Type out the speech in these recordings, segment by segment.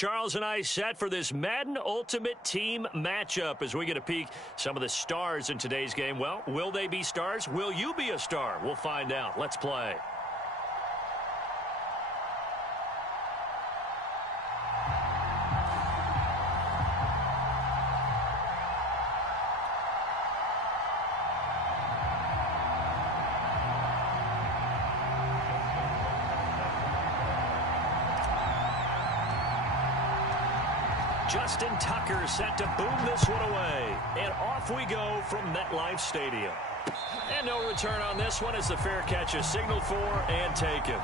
Charles and I set for this Madden Ultimate Team matchup as we get a peek some of the stars in today's game. Well, will they be stars? Will you be a star? We'll find out. Let's play. Justin Tucker set to boom this one away. And off we go from MetLife Stadium. And no return on this one as the fair catch is signaled for and taken.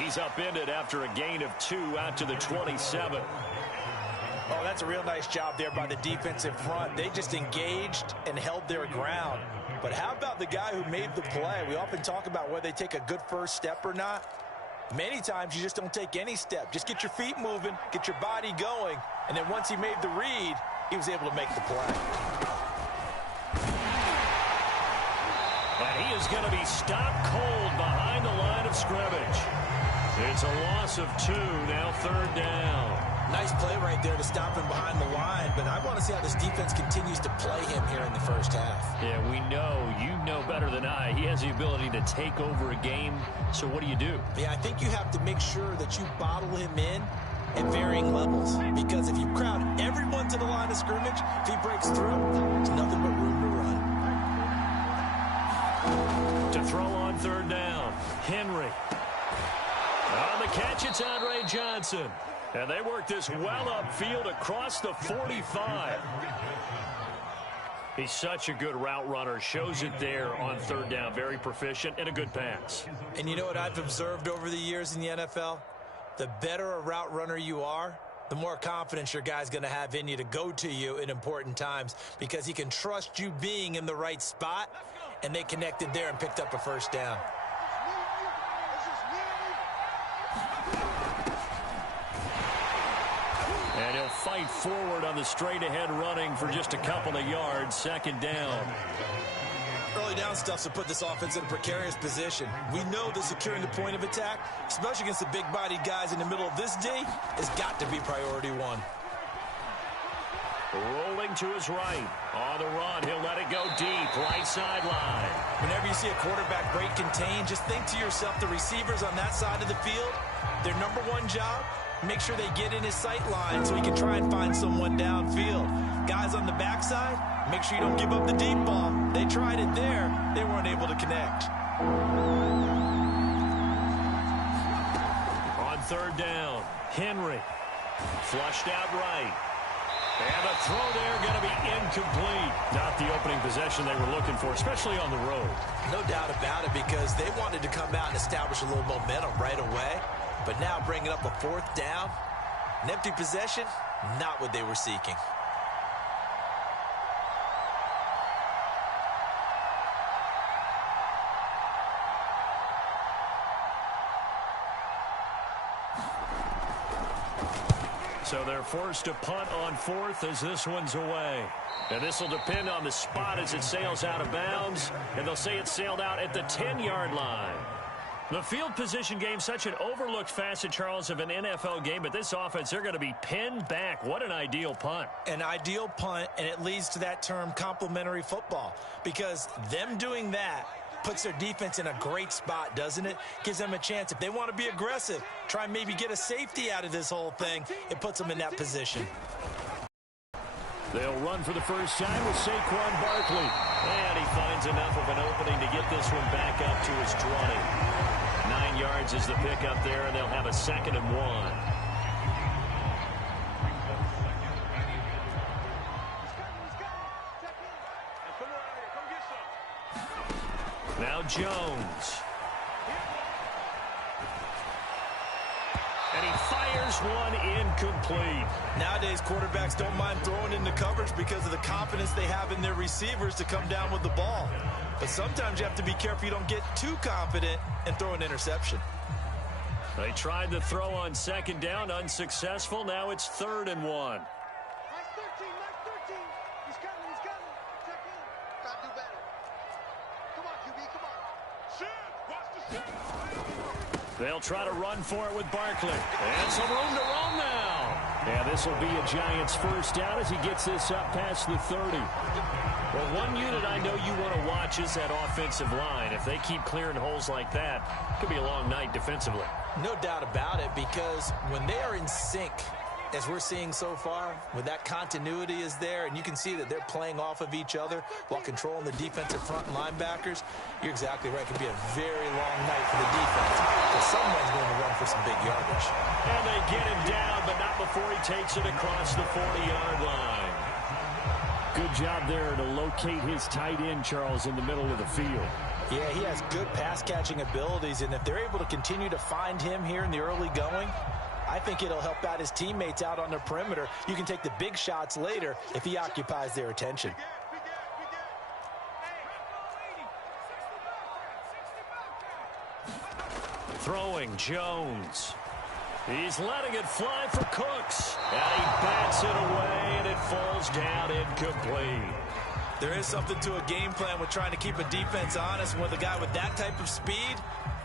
He's upended after a gain of 2 out to the 27. Oh, that's a real nice job there by the defensive front. They just engaged and held their ground. But how about the guy who made the play? We often talk about whether they take a good first step or not. Many times you just don't take any step. Just get your feet moving, get your body going, and then once he made the read, he was able to make the play. And he is going to be stopped cold behind the line of scrimmage. It's a loss of 2, now 3rd down. Nice play right there to stop him behind the line, but I want to see how this defense continues to play him here in the first half. Yeah, we know, you know better than I, he has the ability to take over a game, so what do you do? Yeah, I think you have to make sure that you bottle him in at varying levels, because if you crowd everyone to the line of scrimmage, if he breaks through, there's nothing but room to run. To throw on 3rd down, Henry. On the catch, it's Andre Johnson. And they work this well upfield across the 45. He's such a good route runner. Shows it there on 3rd down. Very proficient and a good pass. And you know what I've observed over the years in the NFL? The better a route runner you are, the more confidence your guy's going to have in you to go to you in important times, because he can trust you being in the right spot, and they connected there and picked up a 1st down. And he'll fight forward on the straight-ahead running for just a couple of yards. 2nd down. Early down stuff to put this offense in a precarious position. We know that securing the point of attack, especially against the big-bodied guys in the middle of this D, has got to be priority 1. Rolling to his right. On the run, he'll let it go deep. Right sideline. Whenever you see a quarterback break contain, just think to yourself, the receivers on that side of the field, their number 1 job, make sure they get in his sight line so he can try and find someone downfield. Guys on the backside, make sure you don't give up the deep ball. They tried it there. They weren't able to connect. On 3rd down, Henry. Flushed out right. And the throw there going to be incomplete. Not the opening possession they were looking for, especially on the road. No doubt about it, because they wanted to come out and establish a little momentum right away. But now bringing up a 4th down, an empty possession, not what they were seeking. So they're forced to punt on 4th as this one's away. And this will depend on the spot as it sails out of bounds. And they'll say it sailed out at the 10-yard line. The field position game, such an overlooked facet, Charles, of an NFL game. But this offense, they're going to be pinned back. What an ideal punt. An ideal punt, and it leads to that term complementary football. Because them doing that puts their defense in a great spot, doesn't it? Gives them a chance. If they want to be aggressive, try and maybe get a safety out of this whole thing, it puts them in that position. They'll run for the first time with Saquon Barkley. And he finds enough of an opening to get this one back up to his 20. 9 yards is the pickup there, and they'll have a 2nd and 1. Now Jones. And he fires one incomplete. Nowadays, quarterbacks don't mind throwing into coverage because of the confidence they have in their receivers to come down with the ball. But sometimes you have to be careful you don't get too confident and throw an interception. They tried to throw on second down, unsuccessful. Now it's 3rd and 1. Nice 13, nice 13. He's coming, he's coming. Check in. Gotta do better. Come on, QB, come on. Shit, watch the shit. They'll try to run for it with Barkley. And some room to roam now. And this will be a Giants first down as he gets this up past the 30. Well, one unit I know you want to watch is that offensive line. If they keep clearing holes like that, it could be a long night defensively. No doubt about it, because when they are in sync, as we're seeing so far, when that continuity is there, and you can see that they're playing off of each other while controlling the defensive front linebackers, you're exactly right. It could be a very long night for the defense, because someone's going to run for some big yardage. And they get him down, but not before he takes it across the 40-yard line. Good job there to locate his tight end, Charles, in the middle of the field. Yeah, he has good pass-catching abilities, and if they're able to continue to find him here in the early going, I think it'll help out his teammates out on the perimeter. You can take the big shots later if he occupies their attention. Throwing Jones. He's letting it fly for Cooks. And he bats it away, and it falls down incomplete. There is something to a game plan with trying to keep a defense honest. With a guy with that type of speed,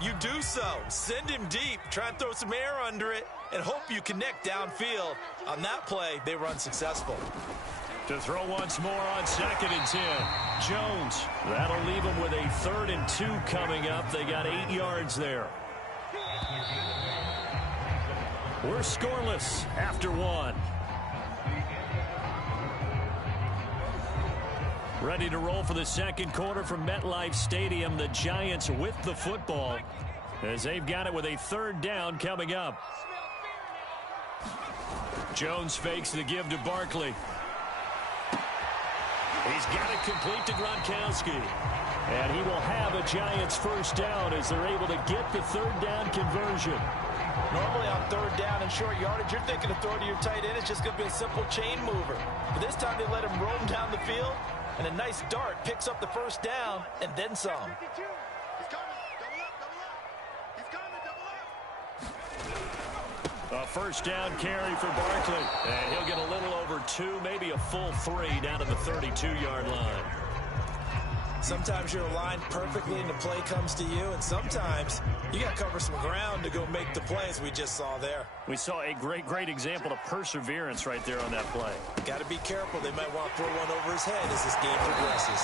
you do so. Send him deep, try and throw some air under it, and hope you connect downfield. On that play, they run successful. To throw once more on 2nd and 10. Jones. That'll leave him with a 3rd and 2 coming up. They got 8 yards there. We're scoreless after 1. Ready to roll for the second quarter from MetLife Stadium. The Giants with the football as they've got it with a 3rd down coming up. Jones fakes the give to Barkley. He's got it complete to Gronkowski. And he will have a Giants first down as they're able to get the 3rd down conversion. Normally on 3rd down and short yardage, you're thinking of throwing to your tight end. It's just going to be a simple chain mover. But this time they let him roam down the field, and a nice dart picks up the first down and then some. He's coming. Double up, double up. He's coming, double up. A first down carry for Barkley. And he'll get a little over 2, maybe a full 3 down to the 32-yard line. Sometimes you're aligned perfectly and the play comes to you, and sometimes you got to cover some ground to go make the play, as we just saw there. We saw a great example of perseverance right there on that play. Got to be careful. They might want to throw one over his head as this game progresses.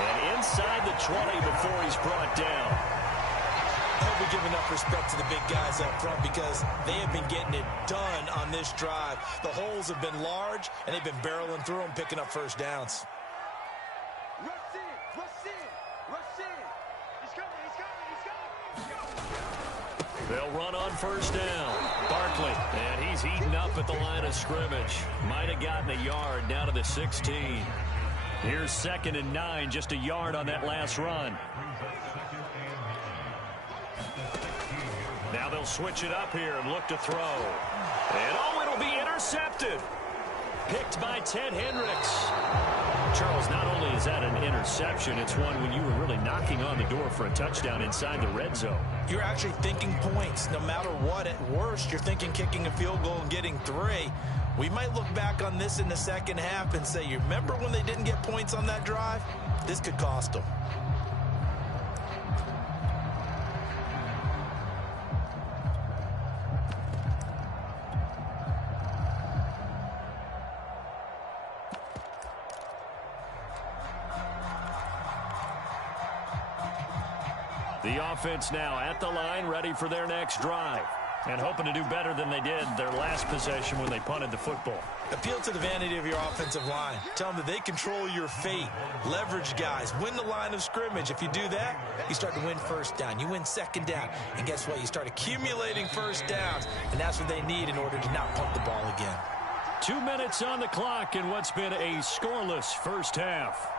And inside the 20 before he's brought down. I hope we give enough respect to the big guys up front, because they have been getting it done on this drive. The holes have been large, and they've been barreling through them, picking up first downs. Rush in, rush in, rush in. He's coming, he's coming, he's coming. They'll run on first down. Barkley, and he's eaten up at the line of scrimmage. Might have gotten a yard down to the 16. Here's 2nd and 9, just a yard on that last run. Now they'll switch it up here and look to throw. And oh, it'll be intercepted. Picked by Ted Hendricks. Charles, not only is that an interception, it's one when you were really knocking on the door for a touchdown inside the red zone. You're actually thinking points. No matter what, at worst, you're thinking kicking a field goal and getting 3. We might look back on this in the second half and say, you remember when they didn't get points on that drive? This could cost them. The offense now at the line, ready for their next drive. And hoping to do better than they did their last possession when they punted the football. Appeal to the vanity of your offensive line. Tell them that they control your fate. Leverage guys. Win the line of scrimmage. If you do that, you start to win first down. You win second down. And guess what? You start accumulating first downs. And that's what they need in order to not punt the ball again. 2 minutes on the clock in what's been a scoreless first half.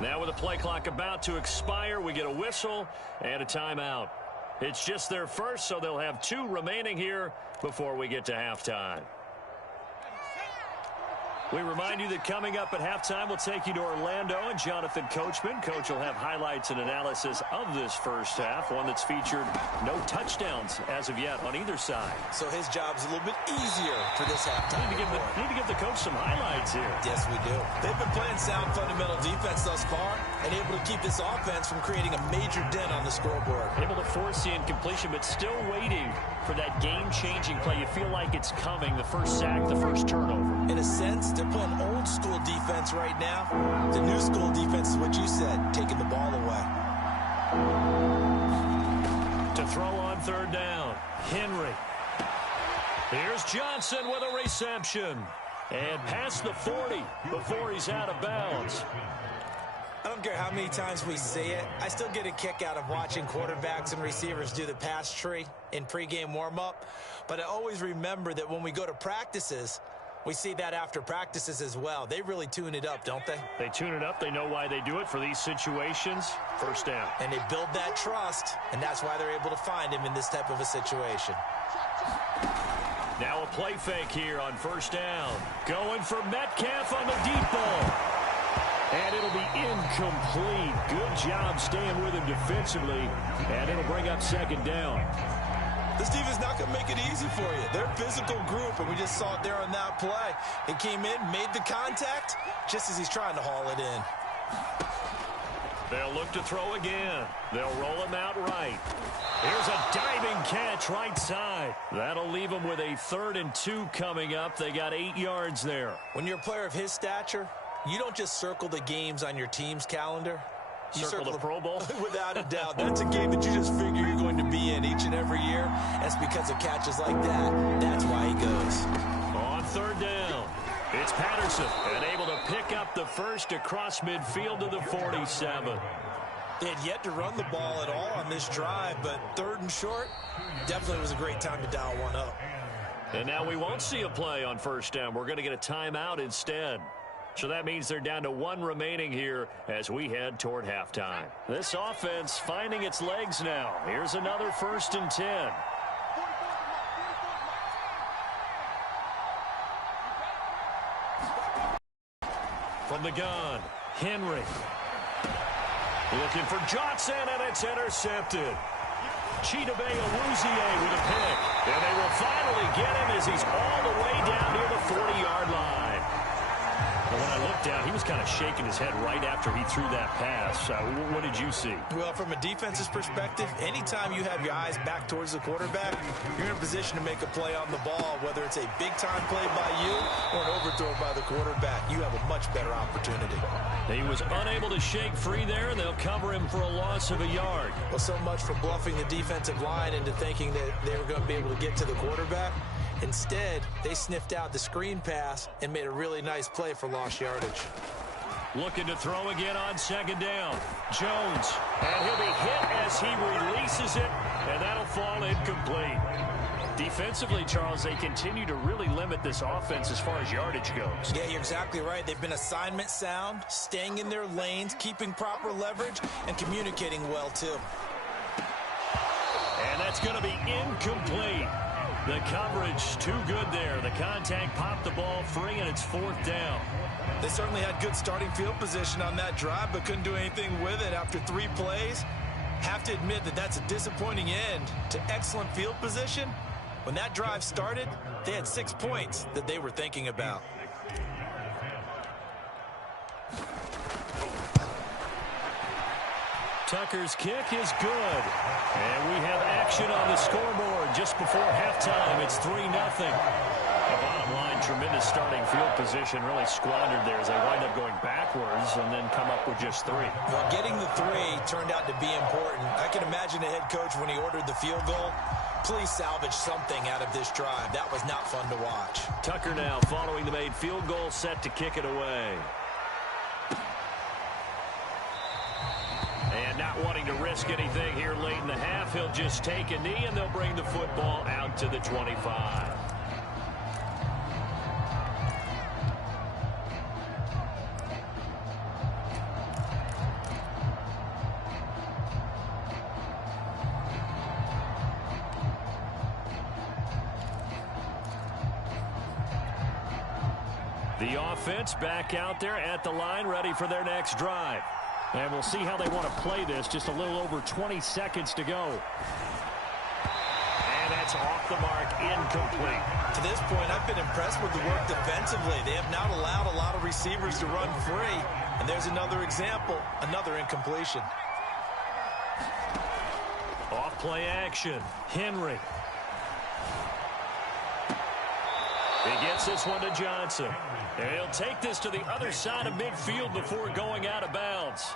Now with the play clock about to expire, we get a whistle and a timeout. It's just their first, so they'll have 2 remaining here before we get to halftime. We remind you that coming up at halftime, we'll take you to Orlando and Jonathan Coachman. Coach will have highlights and analysis of this first half, one that's featured no touchdowns as of yet on either side. So his job's a little bit easier for this halftime. Need to give the coach some highlights here. Yes, we do. They've been playing sound fundamental defense thus far and able to keep this offense from creating a major dent on the scoreboard. Able to force the incompletion, but still waiting for that game-changing play. You feel like it's coming, the first sack, the first turnover. In a sense, they're playing old school defense right now. The new school defense is what you said, taking the ball away. To throw on 3rd down, Henry. Here's Johnson with a reception. And past the 40 before he's out of bounds. I don't care how many times we say it, I still get a kick out of watching quarterbacks and receivers do the pass tree in pregame warm-up. But I always remember that when we go to practices, we see that after practices as well. They really tune it up, don't they? They tune it up. They know why they do it for these situations. First down. And they build that trust, and that's why they're able to find him in this type of a situation. Now a play fake here on 1st down. Going for Metcalf on the deep ball. And it'll be incomplete. Good job staying with him defensively. And it'll bring up 2nd down. This defense not going to make it easy for you. They're a physical group, and we just saw it there on that play. It came in, made the contact, just as he's trying to haul it in. They'll look to throw again. They'll roll him out right. Here's a diving catch right side. That'll leave them with a 3rd and 2 coming up. They got 8 yards there. When you're a player of his stature, you don't just circle the games on your team's calendar. You circle the Pro Bowl? Without a doubt. That's a game that you just figure you're going to be in each and every year. That's because of catches like that. That's why he goes. On 3rd down, it's Patterson, and able to pick up the first across midfield to the 47. They had yet to run the ball at all on this drive, but 3rd and short, definitely was a great time to dial one up. And now we won't see a play on 1st down. We're going to get a timeout instead. So that means they're down to 1 remaining here as we head toward halftime. This offense finding its legs now. Here's another 1st and 10. From the gun, Henry. Looking for Johnson, and it's intercepted. Chidobe Awuzie with a pick. And they will finally get him as he's all the way down near the 40-yard line. But when I looked down, he was kind of shaking his head right after he threw that pass. What did you see? Well, from a defense's perspective, anytime you have your eyes back towards the quarterback, you're in a position to make a play on the ball, whether it's a big-time play by you or an overthrow by the quarterback. You have a much better opportunity. He was unable to shake free there, and they'll cover him for a loss of a yard. Well, so much for bluffing the defensive line into thinking that they were going to be able to get to the quarterback. Instead, they sniffed out the screen pass and made a really nice play for lost yardage. Looking to throw again on 2nd down. Jones, and he'll be hit as he releases it, and that'll fall incomplete. Defensively, Charles, they continue to really limit this offense as far as yardage goes. Yeah, you're exactly right. They've been assignment sound, staying in their lanes, keeping proper leverage, and communicating well, too. And that's going to be incomplete. The coverage too good there. The contact popped the ball free, and it's 4th down. They certainly had good starting field position on that drive, but couldn't do anything with it after 3 plays. Have to admit that that's a disappointing end to excellent field position. When that drive started, they had 6 points that they were thinking about. Tucker's kick is good. And we have action on the scoreboard just before halftime. It's 3-0. The bottom line, tremendous starting field position, really squandered there as they wind up going backwards and then come up with just 3. Well, getting the 3 turned out to be important. I can imagine the head coach when he ordered the field goal. Please salvage something out of this drive. That was not fun to watch. Tucker now following the made field goal, set to kick it away. And not wanting to risk anything here late in the half, he'll just take a knee, and they'll bring the football out to the 25. The offense back out there at the line, ready for their next drive. And we'll see how they want to play this. Just a little over 20 seconds to go. And that's off the mark, incomplete. To this point, I've been impressed with the work defensively. They have not allowed a lot of receivers to run free. And there's another example, another incompletion. Off play action. Henry. He gets this one to Johnson. And he'll take this to the other side of midfield before going out of bounds.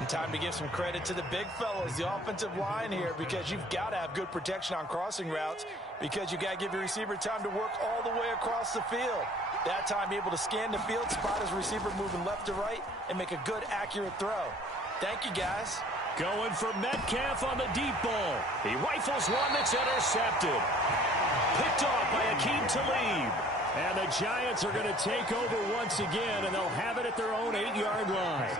And time to give some credit to the big fellas, the offensive line here, because you've got to have good protection on crossing routes, because you've got to give your receiver time to work all the way across the field. That time, able to scan the field, spot his receiver moving left to right, and make a good, accurate throw. Thank you, guys. Going for Metcalf on the deep ball. He rifles one that's intercepted. Picked off by Akeem Talib. And the Giants are going to take over once again, and they'll have it at their own 8-yard line.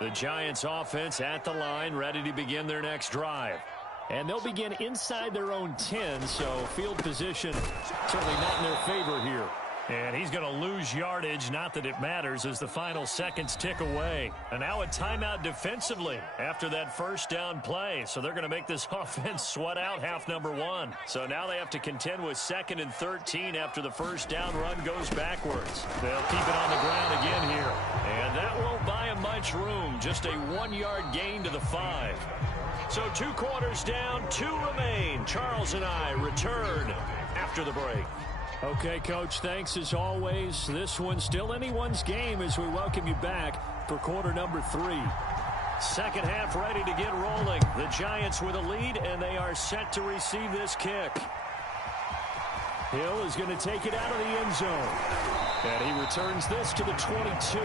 The Giants offense at the line, ready to begin their next drive. And they'll begin inside their own 10, so field position certainly not in their favor here. And he's going to lose yardage, not that it matters, as the final seconds tick away. And now a timeout defensively after that first down play. So they're going to make this offense sweat out half number one. So now they have to contend with 2nd and 13 after the first down run goes backwards. They'll keep it on the ground again here. And that won't buy him much room. Just a 1-yard gain to the 5. So 2 quarters down, 2 remain. Charles and I return after the break. Okay, Coach, thanks as always. This one's still anyone's game as we welcome you back for quarter number 3. Second half ready to get rolling. The Giants with a lead, and they are set to receive this kick. Hill is going to take it out of the end zone. And he returns this to the 22.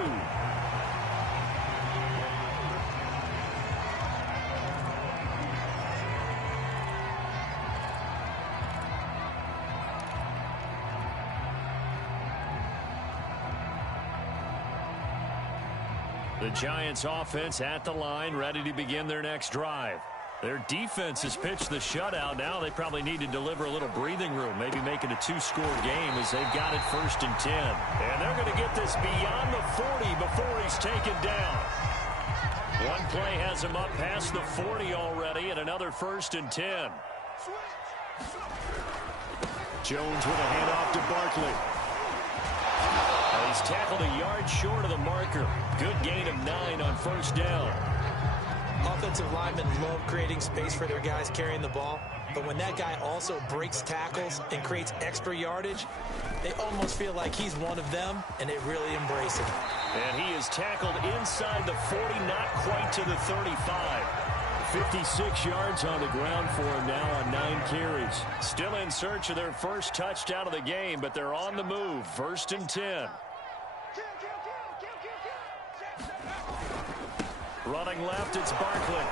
The Giants offense at the line, ready to begin their next drive. Their defense has pitched the shutout. Now they probably need to deliver a little breathing room, maybe make it a 2-score game as they've got it 1st and 10. And they're going to get this beyond the 40 before he's taken down. One play has him up past the 40 already, and another 1st and 10. Jones with a handoff to Barkley. He's tackled a yard short of the marker. Good gain of 9 on 1st down. Offensive linemen love creating space for their guys carrying the ball, but when that guy also breaks tackles and creates extra yardage, they almost feel like he's one of them, and they really embrace him. And he is tackled inside the 40, not quite to the 35. 56 yards on the ground for him now on 9 carries. Still in search of their first touchdown of the game, but they're on the move. 1st and 10. Running left, it's Barkley.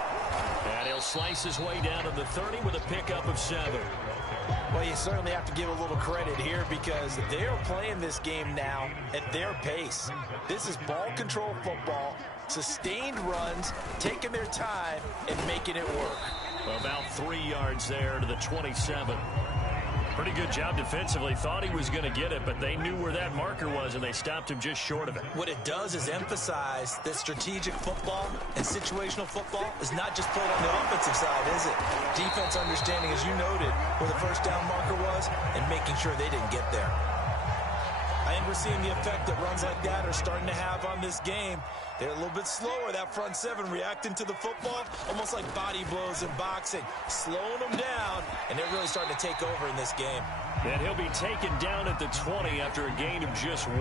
And he'll slice his way down to the 30 with a pickup of 7. Well, you certainly have to give a little credit here because they're playing this game now at their pace. This is ball control football, sustained runs, taking their time, and making it work. About 3 yards there to the 27. Pretty good job defensively. Thought he was going to get it, but they knew where that marker was, and they stopped him just short of it. What it does is emphasize that strategic football and situational football is not just played on the offensive side, is it? Defense understanding, as you noted, where the first down marker was and making sure they didn't get there. I think we're seeing the effect that runs like that are starting to have on this game. They're a little bit slower, that front 7 reacting to the football, almost like body blows in boxing, slowing them down, and they're really starting to take over in this game. And he'll be taken down at the 20 after a gain of just 1.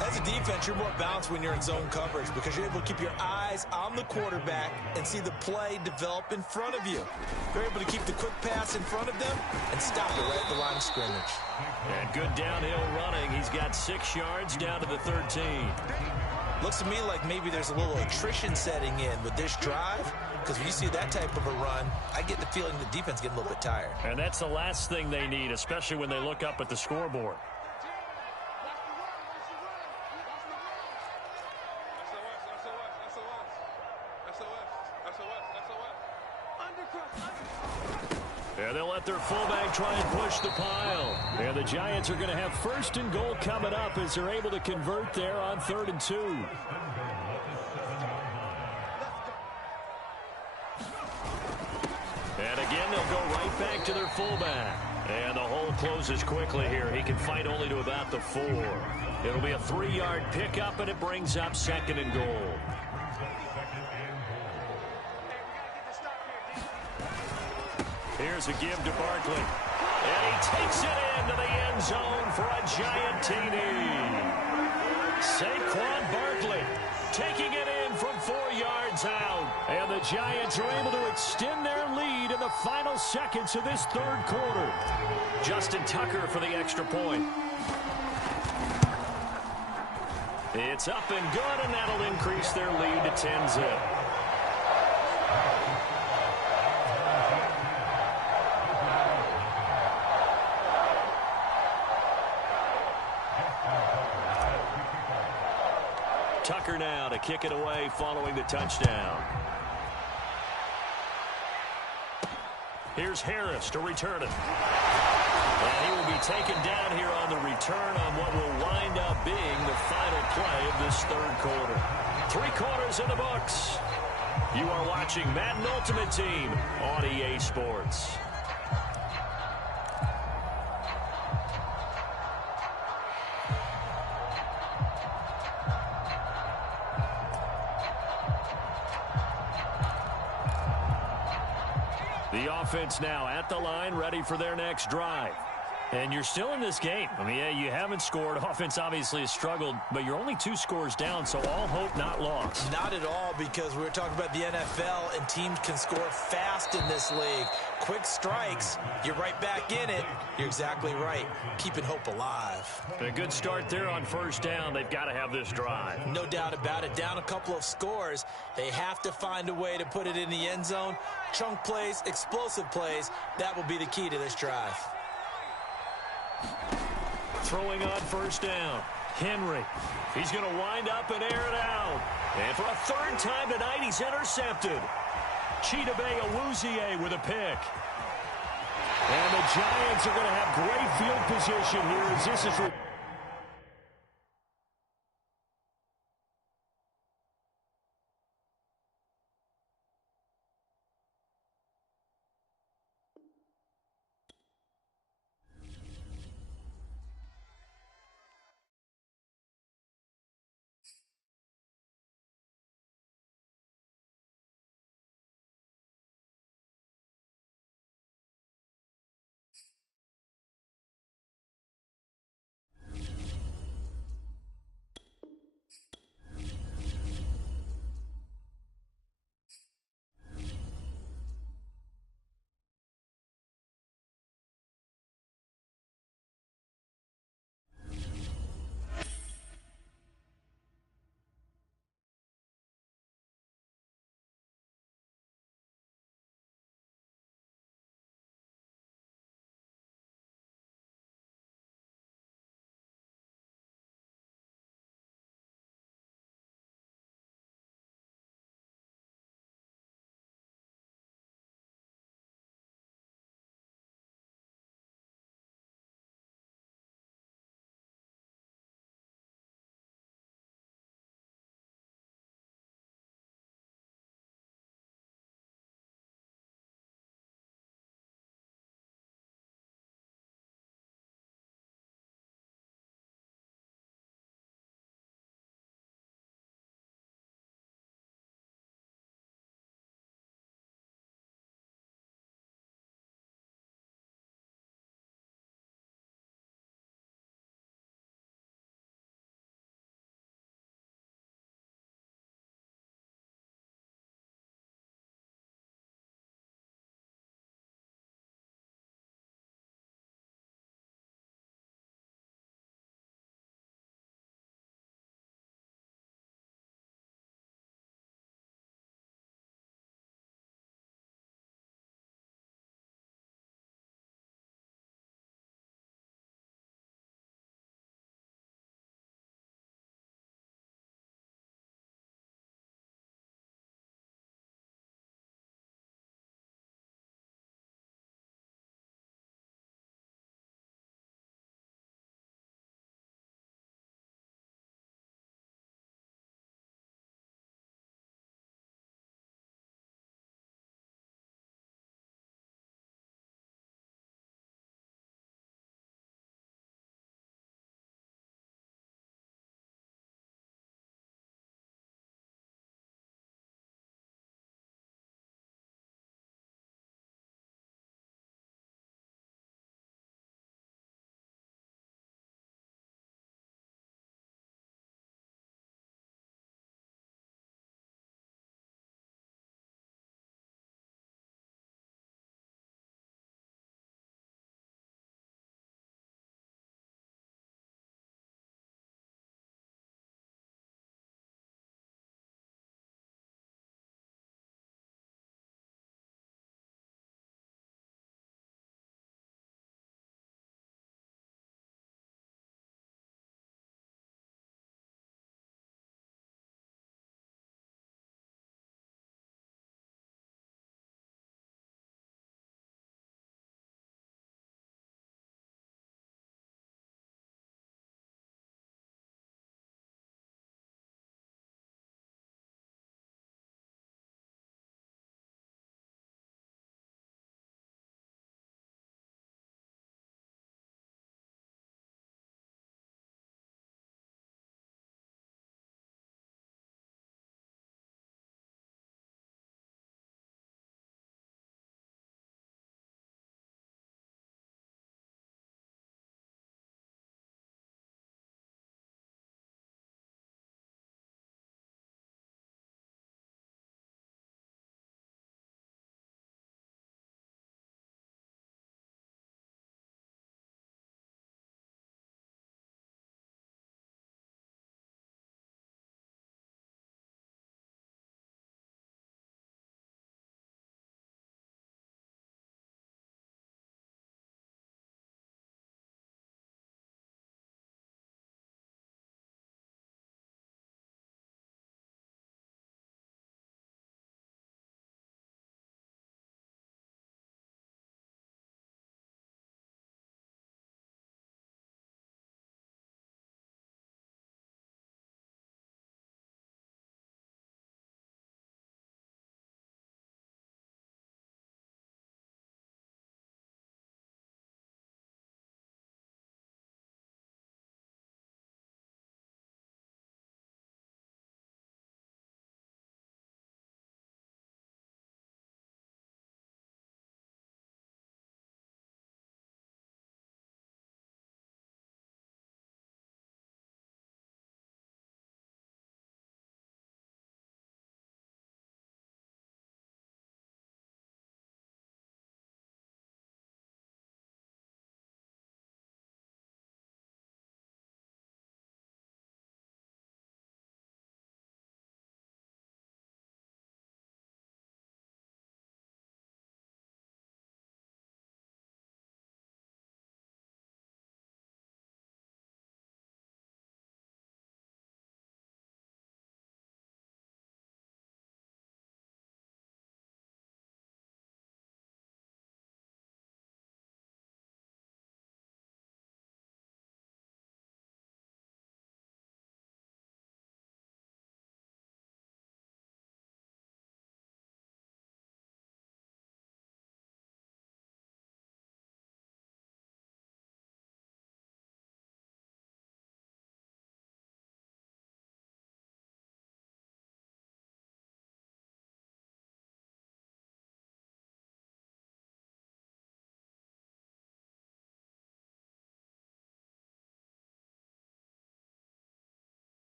As a defense, you're more balanced when you're in zone coverage because you're able to keep your eyes on the quarterback and see the play develop in front of you. You're able to keep the quick pass in front of them and stop it right at the line of scrimmage. And good downhill running. He's got 6 yards down to the 13. Looks to me like maybe there's a little attrition setting in with this drive, because when you see that type of a run, I get the feeling the defense getting a little bit tired. And that's the last thing they need, especially when they look up at the scoreboard. And they'll let their fullback try and push the pile. And the Giants are going to have 1st and goal coming up as they're able to convert there on 3rd and 2. And again, they'll go right back to their fullback. And the hole closes quickly here. He can fight only to about the 4. It'll be a 3-yard pickup, and it brings up 2nd and goal. Here's a give to Barkley. And he takes it into the end zone for a giant TD. Saquon Barkley taking it in from 4 yards out. And the Giants are able to extend their lead in the final seconds of this 3rd quarter. Justin Tucker for the extra point. It's up and good, and that'll increase their lead to 10-zip. Tucker now to kick it away following the touchdown. Here's Harris to return it. And he will be taken down here on the return on what will wind up being the final play of this 3rd quarter. 3 quarters in the books. You are watching Madden Ultimate Team on EA Sports. The offense now at the line, ready for their next drive. And you're still in this game. I mean, yeah, you haven't scored. Offense obviously has struggled, but you're only 2 scores down, so all hope not lost. Not at all, because we were talking about the NFL, and teams can score fast in this league. Quick strikes, you're right back in it. You're exactly right. Keeping hope alive. A good start there on 1st down. They've got to have this drive. No doubt about it. Down a couple of scores. They have to find a way to put it in the end zone. Chunk plays, explosive plays. That will be the key to this drive. Throwing on 1st down. Henry. He's going to wind up and air it out. And for a 3rd time tonight, he's intercepted. Chidobe Awuzie with a pick. And the Giants are going to have great field position here as this is...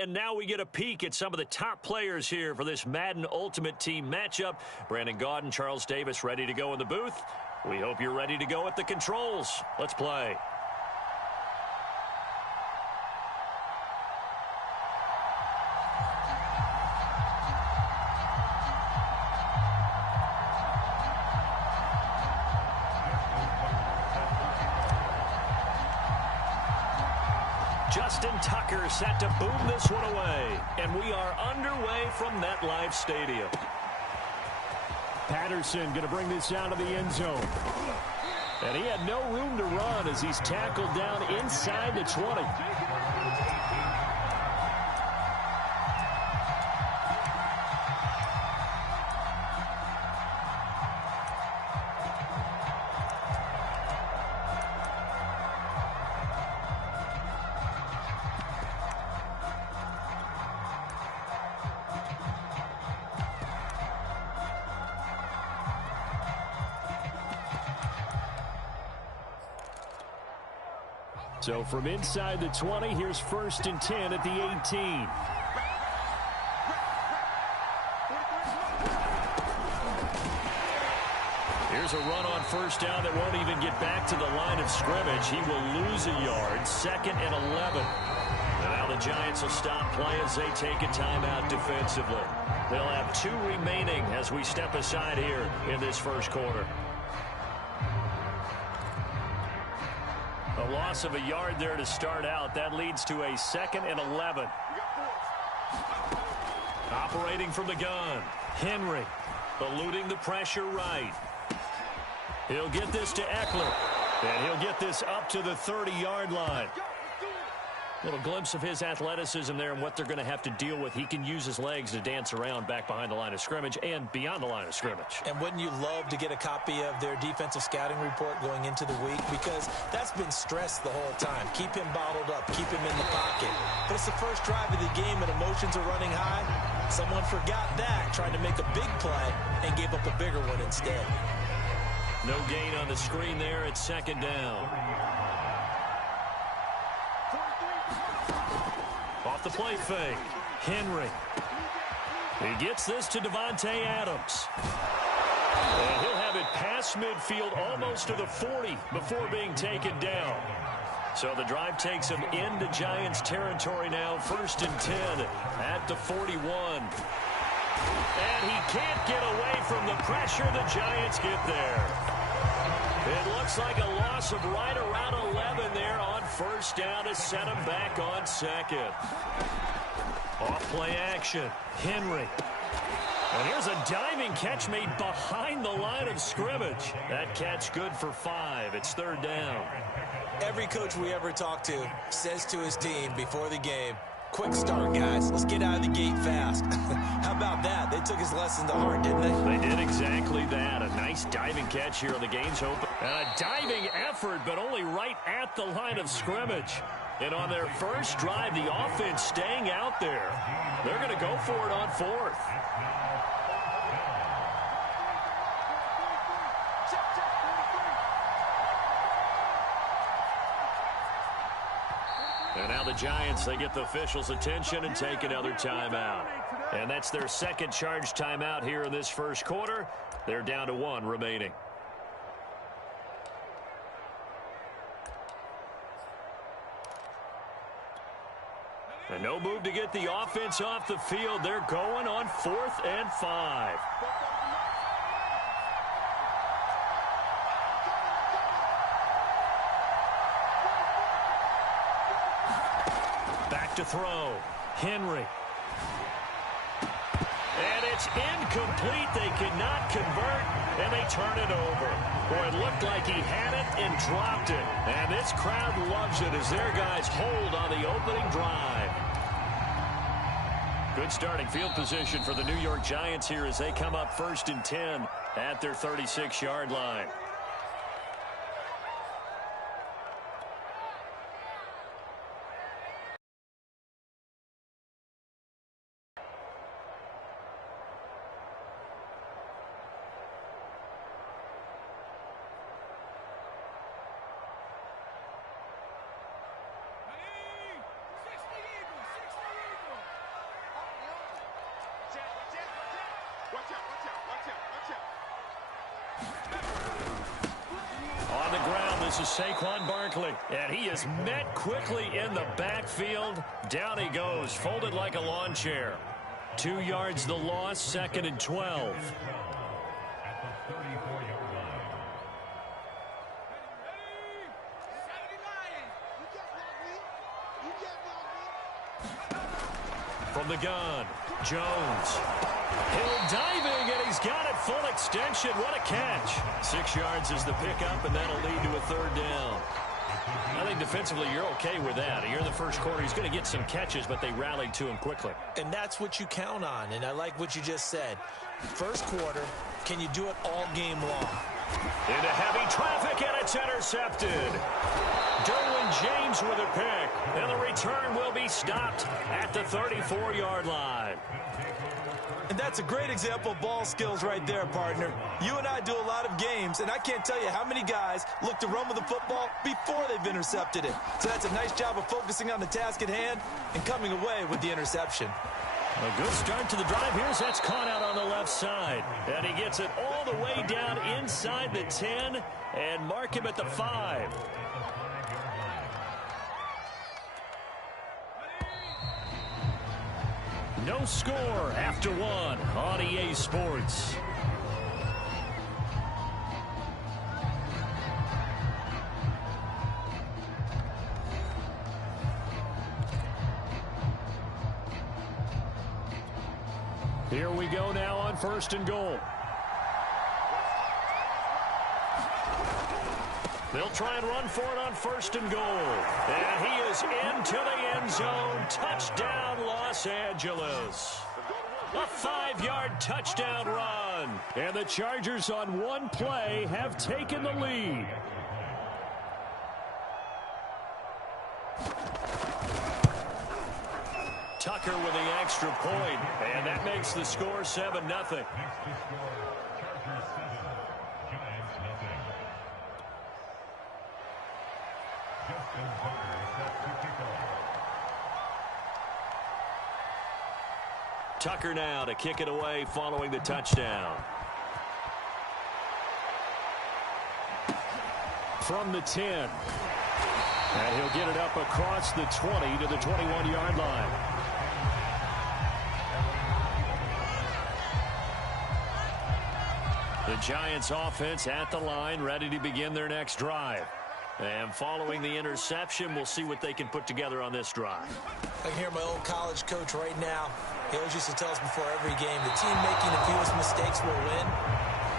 and now we get a peek at some of the top players here for this Madden Ultimate Team matchup. Brandon Gaudin, Charles Davis ready to go in the booth. We hope you're ready to go at the controls. Let's play. Justin Tucker set to boom this one away. And we are underway from MetLife Stadium. Patterson going to bring this out of the end zone. And he had no room to run as he's tackled down inside the 20. So from inside the 20, here's 1st and 10 at the 18. Here's a run on 1st down that won't even get back to the line of scrimmage. He will lose a yard. 2nd and 11. And now the Giants will stop play as they take a timeout defensively. They'll have 2 remaining as we step aside here in this first quarter. A loss of a yard there to start out. That leads to a 2nd and 11. Operating from the gun. Henry eluding the pressure right. He'll get this to Eckler. And he'll get this up to the 30-yard line. Little glimpse of his athleticism there and what they're going to have to deal with. He can use his legs to dance around back behind the line of scrimmage and beyond the line of scrimmage. And wouldn't you love to get a copy of their defensive scouting report going into the week? Because that's been stressed the whole time. Keep him bottled up. Keep him in the pocket. But it's the first drive of the game and emotions are running high. Someone forgot that, trying to make a big play and gave up a bigger one instead. No gain on the screen there. It's 2nd down. Off the play fake. Henry. He gets this to Devontae Adams. And he'll have it past midfield almost to the 40 before being taken down. So the drive takes him into Giants territory now. 1st and 10 at the 41. And he can't get away from the pressure. The Giants get there. It looks like a loss of right around 11 there on 1st down to set him back on 2nd. Off play action. Henry. And here's a diving catch made behind the line of scrimmage. That catch good for 5. It's 3rd down. Every coach we ever talk to says to his team before the game, quick start, guys. Let's get out of the gate fast. How about that? They took his lesson to heart, didn't they? They did exactly that. A nice diving catch here on the game's open. And a diving effort, but only right at the line of scrimmage. And on their first drive, the offense staying out there. They're going to go for it on 4th. And now the Giants, they get the officials' attention and take another timeout. And that's their 2nd charge timeout here in this first quarter. They're down to 1 remaining. And no move to get the offense off the field. They're going on 4th and 5. Back to throw. Henry. And it's incomplete. They cannot convert, and they turn it over. Boy, it looked like he had it and dropped it. And this crowd loves it as their guys hold on the opening drive. Good starting field position for the New York Giants here as they come up 1st and 10 at their 36-yard line. this is Saquon Barkley. And he is met quickly in the backfield. Down he goes, folded like a lawn chair. 2 yards the loss, 2nd and 12. From the gun, Jones. Hill diving, and he's got it full extension. What a catch. 6 yards is the pickup, and that'll lead to a 3rd down. I think defensively you're okay with that. Here in the first quarter, he's going to get some catches, but they rallied to him quickly. And that's what you count on, and I like what you just said. First quarter, can you do it all game long? Into heavy traffic, and it's intercepted. Derwin James with a pick, and the return will be stopped at the 34-yard line. And that's a great example of ball skills right there, partner. You and I do a lot of games, and I can't tell you how many guys look to run with the football before they've intercepted it. So that's a nice job of focusing on the task at hand and coming away with the interception. A good start to the drive. Here's that's caught out on the left side. And he gets it all the way down inside the 10 and mark him at the 5. No score after 1 on EA Sports. Here we go now on 1st and goal. They'll try and run for it on 1st and goal. And he is into the end zone. Touchdown, Los Angeles. A 5-yard touchdown run. And the Chargers on one play have taken the lead. Tucker with the extra point, and that makes the score 7-0. Tucker now to kick it away following the touchdown. From the 10. And he'll get it up across the 20 to the 21-yard line. The Giants offense at the line, ready to begin their next drive. And following the interception, we'll see what they can put together on this drive. I can hear my old college coach right now. He always used to tell us before every game, the team making the fewest mistakes will win.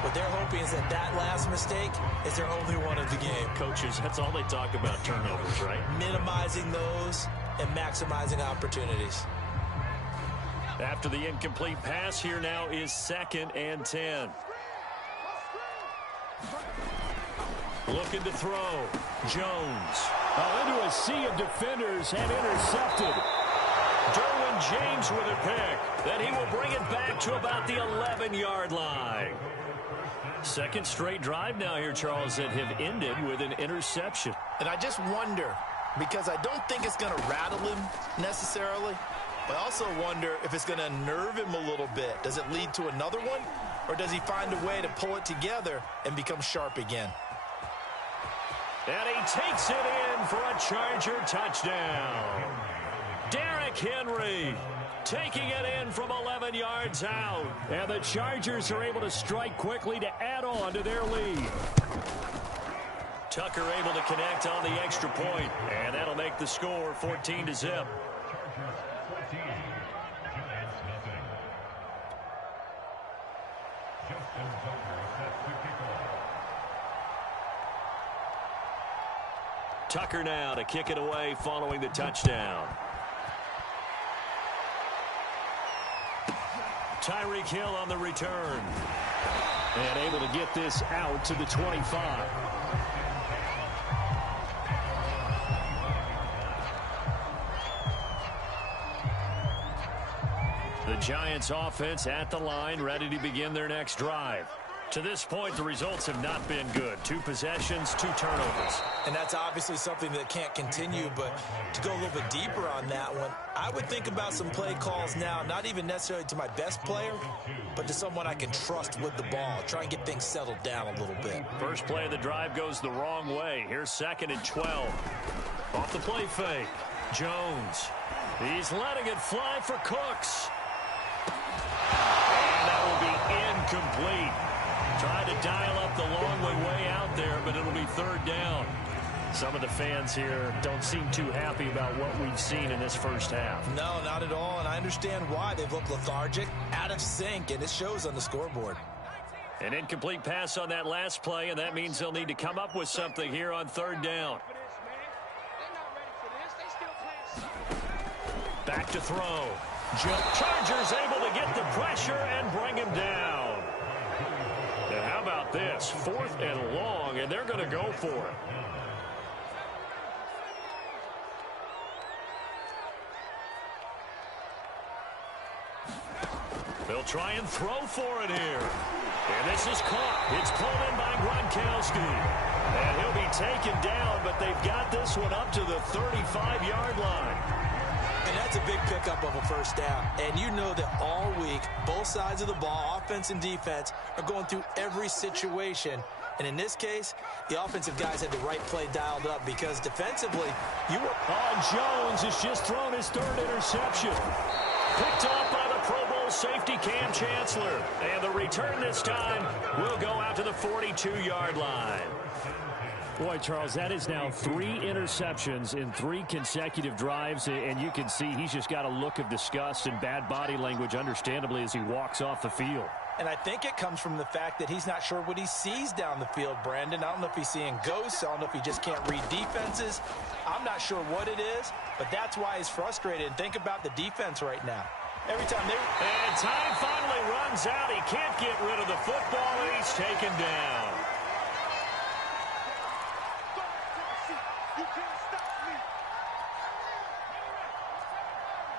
What they're hoping is that that last mistake is their only one of the game. Coaches, that's all they talk about, turnovers, right? Minimizing those and maximizing opportunities. After the incomplete pass, here now is 2nd and 10. Looking to throw. Jones. Into a sea of defenders and intercepted. Derwin James with a pick. Then he will bring it back to about the 11-yard line. Second straight drive now here, Charles, that have ended with an interception. And I just wonder, because I don't think it's going to rattle him necessarily, but I also wonder if it's going to nerve him a little bit. Does it lead to another one, or does he find a way to pull it together and become sharp again? And he takes it in for a Charger touchdown. Derrick Henry taking it in from 11 yards out. And the Chargers are able to strike quickly to add on to their lead. Tucker able to connect on the extra point, and that'll make the score 14-0. Tucker now to kick it away following the touchdown. Tyreek Hill on the return. And able to get this out to the 25. The Giants offense at the line, ready to begin their next drive. To this point, the results have not been good. 2 possessions, 2 turnovers. And that's obviously something that can't continue, but to go a little bit deeper on that one, I would think about some play calls now, not even necessarily to my best player, but to someone I can trust with the ball. Try and get things settled down a little bit. First play of the drive goes the wrong way. Here's 2nd and 12. Off the play fake. Jones. He's letting it fly for Cooks. And that will be incomplete. Tried to dial up the long way out there, but it'll be 3rd down. Some of the fans here don't seem too happy about what we've seen in this first half. No, not at all, and I understand why. They've looked lethargic, out of sync, and it shows on the scoreboard. An incomplete pass on that last play, and that means they'll need to come up with something here on 3rd down. Back to throw. Chargers able to get the pressure and bring him down. And how about this? 4th and long, and they're going to go for it. They'll try and throw for it here. And this is caught. It's pulled in by Gronkowski. And he'll be taken down, but they've got this one up to the 35-yard line. And that's a big pickup of a first down. And you know that all week, both sides of the ball, offense and defense, are going through every situation. And in this case, the offensive guys had the right play dialed up because defensively, you were... Jones has just thrown his 3rd interception. Picked off by the Pro Bowl safety Cam Chancellor. And the return this time will go out to the 42-yard line. Boy, Charles, that is now 3 interceptions in 3 consecutive drives, and you can see he's just got a look of disgust and bad body language, understandably, as he walks off the field. And I think it comes from the fact that he's not sure what he sees down the field, Brandon. I don't know if he's seeing ghosts. I don't know if he just can't read defenses. I'm not sure what it is, but that's why he's frustrated. And think about the defense right now. Every time they... And time finally runs out. He can't get rid of the football, and he's taken down.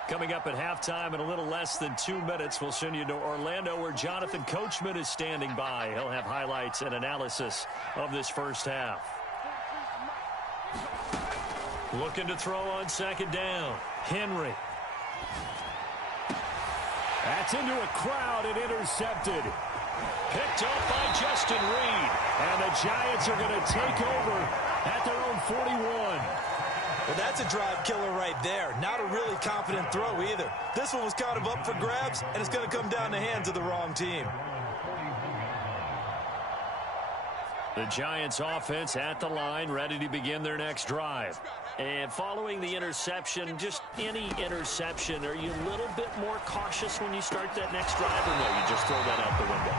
Coming up at halftime in a little less than 2 minutes, we'll send you to Orlando where Jonathan Coachman is standing by. He'll have highlights and analysis of this first half. Looking to throw on 2nd down. Henry. That's into a crowd and intercepted. Picked up by Justin Reed. And the Giants are going to take over at their own 41. Well, that's a drive killer right there. Not a really confident throw either. This one was kind of up for grabs, and it's going to come down the hands of the wrong team. The Giants offense at the line, ready to begin their next drive. And following the interception, just any interception, are you a little bit more cautious when you start that next drive, or no, you just throw that out the window?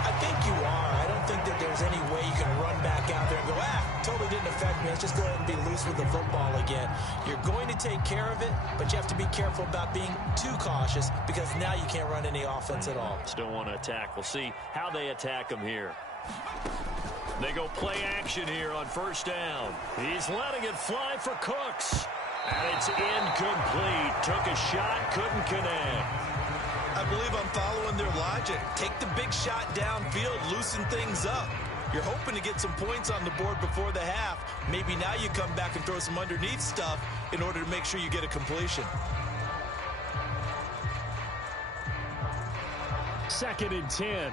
I think you are. I don't think that there's any way you can run back out there and go, totally didn't affect me. Let's just go ahead and be loose with the football again. You're going to take care of it, but you have to be careful about being too cautious because now you can't run any offense at all. Still want to attack. We'll see how they attack them here. They go play action here on 1st down. He's letting it fly for Cooks. And it's incomplete. Took a shot, couldn't connect. I believe I'm following their logic. Take the big shot downfield, loosen things up. You're hoping to get some points on the board before the half. Maybe now you come back and throw some underneath stuff in order to make sure you get a completion. 2nd and 10.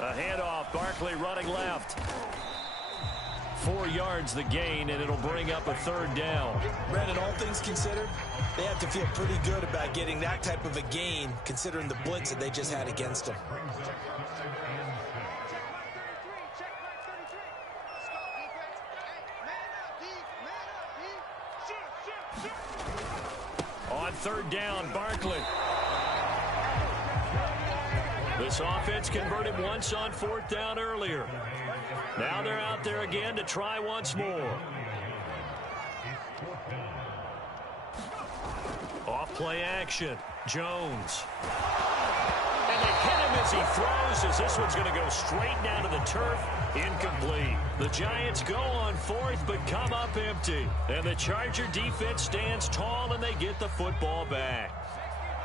A handoff, Barkley running left. 4 yards the gain, and it'll bring up a 3rd down. Brandon, all things considered, they have to feel pretty good about getting that type of a gain, considering the blitz that they just had against them. On 3rd down, Barkley. This offense converted once on 4th down earlier. Now they're out there again to try once more. Off play action. Jones. And they hit him as he throws, as this one's going to go straight down to the turf. Incomplete. The Giants go on fourth, but come up empty. And the Charger defense stands tall, and they get the football back.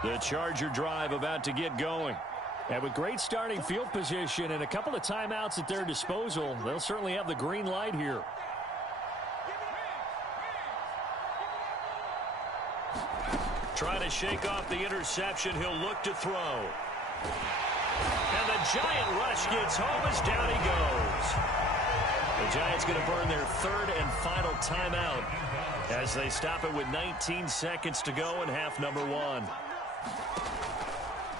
The Charger drive about to get going. And with great starting field position and a couple of timeouts at their disposal, they'll certainly have the green light here. Trying to shake off the interception. He'll look to throw. And the Giant rush gets home as down he goes. The Giants going to burn their third and final timeout as they stop it with 19 seconds to go in half number one.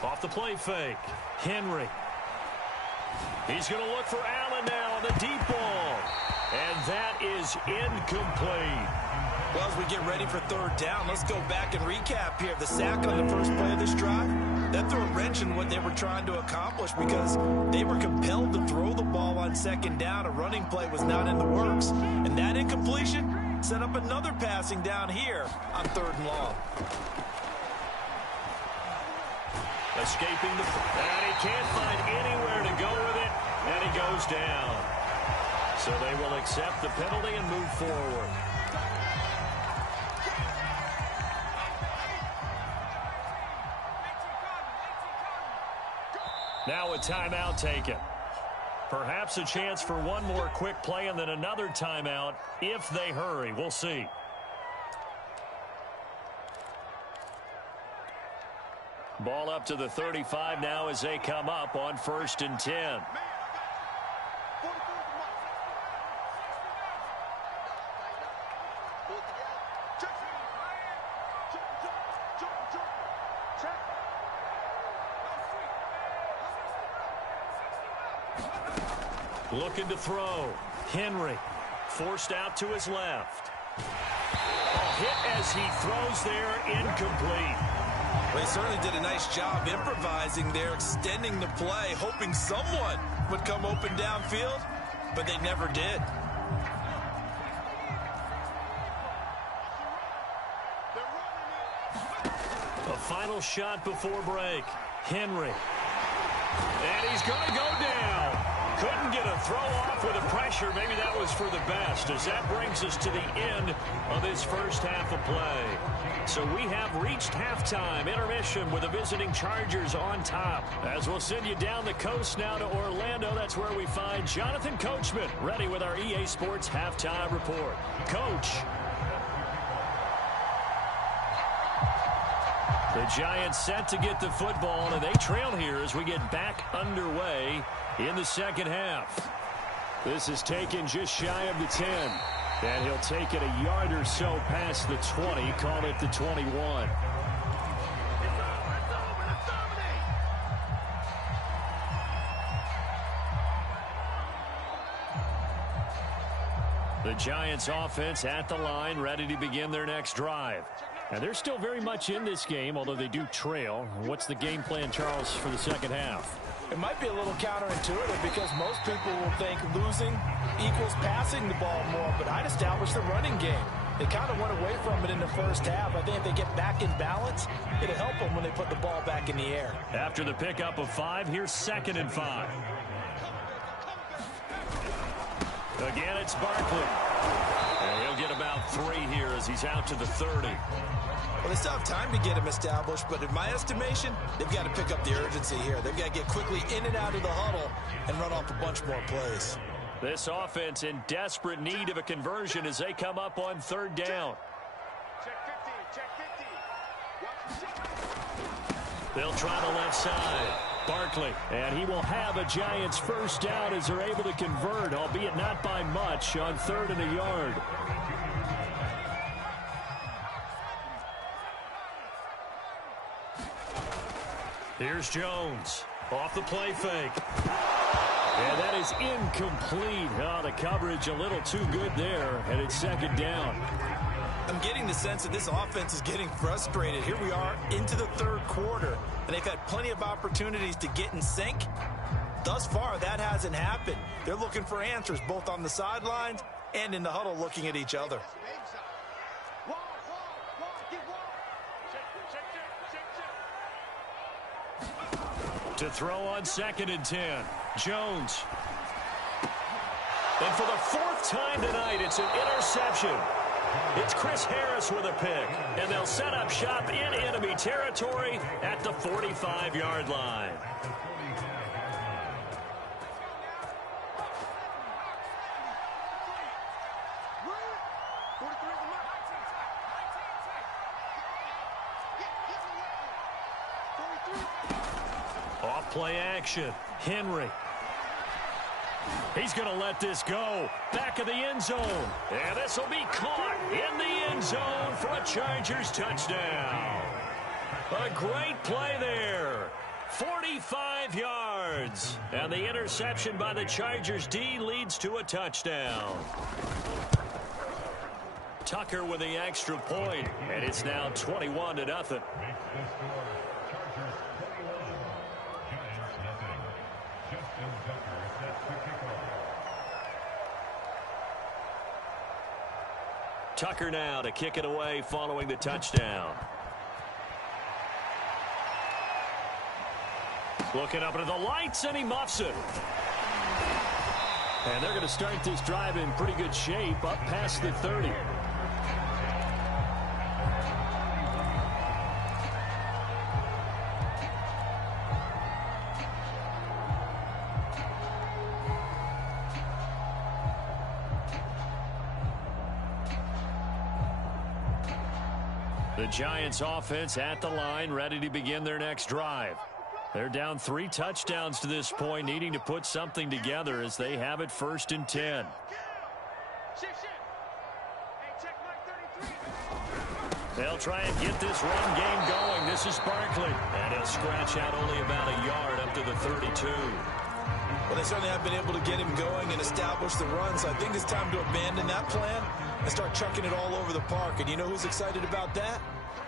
Off the play fake. Henry. He's going to look for Allen now on the deep ball. And that is incomplete. Well, as we get ready for third down, let's go back and recap here. The sack on the first play of this drive, that threw a wrench in what they were trying to accomplish because they were compelled to throw the ball on second down. A running play was not in the works. And that incompletion set up another passing down here on third and long. Escaping the... And he can't find anywhere to go with it. And he goes down. So they will accept the penalty and move forward. Now a timeout taken. Perhaps a chance for one more quick play and then another timeout if they hurry. We'll see. Ball up to the 35 now as they come up on 1st and 10. Looking to throw. Henry forced out to his left. Hit as he throws there, incomplete. Well, he certainly did a nice job improvising there, extending the play, hoping someone would come open downfield, but they never did. A final shot before break. Henry. And he's going to go down. Couldn't get a throw off with the pressure. Maybe that was for the best, as that brings us to the end of this first half of play. So we have reached halftime intermission with the visiting Chargers on top. As we'll send you down the coast now to Orlando, that's where we find Jonathan Coachman ready with our EA Sports halftime report. Coach. The Giants set to get the football, and they trail here as we get back underway in the second half. This is taken just shy of the 10. And he'll take it a yard or so past the 20, call it the 21. The Giants offense at the line, ready to begin their next drive. And they're still very much in this game, although they do trail. What's the game plan, Charles, for the second half? It might be a little counterintuitive because most people will think losing equals passing the ball more, but I'd establish the running game. They kind of went away from it in the first half. I think if they get back in balance, it'll help them when they put the ball back in the air. After the pickup of 5, here's 2nd and 5. Again, it's Barkley. And he'll get about 3 here as he's out to the 30. Well, they still have time to get him established, but in my estimation, they've got to pick up the urgency here. They've got to get quickly in and out of the huddle and run off a bunch more plays. This offense in desperate need of a conversion as they come up on 3rd down. They'll try the left side. Barkley. And he will have a Giants first down as they're able to convert, albeit not by much, on 3rd and a yard. Here's Jones. Off the play fake. And that is incomplete. Oh, the coverage a little too good there, and it's 2nd down. I'm getting the sense that this offense is getting frustrated. Here we are into the 3rd quarter, and they've had plenty of opportunities to get in sync. Thus far, that hasn't happened. They're looking for answers both on the sidelines and in the huddle looking at each other. To throw on 2nd and 10. Jones. And for the 4th time tonight, it's an interception. It's Chris Harris with a pick, and they'll set up shop in enemy territory at the 45-yard line. Off play action. Henry. He's going to let this go. Back of the end zone. And this will be caught in the end zone for a Chargers touchdown. A great play there. 45 yards. And the interception by the Chargers D leads to a touchdown. Tucker with the extra point, and it's now 21-0. Tucker now to kick it away following the touchdown. Looking up into the lights, and he muffs it. And they're going to start this drive in pretty good shape, up past the 30. The Giants offense at the line, ready to begin their next drive. They're down 3 touchdowns to this point, needing to put something together as they have it 1st and 10. They'll try and get this run game going. This is Barkley. And he'll scratch out only about a yard up to the 32. Well, they certainly have been able to get him going and establish the run, so I think it's time to abandon that plan and start chucking it all over the park. And you know who's excited about that?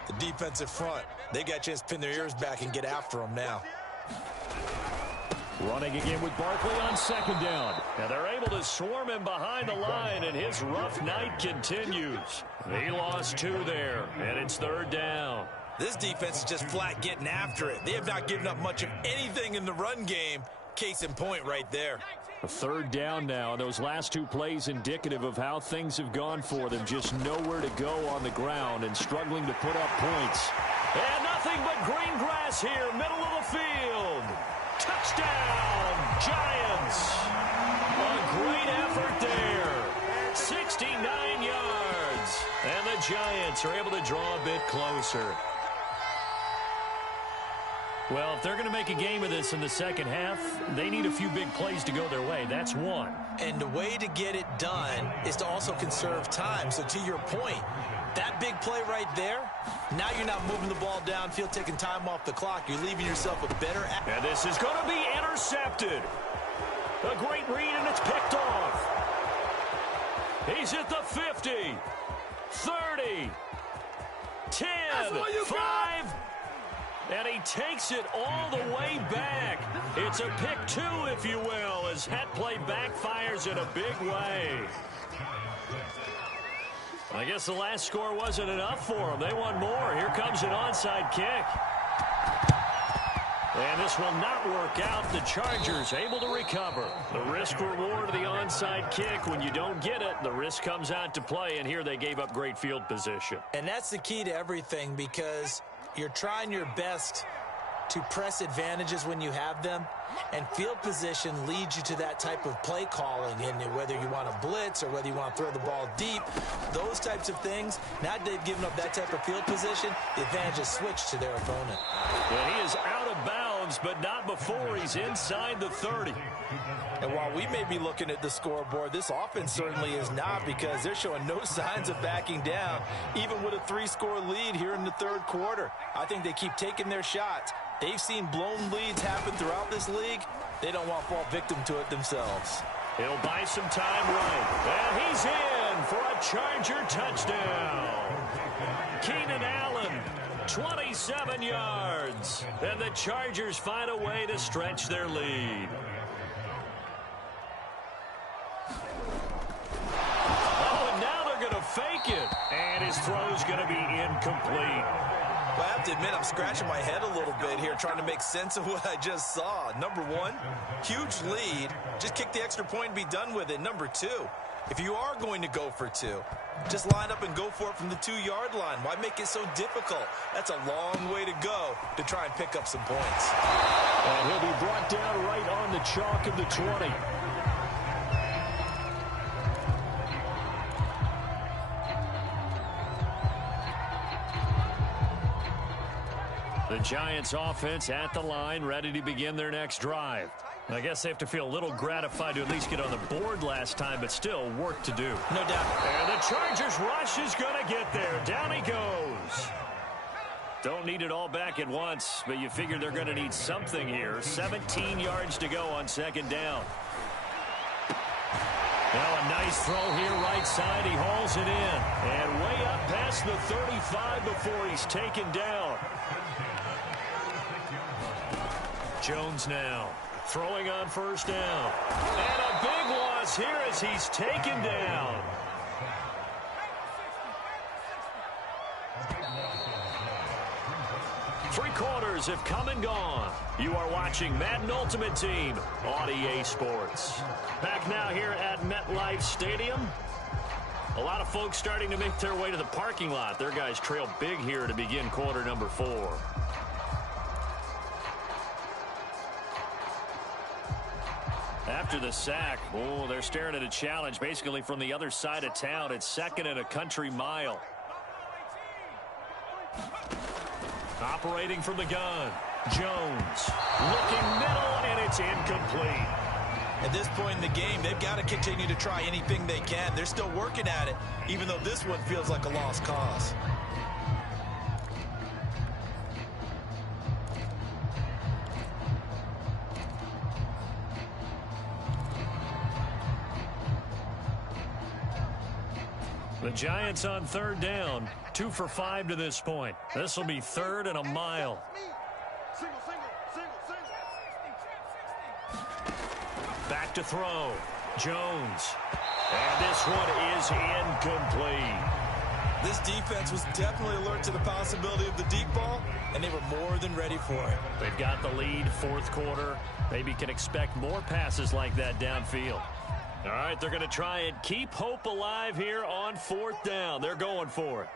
The defensive front. They got a chance to pin their ears back and get after him now. Running again with Barkley on 2nd down. And they're able to swarm him behind the line, and his rough night continues. He lost 2 there, and it's 3rd down. This defense is just flat getting after it. They have not given up much of anything in the run game. Case in point right there. A 3rd down now. Those last 2 plays indicative of how things have gone for them. Just nowhere to go on the ground and struggling to put up points. And nothing but green grass here, middle of the field. Touchdown, Giants. A great effort there. 69 yards. And the Giants are able to draw a bit closer. Well, if they're going to make a game of this in the second half, they need a few big plays to go their way. That's one. And the way to get it done is to also conserve time. So to your point, that big play right there, now you're not moving the ball downfield, taking time off the clock. You're leaving yourself a better... And this is going to be intercepted. A great read, and it's picked off. He's at the 50, 30, 10, 5... And he takes it all the way back. It's a pick 2, if you will, as that play backfires in a big way. I guess the last score wasn't enough for them. They want more. Here comes an onside kick. And this will not work out. The Chargers able to recover. The risk reward of the onside kick. When you don't get it, the risk comes out to play. And here they gave up great field position. And that's the key to everything, because you're trying your best to press advantages when you have them, and field position leads you to that type of play calling, and whether you want to blitz or whether you want to throw the ball deep, those types of things. Now they've given up that type of field position, the advantage is switched to their opponent. And he is out of bounds, but not before he's inside the 30. And while we may be looking at the scoreboard, this offense certainly is not, because they're showing no signs of backing down, even with a 3-score lead here in the 3rd quarter. I think they keep taking their shots. They've seen blown leads happen throughout this league. They don't want to fall victim to it themselves. He'll buy some time right. And he's in for a Charger touchdown. Keenan Allen, 27 yards. And the Chargers find a way to stretch their lead. Oh, and now they're going to fake it. And his throw's going to be incomplete. Well, I have to admit, I'm scratching my head a little bit here trying to make sense of what I just saw. Number one, huge lead. Just kick the extra point and be done with it. Number two, if you are going to go for two, just line up and go for it from the 2-yard line. Why make it so difficult? That's a long way to go to try and pick up some points. And he'll be brought down right on the chalk of the 20. The Giants offense at the line, ready to begin their next drive. I guess they have to feel a little gratified to at least get on the board last time, but still work to do. No doubt. And the Chargers rush is going to get there. Down he goes. Don't need it all back at once, but you figure they're going to need something here. 17 yards to go on second down. Now a nice throw here right side. He hauls it in. And way up past the 35 before he's taken down. Jones now throwing on first down. And a big loss here as he's taken down. Three quarters have come and gone. You are watching Madden Ultimate Team on EA Sports. Back now here at MetLife Stadium. A lot of folks starting to make their way to the parking lot. Their guys trail big here to begin quarter number 4. After the sack, oh, they're staring at a challenge basically from the other side of town. It's second and a country mile. Operating from the gun, Jones looking middle, and it's incomplete. At this point in the game, they've got to continue to try anything they can. They're still working at it, even though this one feels like a lost cause. The Giants on third down, 2 for 5 to this point. This will be third and a mile. Back to throw, Jones. And this one is incomplete. This defense was definitely alert to the possibility of the deep ball, and they were more than ready for it. They've got the lead, fourth quarter. Maybe can expect more passes like that downfield. All right, they're going to try and keep hope alive here on fourth down. They're going for it.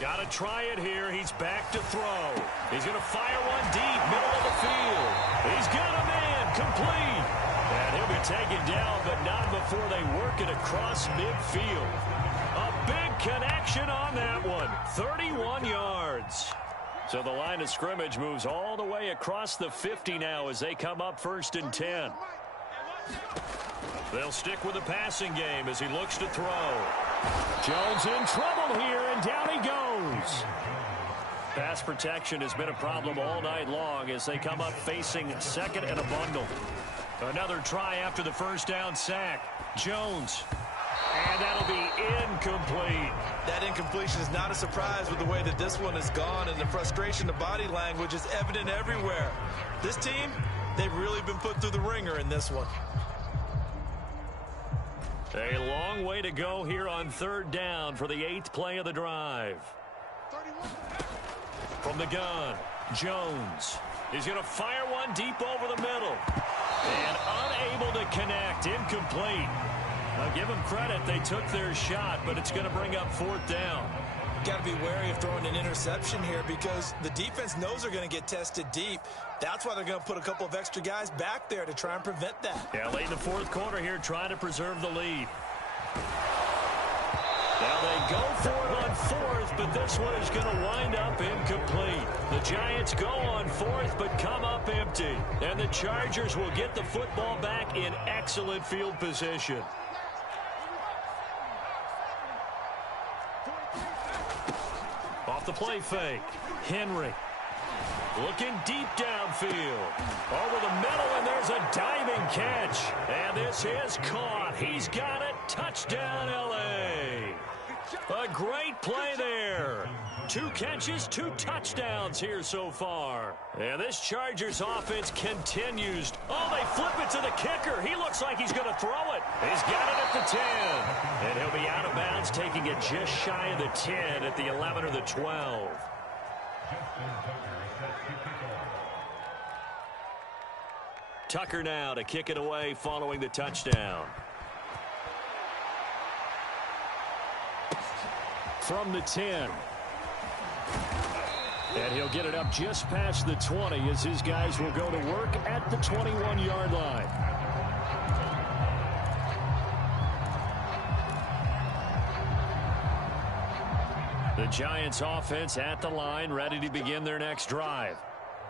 Got to try it here. He's back to throw. He's going to fire one deep, middle of the field. He's got a man, complete. And he'll be taken down, but not before they work it across midfield. A big connection on that one. 31 yards. So the line of scrimmage moves all the way across the 50 now as they come up first and 10. They'll stick with the passing game as he looks to throw. Jones in trouble here, and down he goes. Pass protection has been a problem all night long as they come up facing second and a bundle. Another try after the first down sack. Jones. And that'll be incomplete. That incompletion is not a surprise with the way that this one has gone, and the frustration of body language is evident everywhere. This team, they've really been put through the ringer in this one. A long way to go here on third down for the 8th play of the drive. From the gun, Jones. He's going to fire one deep over the middle. And unable to connect, incomplete. Now give them credit, they took their shot, but it's going to bring up fourth down. Got to be wary of throwing an interception here because the defense knows they're going to get tested deep. That's why they're going to put a couple of extra guys back there to try and prevent that. Yeah, late in the fourth quarter here, trying to preserve the lead. Now they go for it on fourth, but this one is going to wind up incomplete. The Giants go on fourth, but come up empty. And the Chargers will get the football back in excellent field position. Off the play fake, Henry looking deep downfield. Over the middle, and there's a diving catch. And this is caught. He's got it. Touchdown, L.A. A great play there. 2 catches, 2 touchdowns here so far. And this Chargers offense continues. Oh, they flip it to the kicker. He looks like he's going to throw it. He's got it at the 10. And he'll be out of bounds, taking it just shy of the 10 at the 11 or the 12. Tucker now to kick it away following the touchdown. From the 10. And he'll get it up just past the 20 as his guys will go to work at the 21-yard line. The Giants offense at the line, ready to begin their next drive.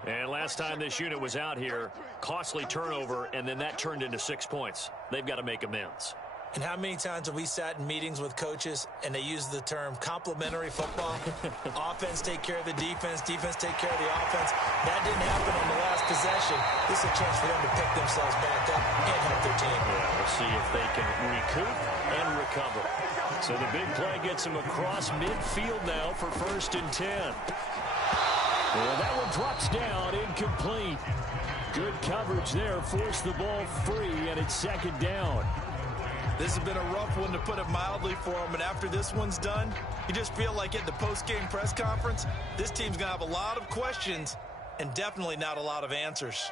And last time this unit was out here, costly turnover, and then that turned into 6 points. They've got to make amends. And how many times have we sat in meetings with coaches and they use the term complementary football? Offense take care of the defense, defense take care of the offense. That didn't happen on the last possession. This is a chance for them to pick themselves back up and help their team. Yeah, we'll see if they can recoup and recover. So the big play gets them across midfield now for 1st and 10. Well, that one drops down, incomplete. Good coverage there, forced the ball free, and it's 2nd down. This has been a rough one, to put it mildly, for them. And after this one's done, you just feel like at the post-game press conference, this team's going to have a lot of questions and definitely not a lot of answers.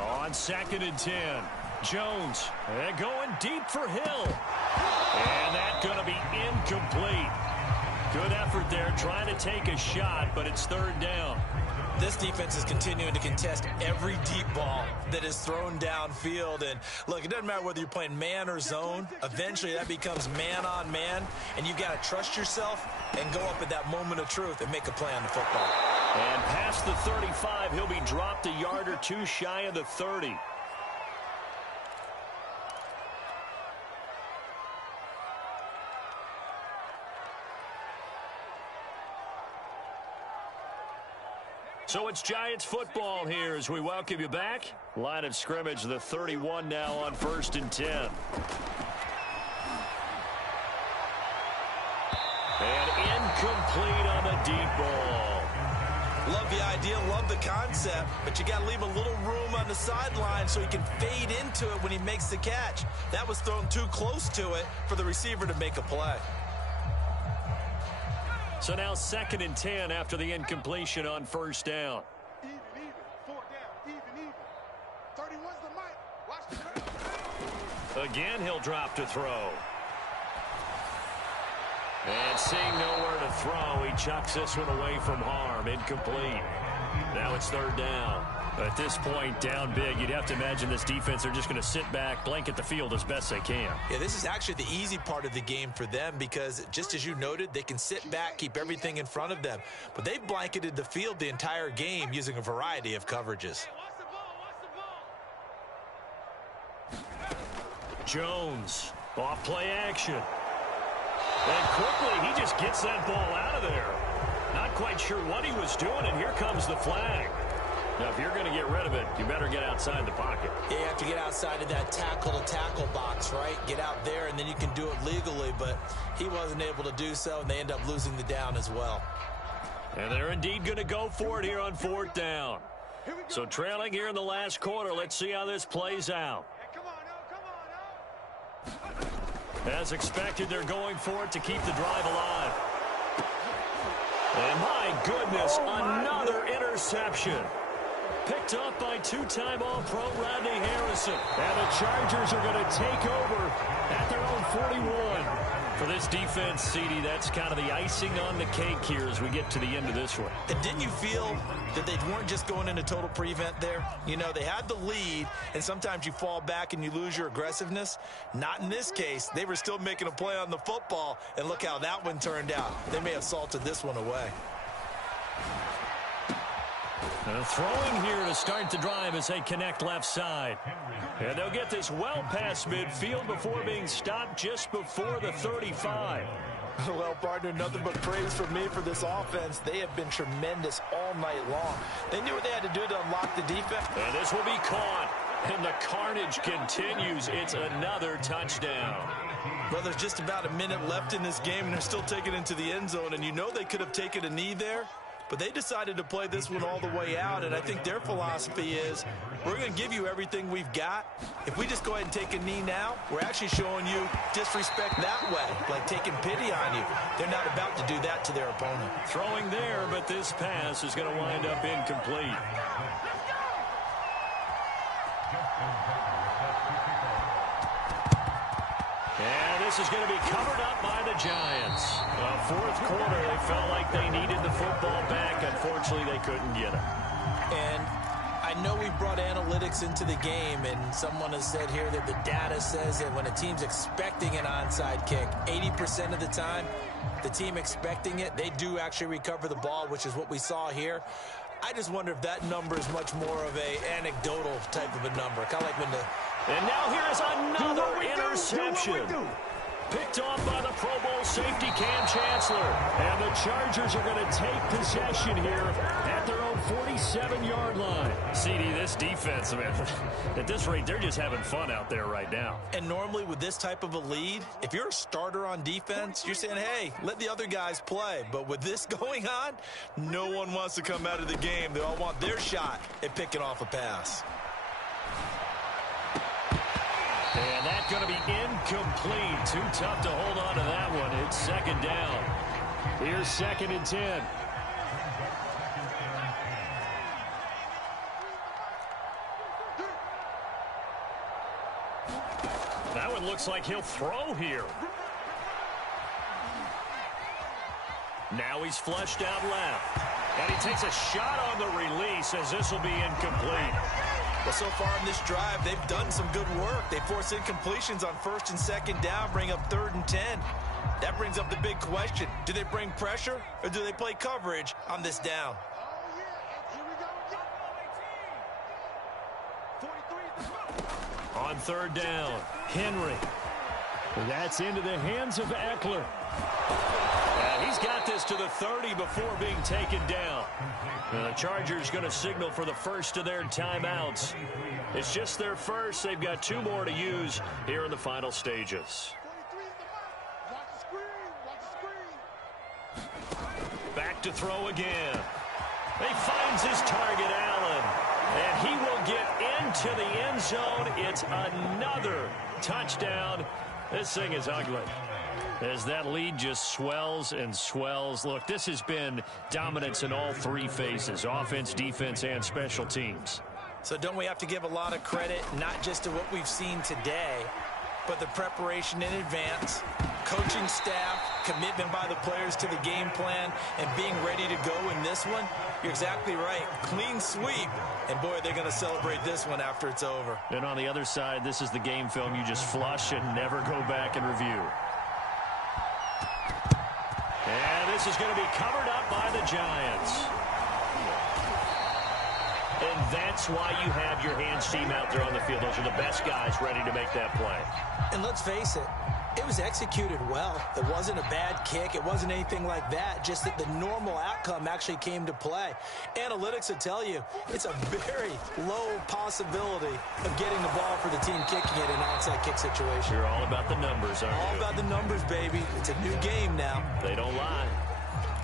On 2nd and 10, Jones going deep for Hill. And that's going to be incomplete. Good effort there, trying to take a shot, but it's 3rd down. This defense is continuing to contest every deep ball that is thrown downfield. And look, it doesn't matter whether you're playing man or zone. Eventually that becomes man on man, and you've got to trust yourself and go up at that moment of truth and make a play on the football. And past the 35, he'll be dropped a yard or 2 shy of the 30. So it's Giants football here as we welcome you back. Line of scrimmage, the 31 now on 1st and 10. And incomplete on the deep ball. Love the idea, love the concept, but you got to leave a little room on the sideline so he can fade into it when he makes the catch. That was thrown too close to it for the receiver to make a play. So now 2nd and 10 after the incompletion on 1st down. Even, 4 down, even. 31's the mic. Watch the Again, he'll drop to throw. And seeing nowhere to throw, he chucks this one away from harm. Incomplete. Now it's 3rd down. At this point, down big, you'd have to imagine this defense are just going to sit back, blanket the field as best they can. Yeah, this is actually the easy part of the game for them because, just as you noted, they can sit back, keep everything in front of them. But they've blanketed the field the entire game using a variety of coverages. Jones, off play action. And quickly, he just gets that ball out of there. Not quite sure what he was doing, and here comes the flag. Now, if you're going to get rid of it, you better get outside the pocket. Yeah, you have to get outside of that tackle-to-tackle box, right? Get out there, and then you can do it legally, but he wasn't able to do so, and they end up losing the down as well. And they're indeed going to go for it here on 4th down. So trailing here in the last quarter, let's see how this plays out. As expected, they're going for it to keep the drive alive. And my goodness, another interception. Picked up by 2-time All-Pro Rodney Harrison. And the Chargers are going to take over at their own 41. For this defense, CD, that's kind of the icing on the cake here as we get to the end of this one. And didn't you feel that they weren't just going into total prevent there? You know, they had the lead, and sometimes you fall back and you lose your aggressiveness. Not in this case. They were still making a play on the football, and look how that one turned out. They may have salted this one away. Throwing here to start the drive as they connect left side. And they'll get this well past midfield before being stopped just before the 35. Well, partner, nothing but praise from me for this offense. They have been tremendous all night long. They knew what they had to do to unlock the defense. And this will be caught. And the carnage continues. It's another touchdown. Well, there's just about a minute left in this game, and they're still taking it into the end zone. And you know they could have taken a knee there, but they decided to play this one all the way out. And I think their philosophy is, we're going to give you everything we've got. If we just go ahead and take a knee now, we're actually showing you disrespect that way, like taking pity on you. They're not about to do that to their opponent. Throwing there, but this pass is going to wind up incomplete. And this is going to be covered up by the Giants. Fourth quarter, they felt like they needed the football back. Unfortunately, they couldn't get it. And I know we brought analytics into the game, and someone has said here that the data says that when a team's expecting an onside kick, 80% of the time, the team expecting it, they do actually recover the ball, which is what we saw here. I just wonder if that number is much more of a anecdotal type of a number. Kind of like when the... And now here is another interception. Picked off by the Pro Bowl safety Cam Chancellor. And the Chargers are going to take possession here at their own 47-yard line. CD, this defense, man, at this rate, they're just having fun out there right now. And normally with this type of a lead, if you're a starter on defense, you're saying, hey, let the other guys play. But with this going on, no one wants to come out of the game. They all want their shot at picking off a pass. And that's going to be incomplete. Too tough to hold on to that one. It's second down. Here's 2nd and 10. That one looks like he'll throw here. Now he's flushed out left. And he takes a shot on the release as this will be incomplete. Well, so far in this drive, they've done some good work. They force incompletions on 1st and 2nd down, bring up 3rd and 10. That brings up the big question. Do they bring pressure or do they play coverage on this down? On 3rd down, Henry. That's into the hands of Eckler. And he's got this to the 30 before being taken down. And the Chargers going to signal for the first of their timeouts. It's just their first. They've got 2 more to use here in the final stages. Back to throw again. He finds his target, Allen. And he will get into the end zone. It's another touchdown. This thing is ugly as that lead just swells and swells. Look, this has been dominance in all 3 phases, offense, defense, and special teams. So don't we have to give a lot of credit, not just to what we've seen today, but the preparation in advance, coaching staff, commitment by the players to the game plan, and being ready to go in this one? You're exactly right. Clean sweep. And, boy, they're going to celebrate this one after it's over. And on the other side, this is the game film you just flush and never go back and review. And this is going to be covered up by the Giants. And that's why you have your hands team out there on the field. Those are the best guys ready to make that play. And let's face it, it was executed well. It wasn't a bad kick. It wasn't anything like that. Just that the normal outcome actually came to play. Analytics will tell you it's a very low possibility of getting the ball for the team kicking it in an onside kick situation. You're all about the numbers, aren't you? All about the numbers, baby. It's a new game now. They don't lie.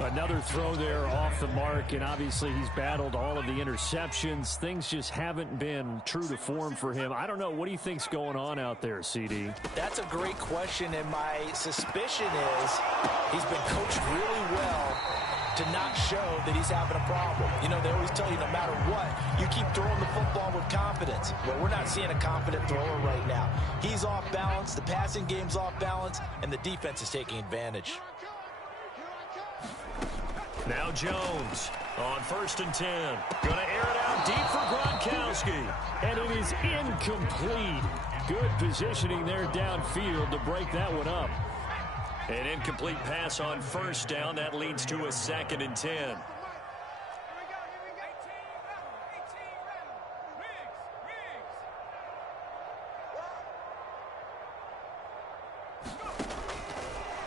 Another throw there off the mark, and obviously he's battled all of the interceptions. Things just haven't been true to form for him. I don't know. What do you think's going on out there, CD? That's a great question, and my suspicion is he's been coached really well to not show that he's having a problem. You know, they always tell you no matter what, you keep throwing the football with confidence. Well, we're not seeing a confident thrower right now. He's off balance, the passing game's off balance, and the defense is taking advantage. Now Jones on 1st and 10. Going to air it out deep for Gronkowski. And it is incomplete. Good positioning there downfield to break that one up. An incomplete pass on 1st down. That leads to a 2nd and 10.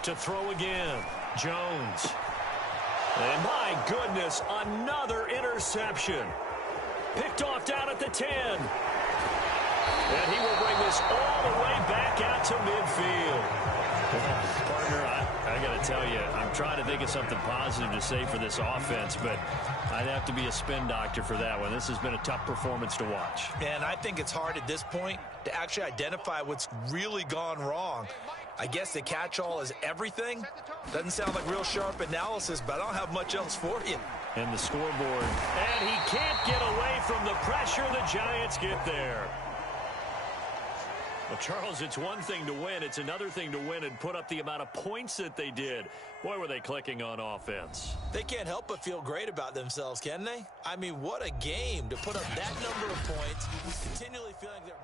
To throw again, Jones. And my goodness, another interception. Picked off down at the 10. And he will bring this all the way back out to midfield. Well, partner, I got to tell you, I'm trying to think of something positive to say for this offense, but I'd have to be a spin doctor for that one. This has been a tough performance to watch. And I think it's hard at this point to actually identify what's really gone wrong. I guess the catch-all is everything. Doesn't sound like real sharp analysis, but I don't have much else for you. And the scoreboard. And he can't get away from the pressure. The Giants get there. Well, Charles, it's one thing to win. It's another thing to win and put up the amount of points that they did. Boy, were they clicking on offense. They can't help but feel great about themselves, can they? I mean, what a game to put up that number of points, continually feeling they're...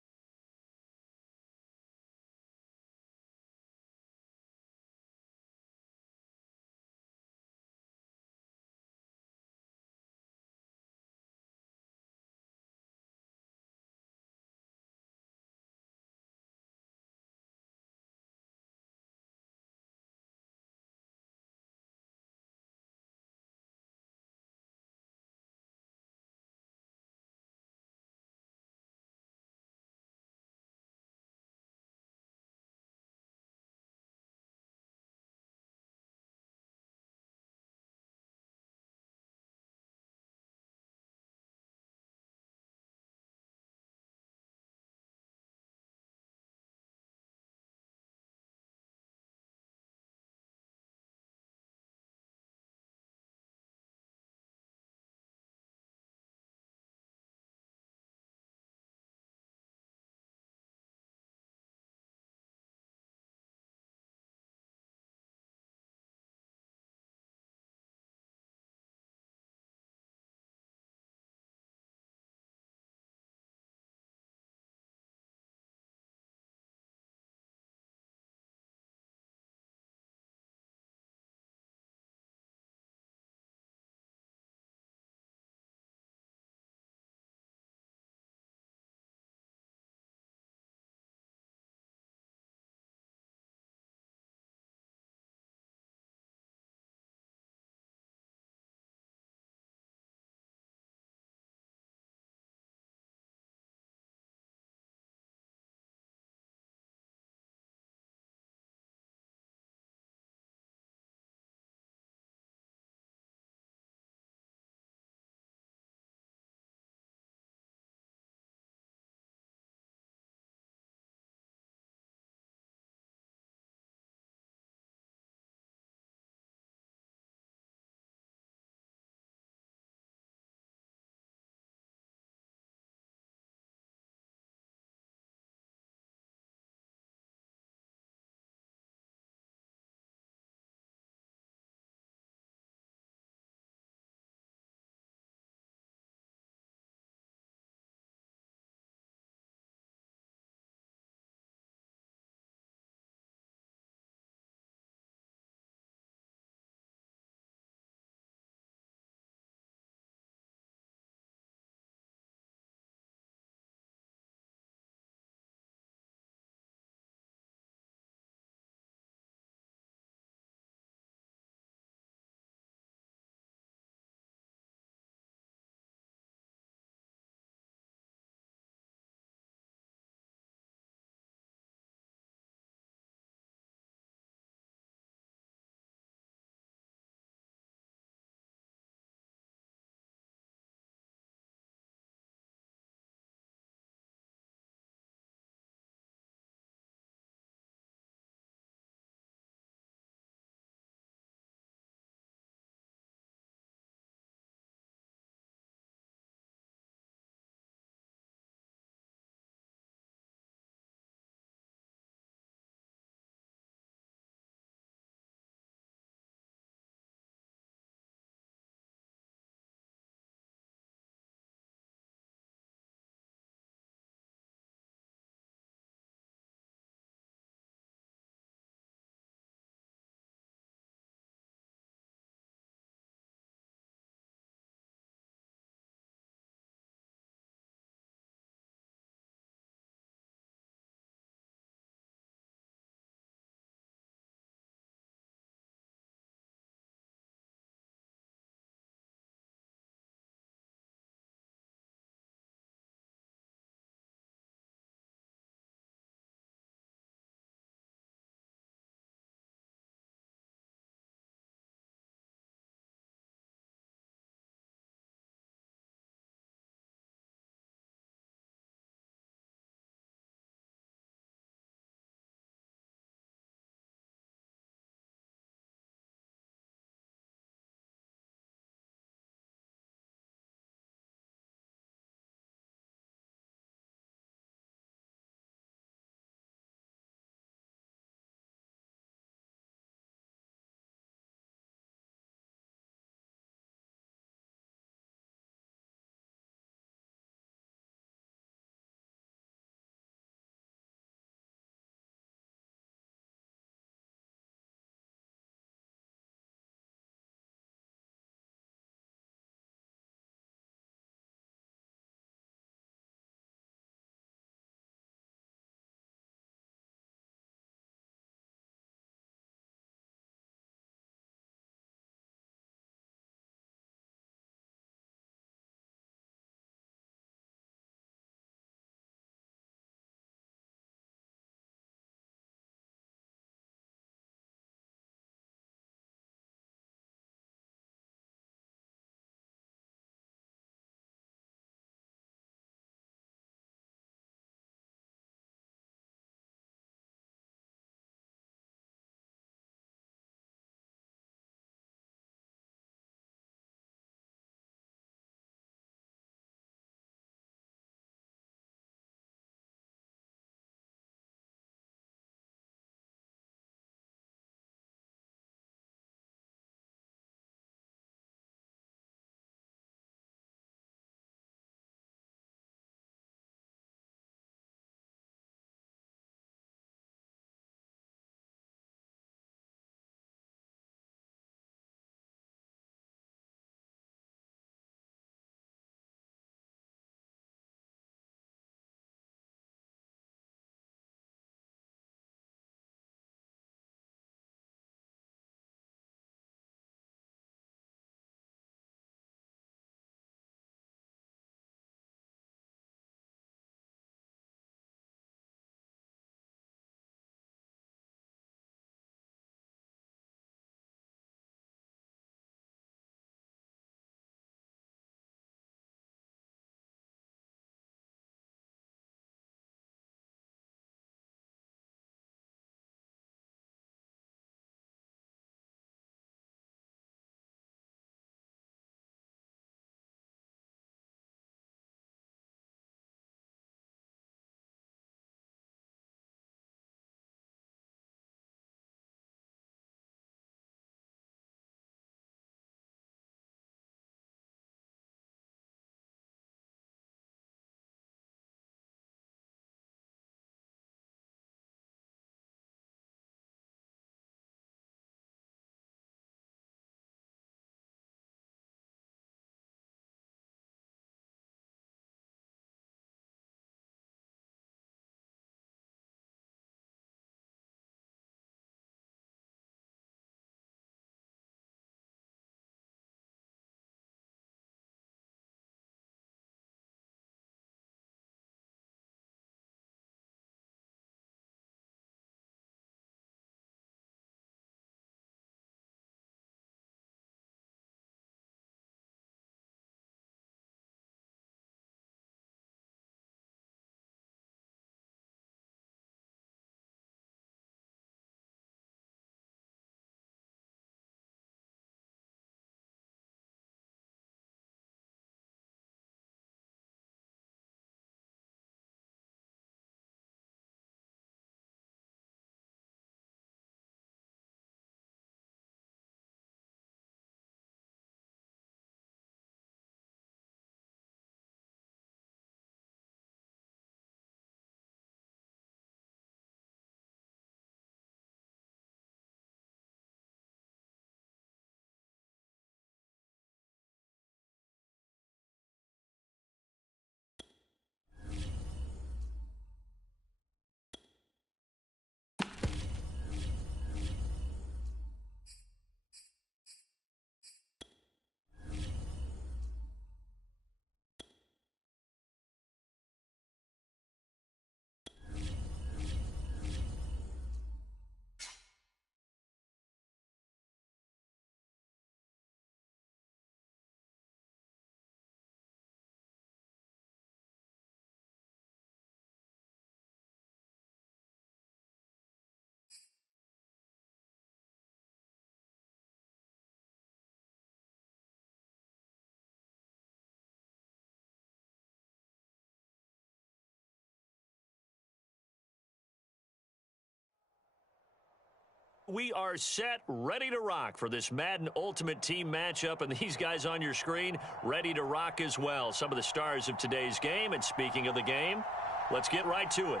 We are set, ready to rock for this Madden Ultimate Team matchup, and these guys on your screen ready to rock as well. Some of the stars of today's game, and speaking of the game, let's get right to it.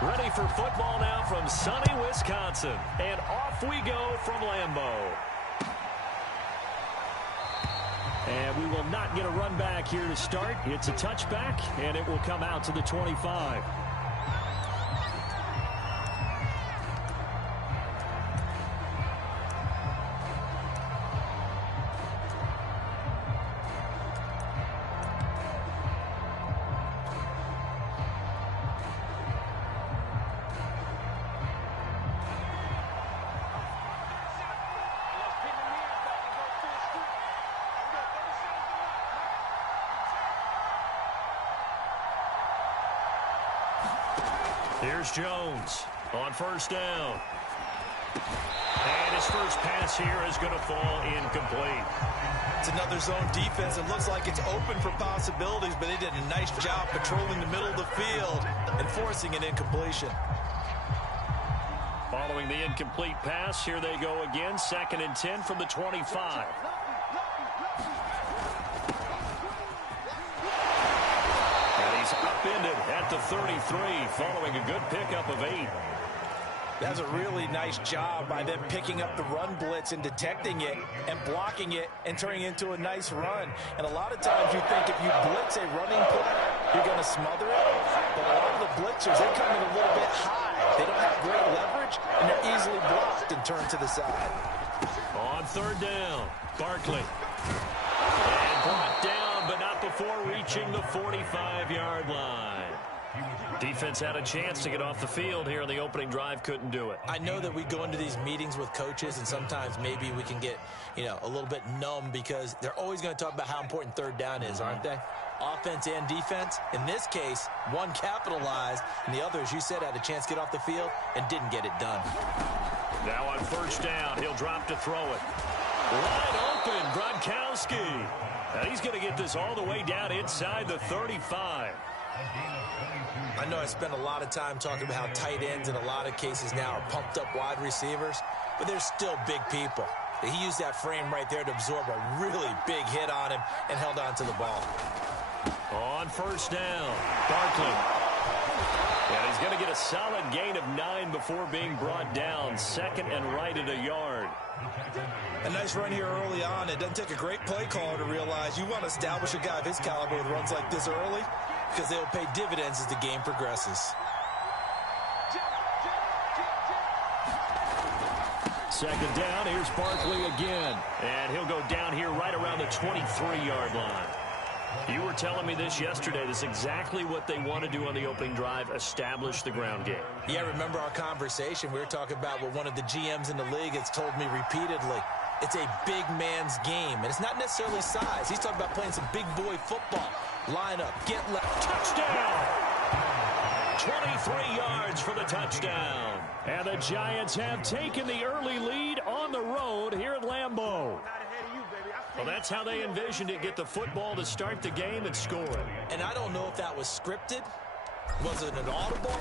Ready for football now from sunny Wisconsin. And off we go from Lambeau. And we will not get a run back here to start. It's a touchback, and it will come out to the 25. Here's Jones on first down. And his first pass here is going to fall incomplete. It's another zone defense. It looks like it's open for possibilities, but they did a nice job patrolling the middle of the field and forcing an incompletion. Following the incomplete pass, here they go again. 2nd and 10 from the 25. Upended at the 33 following a good pickup of 8. That's a really nice job by them picking up the run blitz and detecting it and blocking it and turning it into a nice run. And a lot of times you think if you blitz a running play, you're going to smother it. But a lot of the blitzers, they come in a little bit high. They don't have great leverage, and they're easily blocked and turned to the side. On 3rd down, Barkley. And brought down, but not before reaching the 45-yard line. Defense had a chance to get off the field here on the opening drive, couldn't do it. I know that we go into these meetings with coaches, and sometimes maybe we can get, a little bit numb because they're always going to talk about how important 3rd down is, aren't they? Offense and defense. In this case, one capitalized, and the other, as you said, had a chance to get off the field and didn't get it done. Now on 1st down, he'll drop to throw it. Wide open, Gronkowski. Now he's going to get this all the way down inside the 35. I know I spent a lot of time talking about how tight ends in a lot of cases now are pumped up wide receivers, but they're still big people. He used that frame right there to absorb a really big hit on him and held on to the ball. On 1st down, Barkley. And he's going to get a solid gain of 9 before being brought down. 2nd and right at a yard. A nice run here early on. It doesn't take a great play caller to realize you want to establish a guy of his caliber with runs like this early because they'll pay dividends as the game progresses. 2nd down, here's Barkley again. And he'll go down here right around the 23-yard line. You were telling me this yesterday. This is exactly what they want to do on the opening drive, establish the ground game. Yeah, remember our conversation. We were talking about what one of the GMs in the league has told me repeatedly. It's a big man's game, and it's not necessarily size. He's talking about playing some big boy football. Line up, get left. Touchdown! 23 yards for the touchdown. And the Giants have taken the early lead on the road here at Lambeau. Well, that's how they envisioned it, get the football to start the game and score it. And I don't know if that was scripted. Was it an audible?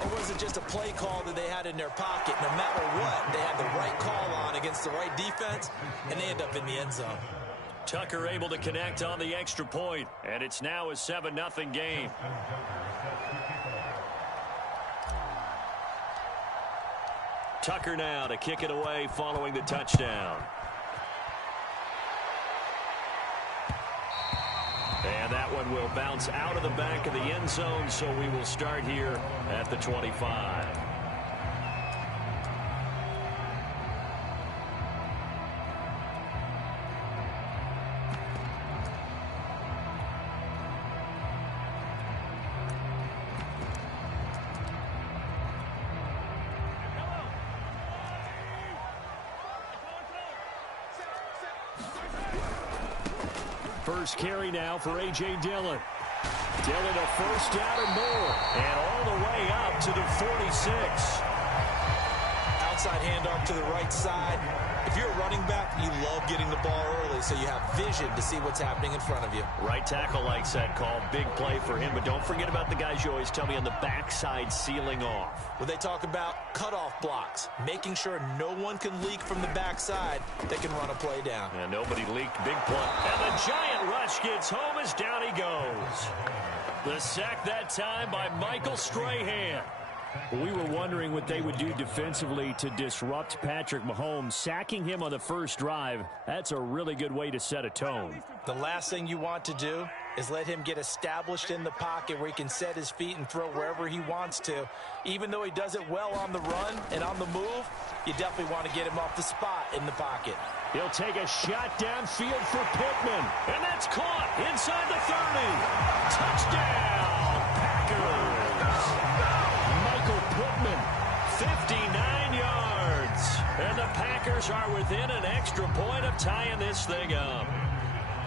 Or was it just a play call that they had in their pocket? No matter what, they had the right call on against the right defense, and they end up in the end zone. Tucker able to connect on the extra point, and it's now a 7-0 game. Tucker now to kick it away following the touchdown. And that one will bounce out of the back of the end zone, so we will start here at the 25. First carry now for A.J. Dillon. Dylan a first down and more. And all the way up to the 46. Outside handoff to the right side. If you're a running back, you love getting the ball early so you have vision to see what's happening in front of you. Right tackle likes that call. Big play for him. But don't forget about the guys you always tell me on the backside sealing off. Well, they talk about cutoff blocks, making sure no one can leak from the backside that can run a play down. And nobody leaked. Big play. And the giant rush gets home as down he goes. The sack that time by Michael Strahan. We were wondering what they would do defensively to disrupt Patrick Mahomes. Sacking him on the first drive, that's a really good way to set a tone. The last thing you want to do is let him get established in the pocket where he can set his feet and throw wherever he wants to. Even though he does it well on the run and on the move, you definitely want to get him off the spot in the pocket. He'll take a shot downfield for Pittman. And that's caught inside the 30. Touchdown, Packers. Michael Pittman, 59 yards. And the Packers are within an extra point of tying this thing up.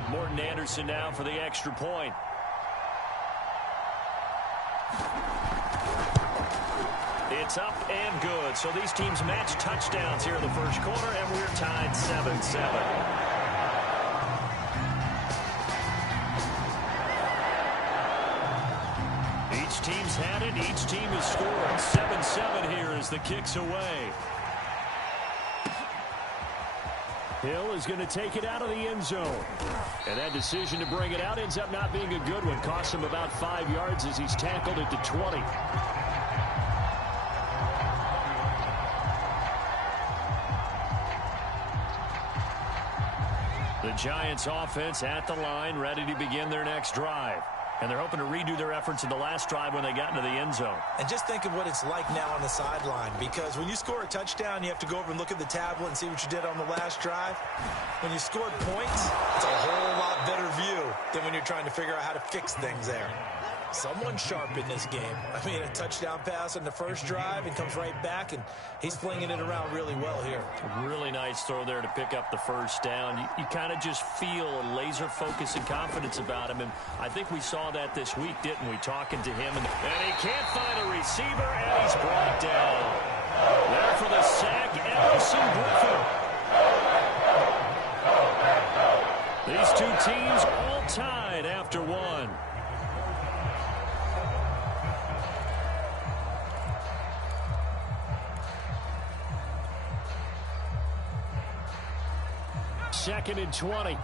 Morton Anderson now for the extra point. It's up and good. So these teams match touchdowns here in the first quarter, and we're tied 7-7. Each team's had it. Each team has scored. 7-7 here as the kick's away. Hill is going to take it out of the end zone. And that decision to bring it out ends up not being a good one. Costs him about 5 yards as he's tackled at the 20. The Giants offense at the line, ready to begin their next drive. And they're hoping to redo their efforts in the last drive when they got into the end zone. And just think of what it's like now on the sideline, because when you score a touchdown, you have to go over and look at the tablet and see what you did on the last drive. When you scored points, it's a whole lot better view than when you're trying to figure out how to fix things there. Someone sharp in this game. I mean, a touchdown pass on the first drive and comes right back, and he's flinging it around really well here. Really nice throw there to pick up the first down. You kind of just feel a laser focus and confidence about him, and I think we saw that this week, didn't we, talking to him. And he can't find a receiver, and he's brought down. There for the sack, Emerson Griffin. These two teams all tied after one. Second and 20. A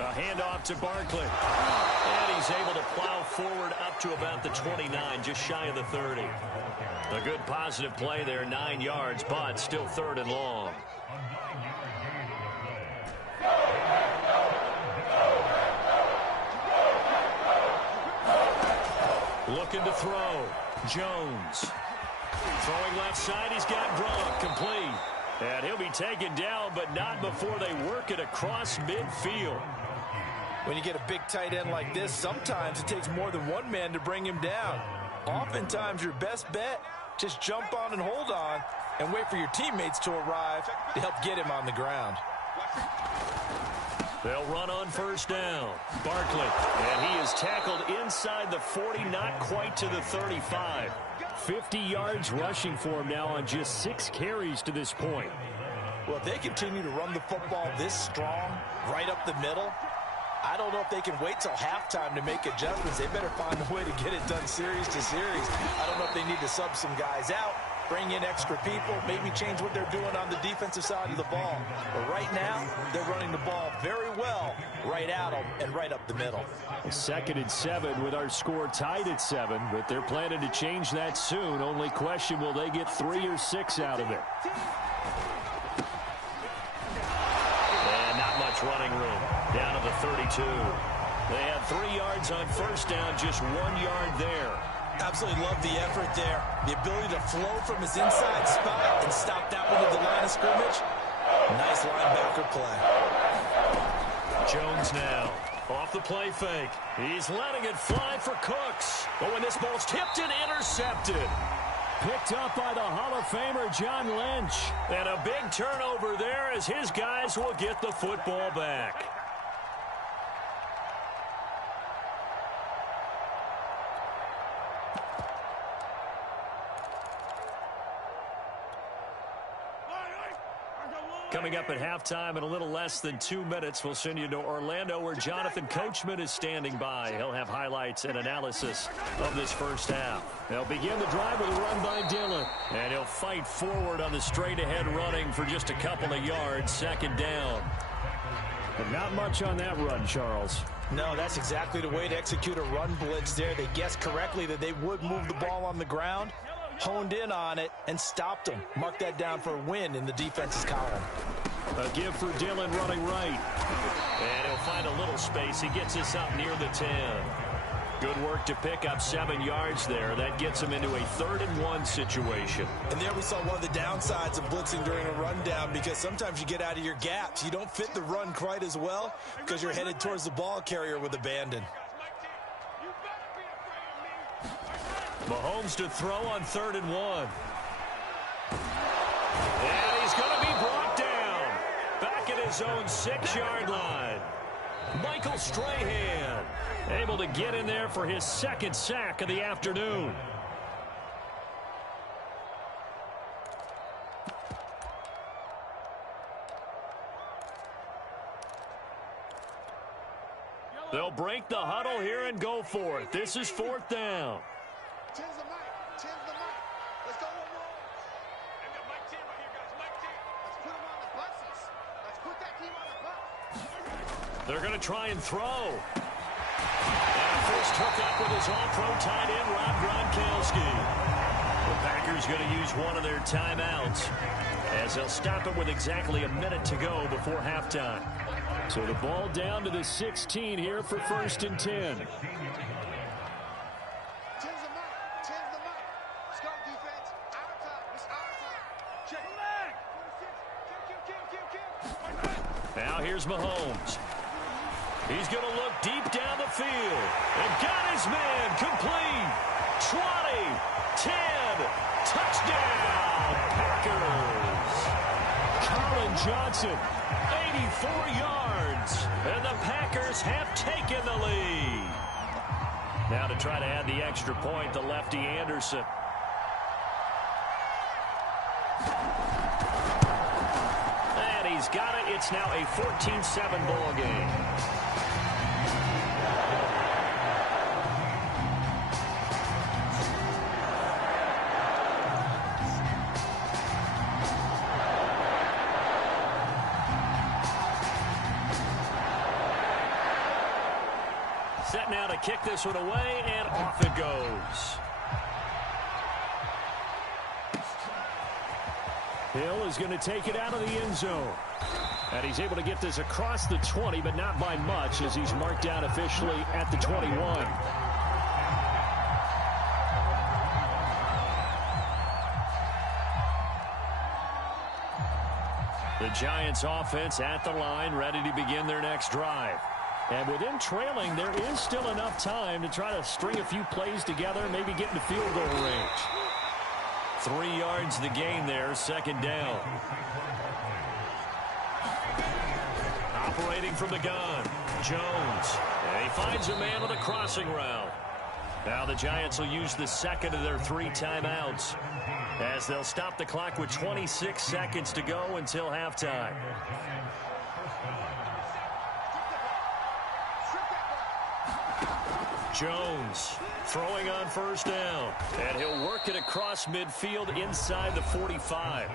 handoff to Barkley. And he's able to plow forward up to about the 29, just shy of the 30. A good positive play there, 9 yards, but still third and long. Looking to throw. Jones. Throwing left side, he's got Gronk, complete. And he'll be taken down, but not before they work it across midfield. When you get a big tight end like this, sometimes it takes more than one man to bring him down. Oftentimes, your best bet, just jump on and hold on and wait for your teammates to arrive to help get him on the ground. They'll run on first down. Barkley, and he is tackled inside the 40, not quite to the 35. 50 yards rushing for him now on just 6 carries to this point. Well, if they continue to run the football this strong, right up the middle, I don't know if they can wait till halftime to make adjustments. They better find a way to get it done series to series. I don't know if they need to sub some guys out, bring in extra people, maybe change what they're doing on the defensive side of the ball. But right now, they're running the ball very well right at them and right up the middle. Second and 7 with our score tied at 7, but they're planning to change that soon. Only question, will they get 3 or 6 out of it? And not much running room. Down to the 32. They had 3 yards on first down, just 1 yard there. Absolutely love the effort there. The ability to flow from his inside spot and stop that one at the line of scrimmage. Nice linebacker play. Jones now off the play fake. He's letting it fly for Cooks. But when this ball's tipped and intercepted. Picked up by the Hall of Famer, John Lynch. And a big turnover there as his guys will get the football back. Coming up at halftime in a little less than 2 minutes, we'll send you to Orlando where Jonathan Coachman is standing by. He'll have highlights and analysis of this first half. They'll begin the drive with a run by Dillon. And he'll fight forward on the straight-ahead running for just a couple of yards, second down. But not much on that run, Charles. No, that's exactly the way to execute a run blitz there. They guessed correctly that they would move the ball on the ground, honed in on it, and stopped them. Mark that down for a win in the defense's column. A give for Dillon running right. And he'll find a little space. He gets us up near the 10. Good work to pick up 7 yards there. That gets him into a 3rd-and-1 situation. And there we saw one of the downsides of blitzing during a rundown, because sometimes you get out of your gaps. You don't fit the run quite as well because you're headed towards the ball carrier with abandon. Mahomes to throw on 3rd-and-1. And he's going to be brought down. Back at his own 6-yard line. Michael Strahan able to get in there for his 2nd sack of the afternoon. They'll break the huddle here and go for it. This is 4th down. 10's the mic. 10's the mic. Let's go one more. And got Mike 10 right here, guys. Mike 10. Let's put him on the buses. Let's put that team on the bus. They're going to try and throw. And first hook up with his all-pro tight end, Rob Gronkowski. The Packers going to use one of their timeouts as they'll stop it with exactly a minute to go before halftime. So the ball down to the 16 here for 1st and 10. 10's the mic. 10's the mic. Let's go, defense. Our time. It's our time. Check the leg. 46. Kill. Now here's Mahomes. He's going to look deep down the field. And got his man complete. 20, 10, touchdown, Packers. Colin Johnson, 84 yards. And the Packers have taken the lead. Now to try to add the extra point, the lefty Anderson. And he's got it. It's now a 14-7 ball game. Set now to kick this one away, and off it goes. Hill is going to take it out of the end zone. And he's able to get this across the 20, but not by much, as he's marked out officially at the 21. The Giants offense at the line, ready to begin their next drive. And with them trailing, there is still enough time to try to string a few plays together, maybe get into field goal range. 3 yards the gain there, 2nd down. Operating from the gun, Jones. And he finds a man with a crossing route. Now the Giants will use the 2nd of their 3 timeouts as they'll stop the clock with 26 seconds to go until halftime. Jones throwing on 1st down. And he'll work it across midfield inside the 45.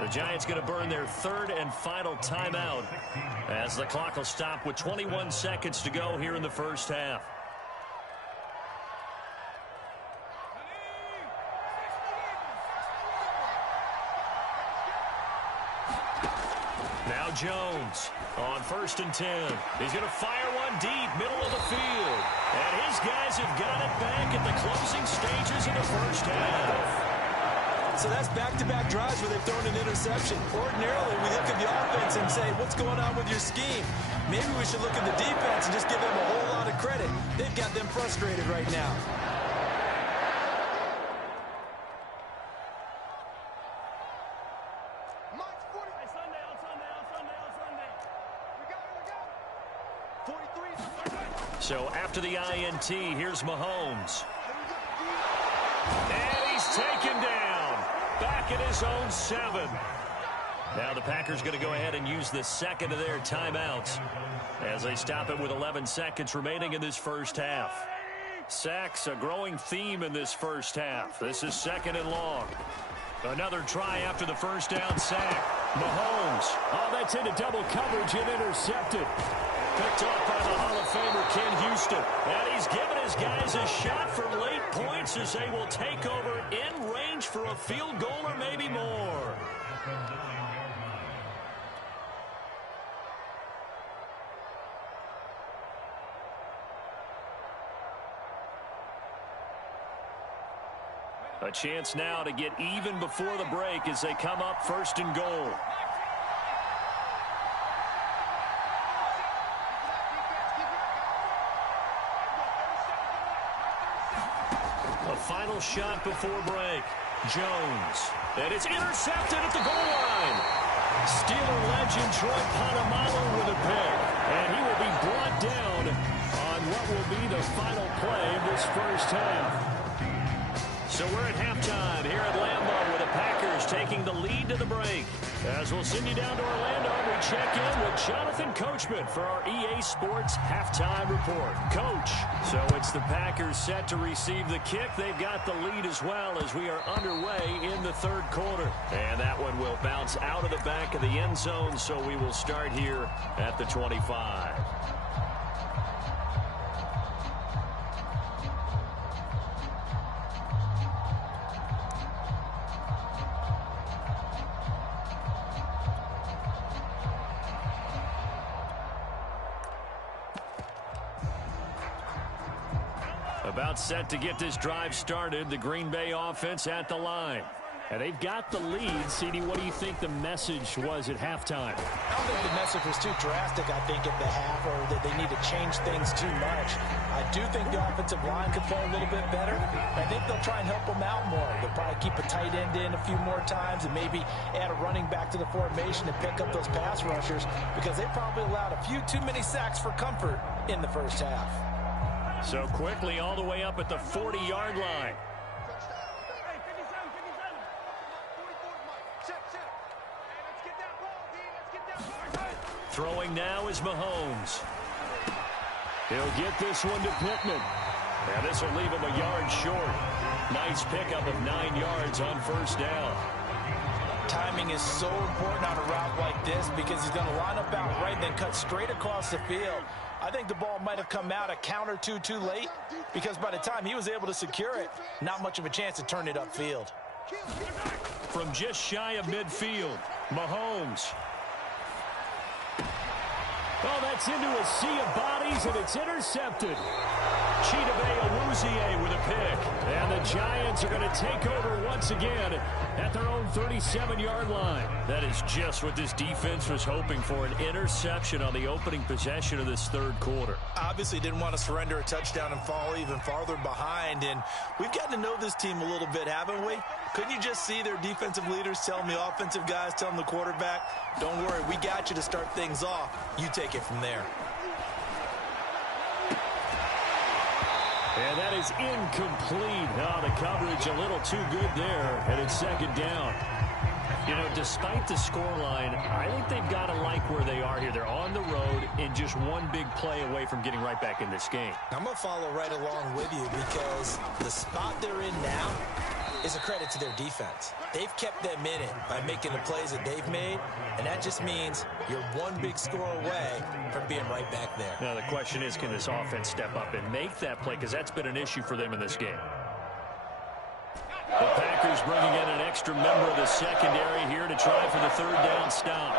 The Giants going to burn their 3rd and final timeout as the clock will stop with 21 seconds to go here in the first half. Now Jones on 1st and 10. He's going to fire one deep, middle of the field. And his guys have got it back at the closing stages of the first half. So that's back-to-back drives where they've thrown an interception. Ordinarily, we look at the offense and say, what's going on with your scheme? Maybe we should look at the defense and just give them a whole lot of credit. They've got them frustrated right now. So after the INT, here's Mahomes. And he's taken down. Back at his own 7. Now the Packers going to go ahead and use the second of their timeouts as they stop it with 11 seconds remaining in this first half. Sacks, a growing theme in this first half. This is 2nd and long. Another try after the first down sack. Mahomes. Oh, that's into double coverage and intercepted. Picked off by the Hall of Famer Ken Houston. And he's given his guys a shot for late points as they will take over in range for a field goal or maybe more. A chance now to get even before the break as they come up 1st and goal. A final shot before break. Jones. And it's intercepted at the goal line. Steeler legend Troy Polamalu with a pick. And he will be brought down on what will be the final play of this first half. So we're at halftime here at Lambeau with the Packers taking the lead to the break. As we'll send you down to Orlando, we check in with Jonathan Coachman for our EA Sports Halftime Report. Coach, so it's the Packers set to receive the kick. They've got the lead as well as we are underway in the 3rd quarter. And that one will bounce out of the back of the end zone, so we will start here at the 25. About set to get this drive started. The Green Bay offense at the line. And they've got the lead. CD, what do you think the message was at halftime? I don't think the message was too drastic, I think, at the half, or that they need to change things too much. I do think the offensive line could play a little bit better. I think they'll try and help them out more. They'll probably keep a tight end in a few more times and maybe add a running back to the formation and pick up those pass rushers because they probably allowed a few too many sacks for comfort in the first half. So quickly all the way up at the 40-yard line. Throwing now is Mahomes. He'll get this one to Pittman. And this will leave him a yard short. Nice pickup of 9 yards on first down. Timing is so important on a route like this because he's going to line up out right and then cut straight across the field. I think the ball might have come out a count or two too late because by the time he was able to secure it, not much of a chance to turn it upfield. From just shy of midfield, Mahomes. Oh, that's into a sea of bodies, and it's intercepted. Chidobe Awuzie with a pick. And the Giants are going to take over once again at their own 37-yard line. That is just what this defense was hoping for, an interception on the opening possession of this 3rd quarter. Obviously didn't want to surrender a touchdown and fall even farther behind, and we've gotten to know this team a little bit, haven't we? Couldn't you just see their defensive leaders telling the offensive guys, telling the quarterback, don't worry, we got you to start things off. You take it from there. And that is incomplete. Oh, the coverage a little too good there, and it's 2nd down. You know, despite the scoreline, I think they've got to like where they are here. They're on the road and just one big play away from getting right back in this game. I'm going to follow right along with you because the spot they're in now is a credit to their defense. They've kept them in it by making the plays that they've made, and that just means you're one big score away from being right back there. Now, the question is, can this offense step up and make that play? Because that's been an issue for them in this game. The Packers bringing in an extra member of the secondary here to try for the 3rd down stop.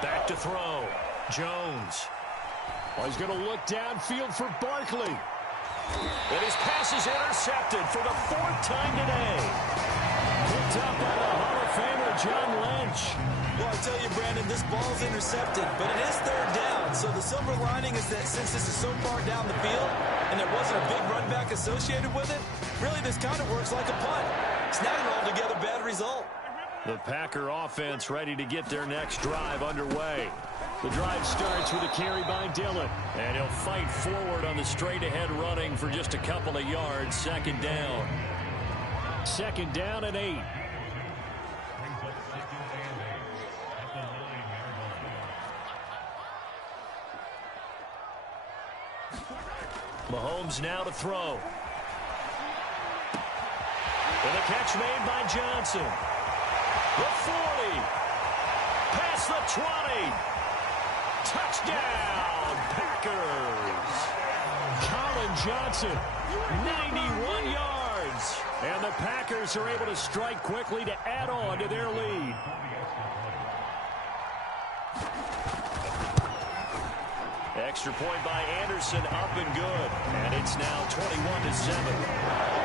Back to throw. Jones. Well, he's going to look downfield for Barkley. And his pass is intercepted for the 4th time today. Picked up by the Hall of Famer John Lynch. Well, I tell you, Brandon, this ball's intercepted, but it is 3rd down. So the silver lining is that since this is so far down the field and there wasn't a big run back associated with it, really this kind of works like a punt. It's not an altogether bad result. The Packer offense ready to get their next drive underway. The drive starts with a carry by Dillon. And he'll fight forward on the straight-ahead running for just a couple of yards. Second down. Second down and 8. Mahomes now to throw. And a catch made by Johnson. The 40. Past the 20. Touchdown, Packers. Colin Johnson, 91 yards. And the Packers are able to strike quickly to add on to their lead. Extra point by Anderson, up and good. And it's now 21-7.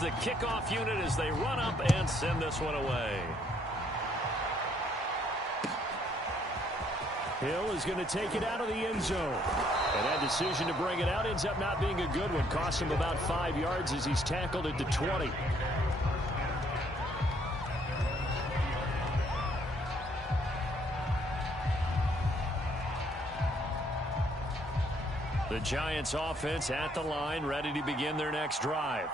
The kickoff unit as they run up and send this one away. Hill is going to take it out of the end zone. And that decision to bring it out ends up not being a good one. Cost him about 5 yards as he's tackled at the 20. The Giants offense at the line, ready to begin their next drive.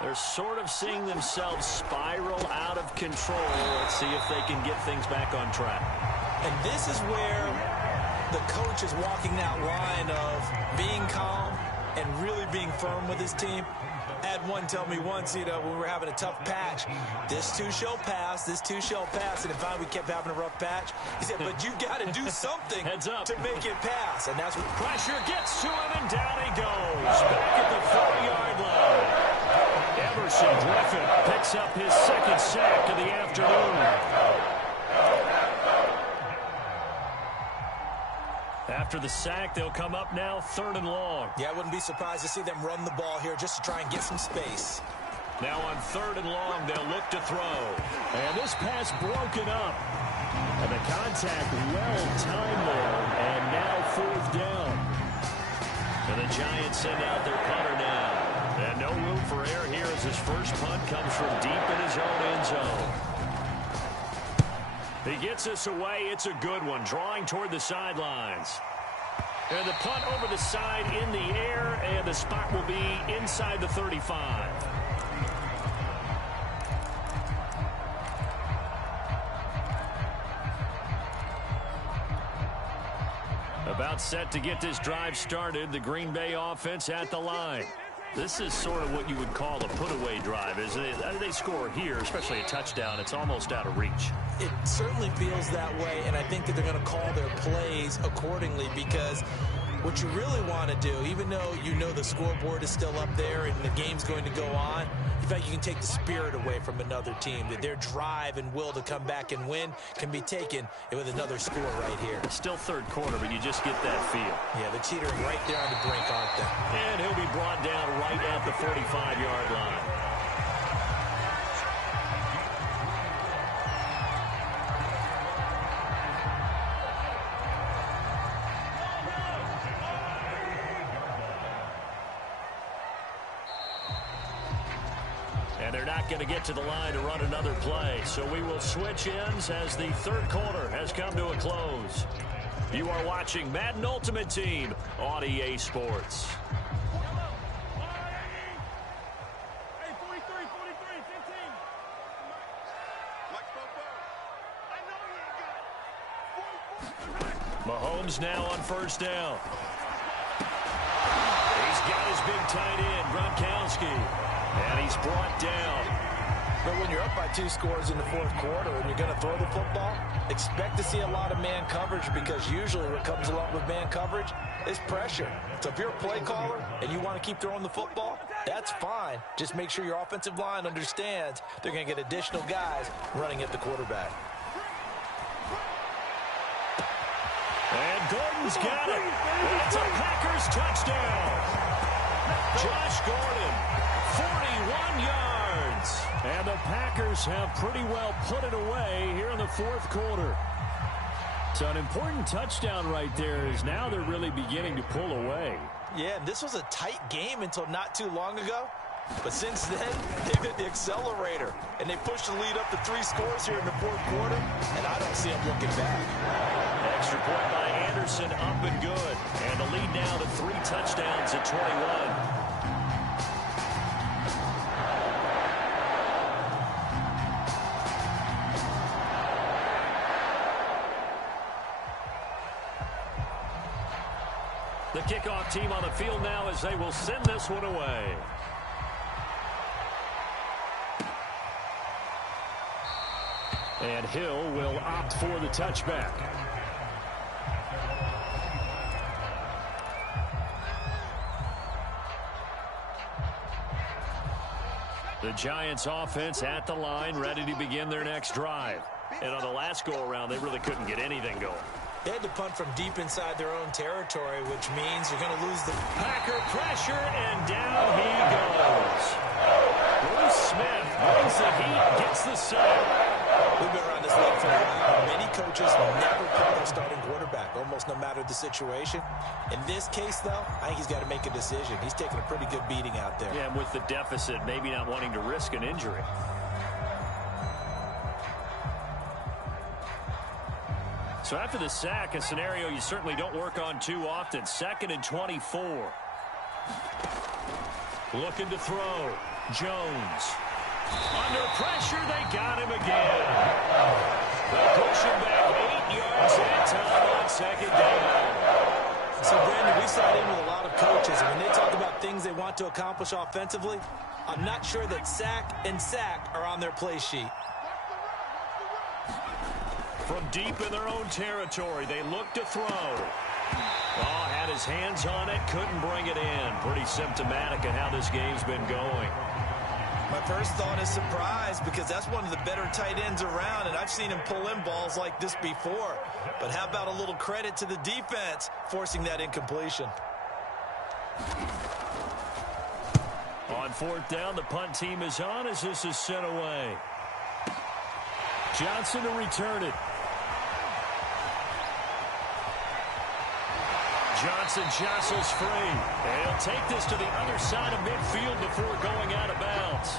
They're sort of seeing themselves spiral out of control. Let's see if they can get things back on track. And this is where the coach is walking that line of being calm and really being firm with his team. I had one tell me once, when we were having a tough patch, this too shall pass, this too shall pass. And finally we kept having a rough patch. He said, but you got to do something Heads up. to make it pass. And that's what Pressure gets to him, and down he goes. Back at the 4-yard line. Emerson Griffin picks up his second sack of the afternoon. After the sack, they'll come up now 3rd and long. Yeah, I wouldn't be surprised to see them run the ball here just to try and get some space. Now on 3rd and long, they'll look to throw. And this pass broken up. And the contact well timed there. And now 4th down. And the Giants send out their punter now. And no room for error here as his first punt comes from deep in his own end zone. He gets this away. It's a good one, drawing toward the sidelines. And the punt over the side in the air, and the spot will be inside the 35. About set to get this drive started, the Green Bay offense at the line. This is sort of what you would call a put-away drive, isn't it? They score here, especially a touchdown. It's almost out of reach. It certainly feels that way, and I think that they're going to call their plays accordingly because what you really want to do, even though you know the scoreboard is still up there and the game's going to go on, in fact, you can take the spirit away from another team. That their drive and will to come back and win can be taken with another score right here. Still 3rd quarter, but you just get that feel. Yeah, they're teetering right there on the brink, aren't they? And he'll be brought down right at the 45-yard line. And they're not going to get to the line to run another play. So we will switch ends as the 3rd quarter has come to a close. You are watching Madden Ultimate Team on EA Sports. Hey, 43, 15. Mahomes now on 1st down. He's got his big tight end, Gronkowski. And he's brought down. But when you're up by 2 scores in the 4th quarter and you're going to throw the football, expect to see a lot of man coverage because usually what comes along with man coverage is pressure. So if you're a play caller and you want to keep throwing the football, that's fine. Just make sure your offensive line understands they're going to get additional guys running at the quarterback. And Gordon's got it. It's a Packers touchdown. Josh Gordon, 41 yards. And the Packers have pretty well put it away here in the 4th quarter. So an important touchdown right there is now they're really beginning to pull away. Yeah, this was a tight game until not too long ago. But since then, they've hit the accelerator. And they pushed the lead up to 3 scores here in the fourth quarter. And I don't see them looking back. Extra point by Anderson, up and good. And the lead now to 3 touchdowns at 21. The kickoff team on the field now as they will send this one away. And Hill will opt for the touchback. The Giants offense at the line, ready to begin their next drive. And on the last go-around, they really couldn't get anything going. They had to punt from deep inside their own territory, which means you're going to lose the... Packer pressure, and down he goes. Bruce Smith brings the heat, gets the sack. We've been around this league for a while. Many coaches never punt their starting quarterback, almost no matter the situation. In this case, though, I think he's got to make a decision. He's taking a pretty good beating out there. Yeah, and with the deficit, maybe not wanting to risk an injury. So after the sack, a scenario you certainly don't work on too often. 2nd and 24. Looking to throw. Jones. Under pressure, they got him again. They push him back 8 yards that time on 2nd down. So, Brandon, we saw it in with a lot of coaches. And when they talk about things they want to accomplish offensively, I'm not sure that sack and sack are on their play sheet. From deep in their own territory, they look to throw. Oh, had his hands on it, couldn't bring it in. Pretty symptomatic of how this game's been going. My first thought is surprise, because that's one of the better tight ends around, and I've seen him pull in balls like this before. But how about a little credit to the defense forcing that incompletion? On 4th down, the punt team is on as this is sent away. Johnson to return it. Johnson jostles free. And he'll take this to the other side of midfield before going out of bounds.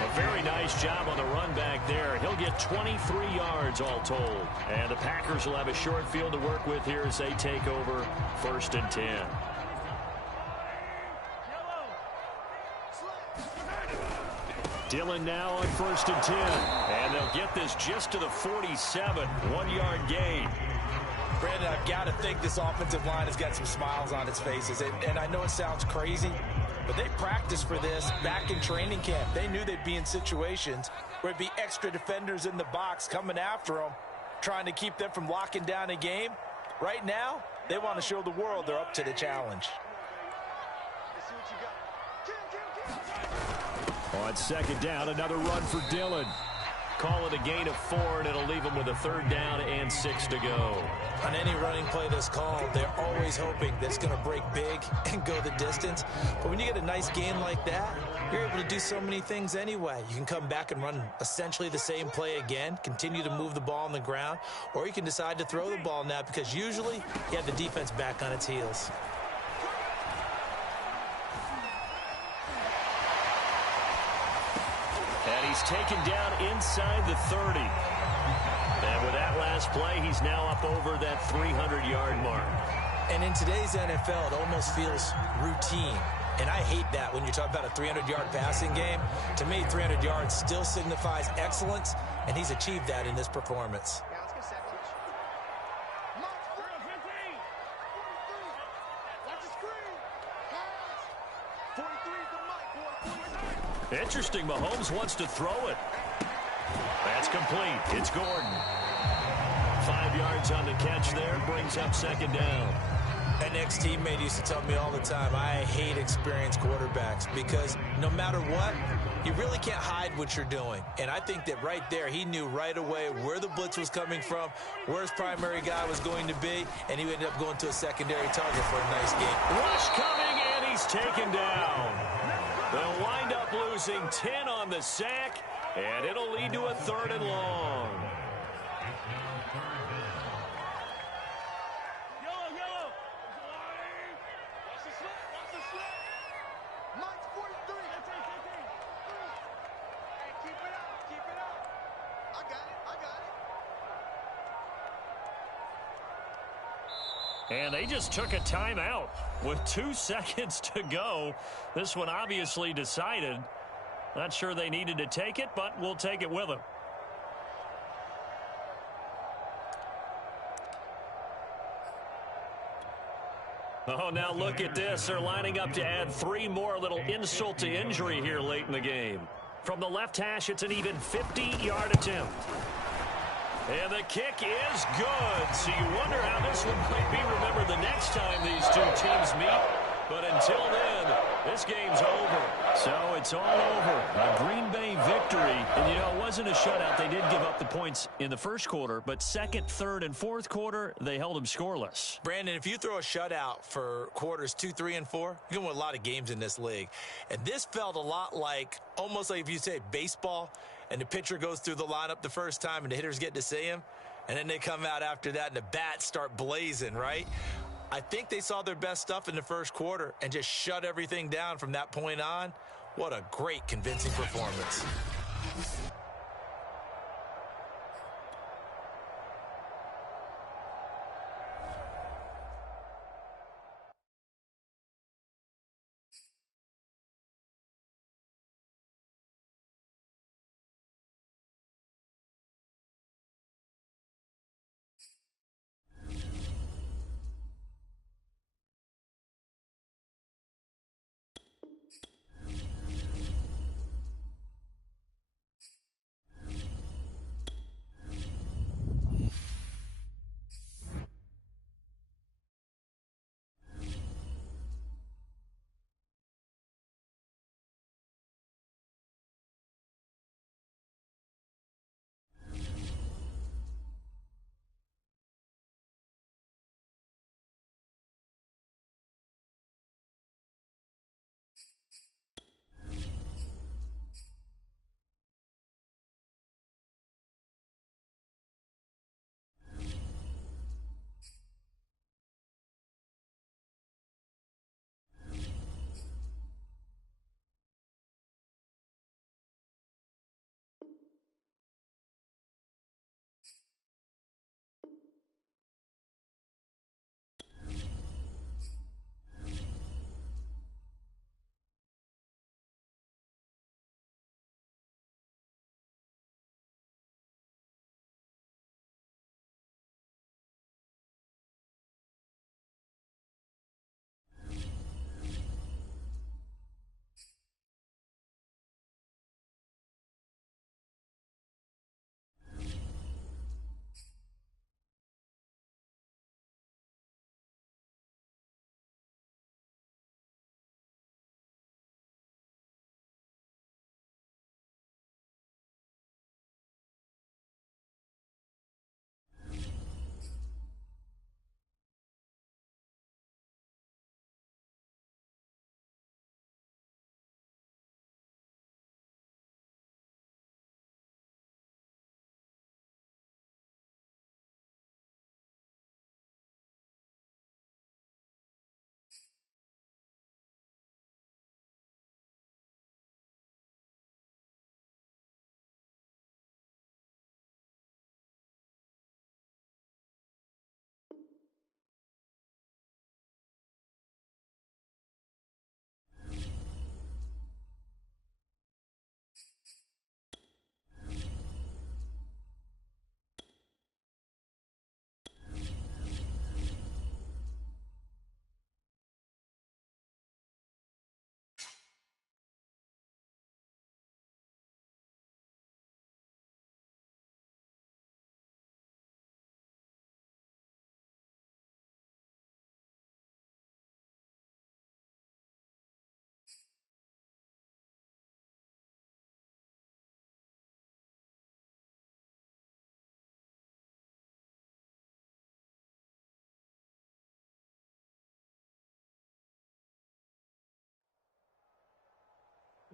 A very nice job on the run back there. He'll get 23 yards all told. And the Packers will have a short field to work with here as they take over 1st and 10. Dillon now on 1st and 10. And they'll get this just to the 47. 1-yard gain. Brandon, I've got to think this offensive line has got some smiles on its faces. And I know it sounds crazy, but they practiced for this back in training camp. They knew they'd be in situations where it'd be extra defenders in the box coming after them, trying to keep them from locking down a game. Right now, they want to show the world they're up to the challenge. On 2nd down, another run for Dillon. Call it a gain of 4, and it'll leave them with a 3rd down and 6 to go. On any running play that's called, they're always hoping that it's going to break big and go the distance. But when you get a nice game like that, you're able to do so many things anyway. You can come back and run essentially the same play again, continue to move the ball on the ground, or you can decide to throw the ball now because usually you have the defense back on its heels. And he's taken down inside the 30. And with that last play, he's now up over that 300-yard mark. And in today's NFL, it almost feels routine. And I hate that when you're talking about a 300-yard passing game. To me, 300 yards still signifies excellence, and he's achieved that in this performance. Interesting, Mahomes wants to throw it. That's complete. It's Gordon. 5 yards on the catch there, brings up 2nd down. An ex-teammate used to tell me all the time, I hate experienced quarterbacks because no matter what, you really can't hide what you're doing. And I think that right there, he knew right away where the blitz was coming from, where his primary guy was going to be, and he ended up going to a secondary target for a nice game. Rush coming, and he's taken down. They'll wind up losing 10 on the sack, and it'll lead to a 3rd and long. And they just took a timeout with 2 seconds to go. This one obviously decided. Not sure they needed to take it, but we'll take it with them. Oh, now look at this. They're lining up to add 3 more. Little insult to injury here late in the game. From the left hash, it's an even 50-yard attempt. And the kick is good. So you wonder how this one might be remembered the next time these two teams meet. But until then, this game's over. So it's all over. A Green Bay victory. And, you know, it wasn't a shutout. They did give up the points in the first quarter. But second, third, and fourth quarter, they held them scoreless. Brandon, if you throw a shutout for quarters 2, 3, and 4, you're going to win a lot of games in this league. And this felt a lot like, almost like if you say baseball, and the pitcher goes through the lineup the first time and the hitters get to see him, and then they come out after that and the bats start blazing, right? I think they saw their best stuff in the first quarter and just shut everything down from that point on. What a great, convincing performance.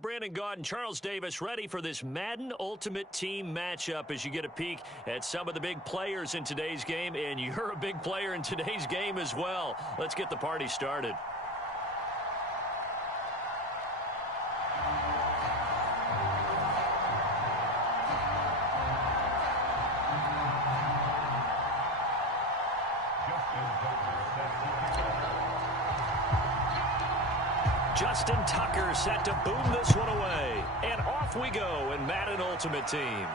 Brandon Gaud and Charles Davis ready for this Madden Ultimate Team matchup as you get a peek at some of the big players in today's game, and you're a big player in today's game as well. Let's get the party started. Justin Tucker set to boom this one away. And off we go in Madden Ultimate Team.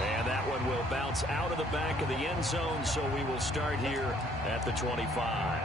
And that one will bounce out of the back of the end zone, so we will start here at the 25.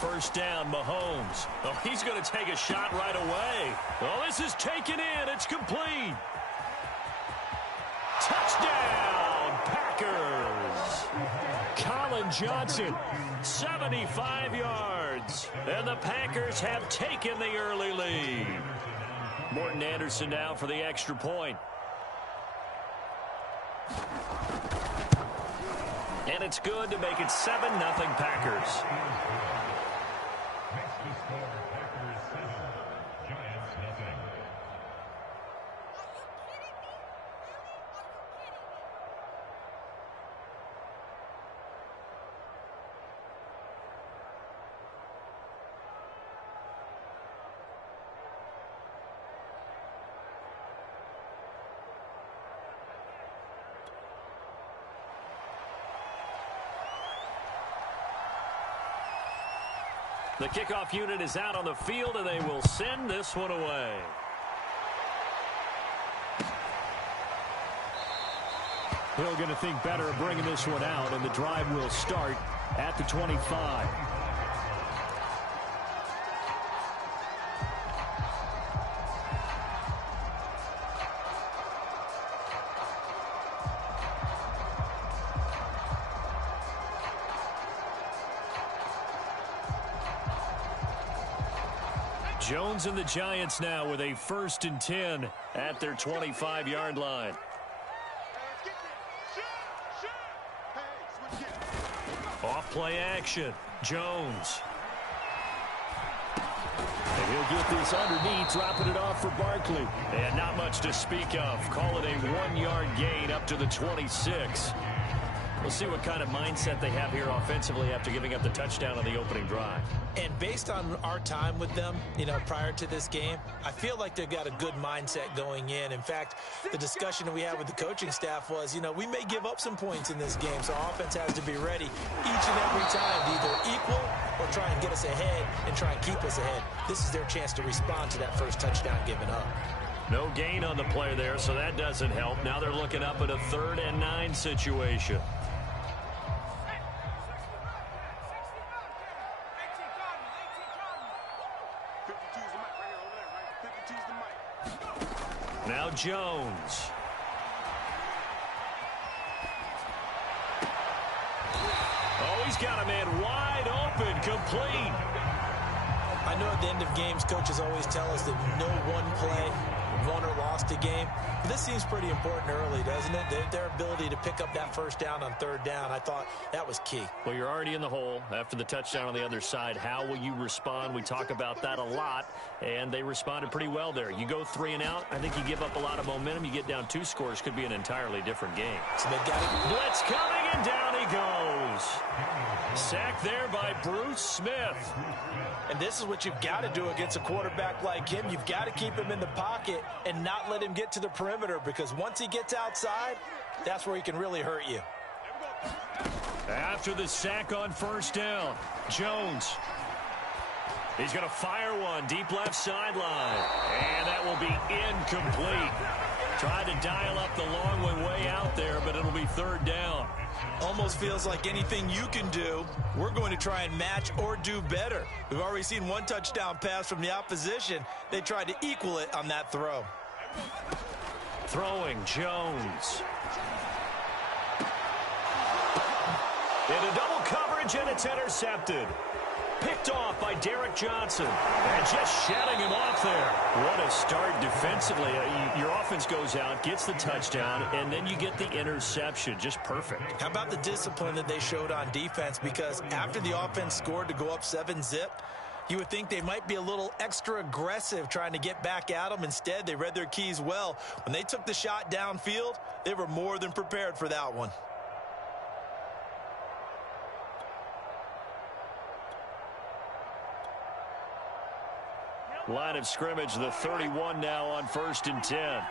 First down, Mahomes. Oh, he's going to take a shot right away. Oh, this is taken in. It's complete. Touchdown, Packers. Colin Johnson, 75 yards. And the Packers have taken the early lead. Morton Anderson now for the extra point. And it's good to make it 7-0 Packers. The kickoff unit is out on the field, and they will send this one away. Hill going to think better of bringing this one out, and the drive will start at the 25. Jones and the Giants now with a 1st and 10 at their 25-yard line. Off play action. Jones. And he'll get this underneath, dropping it off for Barkley. And not much to speak of. Call it a 1-yard gain up to the 26. We'll see what kind of mindset they have here offensively after giving up the touchdown on the opening drive. And based on our time with them, prior to this game, I feel like they've got a good mindset going in. In fact, the discussion that we had with the coaching staff was, we may give up some points in this game, so offense has to be ready each and every time to either equal or try and get us ahead and try and keep us ahead. This is their chance to respond to that first touchdown given up. No gain on the play there, so that doesn't help. Now they're looking up at a 3rd and 9 situation. Now Jones. Oh, he's got a man wide open, complete. I know at the end of games, coaches always tell us that no one play won or lost a game. But this seems pretty important early, doesn't it? Their ability to pick up that first down on 3rd down, I thought that was key. Well, you're already in the hole after the touchdown on the other side. How will you respond? We talk about that a lot, and they responded pretty well there. You go 3 and out, I think you give up a lot of momentum. You get down 2 scores, could be an entirely different game. So they've got it. Blitz coming, and down he goes. Sacked there by Bruce Smith. And this is what you've got to do against a quarterback like him. You've got to keep him in the pocket and not let him get to the perimeter, because once he gets outside, that's where he can really hurt you. After the sack on 1st down, Jones. He's going to fire one deep left sideline. And that will be incomplete. Tried to dial up the long one way out there, but it'll be 3rd down. Almost feels like anything you can do, we're going to try and match or do better. We've already seen 1 touchdown pass from the opposition. They tried to equal it on that throw. Throwing, Jones. Into double coverage, and it's intercepted. Picked off by Derek Johnson. And just shutting him off there. What a start defensively. Your offense goes out, gets the touchdown, and then you get the interception. Just perfect. How about the discipline that they showed on defense? Because after the offense scored to go up 7-zip, You would think they might be a little extra aggressive trying to get back at them. Instead, they read their keys well. When they took the shot downfield, they were more than prepared for that one. Line of scrimmage, the 31 now on 1st and 10.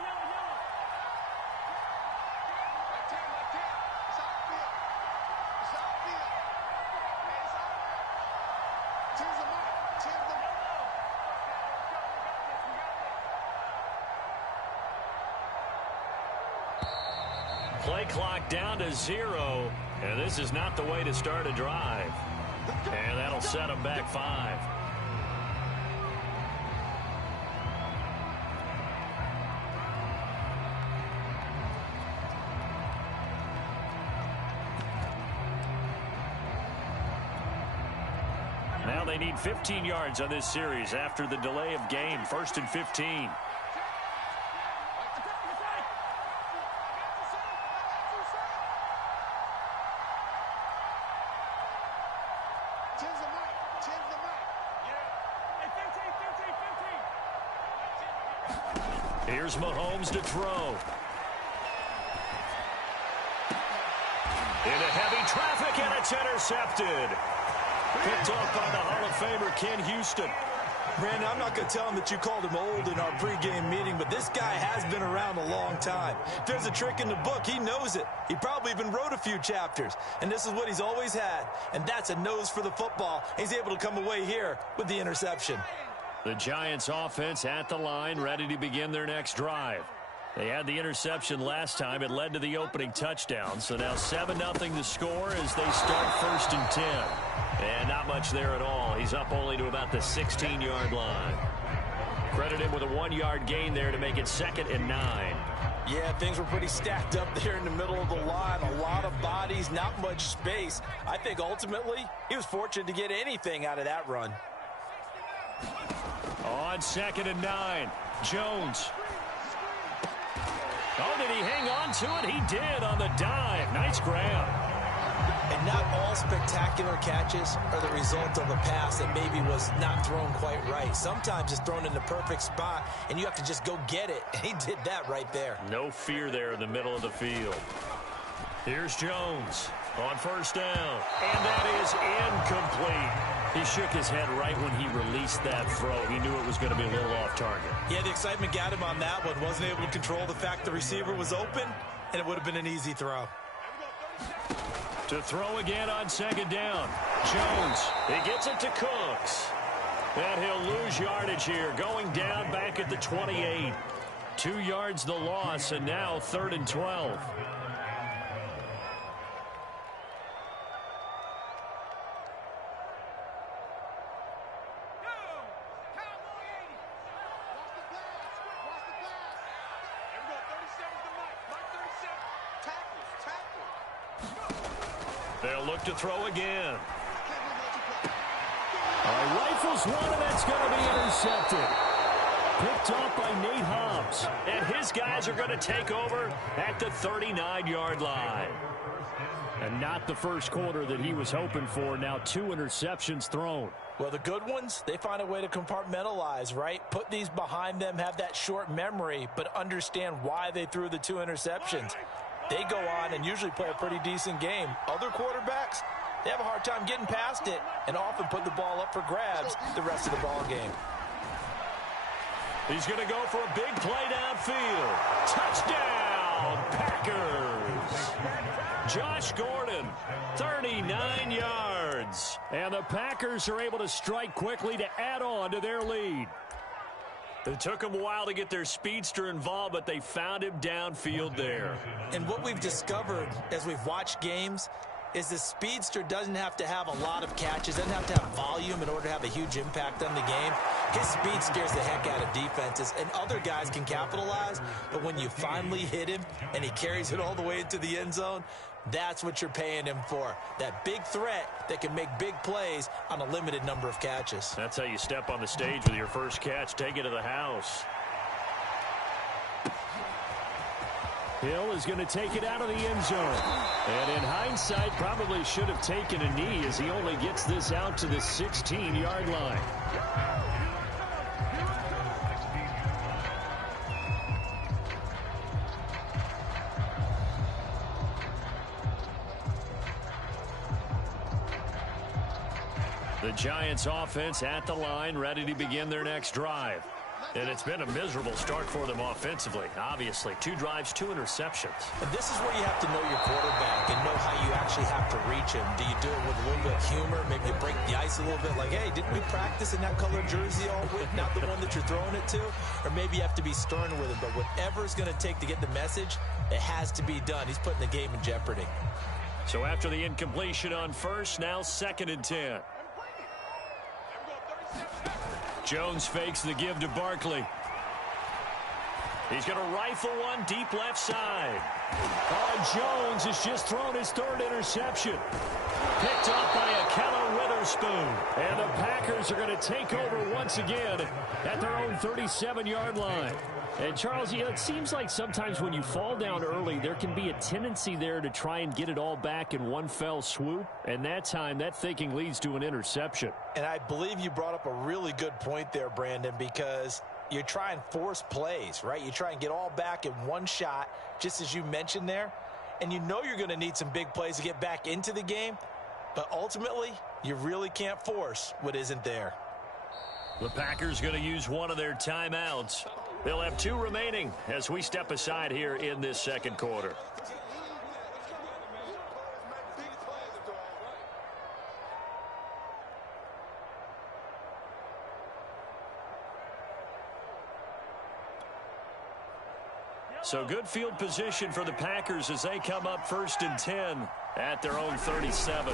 Play clock down to 0, and this is not the way to start a drive. And that'll set them back 5. Now they need 15 yards on this series after the delay of game. 1st and 15. Here's Mahomes to throw. Into heavy traffic, and it's intercepted. Picked off by the Hall of Famer Ken Houston. Brandon, I'm not going to tell him that you called him old in our pregame meeting, but this guy has been around a long time. If there's a trick in the book, he knows it. He probably even wrote a few chapters, and this is what he's always had, and that's a nose for the football. He's able to come away here with the interception. The Giants offense at the line, ready to begin their next drive. They had the interception last time. It led to the opening touchdown. So now 7-0 to score as they start 1st and 10. And not much there at all. He's up only to about the 16-yard line. Credit him with a 1-yard gain there to make it 2nd and 9. Yeah, things were pretty stacked up there in the middle of the line. A lot of bodies, not much space. I think ultimately he was fortunate to get anything out of that run. On 2nd and 9, Jones. Oh, did he hang on to it? He did on the dive. Nice grab. And not all spectacular catches are the result of a pass that maybe was not thrown quite right. Sometimes it's thrown in the perfect spot, and you have to just go get it. And he did that right there. No fear there in the middle of the field. Here's Jones on 1st down. And that is incomplete. He shook his head right when he released that throw. He knew it was going to be a little off target. Yeah, the excitement got him on that one. Wasn't able to control the fact the receiver was open, and it would have been an easy throw. To throw again on 2nd down. Jones, he gets it to Cooks. And he'll lose yardage here, going down back at the 28. 2 yards the loss, and now 3rd and 12. They'll look to throw again. Rifles one, and that's going to be intercepted. Picked off by Nate Hobbs. And his guys are going to take over at the 39-yard line. And not the first quarter that he was hoping for. Now 2 interceptions thrown. Well, the good ones, they find a way to compartmentalize, right? Put these behind them, have that short memory, but understand why they threw the 2 interceptions. They go on and usually play a pretty decent game. Other quarterbacks, they have a hard time getting past it and often put the ball up for grabs the rest of the ball game. He's going to go for a big play downfield. Touchdown, Packers. Josh Gordon, 39 yards. And the Packers are able to strike quickly to add on to their lead. It took them a while to get their speedster involved, but they found him downfield there. And what we've discovered as we've watched games is the speedster doesn't have to have a lot of catches, doesn't have to have volume in order to have a huge impact on the game. His speed scares the heck out of defenses, and other guys can capitalize, but when you finally hit him and he carries it all the way into the end zone, that's what you're paying him for. That big threat that can make big plays on a limited number of catches. That's how you step on the stage with your first catch. Take it to the house. Hill is going to take it out of the end zone. And in hindsight, probably should have taken a knee as he only gets this out to the 16-yard line. The Giants offense at the line, ready to begin their next drive. And it's been a miserable start for them offensively, obviously. 2 drives, 2 interceptions. And this is where you have to know your quarterback and know how you actually have to reach him. Do you do it with a little bit of humor? Maybe you break the ice a little bit, like, hey, didn't we practice in that colored jersey all week, not the one that you're throwing it to? Or maybe you have to be stern with him. But whatever it's going to take to get the message, it has to be done. He's putting the game in jeopardy. So after the incompletion on first, now 2nd and 10. Jones fakes the give to Barkley. He's going to rifle one deep left side. Jones has just thrown his 3rd interception. Picked off by Akello Witherspoon. And the Packers are going to take over once again at their own 37-yard line. And, Charles, it seems like sometimes when you fall down early, there can be a tendency there to try and get it all back in one fell swoop. And that time, that thinking leads to an interception. And I believe you brought up a really good point there, Brandon, because you try and force plays, right? You try and get all back in one shot, just as you mentioned there. And you know you're going to need some big plays to get back into the game. But ultimately, you really can't force what isn't there. The Packers going to use one of their timeouts. They'll have 2 remaining as we step aside here in this 2nd quarter. So good field position for the Packers as they come up 1st and 10 at their own 37.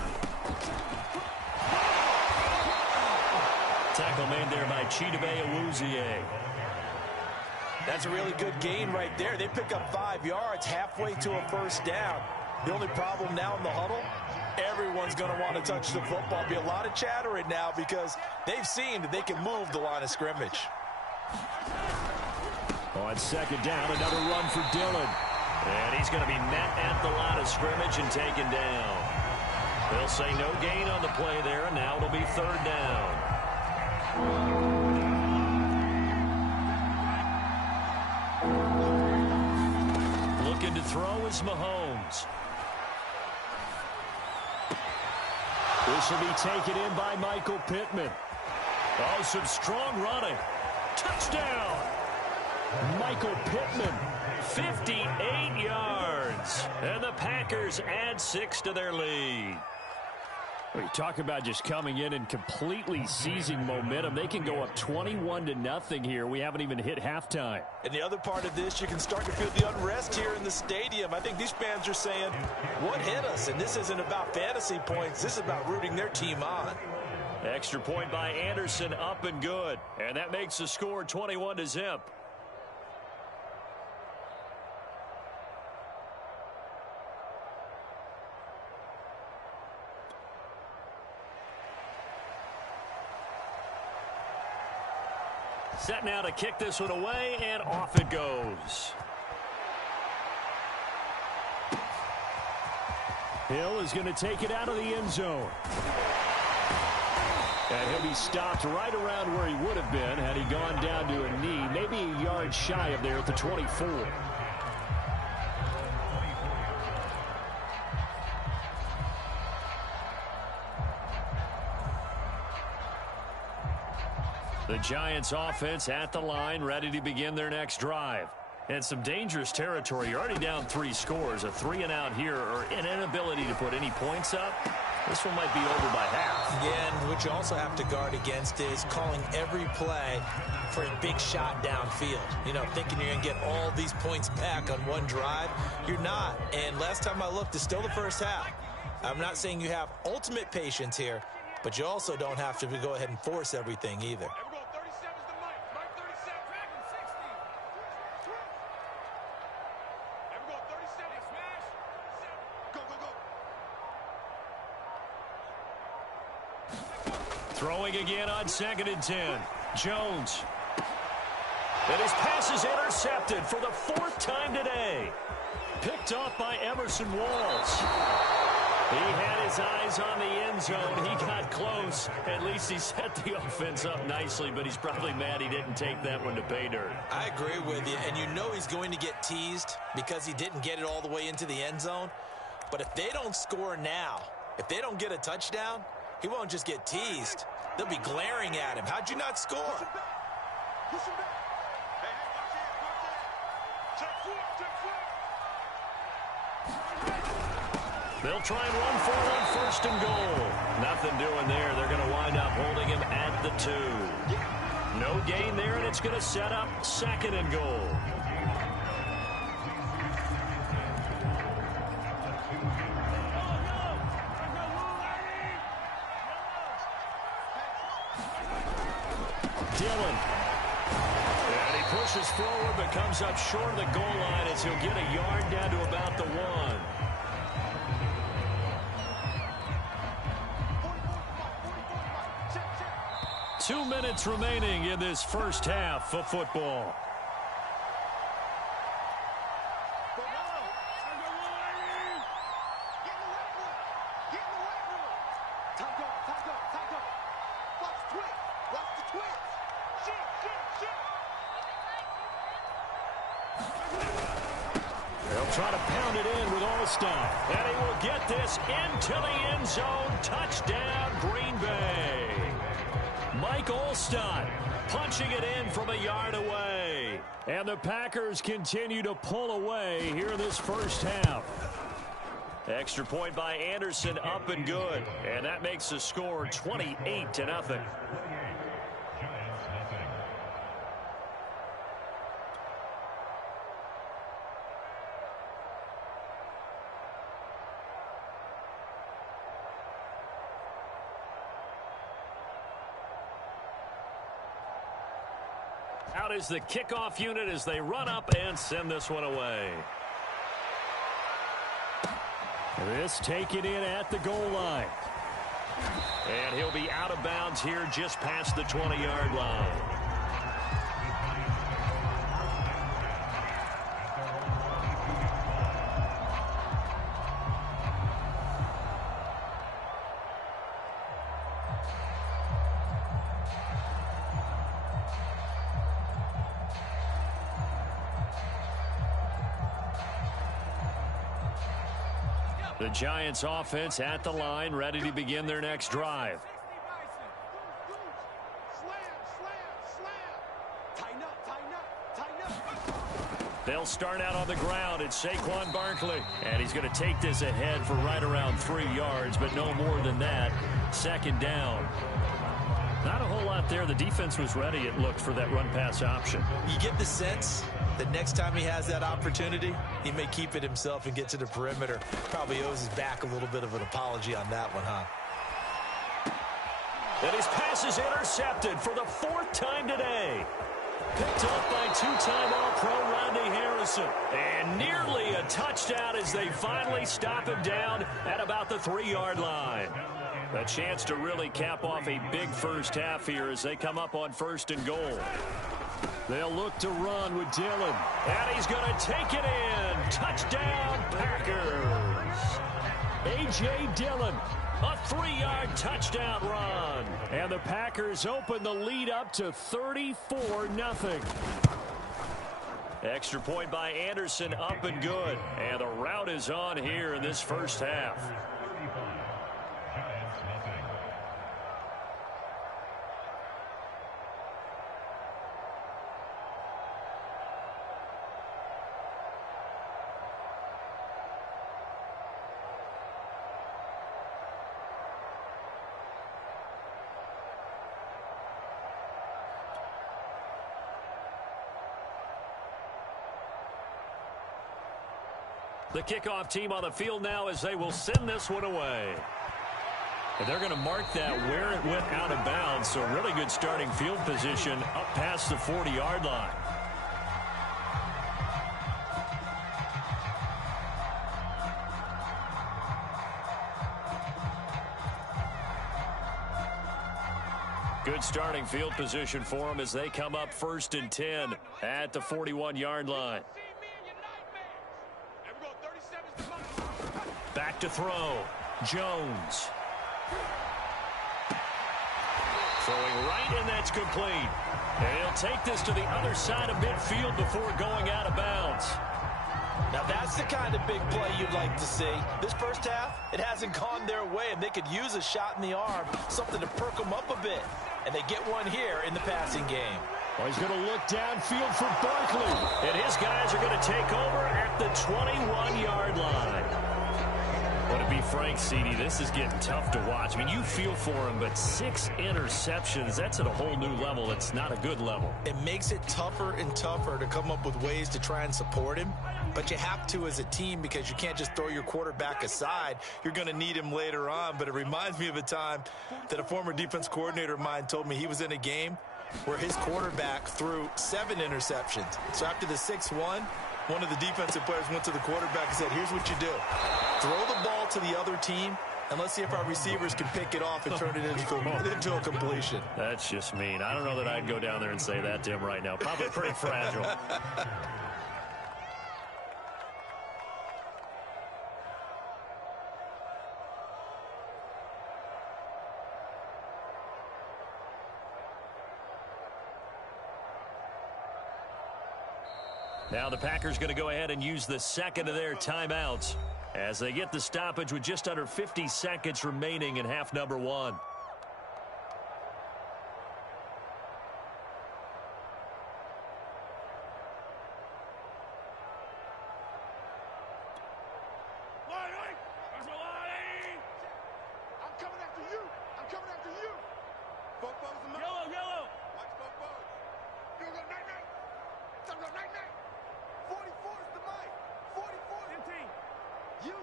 Tackle made there by Chidobe Awuzie. That's a really good gain right there. They pick up 5 yards halfway to a 1st down. The only problem now in the huddle, everyone's going to want to touch the football. Be a lot of chattering now because they've seen that they can move the line of scrimmage. On 2nd down, another run for Dillon. And he's going to be met at the line of scrimmage and taken down. They'll say no gain on the play there, and now it'll be 3rd down. Looking to throw is Mahomes. This will be taken in by Michael Pittman. Oh, some strong running. Touchdown! Michael Pittman, 58 yards. And the Packers add 6 to their lead. We talk about just coming in and completely seizing momentum. They can go up 21-0 here. We haven't even hit halftime. And the other part of this, you can start to feel the unrest here in the stadium. I think these fans are saying, what hit us? And this isn't about fantasy points. This is about rooting their team on. Extra point by Anderson, up and good. And that makes the score 21-0. Set now to kick this one away, and off it goes. Hill is going to take it out of the end zone. And he'll be stopped right around where he would have been had he gone down to a knee, maybe a yard shy of there at the 24. The Giants offense at the line, ready to begin their next drive. And some dangerous territory. You're already down 3 scores. A 3-and-out here or an inability to put any points up. This one might be over by half. Yeah, and what you also have to guard against is calling every play for a big shot downfield. You know, thinking you're going to get all these points back on one drive. You're not. And last time I looked, it's still the first half. I'm not saying you have ultimate patience here, but you also don't have to go ahead and force everything either. Throwing again on 2nd and 10. Jones. And his pass is intercepted for the 4th time today. Picked off by Emerson Walls. He had his eyes on the end zone. He got close. At least he set the offense up nicely, but he's probably mad he didn't take that one to pay dirt. I agree with you, and you know he's going to get teased because he didn't get it all the way into the end zone. But if they don't score now, if they don't get a touchdown, he won't just get teased. They'll be glaring at him. How'd you not score? Push him back. Hey, watch it. Check foot. They'll try and run for it on first and goal. Nothing doing there. They're going to wind up holding him at the 2. No gain there, and it's going to set up second and goal. Dillon. And he pushes forward, but comes up short of the goal line as he'll get a yard down to about the 1. 2 minutes remaining in this first half of football. They'll try to pound it in with Allstott. And he will get this into the end zone. Touchdown, Green Bay. Mike Allstott punching it in from a yard away. And the Packers continue to pull away here in this first half. Extra point by Anderson, up and good. And that makes the score 28-0. Out is the kickoff unit as they run up and send this one away. This taken in at the goal line. And he'll be out of bounds here just past the 20-yard line. The Giants offense at the line, ready to begin their next drive. They'll start out on the ground. It's Saquon Barkley. And he's going to take this ahead for right around 3 yards, but no more than that. Second down. Not a whole lot there. The defense was ready, it looked, for that run-pass option. You get the sense that next time he has that opportunity, he may keep it himself and get to the perimeter. Probably owes his back a little bit of an apology on that one, huh? And his pass is intercepted for the 4th time today. Picked up by 2-time All-Pro Rodney Harrison. And nearly a touchdown as they finally stop him down at about the 3-yard line. A chance to really cap off a big first half here as they come up on first and goal. They'll look to run with Dillon. And he's going to take it in. Touchdown, Packers. A.J. Dillon, a 3-yard touchdown run. And the Packers open the lead up to 34-0. Extra point by Anderson, up and good. And the route is on here in this first half. The kickoff team on the field now as they will send this one away. And they're going to mark that where it went out of bounds. So really good starting field position up past the 40-yard line. Good starting field position for them as they come up 1st and 10 at the 41-yard line. back to throw. Jones. Throwing right, and that's complete. And he'll take this to the other side of midfield before going out of bounds. Now that's the kind of big play you'd like to see. This first half, it hasn't gone their way, and they could use a shot in the arm, something to perk them up a bit. And they get one here in the passing game. Well, he's going to look downfield for Barkley. And his guys are going to take over at the 21-yard line. Well, to be frank, CD, this is getting tough to watch. I mean, you feel for him, but 6 interceptions, that's at a whole new level. It's not a good level. It makes it tougher and tougher to come up with ways to try and support him. But you have to as a team because you can't just throw your quarterback aside. You're going to need him later on. But it reminds me of a time that a former defense coordinator of mine told me he was in a game where his quarterback threw 7 interceptions. So after the 6-1, one of the defensive players went to the quarterback and said, here's what you do. Throw the ball to the other team, and let's see if our receivers can pick it off and turn it into a completion. That's just mean. I don't know that I'd go down there and say that to him right now. Probably pretty fragile. Now the Packers going to go ahead and use the second of their timeouts as they get the stoppage with just under 50 seconds remaining in half number 1. I'm coming after you. I'm coming after you. Yellow. Watch Bobo. You go night-night. Time to go night-night. 44 is the mic. 44 is the team. You.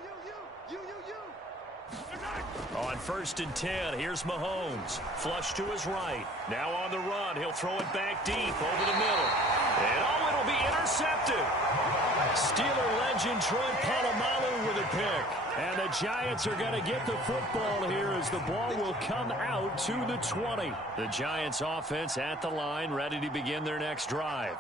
On 1st and 10, here's Mahomes. Flush to his right. Now on the run. He'll throw it back deep over the middle. And it'll be intercepted. Steeler legend Troy Polamalu with a pick. And the Giants are going to get the football here as the ball will come out to the 20. The Giants offense at the line, ready to begin their next drive.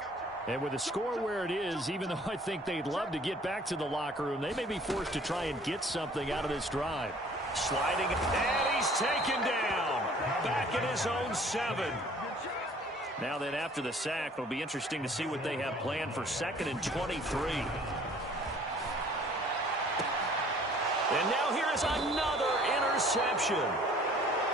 And with the score where it is, even though I think they'd love to get back to the locker room, they may be forced to try and get something out of this drive. Sliding, and he's taken down. Back in his own 7. Now then, after the sack, it'll be interesting to see what they have planned for 2nd and 23. And now here is another interception.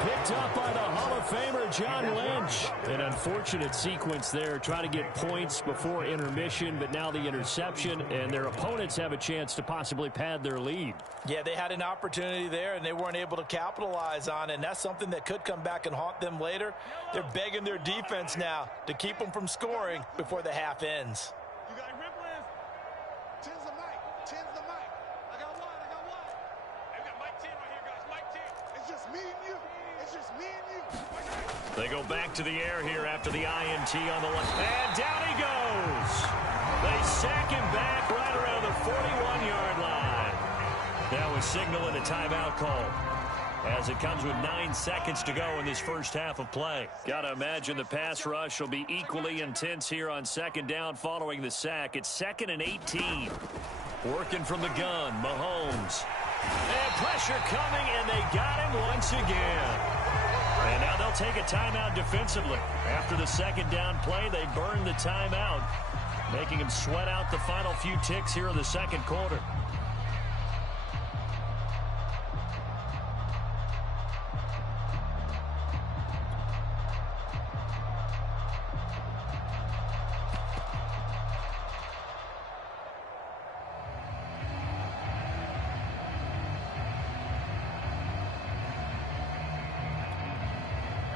Picked up by the Hall of Famer John Lynch. An unfortunate sequence there, trying to get points before intermission, but now the interception, and their opponents have a chance to possibly pad their lead. Yeah, they had an opportunity there, and they weren't able to capitalize on it, and that's something that could come back and haunt them later. They're begging their defense now to keep them from scoring before the half ends. You got rip list. 10's the mic. 10's the mic. I got one. Hey, we got Mike 10 right here, guys. Mike 10. It's just me and you. It's just me and you. They go back to the air here after the INT on the left. And down he goes. They sack him back right around the 41-yard line. Now we signal in a timeout call as it comes with 9 seconds to go in this first half of play. Got to imagine the pass rush will be equally intense here on 2nd down following the sack. It's 2nd and 18. Working from the gun, Mahomes. And pressure coming, and they got him once again. And now they'll take a timeout defensively. After the 2nd down play, they burn the timeout, making him sweat out the final few ticks here in the 2nd quarter.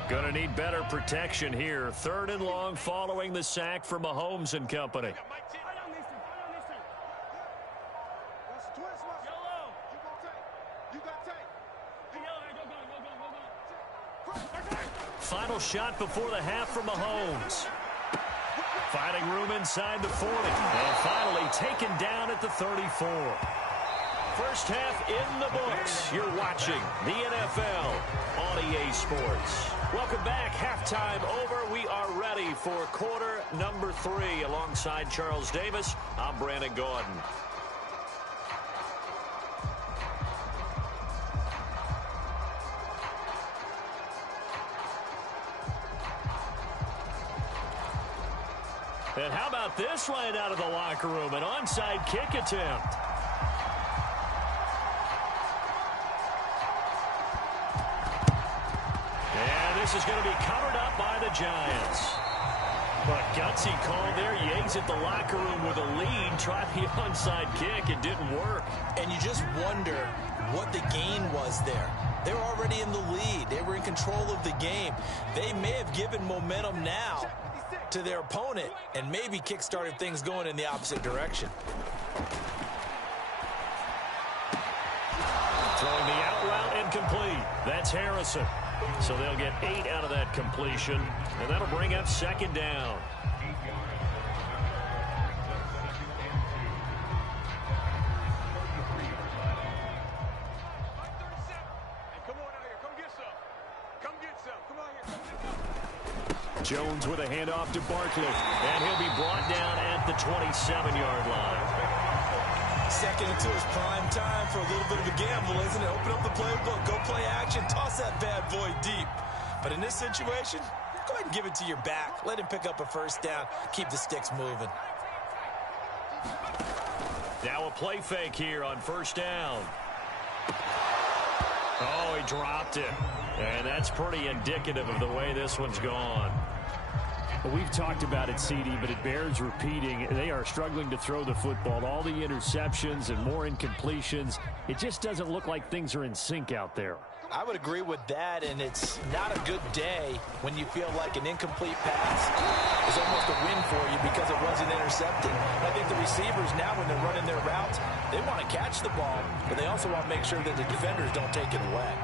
Going to need better protection here. 3rd and long following the sack for Mahomes and company. Final shot before the half for Mahomes. Finding room inside the 40. And finally taken down at the 34. First half in the books. You're watching the NFL on EA Sports. Welcome back. Halftime over. We are ready for quarter number 3. Alongside Charles Davis, I'm Brandon Gordon. And how about this right out of the locker room? An onside kick attempt. And this is going to be covered up by the Giants. But gutsy call there. Yates at the locker room with a lead. Tried the onside kick. It didn't work. And you just wonder what the gain was there. They were already in the lead. They were in control of the game. They may have given momentum now to their opponent and maybe kick-started things going in the opposite direction. Throwing the out route incomplete. That's Harrison. So they'll get 8 out of that completion, and that'll bring up second down. Jones with a handoff to Barkley, and he'll be brought down at the 27-yard line. Second into his prime time for a little bit of a gamble, isn't it? Open up the playbook, go play action, toss that bad boy deep. But in this situation, go ahead and give it to your back. Let him pick up a first down, keep the sticks moving. Now a play fake here on first down. Oh, he dropped it. And that's pretty indicative of the way this one's gone. We've talked about it, CD, but it bears repeating. They are struggling to throw the football. All the interceptions and more incompletions. It just doesn't look like things are in sync out there. I would agree with that, and it's not a good day when you feel like an incomplete pass is almost a win for you because it wasn't intercepted. I think the receivers now, when they're running their routes, they want to catch the ball, but they also want to make sure that the defenders don't take it away.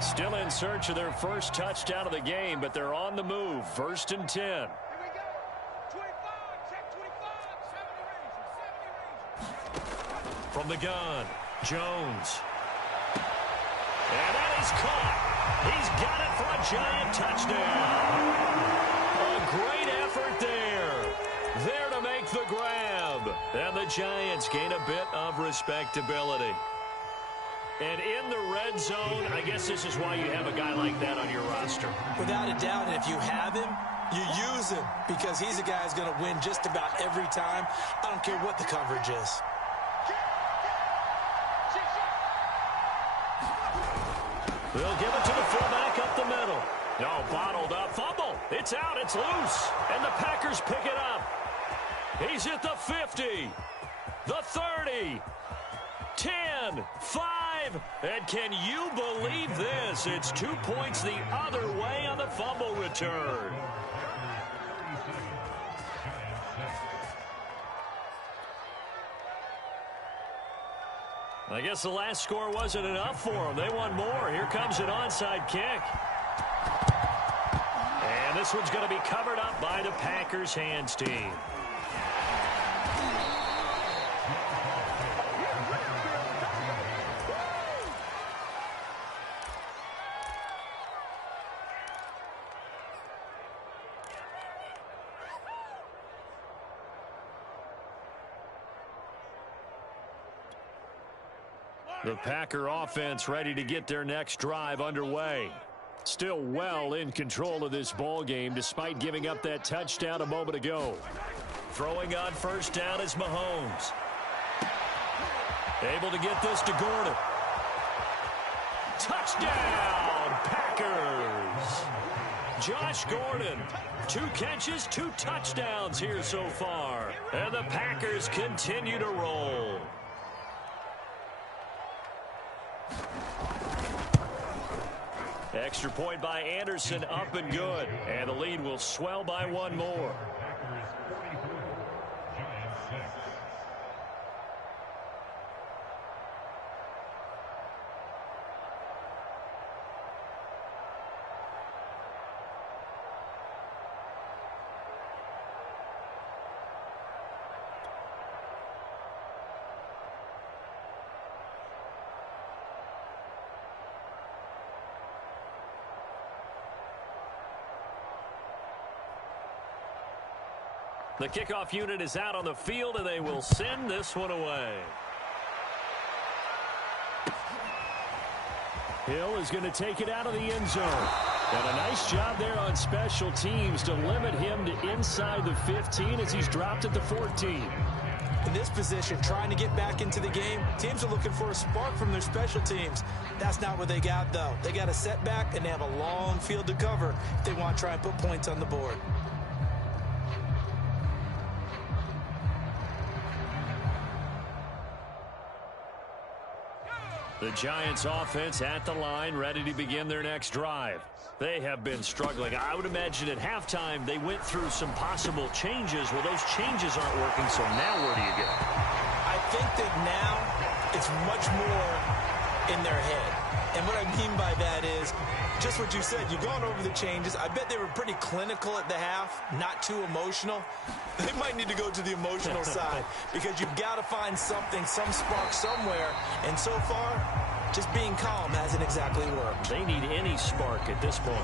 Still in search of their first touchdown of the game, but they're on the move. 1st and 10. Here we go. 25, check 25, 70 range. From the gun, Jones. And that is caught. He's got it for a Giant touchdown. A great effort there. There to make the grab. And the Giants gain a bit of respectability. And in the red zone, I guess this is why you have a guy like that on your roster. Without a doubt, and if you have him, you use him because he's a guy who's going to win just about every time. I don't care what the coverage is. They'll give it to the fullback up the middle. No, bottled up. Fumble. It's out. It's loose. And the Packers pick it up. He's at the 50, the 30, 10, 5, and can you believe this? It's 2 points the other way on the fumble return. I guess the last score wasn't enough for them. They want more. Here comes an onside kick. And this one's going to be covered up by the Packers hands team. The Packer offense ready to get their next drive underway. Still well in control of this ball game despite giving up that touchdown a moment ago. Throwing on first down is Mahomes. Able to get this to Gordon. Touchdown, Packers! Josh Gordon, 2 catches, 2 touchdowns here so far. And the Packers continue to roll. Extra point by Anderson, up and good. And the lead will swell by 1 more. The kickoff unit is out on the field, and they will send this one away. Hill is going to take it out of the end zone. And a nice job there on special teams to limit him to inside the 15 as he's dropped at the 14. In this position, trying to get back into the game, teams are looking for a spark from their special teams. That's not what they got, though. They got a setback, and they have a long field to cover if they want to try and put points on the board. The Giants offense at the line, ready to begin their next drive. They have been struggling. I would imagine at halftime they went through some possible changes. Well, those changes aren't working, so now where do you go? I think that now it's much more in their head. And what I mean by that is just what you said. You've gone over the changes. I bet they were pretty clinical at the half, not too emotional. They might need to go to the emotional side because you've got to find something, some spark somewhere. And so far, just being calm hasn't exactly worked. They need any spark at this point.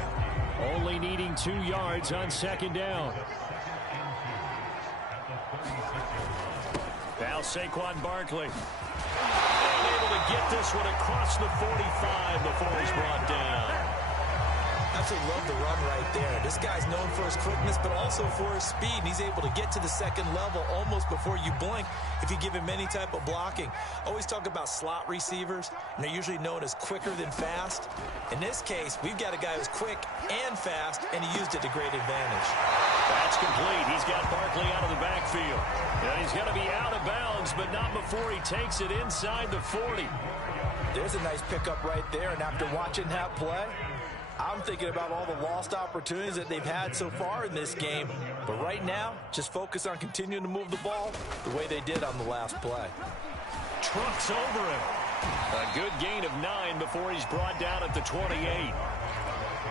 Only needing 2 yards on second down. Now Saquon Barkley. Being able to get this one across the 45 before he's brought down. Absolutely love the run right there. This guy's known for his quickness, but also for his speed. He's able to get to the second level almost before you blink if you give him any type of blocking. Always talk about slot receivers, and they're usually known as quicker than fast. In this case, we've got a guy who's quick and fast, and he used it to great advantage. That's complete. He's got Barkley out of the backfield. And he's going to be out of bounds, but not before he takes it inside the 40. There's a nice pickup right there, and after watching that play, I'm thinking about all the lost opportunities that they've had so far in this game. But right now, just focus on continuing to move the ball the way they did on the last play. Trucks over him. A good gain of 9 before he's brought down at the 28.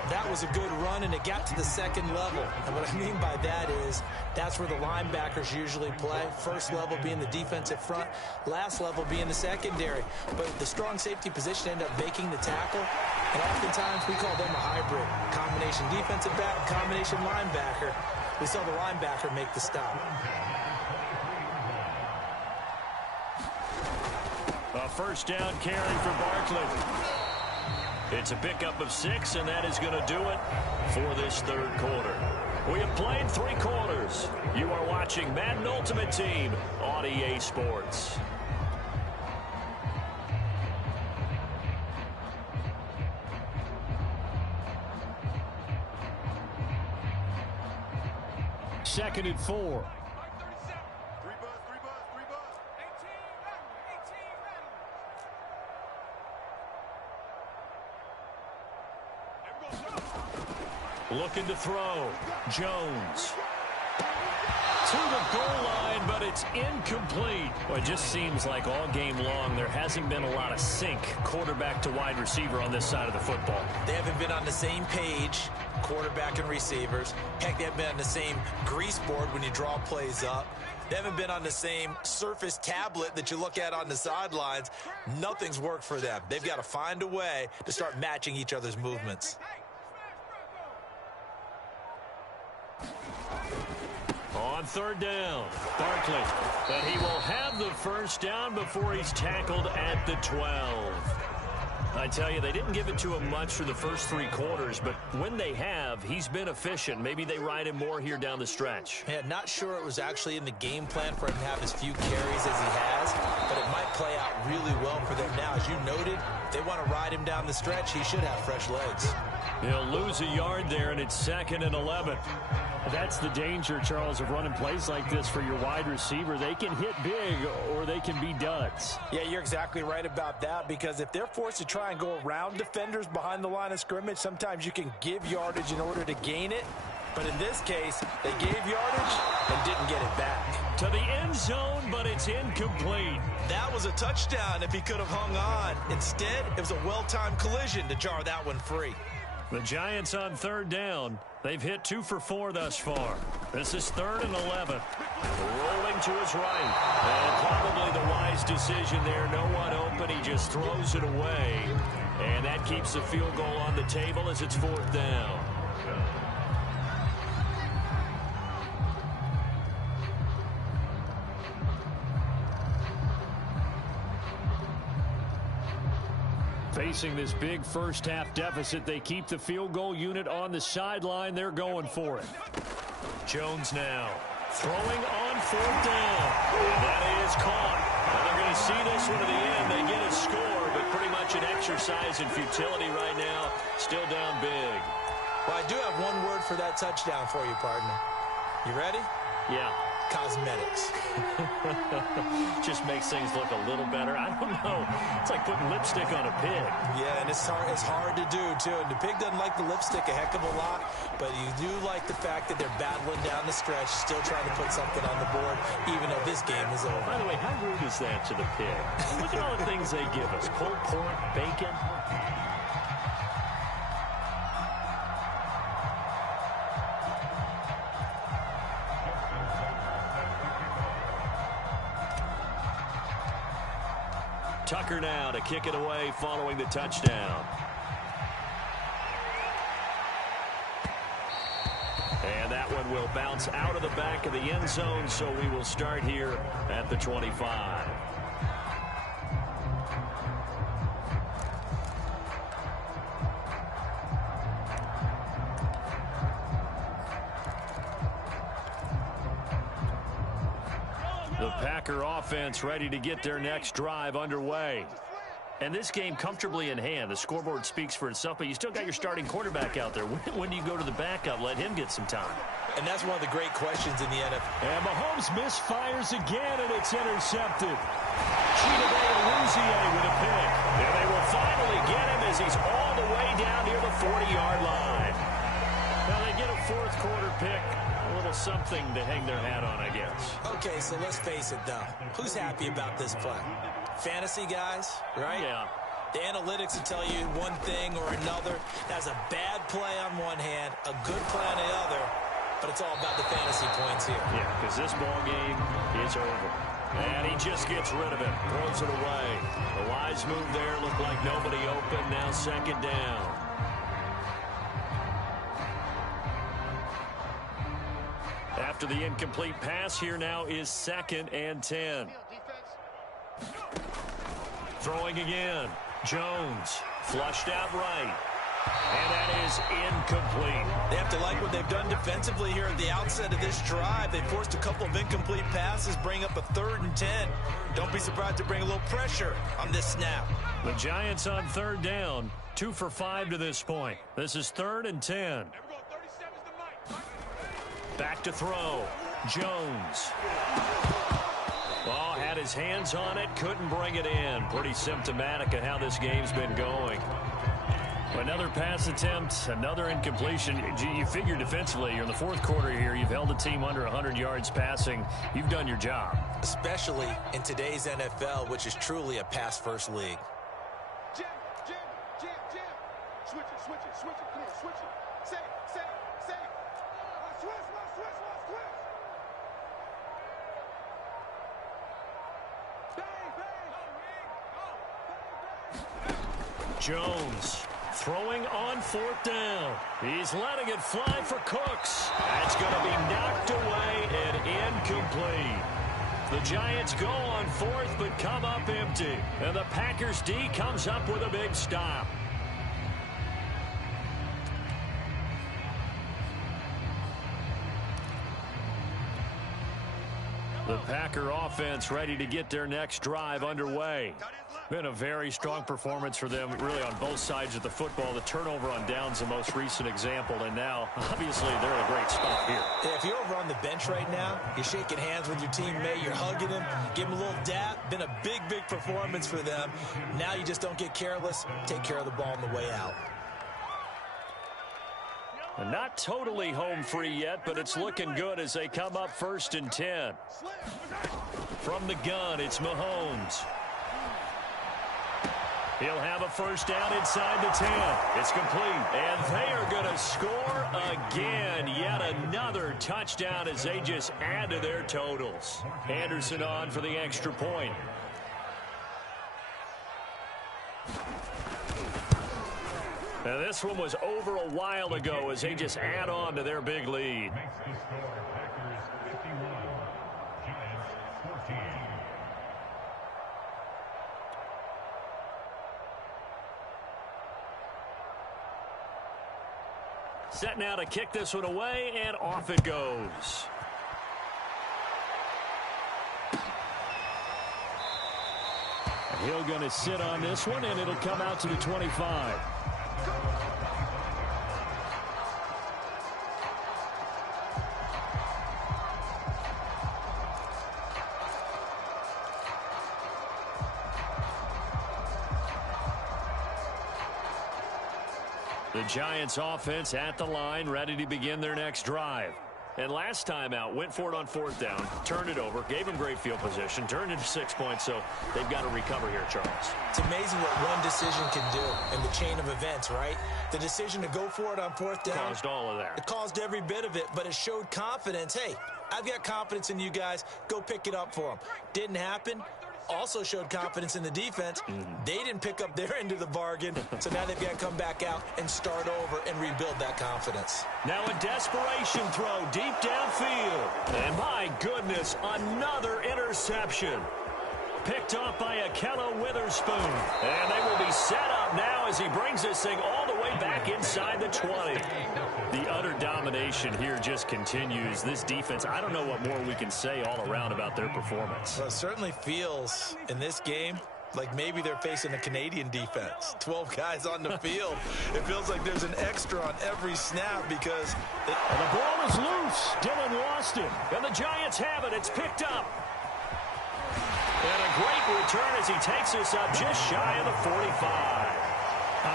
That was a good run, and it got to the second level. And what I mean by that is that's where the linebackers usually play. First level being the defensive front, last level being the secondary. But the strong safety position ended up making the tackle, and oftentimes we call them a hybrid. Combination defensive back, combination linebacker. We saw the linebacker make the stop. A first down carry for Barkley. It's a pickup of 6, and that is going to do it for this third quarter. We have played 3 quarters. You are watching Madden Ultimate Team on EA Sports. Second and 4. Looking to throw. Jones. To the goal line, but it's incomplete. Well, it just seems like all game long there hasn't been a lot of sync quarterback to wide receiver on this side of the football. They haven't been on the same page, quarterback and receivers. Heck, they haven't been on the same grease board when you draw plays up. They haven't been on the same Surface tablet that you look at on the sidelines. Nothing's worked for them. They've got to find a way to start matching each other's movements. On third down, Barkley. But he will have the first down before he's tackled at the 12. I tell you, they didn't give it to him much for the first 3 quarters, but when they have, he's been efficient. Maybe they ride him more here down the stretch. Yeah, not sure it was actually in the game plan for him to have as few carries as he has, but it might play out really well for them now. As you noted, if they want to ride him down the stretch, he should have fresh legs. He'll lose a yard there, and it's 2nd and 11. That's the danger, Charles, of running plays like this for your wide receiver. They can hit big or they can be duds. Yeah, you're exactly right about that, because if they're forced to try and go around defenders behind the line of scrimmage, sometimes you can give yardage in order to gain it. But in this case, they gave yardage and didn't get it back. To the end zone, but it's incomplete. That was a touchdown if he could have hung on. Instead, it was a well-timed collision to jar that one free. The Giants on third down. They've hit 2 for 4 thus far. This is 3rd and 11. Rolling to his right. And probably the wise decision there. No one open. He just throws it away. And that keeps the field goal on the table as it's 4th down. Facing this big first-half deficit, they keep the field goal unit on the sideline. They're going for it. Jones now throwing on 4th down. And that is caught. Now they're going to see this one to the end. They get a score, but pretty much an exercise in futility right now. Still down big. Well, I do have one word for that touchdown for you, partner. You ready? Yeah. Cosmetics. Just makes things look a little better. I don't know. It's like putting lipstick on a pig. Yeah, and it's hard to do, too. And the pig doesn't like the lipstick a heck of a lot, but you do like the fact that they're battling down the stretch, still trying to put something on the board, even though this game is over. By the way, how rude is that to the pig? Look at all the things they give us. Pulled pork, bacon. Tucker now to kick it away following the touchdown. And that one will bounce out of the back of the end zone, so we will start here at the 25. The Packer offense ready to get their next drive underway. And this game comfortably in hand. The scoreboard speaks for itself, but you still got your starting quarterback out there. When do you go to the backup? Let him get some time. And that's one of the great questions in the NFL. And Mahomes misfires again, and it's intercepted. Chidobe with a pick. And they will finally get him as he's all the way down near the 40-yard line. Now they get a fourth quarter pick. A little something to hang their hat on, I guess. Okay, so let's face it, though. Who's happy about this play? Fantasy guys, right? Yeah. The analytics will tell you one thing or another. That's a bad play on one hand, a good play on the other, but it's all about the fantasy points here. Yeah, because this ball game is over. And he just gets rid of it, throws it away. The wise move there, looked like nobody open, now second down. After the incomplete pass, here now is 2nd and 10. Throwing again. Jones flushed out right. And that is incomplete. They have to like what they've done defensively here at the outset of this drive. They forced a couple of incomplete passes, bring up a 3rd and 10. Don't be surprised to bring a little pressure on this snap. The Giants on 3rd down. 2 for 5 to this point. This is 3rd and 10. Back to throw. Jones. Well, had his hands on it, couldn't bring it in. Pretty symptomatic of how this game's been going. Another pass attempt, another incompletion. You figure defensively, you're in the 4th quarter here. You've held a team under 100 yards passing. You've done your job. Especially in today's NFL, which is truly a pass-first league. Jim. Switch it. Come on, switch it. Say it. Switch. Jones throwing on 4th down. He's letting it fly for Cooks. That's going to be knocked away and incomplete. The Giants go on 4th but come up empty. And the Packers D comes up with a big stop. The Packer offense ready to get their next drive underway. Been a very strong performance for them, really, on both sides of the football. The turnover on downs, the most recent example, and now, obviously, they're in a great spot here. If you're over on the bench right now, you're shaking hands with your teammate, you're hugging him, give him a little dap. Been a big performance for them. Now you just don't get careless. Take care of the ball on the way out. Not totally home free yet, but it's looking good as they come up 1st and 10. From the gun, it's Mahomes. He'll have a first down inside the 10. It's complete. And they are going to score again. Yet another touchdown as they just add to their totals. Anderson on for the extra point. Now this one was over a while ago as they just add on to their big lead. Set now to kick this one away, and off it goes. He'll going to sit on this one, and it'll come out to the 25. The Giants offense at the line, ready to begin their next drive. And last time out, went for it on fourth down, turned it over, gave them great field position, turned into 6 points, so they've got to recover here, Charles. It's amazing what one decision can do in the chain of events, right? The decision to go for it on fourth down. Caused all of that. It caused every bit of it, but it showed confidence. Hey, I've got confidence in you guys. Go pick it up for them. Didn't happen. Also showed confidence in the defense. They didn't pick up their end of the bargain, so now they've got to come back out and start over and rebuild that confidence. Now a desperation throw deep downfield. And my goodness, another interception. Picked off by Akella Witherspoon. And they will be set up now as he brings this thing all the way back inside the 20. The utter domination here just continues. This defense, I don't know what more we can say all around about their performance. Well, it certainly feels in this game like maybe they're facing a Canadian defense. 12 guys on the field. It feels like there's an extra on every snap because... And the ball is loose. Dillon lost it. And the Giants have it. It's picked up. And a great return as he takes us up just shy of the 45.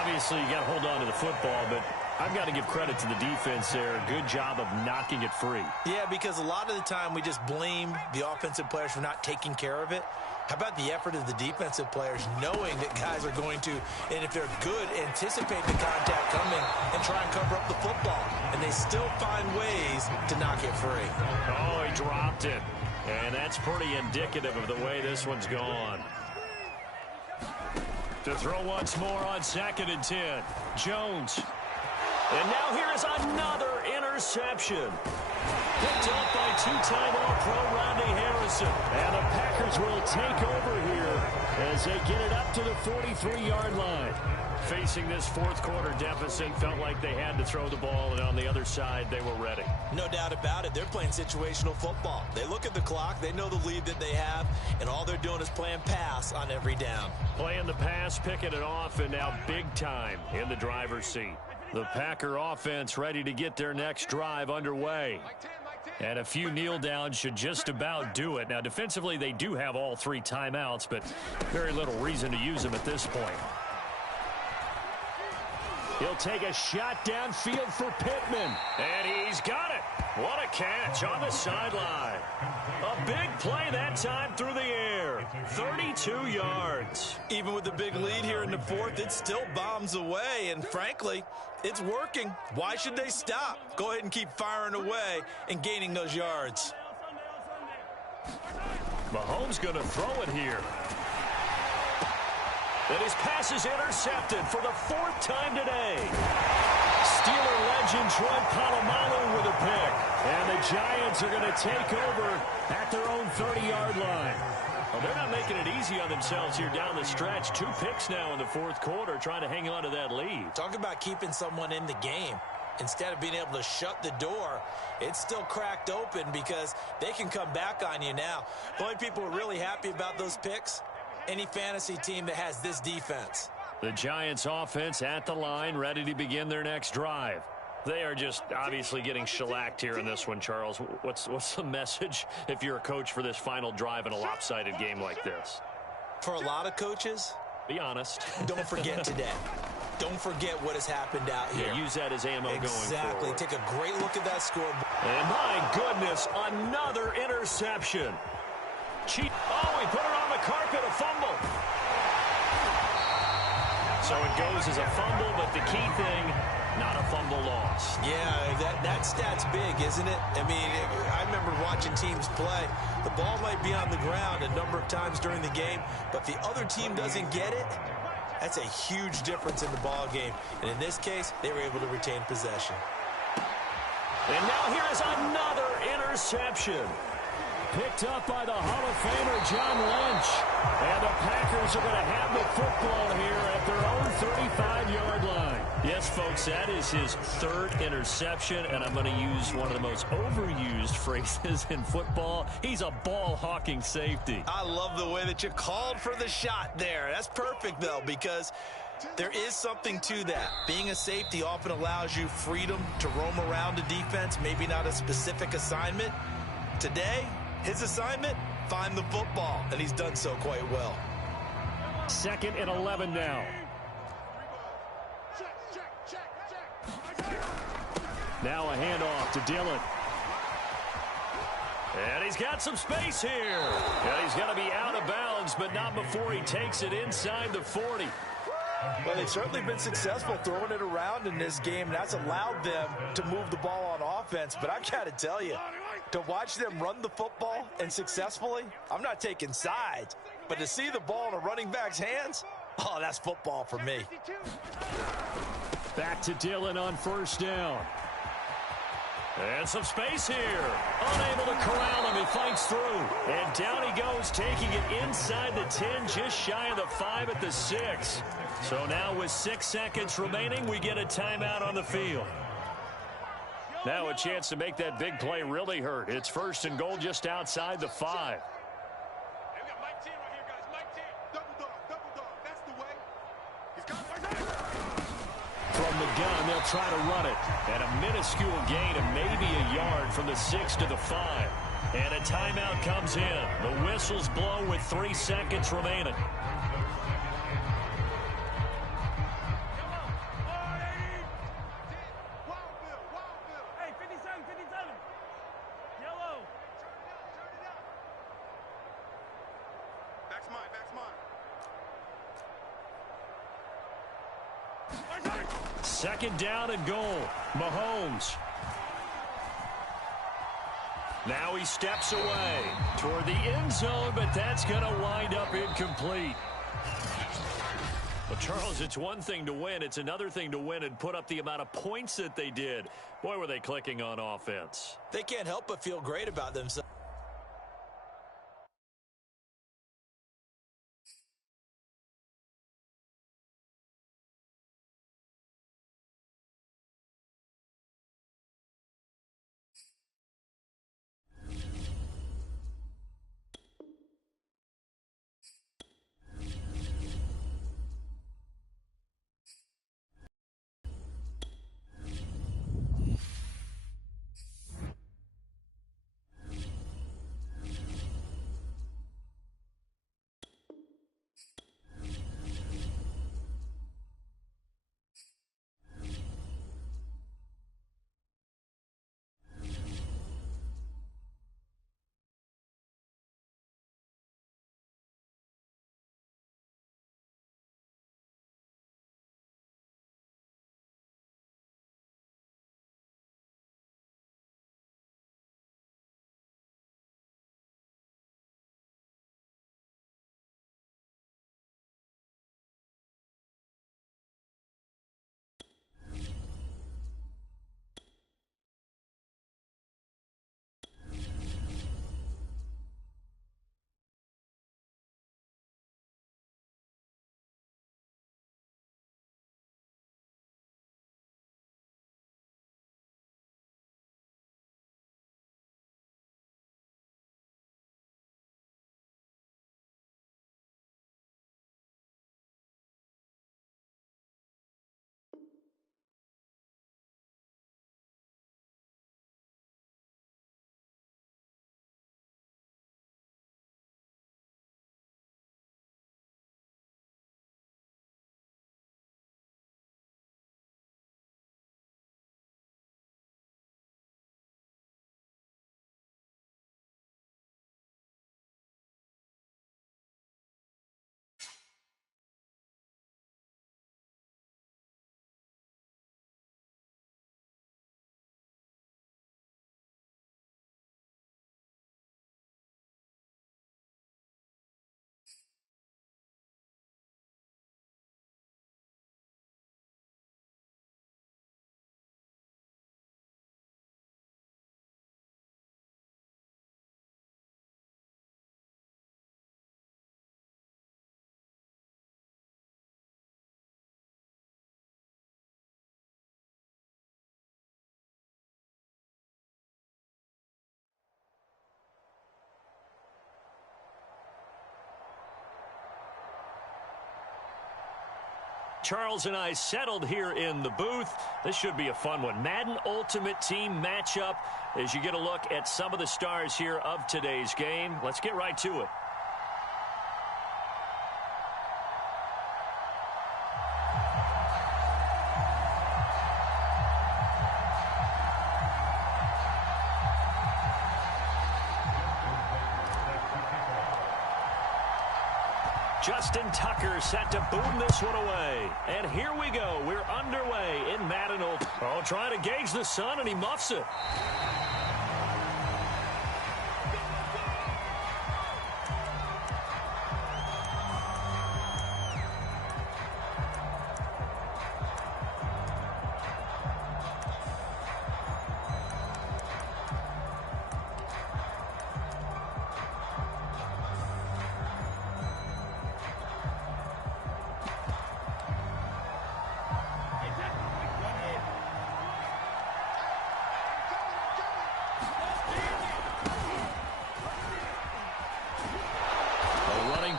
Obviously, you got to hold on to the football, but I've got to give credit to the defense there. Good job of knocking it free. Yeah, because a lot of the time we just blame the offensive players for not taking care of it. How about the effort of the defensive players knowing that guys are going to, and if they're good, anticipate the contact coming and try and cover up the football. And they still find ways to knock it free. Oh, he dropped it. And that's pretty indicative of the way this one's gone. To throw once more on 2nd and 10. Jones. And now here is another interception. Picked up by two-time All-Pro Rodney Harrison. And the Packers will take over here as they get it up to the 43-yard line. Facing this fourth quarter deficit, felt like they had to throw the ball, and on the other side, they were ready. No doubt about it. They're playing situational football. They look at the clock, they know the lead that they have, and all they're doing is playing pass on every down. Playing the pass, picking it off, and now big time in the driver's seat. The Packer offense ready to get their next drive underway. And a few kneel downs should just about do it. Now, defensively, they do have all 3 timeouts, but very little reason to use them at this point. He'll take a shot downfield for Pittman. And he's got it. What a catch on the sideline. A big play that time through the air. 32 yards. Even with the big lead here in the fourth, it still bombs away. And frankly, it's working. Why should they stop? Go ahead and keep firing away and gaining those yards. Mahomes going to throw it here. And his pass is intercepted for the 4th time today. Steeler legend Troy Polamalu with a pick. And the Giants are going to take over at their own 30-yard line. Well, they're not making it easy on themselves here down the stretch. 2 picks now in the fourth quarter, trying to hang on to that lead. Talk about keeping someone in the game. Instead of being able to shut the door, it's still cracked open because they can come back on you now. The only people who are really happy about those picks, any fantasy team that has this defense. The Giants offense at the line, ready to begin their next drive. They are just obviously getting shellacked here in this one, Charles. What's the message if you're a coach for this final drive in a lopsided game like this? For a lot of coaches, be honest. Don't forget today. Don't forget what has happened out here. Yeah, use that as ammo going forward. Exactly. Take a great look at that scoreboard. And my goodness, another interception. Oh, he put it on the carpet, a fumble. So it goes as a fumble, but the key thing, not a fumble loss. Yeah, that stat's big, isn't it? I mean, I remember watching teams play. The ball might be on the ground a number of times during the game, but if the other team doesn't get it, that's a huge difference in the ball game. And in this case, they were able to retain possession. And now here is another interception. picked up by the Hall of Famer John Lynch. And the Packers are going to have the football here at their own 35-yard line. Yes, folks, that is his third interception, and I'm going to use one of the most overused phrases in football. He's a ball-hawking safety. I love the way that you called for the shot there. That's perfect, though, because there is something to that. Being a safety often allows you freedom to roam around a defense, maybe not a specific assignment. Today, his assignment, find the football, and he's done so quite well. 2nd and 11 now. Now a handoff to Dillon. And he's got some space here. And he's going to be out of bounds, but not before he takes it inside the 40. Well, they've certainly been successful throwing it around in this game. That's allowed them to move the ball on offense. But I've got to tell you, to watch them run the football and successfully, I'm not taking sides. But to see the ball in a running back's hands, oh, that's football for me. Back to Dillon on 1st down. And some space here. Unable to corral him. He fights through. And down he goes, taking it inside the 10, just shy of the 5 at the 6. So now with 6 seconds remaining, we get a timeout on the field. Now a chance to make that big play really hurt. It's 1st and goal just outside the 5. From the gun, they'll try to run it. And a minuscule gain of maybe a yard from the 6 to the 5. And a timeout comes in. The whistles blow with 3 seconds remaining. Second down and goal. Mahomes. Now he steps away toward the end zone, but that's going to wind up incomplete. Well, Charles, it's one thing to win. It's another thing to win and put up the amount of points that they did. Boy, were they clicking on offense. They can't help but feel great about themselves. Charles and I settled here in the booth. This should be a fun one. Madden Ultimate Team matchup as you get a look at some of the stars here of today's game. Let's get right to it. Justin Tucker set to boom this one away. And here we go. We're underway in Madden. Oh, trying to gauge the sun, and he muffs it.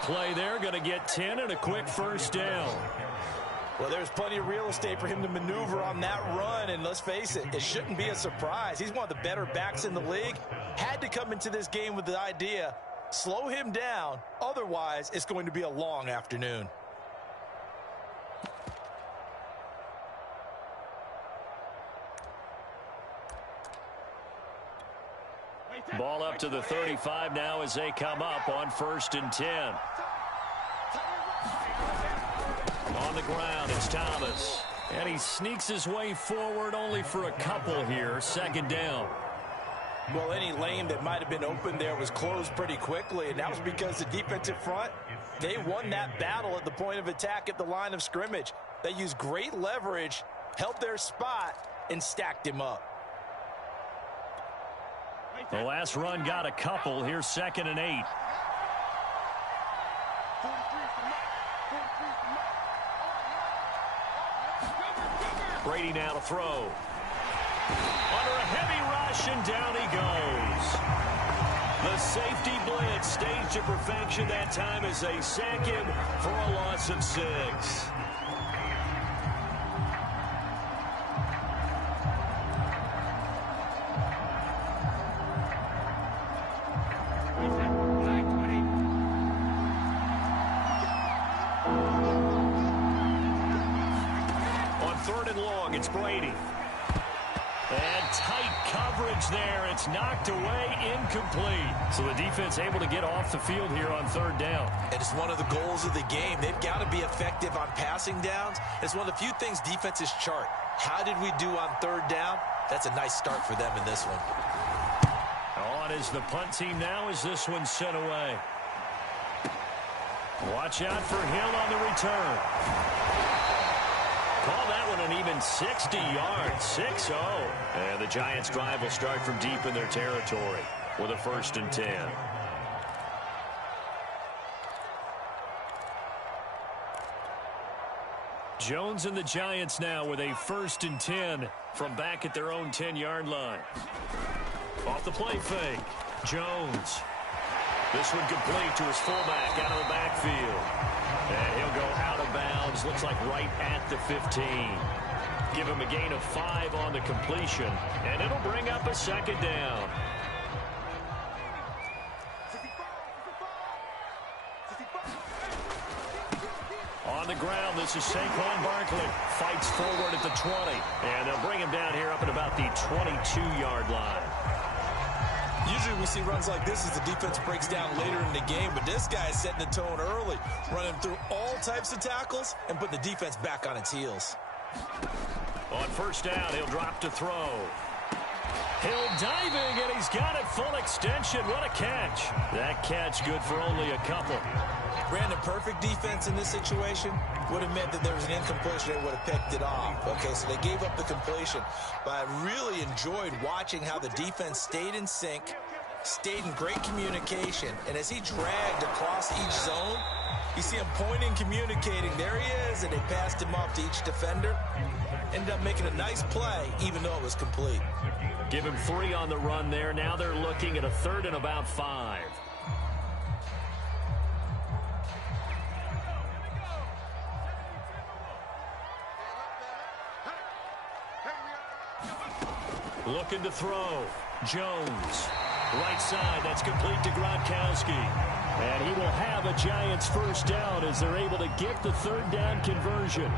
Play there, going to get 10 and a quick first down. Well, there's plenty of real estate for him to maneuver on that run, and let's face it, it shouldn't be a surprise. He's one of the better backs in the league. Had to come into this game with the idea, slow him down, otherwise it's going to be a long afternoon. Ball up to the 35 now as they come up on 1st and 10. On the ground, it's Thomas. And he sneaks his way forward only for a couple here. 2nd down. Well, any lane that might have been open there was closed pretty quickly, and that was because the defensive front, they won that battle at the point of attack at the line of scrimmage. They used great leverage, held their spot, and stacked him up. The last run got a couple. Here's 2nd and 8. Brady now to throw. Under a heavy rush, and down he goes. The safety blitz staged to perfection that time as they sack him for a loss of 6. It's Brady. And tight coverage there. It's knocked away, incomplete. So the defense able to get off the field here on 3rd down. And it's one of the goals of the game. They've got to be effective on passing downs. It's one of the few things defenses chart. How did we do on 3rd down? That's a nice start for them in this one. On is the punt team now as this one's sent away. Watch out for Hill on the return. Call that one an even 60 yards, 6-0. And the Giants' drive will start from deep in their territory with a 1st and 10. Jones and the Giants now with a 1st and 10 from back at their own 10-yard line. Off the play fake, Jones. This one complete to his fullback out of the backfield. And he'll go out of bounds, looks like right at the 15. Give him a gain of 5 on the completion, and it'll bring up a 2nd down. On the ground, this is Saquon Barkley. Fights forward at the 20, and they'll bring him down here up at about the 22-yard line. Usually we see runs like this as the defense breaks down later in the game, but this guy is setting the tone early, running through all types of tackles and putting the defense back on its heels. On 1st down, he'll drop to throw. Hill diving, and he's got it full extension. What a catch. That catch good for only a couple. Brandon, perfect defense in this situation would have meant that there was an incompletion. They would have picked it off. Okay, so they gave up the completion. But I really enjoyed watching how the defense stayed in sync, stayed in great communication. And as he dragged across each zone, you see him pointing, communicating. There he is, and they passed him off to each defender. Ended up making a nice play, even though it was complete. Give him 3 on the run there. Now they're looking at a 3rd and about 5. Looking to throw. Jones. Right side, that's complete to Gronkowski. And he will have a Giants first down as they're able to get the third down conversion.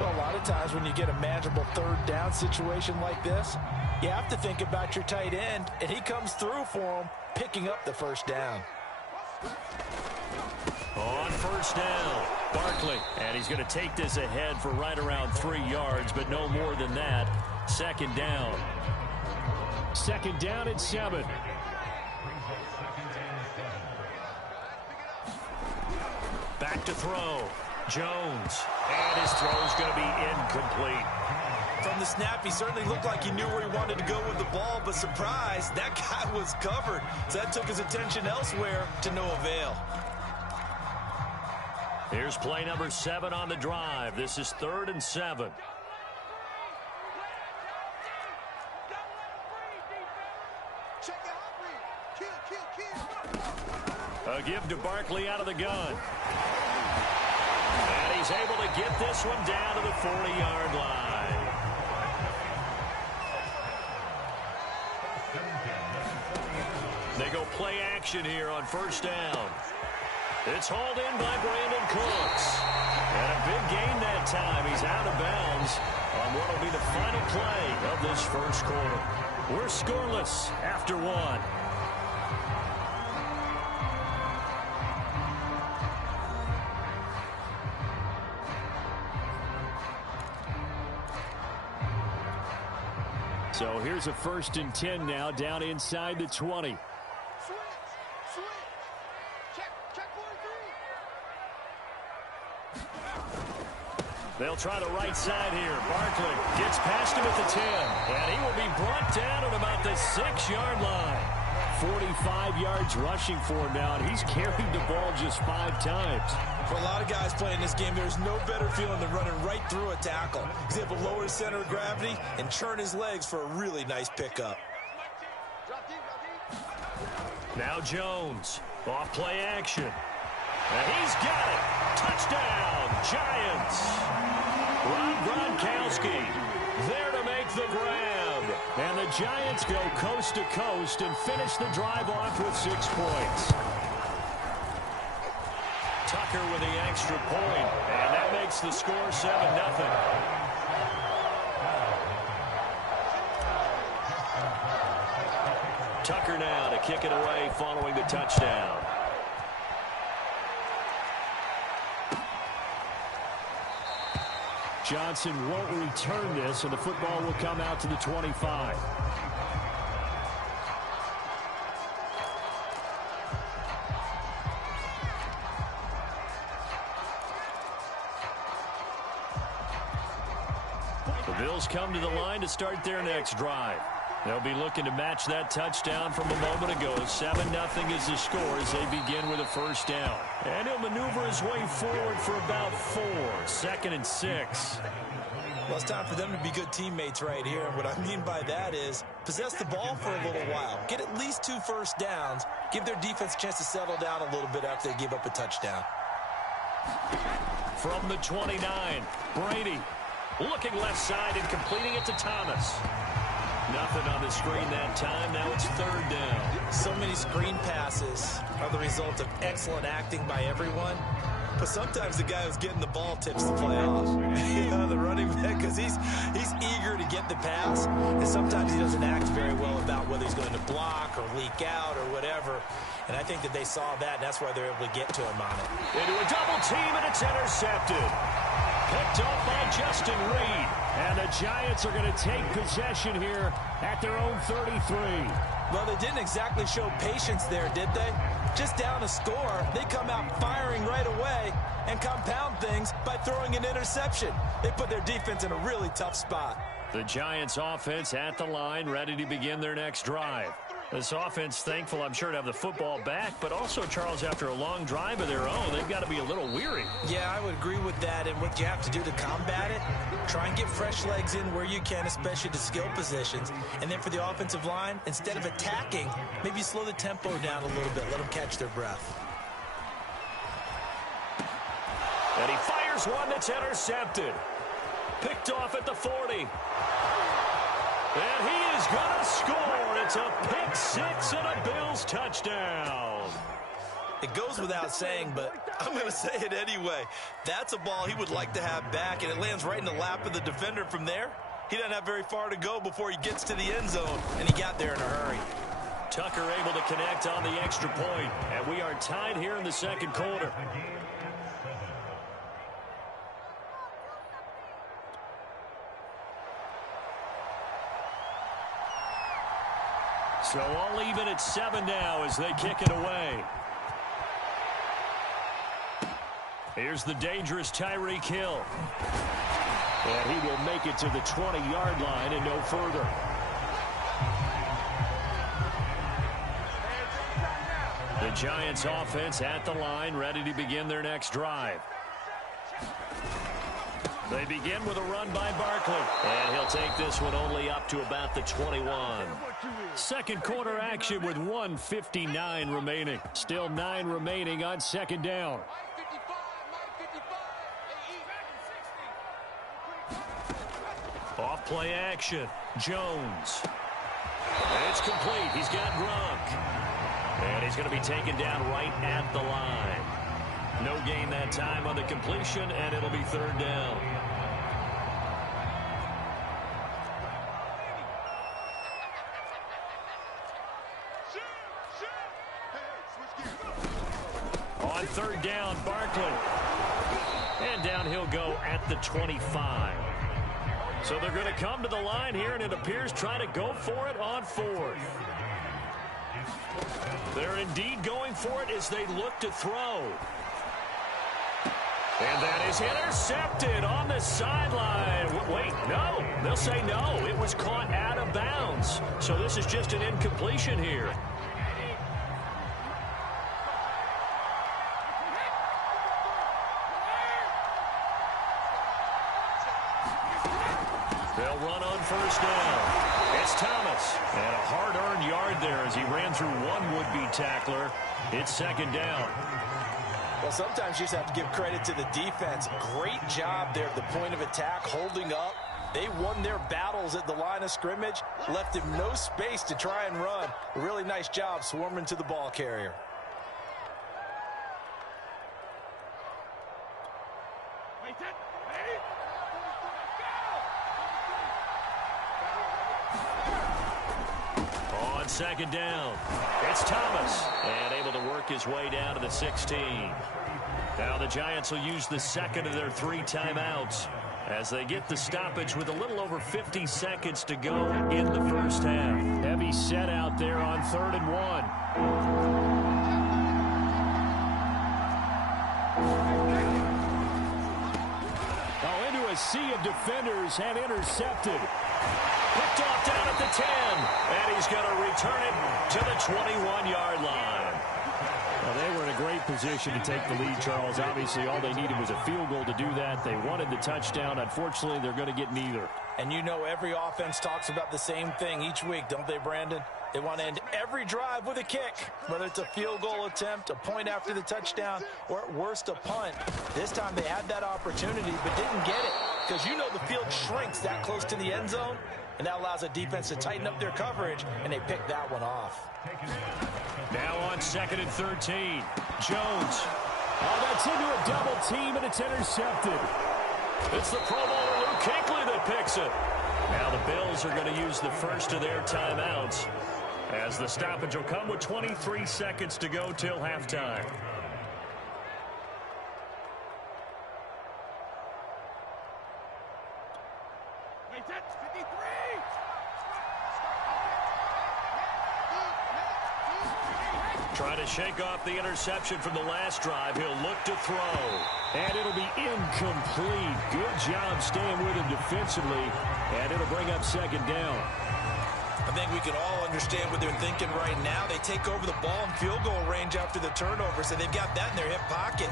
Well, a lot of times when you get a manageable third down situation like this, you have to think about your tight end, and he comes through for him, picking up the first down. On first down, Barkley. And he's going to take this ahead for right around 3 yards, but no more than that. Second down. Second down at 7. Back to throw. Jones. And his throw's going to be incomplete. From the snap, he certainly looked like he knew where he wanted to go with the ball, but surprise, that guy was covered. So that took his attention elsewhere to no avail. Here's play number 7 on the drive. This is 3rd and 7. A give to Barkley out of the gun. And he's able to get this one down to the 40-yard line. They go play action here on first down. It's hauled in by Brandon Cooks. And a big gain that time. He's out of bounds on what will be the final play of this first quarter. We're scoreless after 1. So here's a 1st and 10 now, down inside the 20. They'll try the right side here. Barkley gets past him at the 10. And he will be brought down at about the 6-yard line. 45 yards rushing for him now, and he's carried the ball just 5 times. For a lot of guys playing this game, there's no better feeling than running right through a tackle. He's able to lower his center of gravity and churn his legs for a really nice pickup. Now Jones, off play action. And he's got it. Touchdown, Giants. Rob Gronkowski there to make the grab. And the Giants go coast to coast and finish the drive off with 6 points. Tucker with the extra point, and that makes the score 7-0. Tucker now to kick it away following the touchdown. Johnson won't return this, and the football will come out to the 25. The Bills come to the line to start their next drive. They'll be looking to match that touchdown from a moment ago. 7-0 is the score as they begin with a first down. And he'll maneuver his way forward for about 4. 2nd and 6. Well, it's time for them to be good teammates right here. And what I mean by that is possess the ball for a little while. Get at least 2 first downs. Give their defense a chance to settle down a little bit after they give up a touchdown. From the 29, Brady looking left side and completing it to Thomas. Nothing on the screen that time. Now it's 3rd down. So many screen passes are the result of excellent acting by everyone. But sometimes the guy who's getting the ball tips the play off. The running back, because he's eager to get the pass. And sometimes he doesn't act very well about whether he's going to block or leak out or whatever. And I think that they saw that, and that's why they're able to get to him on it. Into a double team, and it's intercepted. Picked off by Justin Reed. And the Giants are going to take possession here at their own 33. Well, they didn't exactly show patience there, did they? Just down a score, they come out firing right away and compound things by throwing an interception. They put their defense in a really tough spot. The Giants offense at the line, ready to begin their next drive. This offense thankful, I'm sure, to have the football back, but also, Charles, after a long drive of their own, they've got to be a little weary. Yeah, I would agree with that, and what you have to do to combat it, try and get fresh legs in where you can, especially to skill positions, and then for the offensive line, instead of attacking, maybe slow the tempo down a little bit, let them catch their breath. And he fires one that's intercepted. Picked off at the 40. And he is going to score. It's a pick six and a Bills touchdown. It goes without saying, but I'm going to say it anyway. That's a ball he would like to have back, and it lands right in the lap of the defender from there. He doesn't have very far to go before he gets to the end zone, and he got there in a hurry. Tucker able to connect on the extra point, and we are tied here in the second quarter. So all even at 7 now as they kick it away. Here's the dangerous Tyreek Hill. And he will make it to the 20-yard line and no further. The Giants offense at the line, ready to begin their next drive. They begin with a run by Barkley. And he'll take this one only up to about the 21. Second quarter action with 1:59 remaining. Still 9 remaining on second down. Off play action. Jones. It's complete. He's got Gronk. And he's going to be taken down right at the line. No gain that time on the completion, and it'll be third down. On third down, Barkley. And down he'll go at the 25. So they're going to come to the line here, and it appears trying to go for it on fourth. They're indeed going for it as they look to throw. And that is intercepted on the sideline. Wait, no. They'll say no. It was caught out of bounds. So this is just an incompletion here. They'll run on first down. It's Thomas. And a hard-earned yard there as he ran through one would-be tackler. It's second down. Well, sometimes you just have to give credit to the defense. Great job there at the point of attack, holding up. They won their battles at the line of scrimmage, left him no space to try and run. A really nice job swarming to the ball carrier. On second down, it's Thomas. And able to work his way down to the 16. Now the Giants will use the second of their 3 timeouts as they get the stoppage with a little over 50 seconds to go in the first half. Heavy set out there on 3rd and 1. Oh, into a sea of defenders and intercepted. Picked off down at the 10, and he's going to return it to the 21-yard line. Well, they were in a great position to take the lead, Charles. Obviously, all they needed was a field goal to do that. They wanted the touchdown. Unfortunately, they're going to get neither. And you know every offense talks about the same thing each week, don't they, Brandon? They want to end every drive with a kick, whether it's a field goal attempt, a point after the touchdown, or at worst a punt. This time they had that opportunity but didn't get it because you know the field shrinks that close to the end zone, and that allows a defense to tighten up their coverage, and they picked that one off. Now on 2nd and 13, Jones. Oh, that's into a double team, and it's intercepted. It's the Pro Bowler Luke Kuechly that picks it. Now the Bills are going to use the first of their timeouts as the stoppage will come with 23 seconds to go till halftime. Trying to shake off the interception from the last drive. He'll look to throw. And it'll be incomplete. Good job staying with him defensively. And it'll bring up second down. I think we can all understand what they're thinking right now. They take over the ball in field goal range after the turnover, so they've got that in their hip pocket.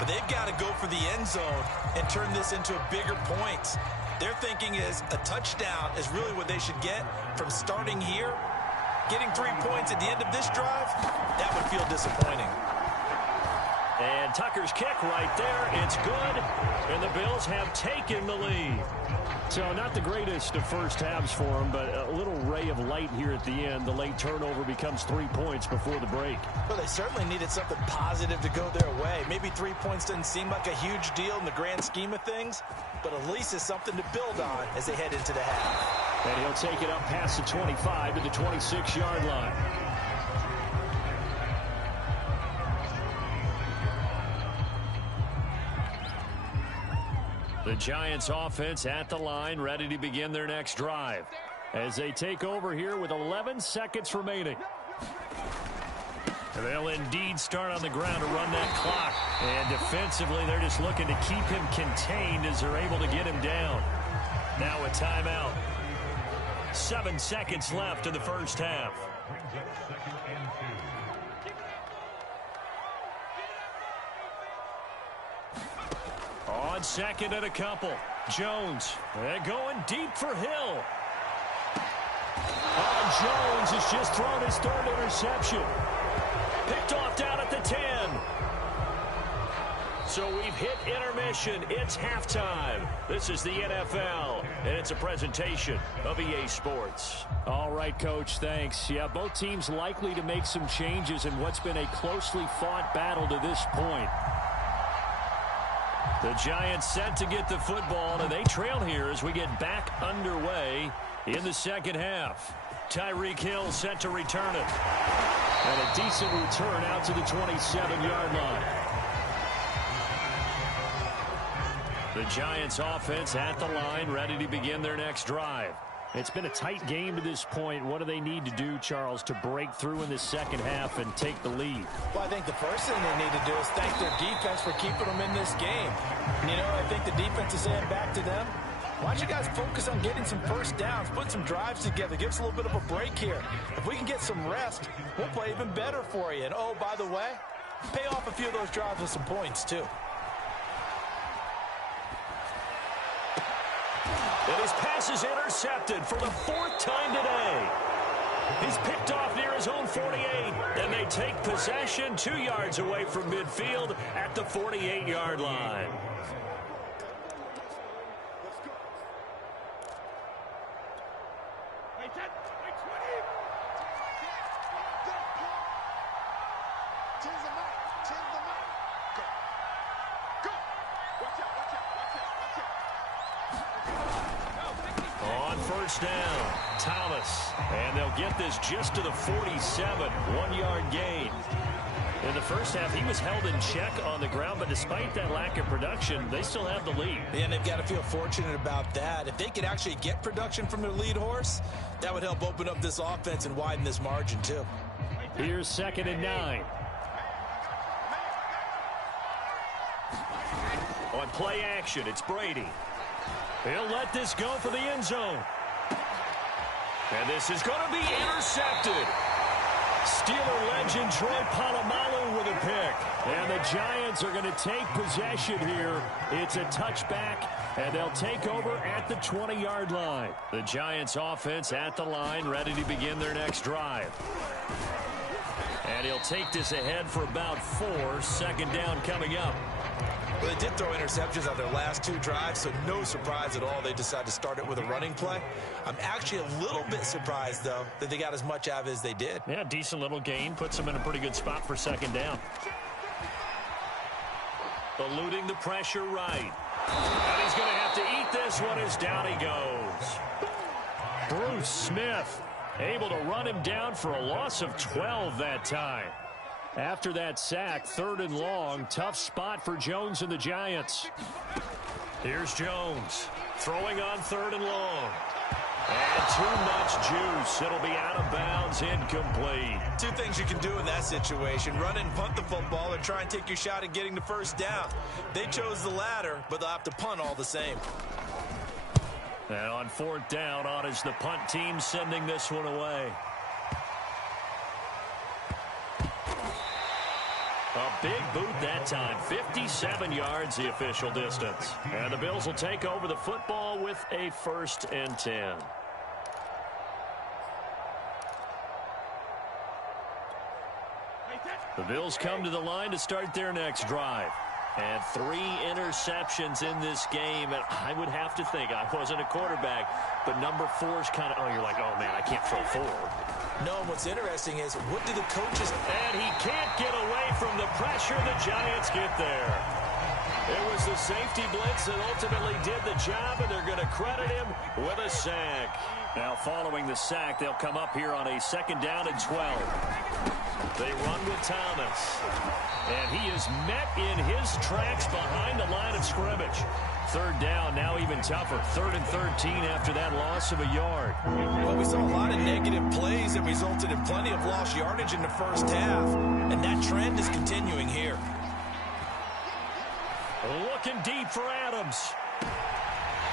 But they've got to go for the end zone and turn this into bigger points. Their thinking is a touchdown is really what they should get from starting here. Getting 3 points at the end of this drive, that would feel disappointing. And Tucker's kick right there. It's good. And the Bills have taken the lead. So not the greatest of first halves for them, but a little ray of light here at the end. The late turnover becomes 3 points before the break. Well, they certainly needed something positive to go their way. Maybe 3 points doesn't seem like a huge deal in the grand scheme of things, but at least it's something to build on as they head into the half. And he'll take it up past the 25 to the 26-yard line. The Giants offense at the line, ready to begin their next drive as they take over here with 11 seconds remaining. They'll indeed start on the ground to run that clock. And defensively, they're just looking to keep him contained as they're able to get him down. Now a timeout. 7 seconds left in the first half. On second and a couple. Jones. They're going deep for Hill. Jones has just thrown his third interception. Picked off down at the 10. So we've hit intermission. It's halftime. This is the NFL, and it's a presentation of EA Sports. All right, Coach, thanks. Yeah, both teams likely to make some changes in what's been a closely fought battle to this point. The Giants set to get the football, and they trail here as we get back underway in the second half. Tyreek Hill set to return it. And a decent return out to the 27-yard line. The Giants offense at the line, ready to begin their next drive. It's been a tight game to this point. What do they need to do, Charles, to break through in the second half and take the lead? Well, I think the first thing they need to do is thank their defense for keeping them in this game. You know, I think the defense is saying back to them, why don't you guys focus on getting some first downs, put some drives together, give us a little bit of a break here. If we can get some rest, we'll play even better for you. And, oh, by the way, pay off a few of those drives with some points, too. And his pass is intercepted for the 4th time today. He's picked off near his own 48, and they take possession 2 yards away from midfield at the 48-yard line. First down, Thomas. And they'll get this just to the 47, 1-yard gain. In the first half, he was held in check on the ground, but despite that lack of production, they still have the lead. And they've got to feel fortunate about that. If they could actually get production from their lead horse, that would help open up this offense and widen this margin, too. Here's 2nd and 9. On play action, it's Brady. He'll let this go for the end zone. And this is going to be intercepted. Steeler legend Troy Polamalu with a pick. And the Giants are going to take possession here. It's a touchback, and they'll take over at the 20-yard line. The Giants offense at the line, ready to begin their next drive. And he'll take this ahead for about 4. 2nd down coming up. Well, they did throw interceptions on their last 2 drives, so no surprise at all they decided to start it with a running play. I'm actually a little bit surprised, though, that they got as much out of it as they did. Yeah, decent little gain. Puts them in a pretty good spot for 2nd down. Eluding the pressure right. And he's going to have to eat this one as down he goes. Bruce Smith able to run him down for a loss of 12 that time. After that sack, 3rd and long, tough spot for Jones and the Giants. Here's Jones throwing on 3rd and long. And too much juice. It'll be out of bounds, incomplete. 2 things you can do in that situation: run and punt the football, or try and take your shot at getting the first down. They chose the latter, but they'll have to punt all the same. And on 4th down, on is the punt team sending this one away. A big boot that time. 57 yards the official distance. And the Bills will take over the football with a 1st and 10. The Bills come to the line to start their next drive. And 3 interceptions in this game. And I would have to think, I wasn't a quarterback, but number 4 is kind of, oh, you're like, oh, man, I can't throw 4. No, and what's interesting is, what do the coaches... And he can't get away from the pressure. The Giants get there. It was the safety blitz that ultimately did the job, and they're going to credit him with a sack. Now, following the sack, they'll come up here on a 2nd down and 12. They run with Thomas. And he is met in his tracks behind the line of scrimmage. 3rd down, now even tougher. 3rd and 13 after that loss of a yard. Well, we saw a lot of negative plays that resulted in plenty of lost yardage in the first half. And that trend is continuing here. Looking deep for Adams.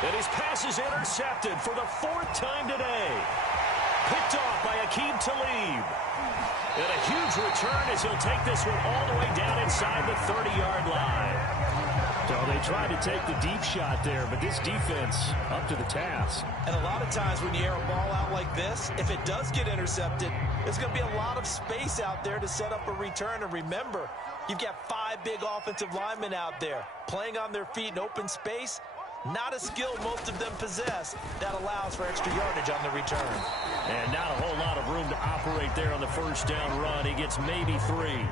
And his pass is intercepted for the 4th time today. Picked off by Akeem Talib. And a huge return as he'll take this one all the way down inside the 30-yard line. So they tried to take the deep shot there, but this defense up to the task. And a lot of times when you air a ball out like this, if it does get intercepted, there's going to be a lot of space out there to set up a return. And remember, you've got 5 big offensive linemen out there playing on their feet in open space. Not a skill most of them possess that allows for extra yardage on the return. And not a whole lot of room to operate there on the 1st down run. He gets maybe 3.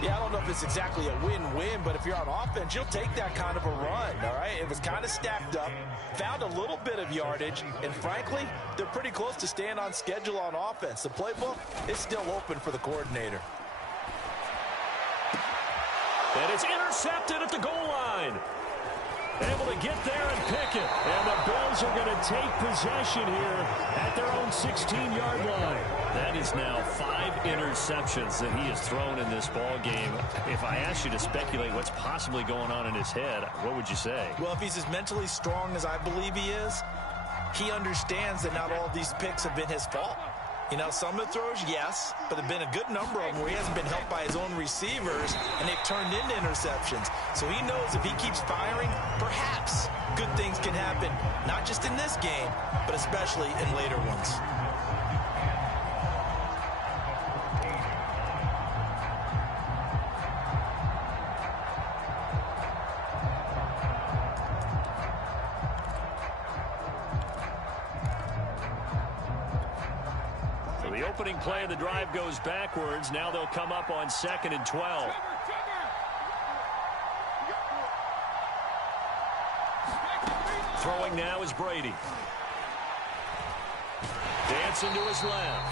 Yeah, I don't know if it's exactly a win-win, but if you're on offense, you'll take that kind of a run, all right? It was kind of stacked up, found a little bit of yardage, and frankly, they're pretty close to staying on schedule on offense. The playbook is still open for the coordinator. And it's intercepted at the goal line. Able to get there and pick it. And the Bills are going to take possession here at their own 16-yard line. That is now 5 interceptions that he has thrown in this ball game. If I asked you to speculate what's possibly going on in his head, what would you say? Well, if he's as mentally strong as I believe he is, he understands that not all of these picks have been his fault. You know, some of the throws, yes, but there have been a good number of them where he hasn't been helped by his own receivers, and they've turned into interceptions. So he knows if he keeps firing, perhaps good things can happen, not just in this game, but especially in later ones. The opening play of the drive goes backwards. Now they'll come up on 2nd and 12. Throwing now is Brady. Dancing to his left.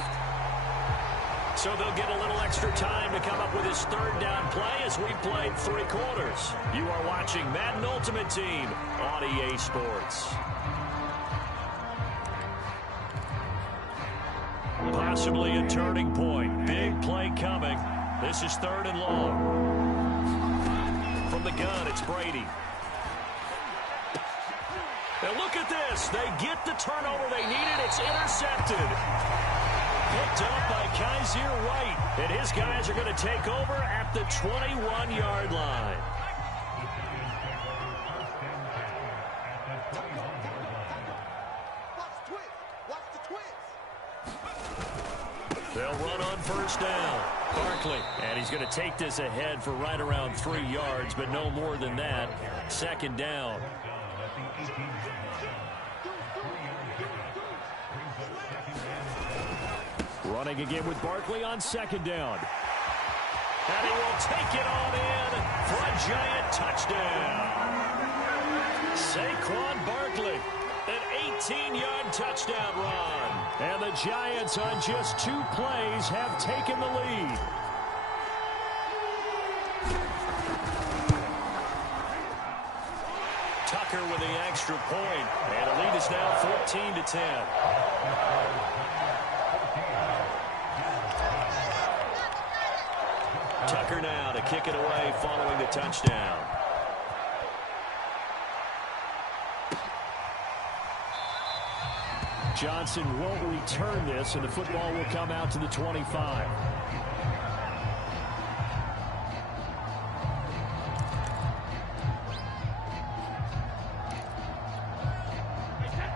So they'll get a little extra time to come up with his 3rd down play as we've played 3 quarters. You are watching Madden Ultimate Team on EA Sports. Possibly a turning point. Big play coming. This is 3rd and long. From the gun, it's Brady. And look at this. They get the turnover they needed. It's intercepted. Picked up by Kaiser White. And his guys are going to take over at the 21-yard line. They'll run on 1st down. Barkley, and he's going to take this ahead for right around 3 yards, but no more than that. 2nd down. Running again with Barkley on 2nd down. And he will take it on in for a Giant touchdown. Saquon Barkley, an 18-yard touchdown run. And the Giants on just 2 plays have taken the lead. Tucker with the extra point. And the lead is now 14-10. Tucker now to kick it away following the touchdown. Johnson won't return this, and the football will come out to the 25.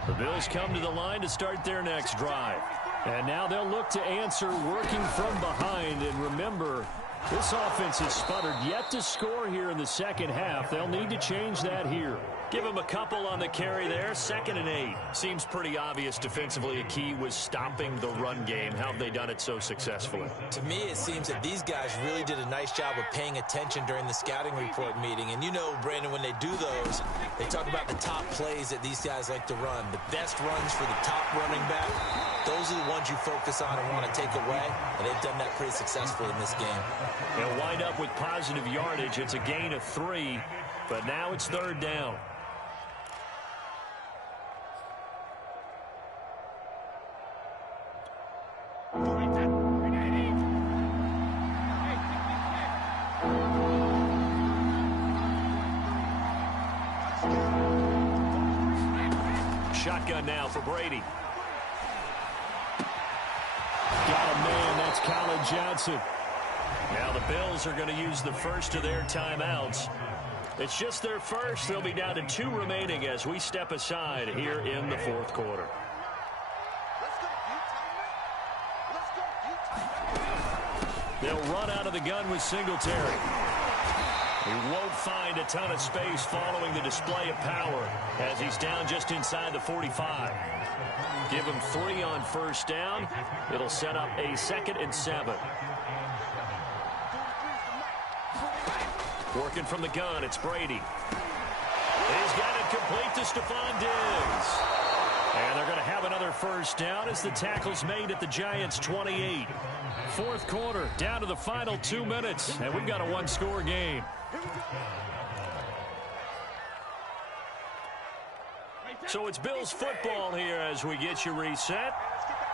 The Bills come to the line to start their next drive. And now they'll look to answer working from behind. mind. And remember, this offense has sputtered yet to score here in the second half. They'll need to change that here. Give him a couple on the carry there. 2nd and 8. Seems pretty obvious defensively a key was stopping the run game. How have they done it so successfully? To me, it seems that these guys really did a nice job of paying attention during the scouting report meeting. And you know, Brandon, when they do those, they talk about the top plays that these guys like to run. The best runs for the top running back. Those are the ones you focus on and want to take away. And they've done that pretty successfully in this game. They'll wind up with positive yardage. It's a gain of 3, but now it's 3rd down. Shotgun now for Brady. Got a man. That's Colin Johnson. Now the Bills are going to use the first of their timeouts. It's just their first. They'll be down to 2 remaining as we step aside here in the 4th quarter. They'll run out of the gun with Singletary. He won't find a ton of space following the display of power as he's down just inside the 45. Give him 3 on 1st down. It'll set up a 2nd and 7. Working from the gun, it's Brady. He's got it complete to Stephon Diggs. And they're going to have another 1st down as the tackle's made at the Giants' 28. 4th quarter, down to the final 2 minutes, and we've got a 1-score game. So it's Bills football here as we get you reset.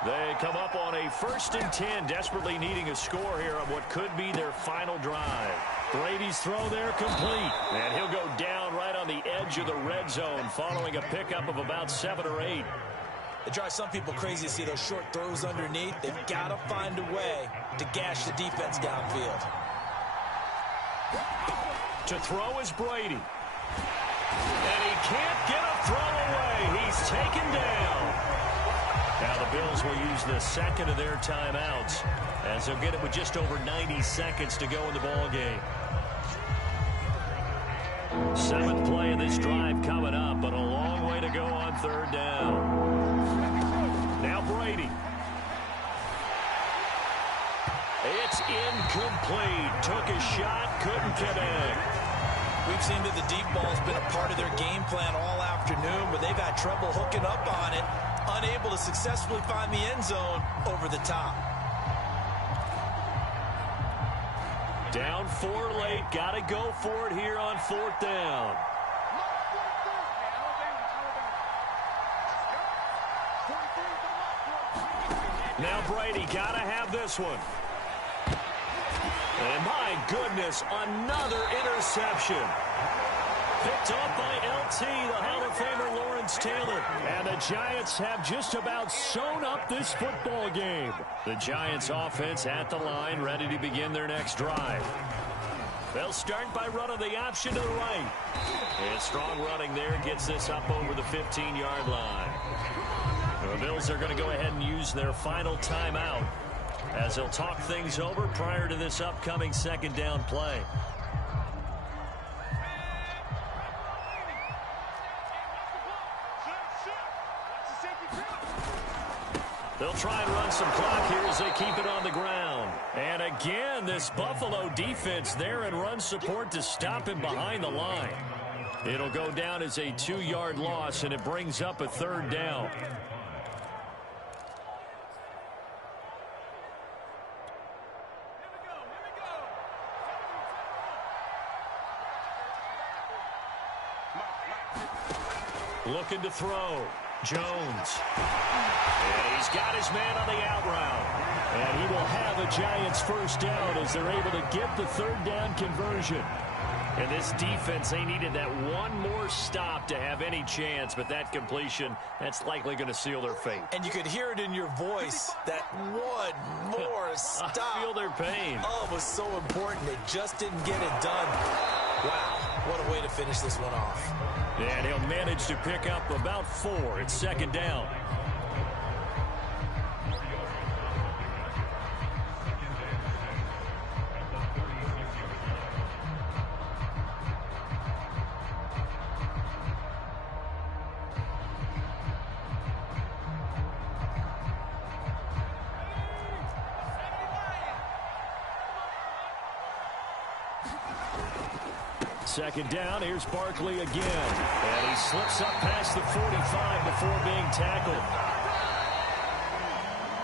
They come up on a 1st and 10, desperately needing a score here on what could be their final drive. Brady's throw there complete, and he'll go down right on the edge of the red zone following a pickup of about 7 or 8. It drives some people crazy to see those short throws underneath. They've got to find a way to gash the defense downfield. To throw is Brady. And he can't get a throw away. He's taken down. Now the Bills will use the 2nd of their timeouts as they'll get it with just over 90 seconds to go in the ball game. 7th play of this drive coming up, but a long way to go on 3rd down. Now Brady. It's incomplete. Took a shot, couldn't connect. We've seen that the deep ball's been a part of their game plan all afternoon, but they've had trouble hooking up on it, unable to successfully find the end zone over the top. Down 4 late, got to go for it here on 4th down. Now Brady got to have this one. And my goodness, another interception. Picked off by LT, the Hall of Famer Lawrence Taylor. And the Giants have just about sewn up this football game. The Giants offense at the line, ready to begin their next drive. They'll start by running the option to the right. And strong running there gets this up over the 15-yard line. The Bills are going to go ahead and use their final timeout as they'll talk things over prior to this upcoming 2nd down play. They'll try and run some clock here as they keep it on the ground. And again, this Buffalo defense there in run support to stop him behind the line. It'll go down as a 2-yard loss, and it brings up a 3rd down. Looking to throw. Jones. And he's got his man on the out route. And he will have a Giants 1st down as they're able to get the 3rd down conversion. And this defense, they needed that one more stop to have any chance, but that completion, that's likely going to seal their fate. And you could hear it in your voice, that one more stop. I feel their pain. Oh, it was so important. They just didn't get it done. Wow, what a way to finish this one off. And he'll manage to pick up about 4. It's 2nd down. Second down, here's Barkley again. And he slips up past the 45 before being tackled.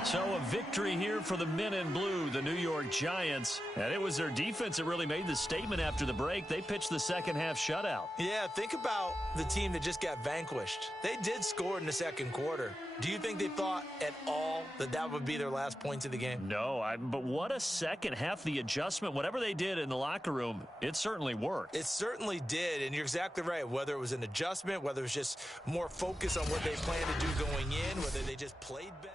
So a victory here for the men in blue, the New York Giants. And it was their defense that really made the statement after the break. They pitched the second half shutout. Yeah, think about the team that just got vanquished. They did score in the second quarter. Do you think they thought at all that that would be their last points of the game? No, but what a second half. The adjustment, whatever they did in the locker room, it certainly worked. It certainly did, and you're exactly right. Whether it was an adjustment, whether it was just more focus on what they planned to do going in, whether they just played better.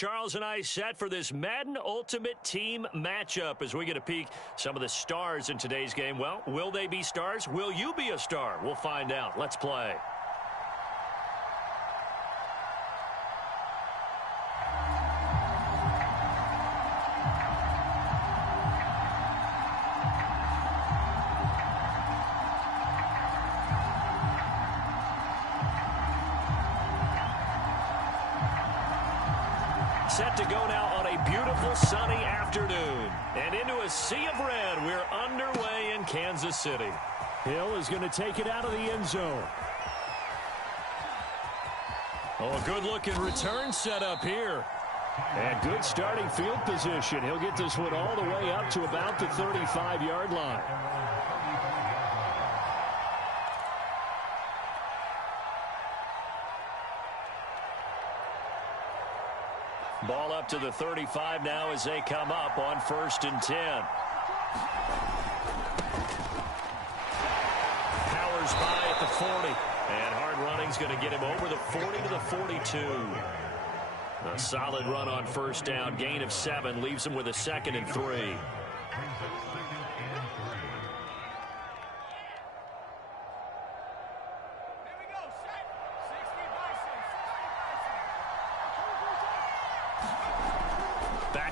Charles and I set for this Madden Ultimate Team matchup as we get a peek some of the stars in today's game. Well, will they be stars? Will you be a star? We'll find out. Let's play. Set to go now on a beautiful sunny afternoon. And into a sea of red, we're underway in Kansas City. Hill is going to take it out of the end zone. Oh, a good-looking return set up here. And good starting field position. He'll get this one all the way up to about the 35-yard line. Ball up to the 35 now as they come up on 1st and 10. Powers by at the 40. And hard running's going to get him over the 40 to the 42. A solid run on 1st down. Gain of 7 leaves him with a 2nd and 3.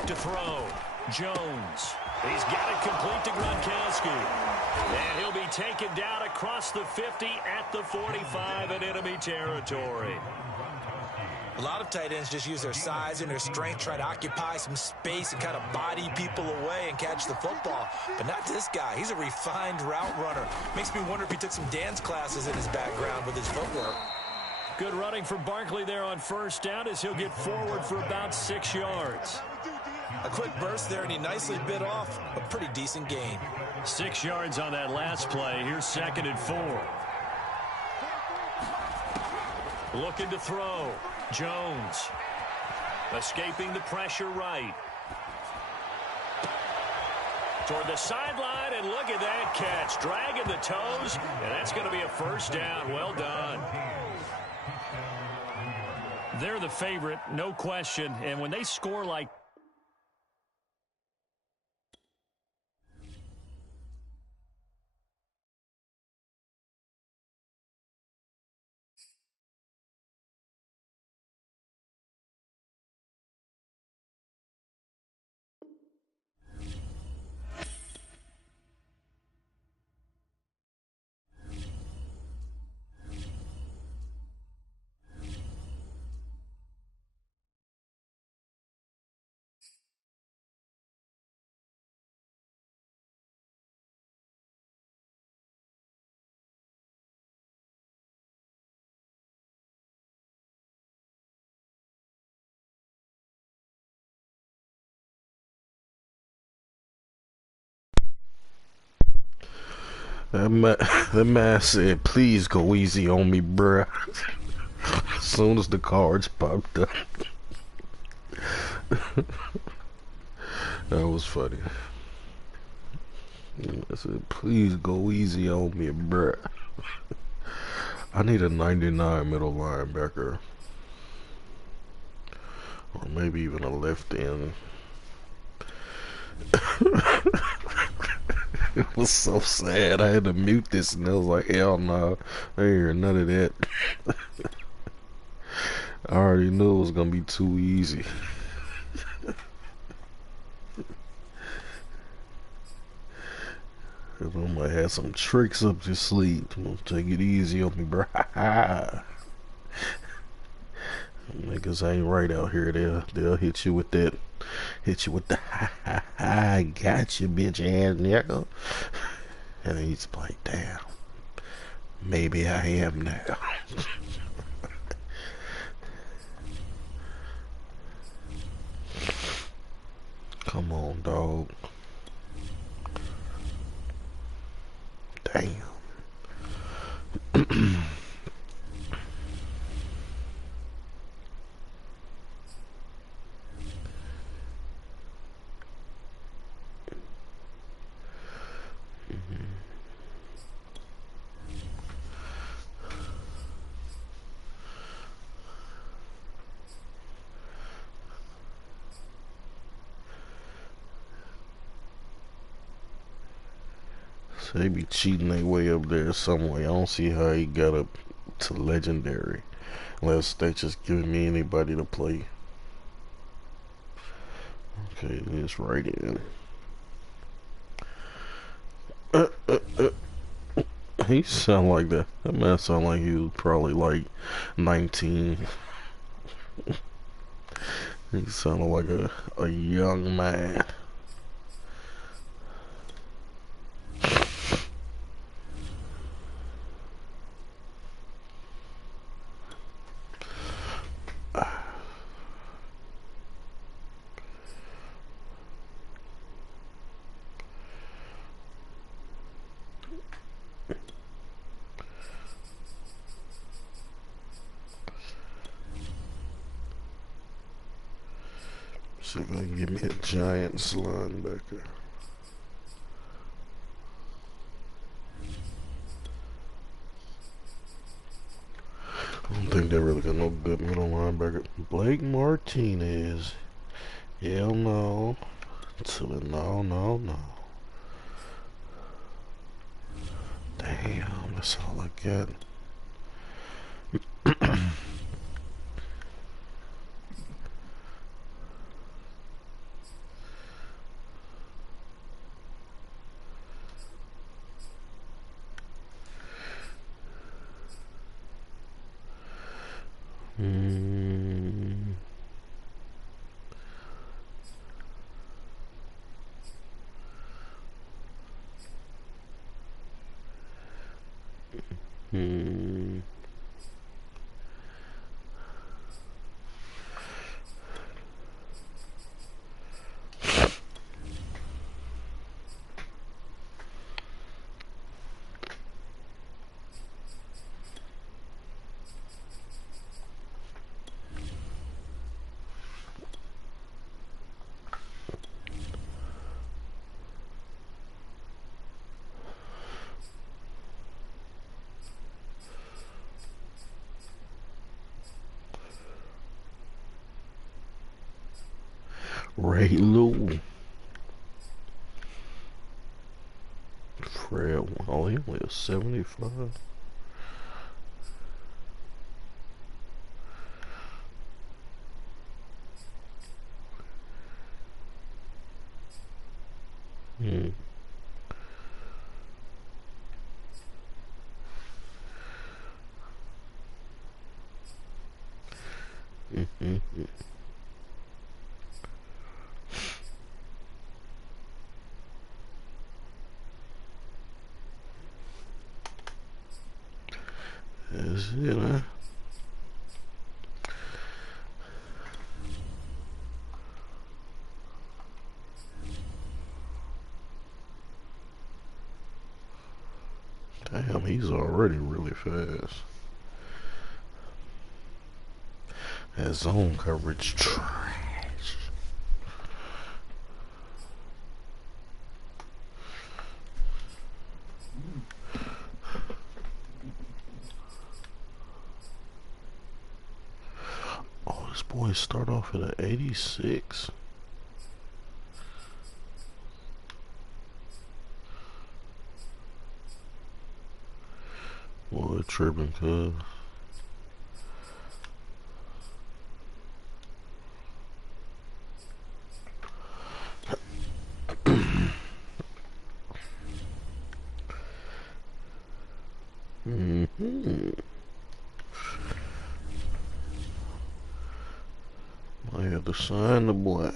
To throw. Jones. He's got it complete to Gronkowski. And he'll be taken down across the 50 at the 45 in enemy territory. A lot of tight ends just use their size and their strength, try to occupy some space and kind of body people away and catch the football. But not this guy. He's a refined route runner. Makes me wonder if he took some dance classes in his background with his footwork. Good running from Barkley there on first down as he'll get forward for about 6 yards. A quick burst there, and he nicely bit off a pretty decent gain. 6 yards on that last play. Here's 2nd and 4. Looking to throw. Jones. Escaping the pressure right. Toward the sideline, and look at that catch. Dragging the toes, and that's going to be a first down. Well done. They're the favorite, no question. And when they score like That man said, please go easy on me, bruh. As soon as the cards popped up. That was funny. I said, please go easy on me, bruh. I need a 99 middle linebacker. Or maybe even a left end. It was so sad. I had to mute this and I was like, hell no. I ain't hear none of that. I already knew it was gonna be too easy. I might have some tricks up your sleeve. Take it easy on me, bro. Niggas ain't right out here. They'll hit you with that. Hit you with the I got you, bitch ass nigga. And he's like, damn. Maybe I am now. Come on, dog. Damn. So they be cheating their way up there some way. I don't see how he got up to legendary unless they just giving me anybody to play. Okay, it's right in. He sound like that. That man sound like he was probably like 19. He sounded like a young man. See if I can give me a Giants linebacker. I don't think they really got no good middle linebacker. Blake Martinez. Hell no. No. Damn, that's all I got. Mm. Mm. Ray Lou. Fred, oh, he only a 75. Hmm. Mm-hmm. That's it, huh? Damn, he's already really fast. That zone coverage trash. Oh, this boy start off at an 86. Boy, tripping, cuz. Mm-hmm. I had to sign the boy.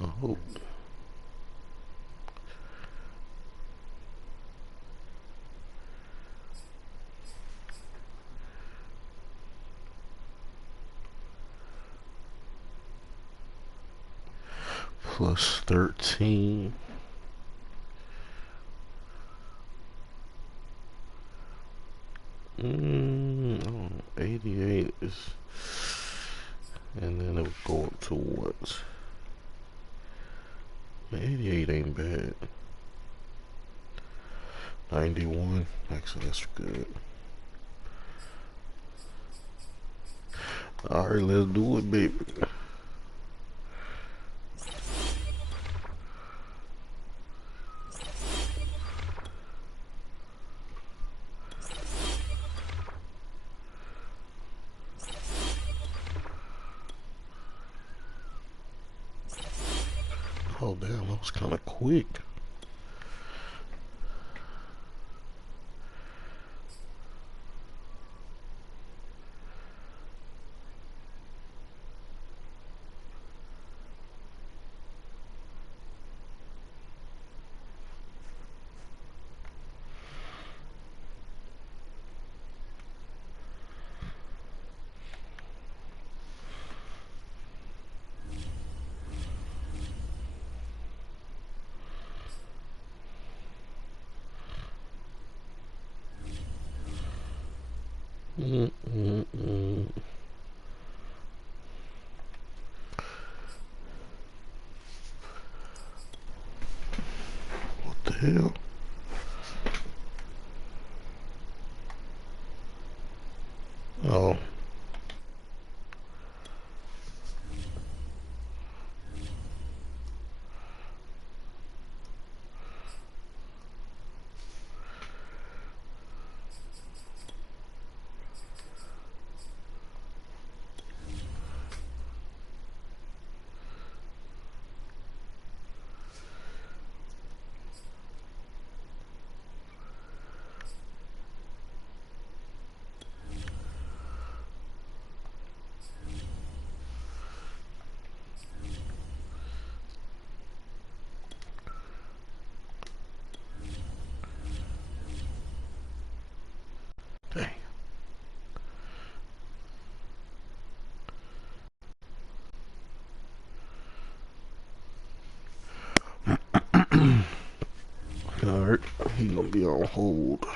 I hope. Plus 13. 88 is, and then it would go up to what? 88 ain't bad. 91, actually that's good. Alright, let's do it, baby. Oh damn, that was kind of quick. Mm-mm-mm. hell? Oh. Dang. Alright, he gonna be on hold.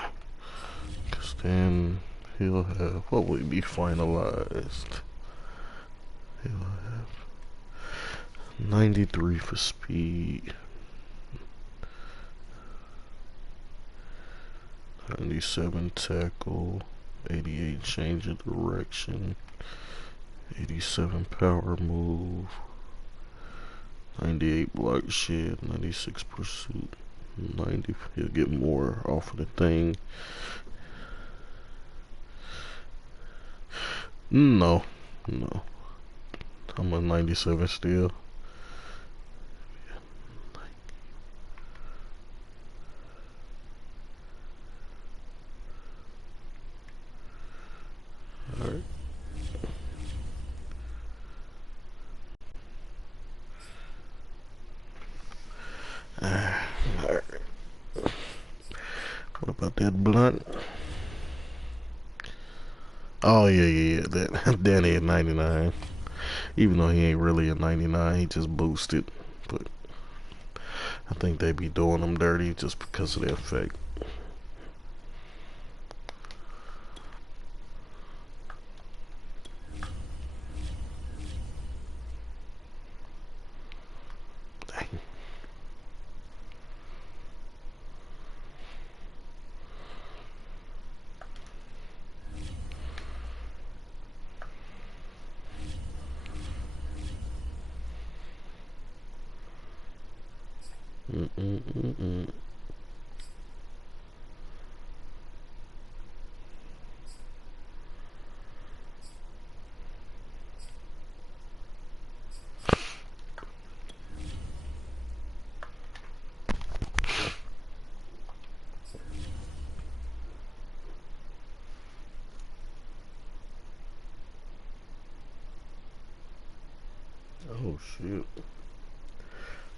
Cause then he'll have, what will be finalized? He'll have 93 for speed, 97 tackle, 88 change of direction, 87 power move, 98 block shed, 96 pursuit, 90, he'll get more off of the thing. No, no. I'm a 97 still. Alright. Alright. What about that blunt? Oh yeah. That Danny at 99. Even though he ain't really a 99, he just boosted. But I think they be doing him dirty just because of the effect. Dang. Mm-mm-mm-mm. Oh shit.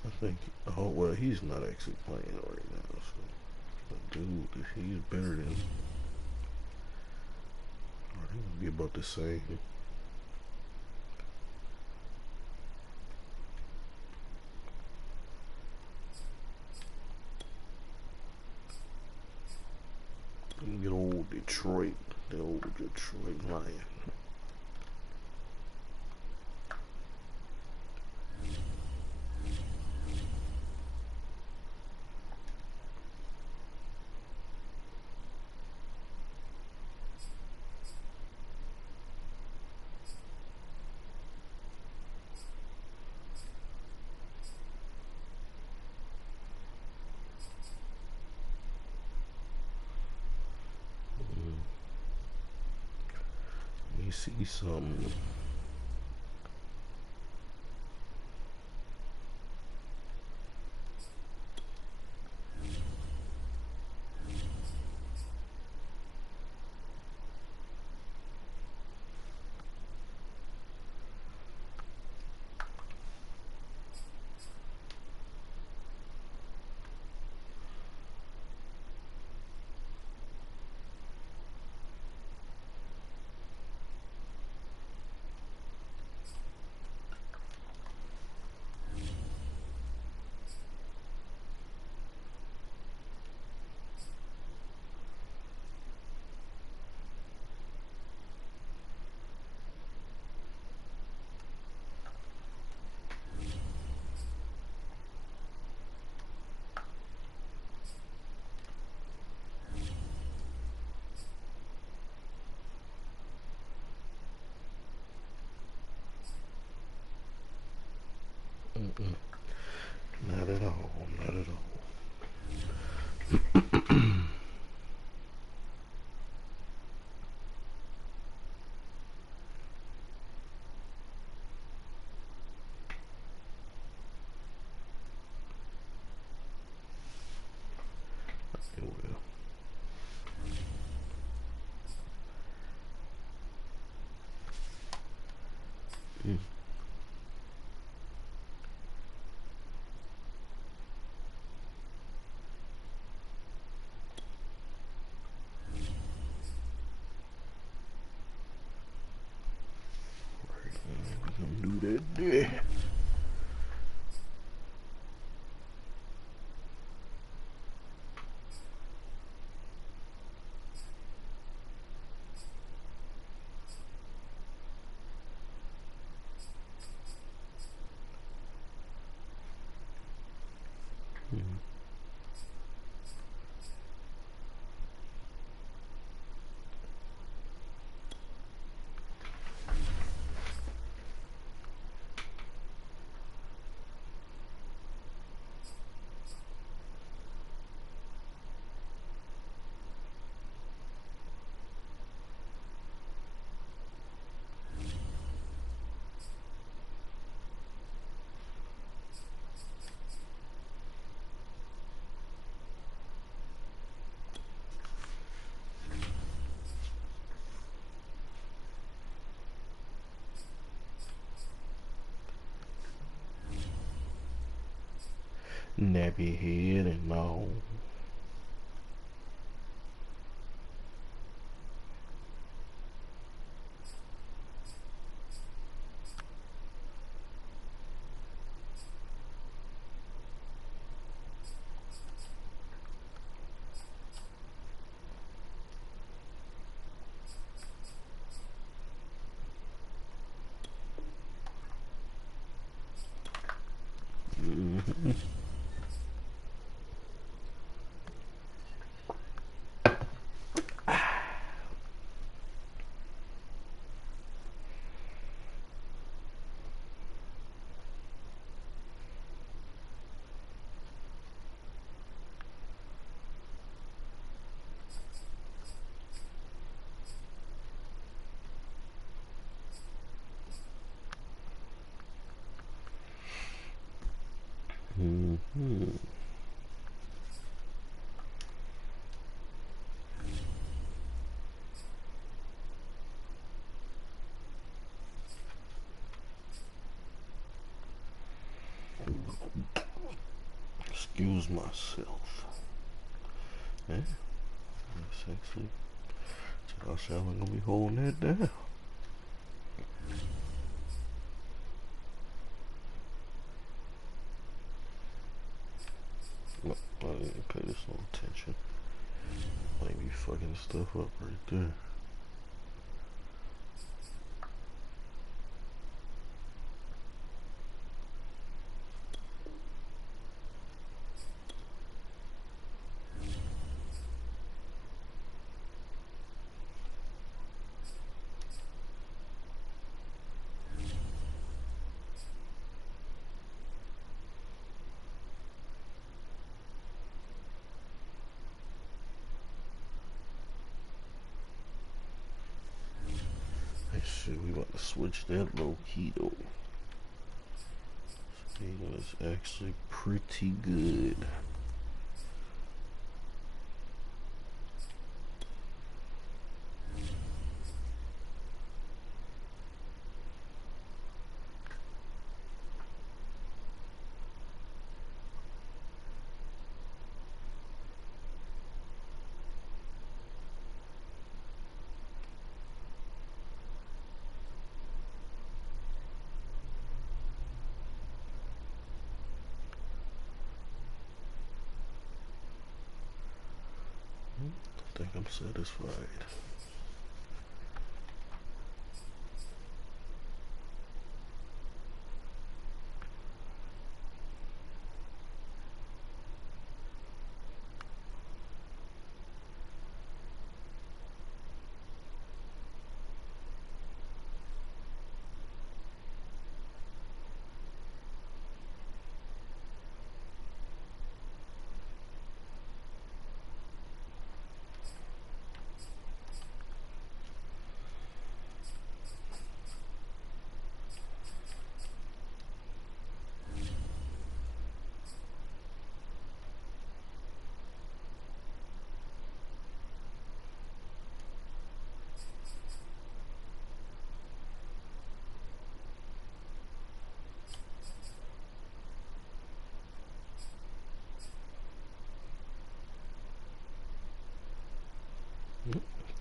I think, oh well, he's not actually playing right now, so. But dude, he's better than, or they gonna be about the same. Get old Detroit, the old Detroit Lion. Let me see something. Not at all. Not at all. It will. We're gonna do that there. Nappy head and all. Excuse myself. Yeah, that's actually. Josh Allen gonna be holding that down. No, I didn't pay this no attention. Might be fucking stuff up right there. Hey shit, we about to switch that low key though. Speeding is actually pretty good. I think I'm satisfied.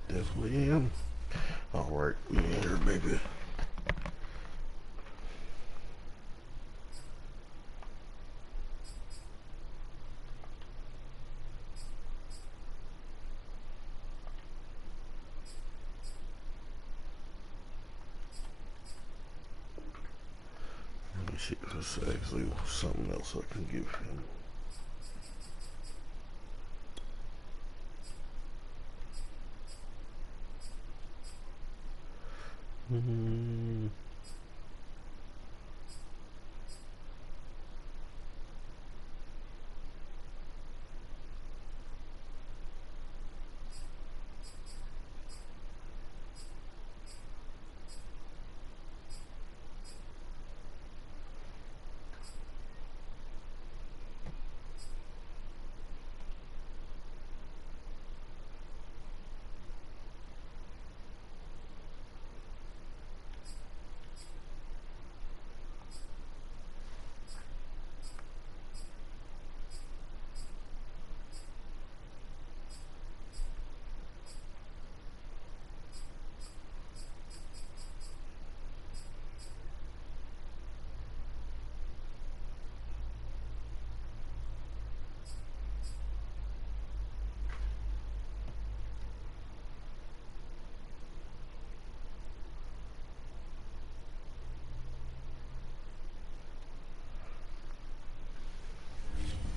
Definitely am. All right, we in here, baby. Let me see if it's actually something else I can give him.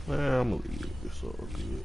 I'm gonna leave it. It's all good.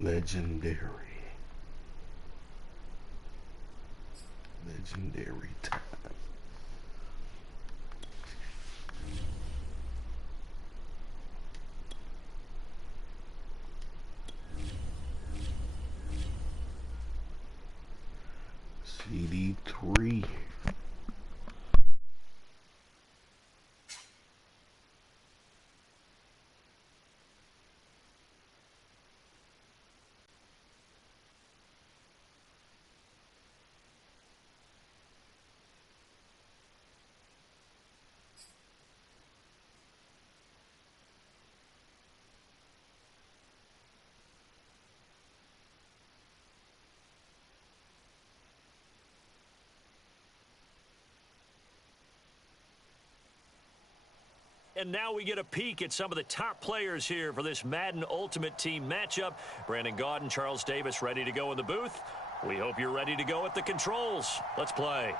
Legendary. Legendary time. CD3. And now we get a peek at some of the top players here for this Madden Ultimate Team matchup. Brandon Gaudin, Charles Davis ready to go in the booth. We hope you're ready to go at the controls. Let's play.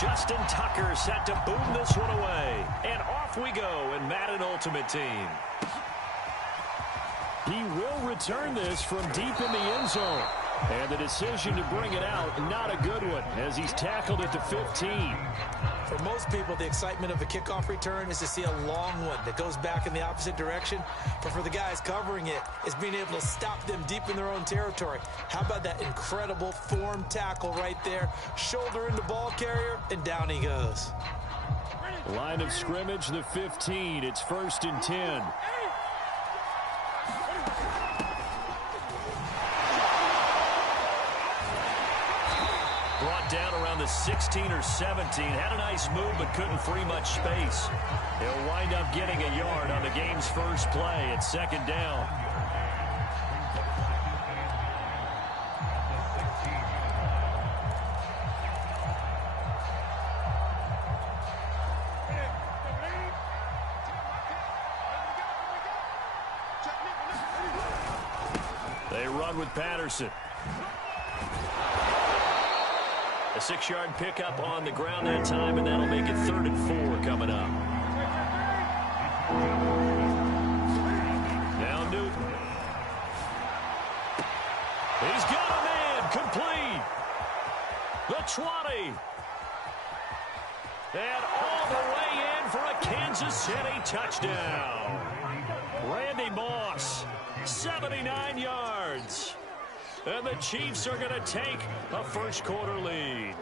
Justin Tucker set to boom this one away. And off we go in Madden Ultimate Team. He will return this from deep in the end zone. And the decision to bring it out, not a good one, as he's tackled at the 15. For most people, the excitement of a kickoff return is to see a long one that goes back in the opposite direction. But for the guys covering it, it's being able to stop them deep in their own territory. How about that incredible form tackle right there? Shoulder into ball carrier, and down he goes. Line of scrimmage, the 15. It's 1st and 10. Brought down around the 16 or 17. Had a nice move, but couldn't free much space. He'll wind up getting a yard on the game's first play at 2nd down. They run with Patterson. A 6-yard pickup on the ground that time, and that'll make it 3rd and 4 coming up. Now Newton. He's got a man complete. The 20. And all the way in for a Kansas City touchdown. Randy Moss, 79 yards. And the Chiefs are going to take a first-quarter lead.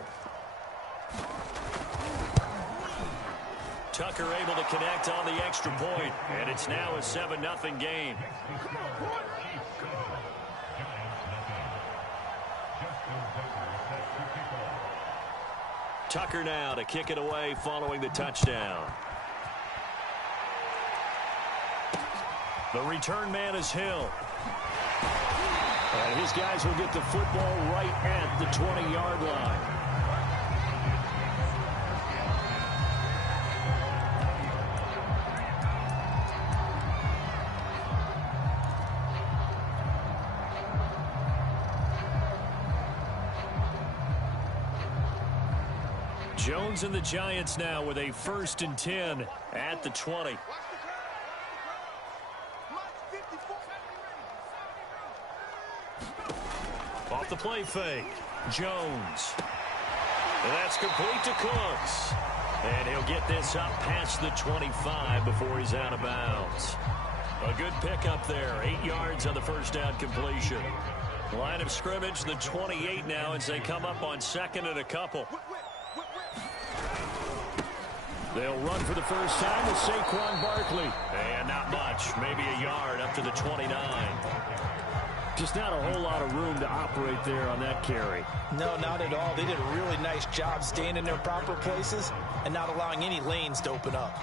Tucker able to connect on the extra point, and it's now a 7-0 game. Tucker now to kick it away following the touchdown. The return man is Hill. And his guys will get the football right at the 20-yard line. Jones and the Giants now with a 1st and 10 at the 20. Off the play fake. Jones. And that's complete to Cooks. And he'll get this up past the 25 before he's out of bounds. A good pickup there. 8 yards on the first down completion. Line of scrimmage, the 28 now as they come up on 2nd and a couple. They'll run for the first time with Saquon Barkley. And not much. Maybe a yard up to the 29. Just not a whole lot of room to operate there on that carry. No, not at all. They did a really nice job staying in their proper places and not allowing any lanes to open up.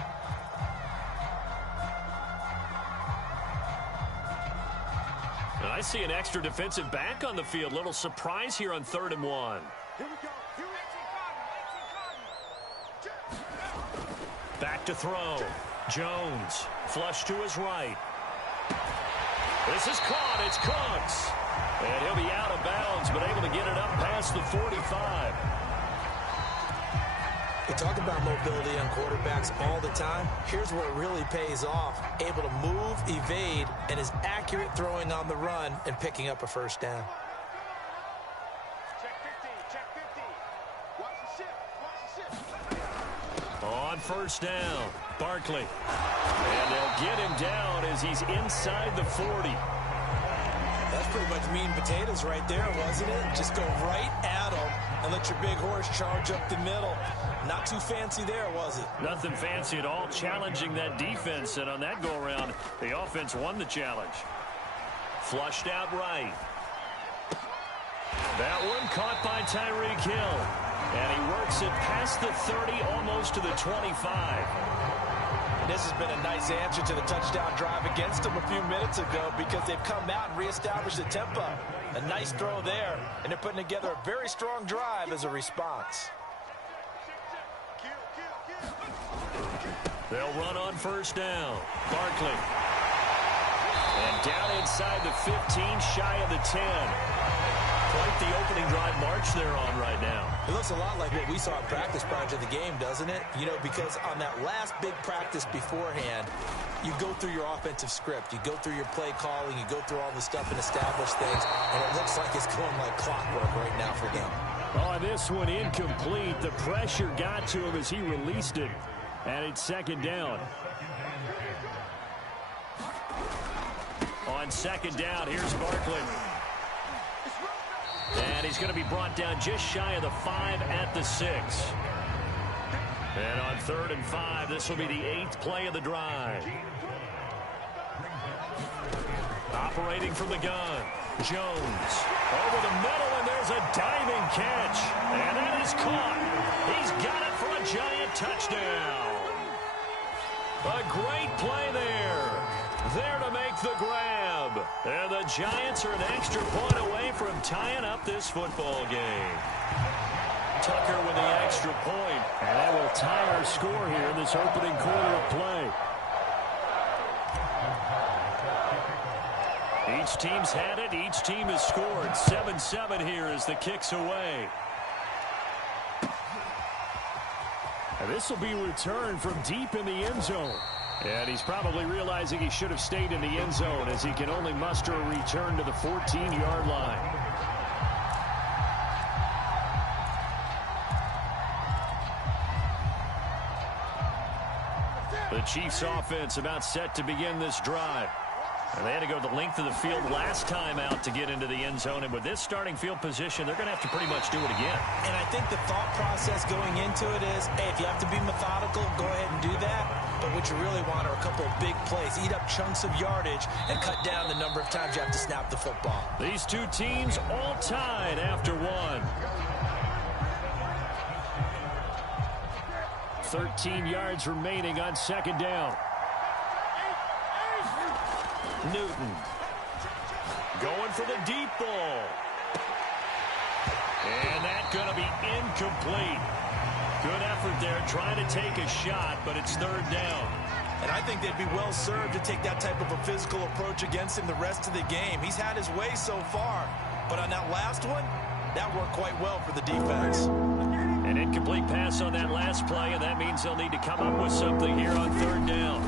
And I see an extra defensive back on the field. Little surprise here on 3rd and 1. Here we go. Back to throw. Jones. Flush to his right. This is caught. It's Cooks. And he'll be out of bounds, but able to get it up past the 45. We talk about mobility on quarterbacks all the time. Here's where it really pays off. Able to move, evade, and is accurate throwing on the run and picking up a first down. Check 15. Check 15. Watch the shift. Watch the shift. On first down, Barkley. And they'll get him down as he's inside the 40. That's pretty much meat and potatoes right there, wasn't it? Just go right at him and let your big horse charge up the middle. Not too fancy there, was it? Nothing fancy at all, challenging that defense. And on that go-around, the offense won the challenge. Flushed out right. That one caught by Tyreek Hill. And he works it past the 30, almost to the 25. This has been a nice answer to the touchdown drive against them a few minutes ago because they've come out and reestablished the tempo. A nice throw there, and they're putting together a very strong drive as a response. They'll run on first down. Barkley. And down inside the 15, shy of the 10. Quite the opening drive march they're on right now. It looks a lot like what we saw in practice prior to the game, doesn't it? You know, because on that last big practice beforehand, you go through your offensive script. You go through your play calling. You go through all the stuff and establish things. And it looks like it's going like clockwork right now for them. Oh, this one incomplete. The pressure got to him as he released it. And it's 2nd down. On 2nd down, here's Barkley. And he's going to be brought down just shy of the 5 at the 6. And on 3rd and 5, this will be the 8th play of the drive. Operating from the gun, Jones. Over the middle, and there's a diving catch. And that is caught. He's got it for a Giant touchdown. A great play there. There to make the grab. And the Giants are an extra point away from tying up this football game. Tucker with the extra point. And that will tie our score here in this opening quarter of play. Each team's had it. Each team has scored. 7-7 here as the kick's away. And this will be returned from deep in the end zone. And he's probably realizing he should have stayed in the end zone as he can only muster a return to the 14-yard line. The Chiefs offense about set to begin this drive. And they had to go the length of the field last time out to get into the end zone. And with this starting field position, they're going to have to pretty much do it again. And I think the thought process going into it is, hey, if you have to be methodical, go ahead and do that. But what you really want are a couple of big plays. Eat up chunks of yardage and cut down the number of times you have to snap the football. These two teams all tied after one. 13 yards remaining on second down. Newton going for the deep ball. And that's going to be incomplete. Good effort there trying to take a shot, but it's third down. And I think they'd be well served to take that type of a physical approach against him the rest of the game. He's had his way so far, but on that last one, that worked quite well for the defense. An incomplete pass on that last play, and that means they'll need to come up with something here on third down.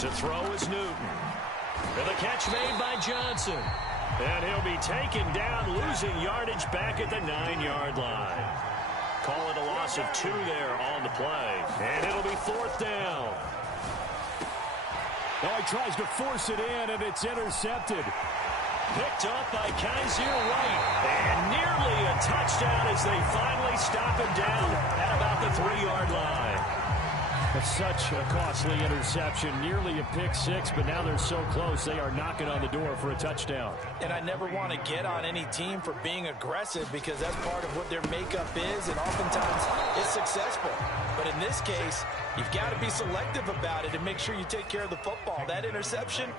To throw is Newton. And the catch made by Johnson. And he'll be taken down, losing yardage back at the 9-yard line. Call it a loss of 2 there on the play. And it'll be fourth down. Oh, he tries to force it in, and it's intercepted. Picked up by Kaiser White. And nearly a touchdown as they finally stop him down at about the 3-yard line. It's such a costly interception, nearly a pick six, but now they're so close they are knocking on the door for a touchdown. And I never want to get on any team for being aggressive because that's part of what their makeup is, and oftentimes it's successful. But in this case, you've got to be selective about it and make sure you take care of the football. That interception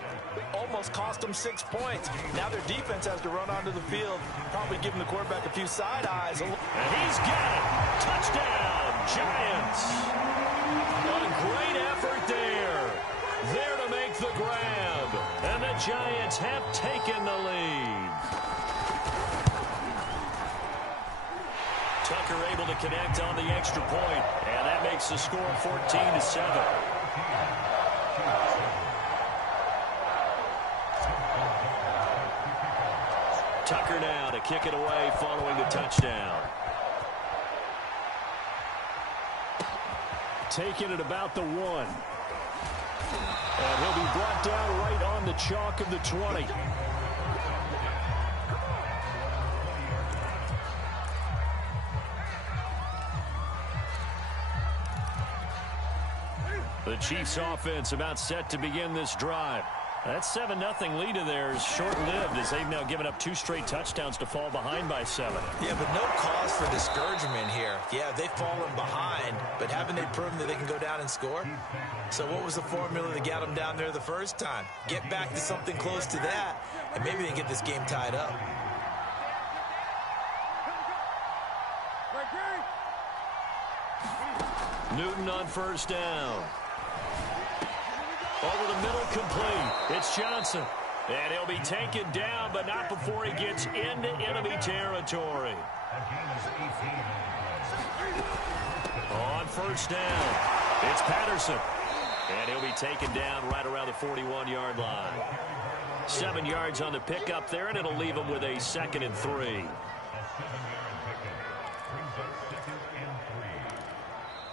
almost cost them 6 points. Now their defense has to run onto the field, probably giving the quarterback a few side eyes. And he's got it. Touchdown, Giants. A great effort there. There to make the grab. And the Giants have taken the lead. Tucker able to connect on the extra point, and that makes the score 14-7. Tucker now to kick it away following the touchdown. Taking it about the 1. And he'll be brought down right on the chalk of the 20. The Chiefs offense about set to begin this drive. That 7-0 lead of theirs short-lived as they've now given up 2 straight touchdowns to fall behind by 7. Yeah, but no cause for discouragement here. Yeah, they've fallen behind, but haven't they proven that they can go down and score? So what was the formula that got them down there the first time? Get back to something close to that, and maybe they get this game tied up. Newton on first down. Over the middle, complete. It's Johnson. And he'll be taken down, but not before he gets into enemy territory. On first down, it's Patterson. And he'll be taken down right around the 41-yard line. 7 yards on the pickup there, and it'll leave him with a 2nd and 3.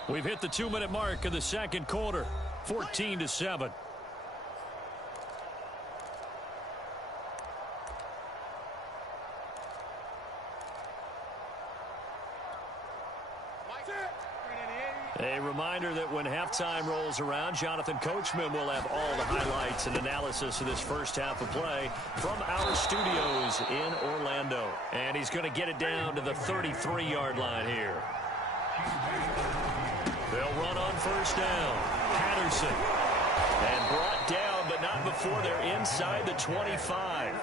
We've hit the 2-minute mark of the second quarter. 14-7. A reminder that when halftime rolls around, Jonathan Coachman will have all the highlights and analysis of this first half of play from our studios in Orlando. And he's going to get it down to the 33-yard line here. They'll run on first down. Patterson. And brought down, but not before they're inside the 25.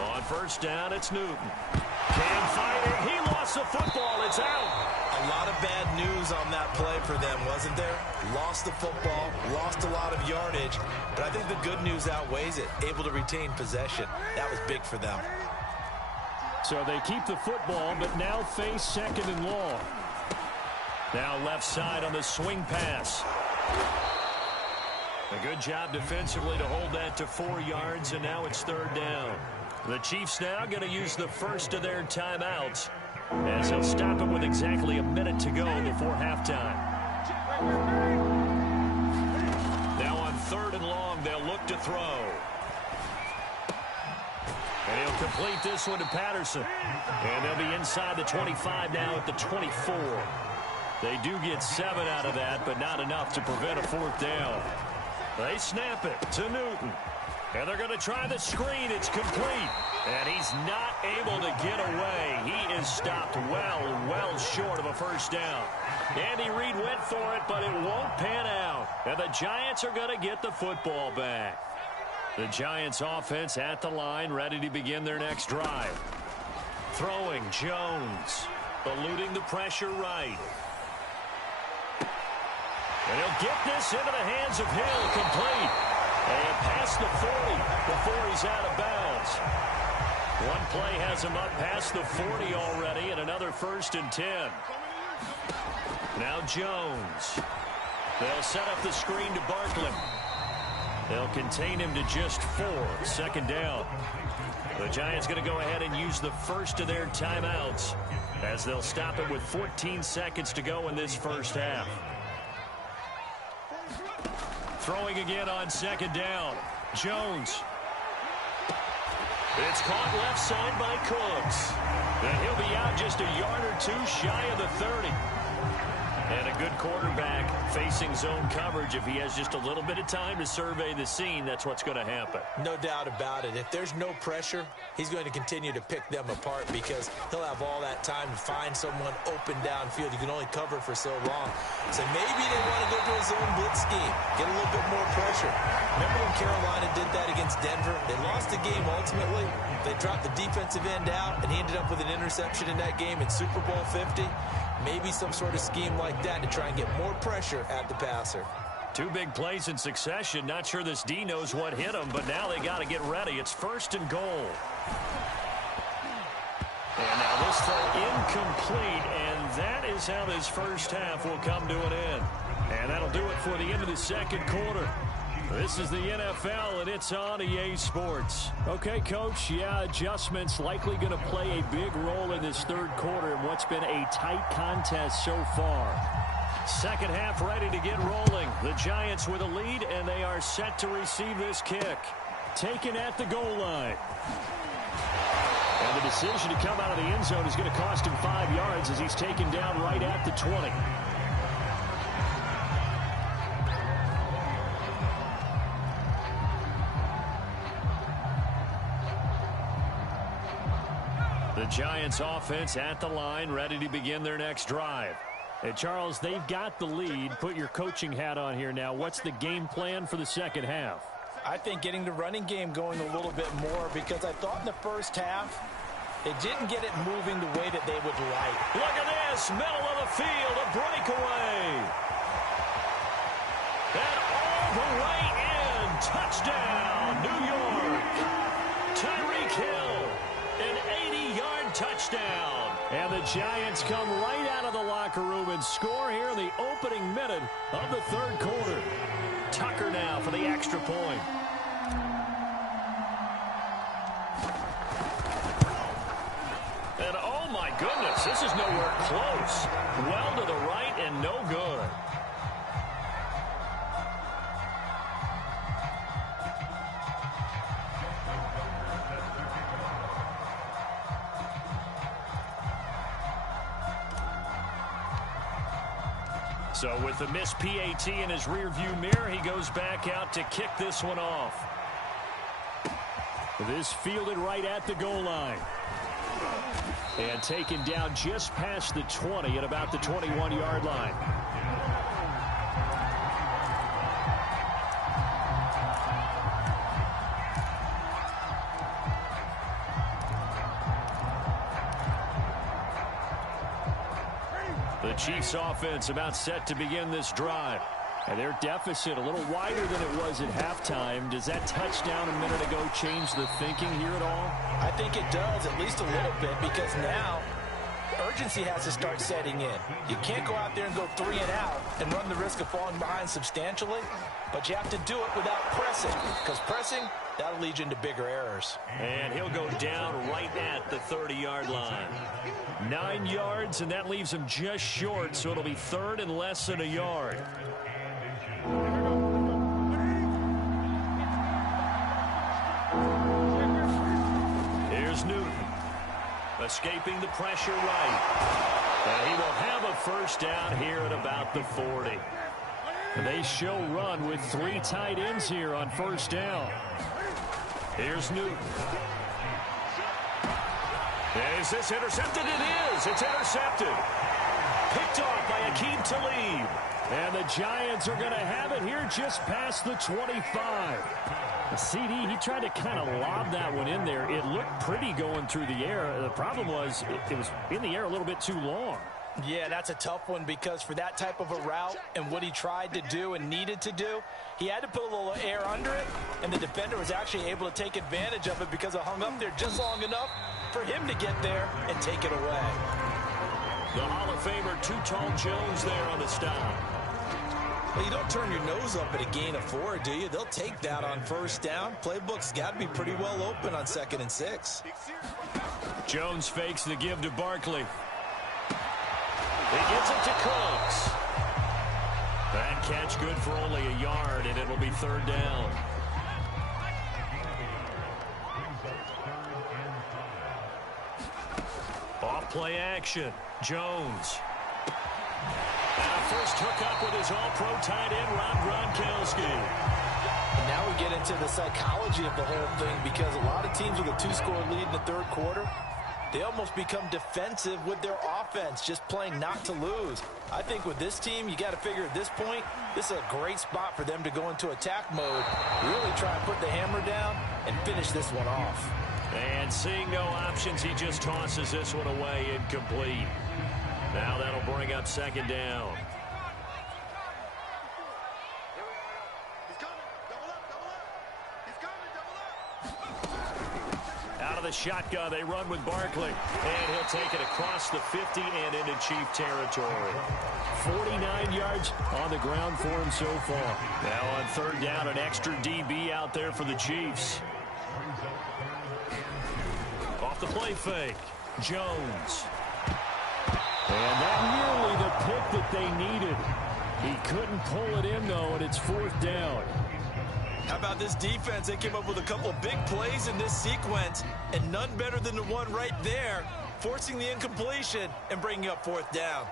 On first down, it's Newton. Can't find it. He lost the football. It's out. A lot of bad news on that play for them, wasn't there? Lost the football, lost a lot of yardage, but I think the good news outweighs it. Able to retain possession. That was big for them. So they keep the football, but now face second and long. Now left side on the swing pass. A good job defensively to hold that to 4 yards, and now it's third down. The Chiefs now going to use the first of their timeouts as they'll stop it with exactly a minute to go before halftime. Now on third and long, they'll look to throw. And he'll complete this one to Patterson. And they'll be inside the 25 now at the 24. They do get 7 out of that, but not enough to prevent a fourth down. They snap it to Newton. And they're going to try the screen. It's complete. And he's not able to get away. He is stopped well short of a first down. Andy Reid went for it, but it won't pan out. And the Giants are going to get the football back. The Giants offense at the line, ready to begin their next drive. Throwing Jones, eluding the pressure right. And he'll get this into the hands of Hill, complete. And past the 40 before he's out of bounds. One play has him up past the 40 already, and another 1st and 10. Now Jones. They'll set up the screen to Barkley. They'll contain him to just 4. Second down. The Giants going to go ahead and use the first of their timeouts as they'll stop it with 14 seconds to go in this first half. Throwing again on second down. Jones. It's caught left side by Cooks. And he'll be out just a yard or 2 shy of the 30. And a good quarterback facing zone coverage. If he has just a little bit of time to survey the scene, that's what's going to happen. No doubt about it. If there's no pressure, he's going to continue to pick them apart because he'll have all that time to find someone open downfield. You can only cover for so long. So maybe they want to go to a zone blitz scheme, get a little bit more pressure. Remember when Carolina did that against Denver? They lost the game ultimately. They dropped the defensive end out, and he ended up with an interception in that game in Super Bowl 50. Maybe some sort of scheme like that to try and get more pressure at the passer. 2 big plays in succession. Not sure this D knows what hit him, but now they got to get ready. It's 1st and goal. And now this throw incomplete, and that is how this first half will come to an end. And that'll do it for the end of the second quarter. This is the NFL, and it's on EA Sports. Okay, Coach, yeah, adjustments likely going to play a big role in this third quarter in what's been a tight contest so far. Second half ready to get rolling. The Giants with a lead, and they are set to receive this kick. Taken at the goal line. And the decision to come out of the end zone is going to cost him 5 yards as he's taken down right at the 20. The Giants offense at the line, ready to begin their next drive. Hey, Charles, they've got the lead. Put your coaching hat on here now. What's the game plan for the second half? I think getting the running game going a little bit more because I thought in the first half they didn't get it moving the way that they would like. Look at this, middle of the field, a breakaway. And all the way in, touchdown, New York. Tyreek Hill, an 80-yard touchdown. And the Giants come right out of the locker room and score here in the opening minute of the third quarter. Tucker now for the extra point. And oh my goodness, this is nowhere close. Well to the right and no good. So with the missed PAT in his rearview mirror, he goes back out to kick this one off. This fielded right at the goal line. And taken down just past the 20 at about the 21-yard line. The Chiefs offense about set to begin this drive. And their deficit a little wider than it was at halftime. Does that touchdown a minute ago change the thinking here at all? I think it does, at least a little bit, because now urgency has to start setting in. You can't go out there and go 3 and out and run the risk of falling behind substantially, but you have to do it without pressing, because pressing, that'll lead you into bigger errors. And he'll go down right at the 30-yard line. 9 yards, and that leaves him just short, so it'll be third and less than a yard. Here's Newton. Escaping the pressure right. And he will have a first down here at about the 40. And they show run with 3 tight ends here on first down. Here's Newton. Is this intercepted? It is. It's intercepted. Picked off by Akeem Talib. And the Giants are going to have it here just past the 25. The CD, he tried to kind of lob that one in there. It looked pretty going through the air. The problem was it was in the air a little bit too long. Yeah, that's a tough one because for that type of a route and what he tried to do and needed to do, he had to put a little air under it, and the defender was actually able to take advantage of it because it hung up there just long enough for him to get there and take it away. The Hall of Famer, Too Tall Jones there on the stop. Well, you don't turn your nose up at a gain of 4, do you? They'll take that on first down. Playbook's got to be pretty well open on 2nd and 6. Jones fakes the give to Barkley. He gets it to Cooks. That catch good for only a yard, and it'll be third down. Off play action. Jones. And a first hookup with his all-pro tight end, Rob Gronkowski. And now we get into the psychology of the whole thing because a lot of teams with a 2-score lead in the third quarter, they almost become defensive with their offense, just playing not to lose. I think with this team, you got to figure at this point, this is a great spot for them to go into attack mode, really try and put the hammer down and finish this one off. And seeing no options, he just tosses this one away incomplete. Now that'll bring up second down. Out of the shotgun, they run with Barkley. And he'll take it across the 50 and into Chief territory. 49 yards on the ground for him so far. Now on third down, an extra DB out there for the Chiefs. Off the play fake, Jones. And that nearly the pick that they needed. He couldn't pull it in, though, and it's fourth down. How about this defense? They came up with a couple big plays in this sequence, and none better than the one right there, forcing the incompletion and bringing up fourth down.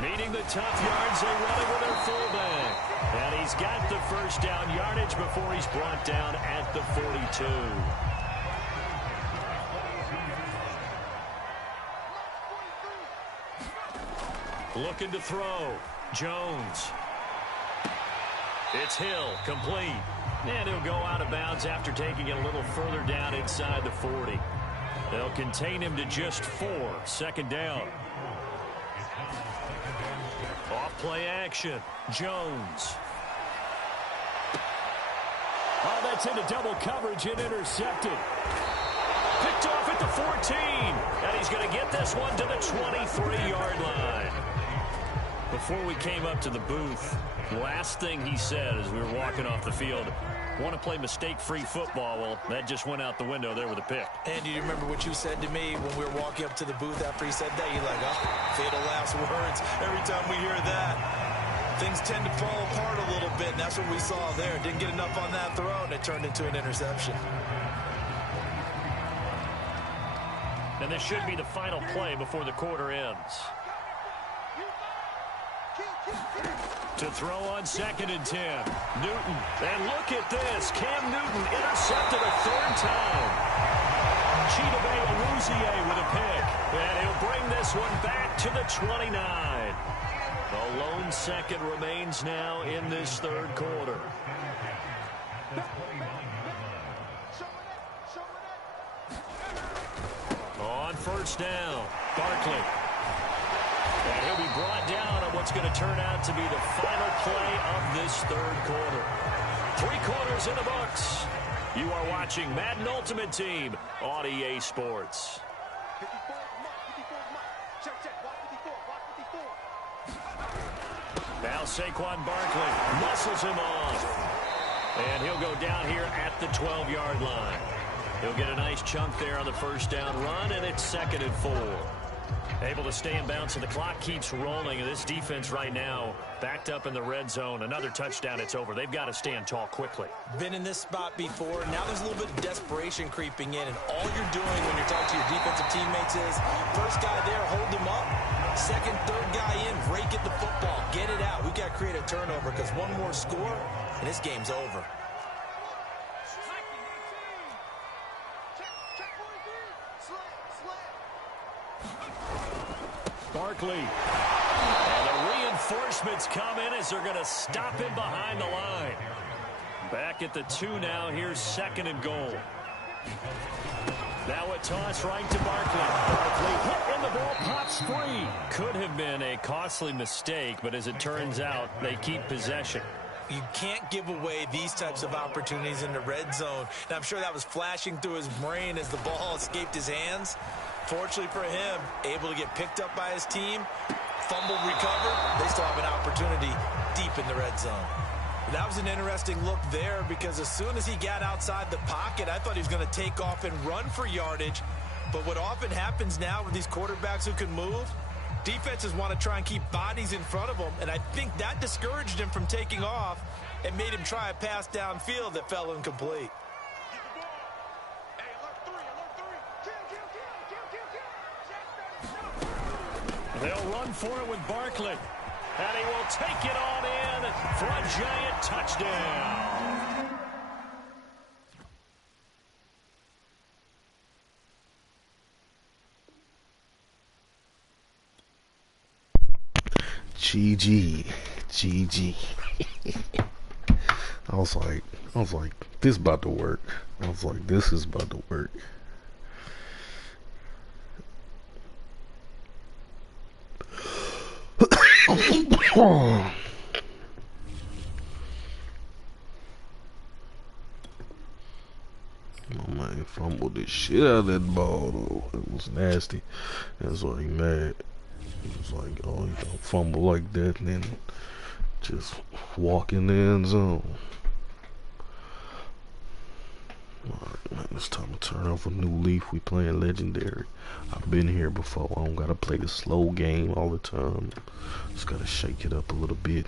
Needing the tough yards, they run it with their fullback. And he's got the first down yardage before he's brought down at the 42. Looking to throw. Jones. It's Hill, complete. And he'll go out of bounds after taking it a little further down inside the 40. They'll contain him to just 4. Second down. Off play action. Jones. Oh, that's into double coverage and intercepted. Picked off at the 14. And he's going to get this one to the 23-yard line. Before we came up to the booth, last thing he said as we were walking off the field, want to play mistake-free football. Well, that just went out the window there with a pick. And you remember what you said to me when we were walking up to the booth after he said that? You're like, oh, fatal last words. Every time we hear that, things tend to fall apart a little bit, and that's what we saw there. Didn't get enough on that throw, and it turned into an interception. And this should be the final play before the quarter ends. To throw on 2nd and 10. Newton. And look at this. Cam Newton intercepted a third time. Chidobe Awuzie with a pick. And he'll bring this one back to the 29. A lone second remains now in this third quarter. On first down, Barkley. And he'll be brought down on what's going to turn out to be the final play of this third quarter. 3 quarters in the books. You are watching Madden Ultimate Team on EA Sports. 54, MUT. Check, block 54, block 54. Now Saquon Barkley muscles him off. And he'll go down here at the 12-yard line. He'll get a nice chunk there on the first down run, and it's 2nd and 4. Able to stay in bounds, and the clock keeps rolling. And this defense right now backed up in the red zone. Another touchdown, it's over. They've got to stand tall quickly. Been in this spot before. Now there's a little bit of desperation creeping in, and all you're doing when you're talking to your defensive teammates is first guy there, hold him up. Second, third guy in, rake at the football. Get it out. We've got to create a turnover because one more score, and this game's over. Barkley. And the reinforcements come in as they're going to stop him behind the line. Back at the 2 now. Here's 2nd and goal. Now a toss right to Barkley. Barkley hit and the ball pops free. Could have been a costly mistake, but as it turns out, they keep possession. You can't give away these types of opportunities in the red zone. And I'm sure that was flashing through his brain as the ball escaped his hands. Fortunately for him, able to get picked up by his team, fumbled, recovered. They still have an opportunity deep in the red zone. That was an interesting look there because as soon as he got outside the pocket, I thought he was going to take off and run for yardage. But what often happens now with these quarterbacks who can move, defenses want to try and keep bodies in front of them, and I think that discouraged him from taking off and made him try a pass downfield that fell incomplete. They'll run for it with Barkley, and he will take it on in for a giant touchdown. GG. I was like, this is about to work. This is about to work. Oh man, fumbled the shit out of that ball though. It was nasty. It was like mad. It was like, oh, you don't fumble like that and then just walk in the end zone. Alright, man, it's time to turn off a new leaf. We playing legendary. I've been here before. I don't gotta play the slow game all the time. Just gotta shake it up a little bit.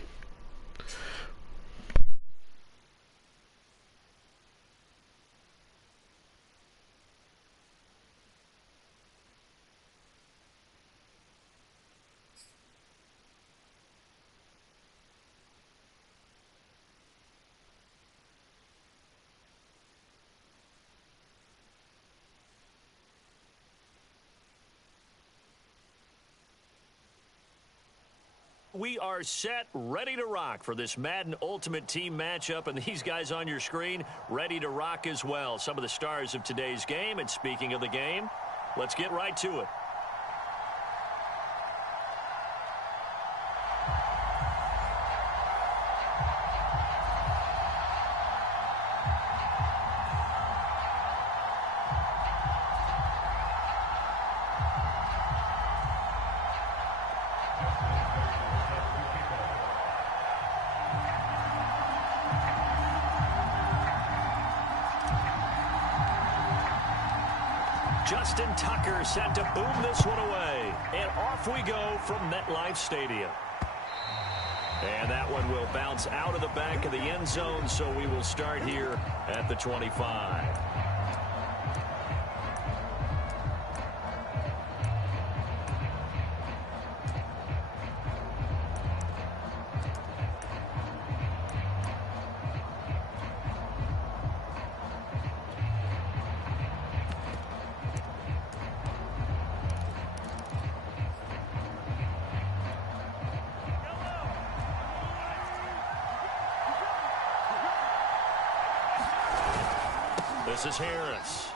We are set, ready to rock for this Madden Ultimate Team matchup, and these guys on your screen ready to rock as well. Some of the stars of today's game, and speaking of the game, let's get right to it. Justin Tucker set to boom this one away. And off we go from MetLife Stadium. And that one will bounce out of the back of the end zone, so we will start here at the 25. This is Harris.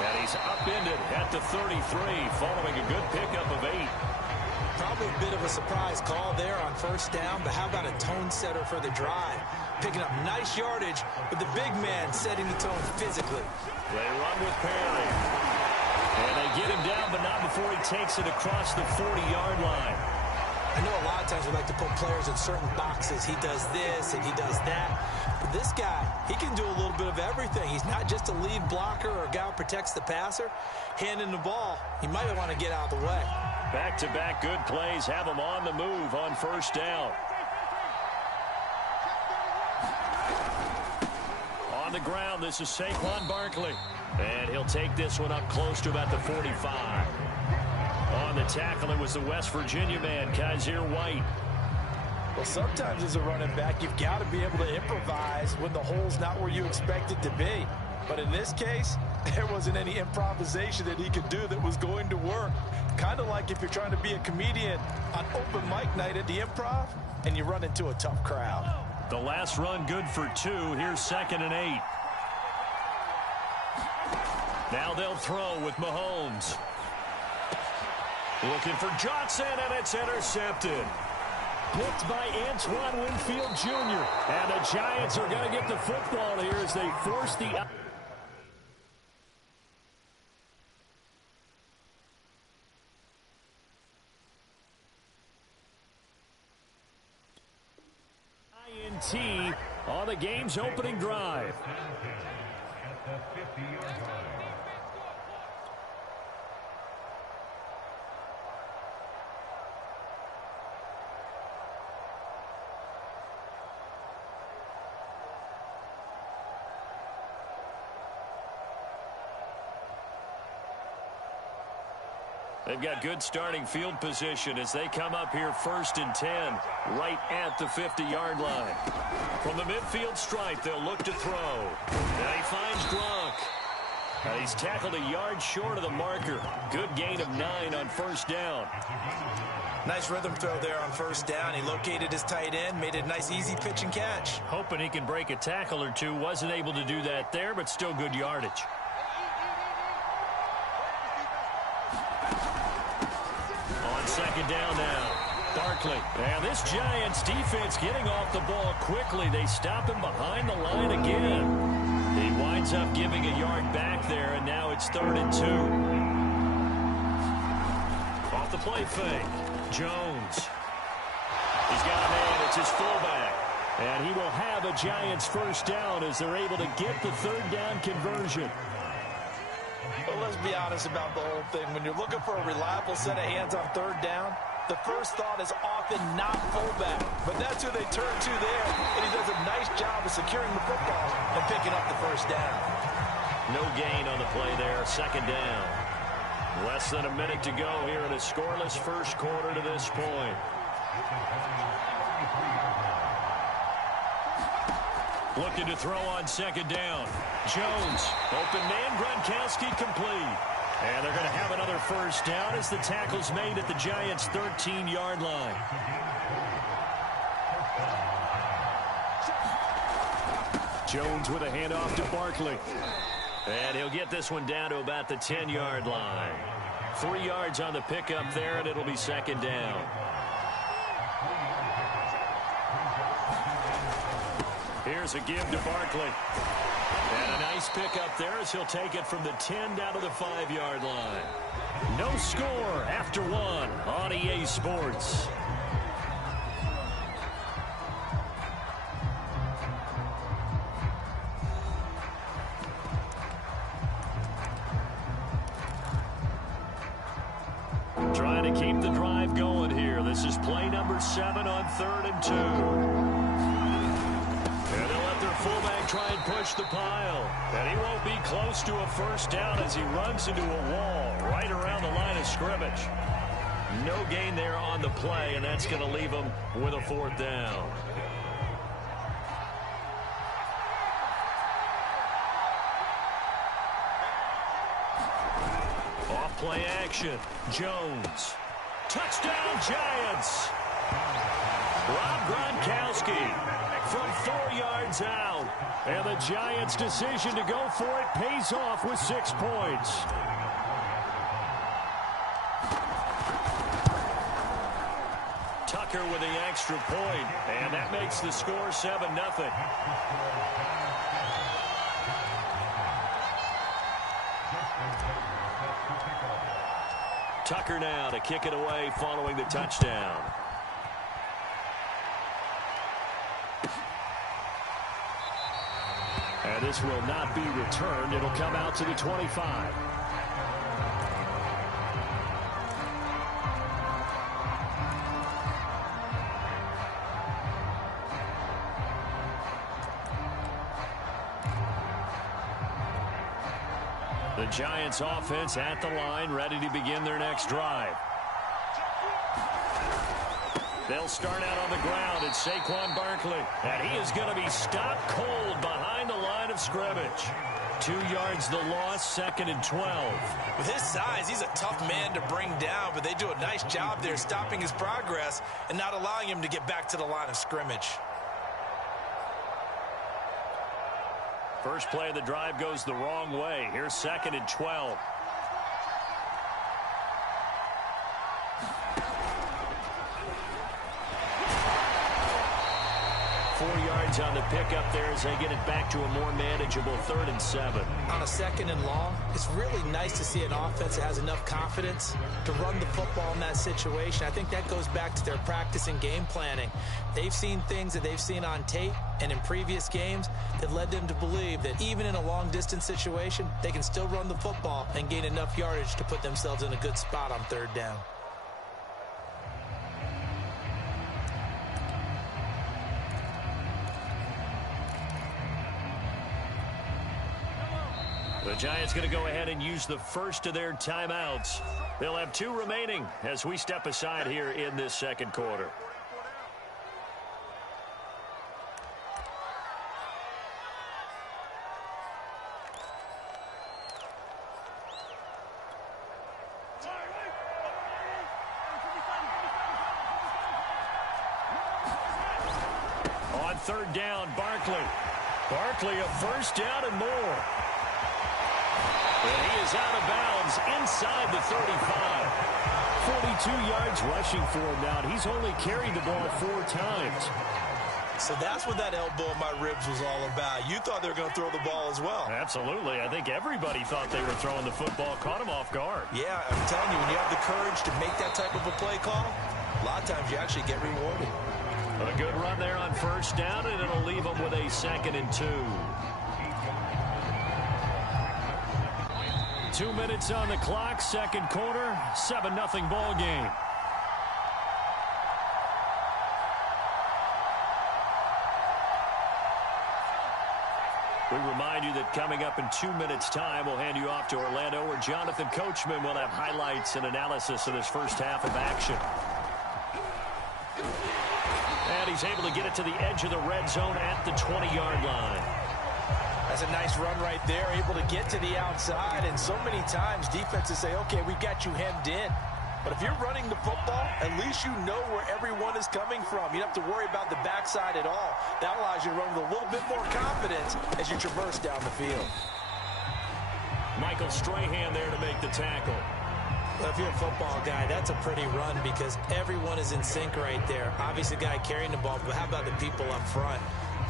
And And he's upended at the 33 following a good pickup of 8. Probably a bit of a surprise call there on first down, but how about a tone setter for the drive? Picking up nice yardage with the big man setting the tone physically. They run with Perry. And they get him down, but not before he takes it across the 40-yard line. I know a lot of times we like to put players in certain boxes. He does this and he does that. But this guy, he can do a little bit of everything. He's not just a lead blocker or a guy who protects the passer. Handing the ball, he might want to get out of the way. Back-to-back good plays have him on the move on first down. On the ground, this is Saquon Barkley. And he'll take this one up close to about the 45. On the tackle, it was the West Virginia man, Kaiser White. Well, sometimes as a running back, you've got to be able to improvise when the hole's not where you expect it to be. But in this case, there wasn't any improvisation that he could do that was going to work. Kind of like if you're trying to be a comedian on open mic night at the Improv and you run into a tough crowd. The last run good for 2. Here's 2nd and 8. Now they'll throw with Mahomes. Looking for Johnson, and it's intercepted. Picked by Antoine Winfield Jr. And the Giants are going to get the football here as they force the... INT on the game's opening drive. They've got good starting field position as they come up here 1st and 10, right at the 50-yard line. From the midfield stripe, they'll look to throw. Now he finds Gronk. And he's tackled a yard short of the marker. Good gain of 9 on first down. Nice rhythm throw there on first down. He located his tight end, made it a nice easy pitch and catch. Hoping he can break a tackle or two. Wasn't able to do that there, but still good yardage. Second down now. Barkley. And this Giants defense getting off the ball quickly. They stop him behind the line again. He winds up giving a yard back there, and now it's 3rd and 2. Off the play fake. Jones. He's got a man. It's his fullback. And he will have a Giants first down as they're able to get the 3rd down conversion. Well, let's be honest about the whole thing. When you're looking for a reliable set of hands on 3rd down, the first thought is often not fullback. But that's who they turn to there, and he does a nice job of securing the football and picking up the first down. No gain on the play there, 2nd down. Less than a minute to go here in a scoreless first quarter to this point. Looking to throw on 2nd down. Jones, open man, Gronkowski complete. And they're going to have another first down as the tackle's made at the Giants' 13-yard line. Jones with a handoff to Barkley. And he'll get this one down to about the 10-yard line. 3 yards on the pickup there, and it'll be 2nd down. Here's a give to Barkley. And a nice pickup there as he'll take it from the 10 down to the 5-yard line. No score after 1 on EA Sports. Trying to keep the drive going here. This is play number 7 on 3rd and 2. And they'll let their fullback try and push the pile. And he won't be close to a first down as he runs into a wall right around the line of scrimmage. No gain there on the play, and that's going to leave him with a 4th down. Off play action. Jones. Touchdown, Giants. Rob Gronkowski from 4 yards out. And the Giants' decision to go for it pays off with 6 points. Tucker with the extra point, and that makes the score 7-0. Tucker now to kick it away following the touchdown. And this will not be returned. It'll come out to the 25. The Giants offense at the line, ready to begin their next drive. They'll start out on the ground. It's Saquon Barkley. And he is going to be stopped cold behind the line of scrimmage. 2 yards the loss, 2nd and 12. With his size, he's a tough man to bring down, but they do a nice job there stopping his progress and not allowing him to get back to the line of scrimmage. First play of the drive goes the wrong way. Here's 2nd and 12. On the pickup there as they get it back to a more manageable 3rd and 7. On a 2nd and long, it's really nice to see an offense that has enough confidence to run the football in that situation. I think that goes back to their practice and game planning. They've seen things that they've seen on tape and in previous games that led them to believe that even in a long-distance situation, they can still run the football and gain enough yardage to put themselves in a good spot on 3rd down. The Giants going to go ahead and use the first of their timeouts. They'll have 2 remaining as we step aside here in this 2nd quarter. On 3rd down, Barkley, a first down and more. And he is out of bounds inside the 35. 42 yards rushing for him now. He's only carried the ball 4 times. So that's what that elbow in my ribs was all about. You thought they were going to throw the ball as well. Absolutely. I think everybody thought they were throwing the football. Caught him off guard. Yeah, I'm telling you, when you have the courage to make that type of a play call, a lot of times you actually get rewarded. A good run there on 1st down, and it'll leave them with a 2nd and 2. 2 minutes on the clock, 2nd quarter, 7-0 ball game. We remind you that coming up in 2 minutes' time, we'll hand you off to Orlando, where Jonathan Coachman will have highlights and analysis of this first half of action. And he's able to get it to the edge of the red zone at the 20-yard line. That's a nice run right there, able to get to the outside. And so many times defenses say, okay, we've got you hemmed in. But if you're running the football, at least you know where everyone is coming from. You don't have to worry about the backside at all. That allows you to run with a little bit more confidence as you traverse down the field. Michael Strahan there to make the tackle. Well, if you're a football guy, that's a pretty run because everyone is in sync right there. Obviously, the guy carrying the ball, but how about the people up front?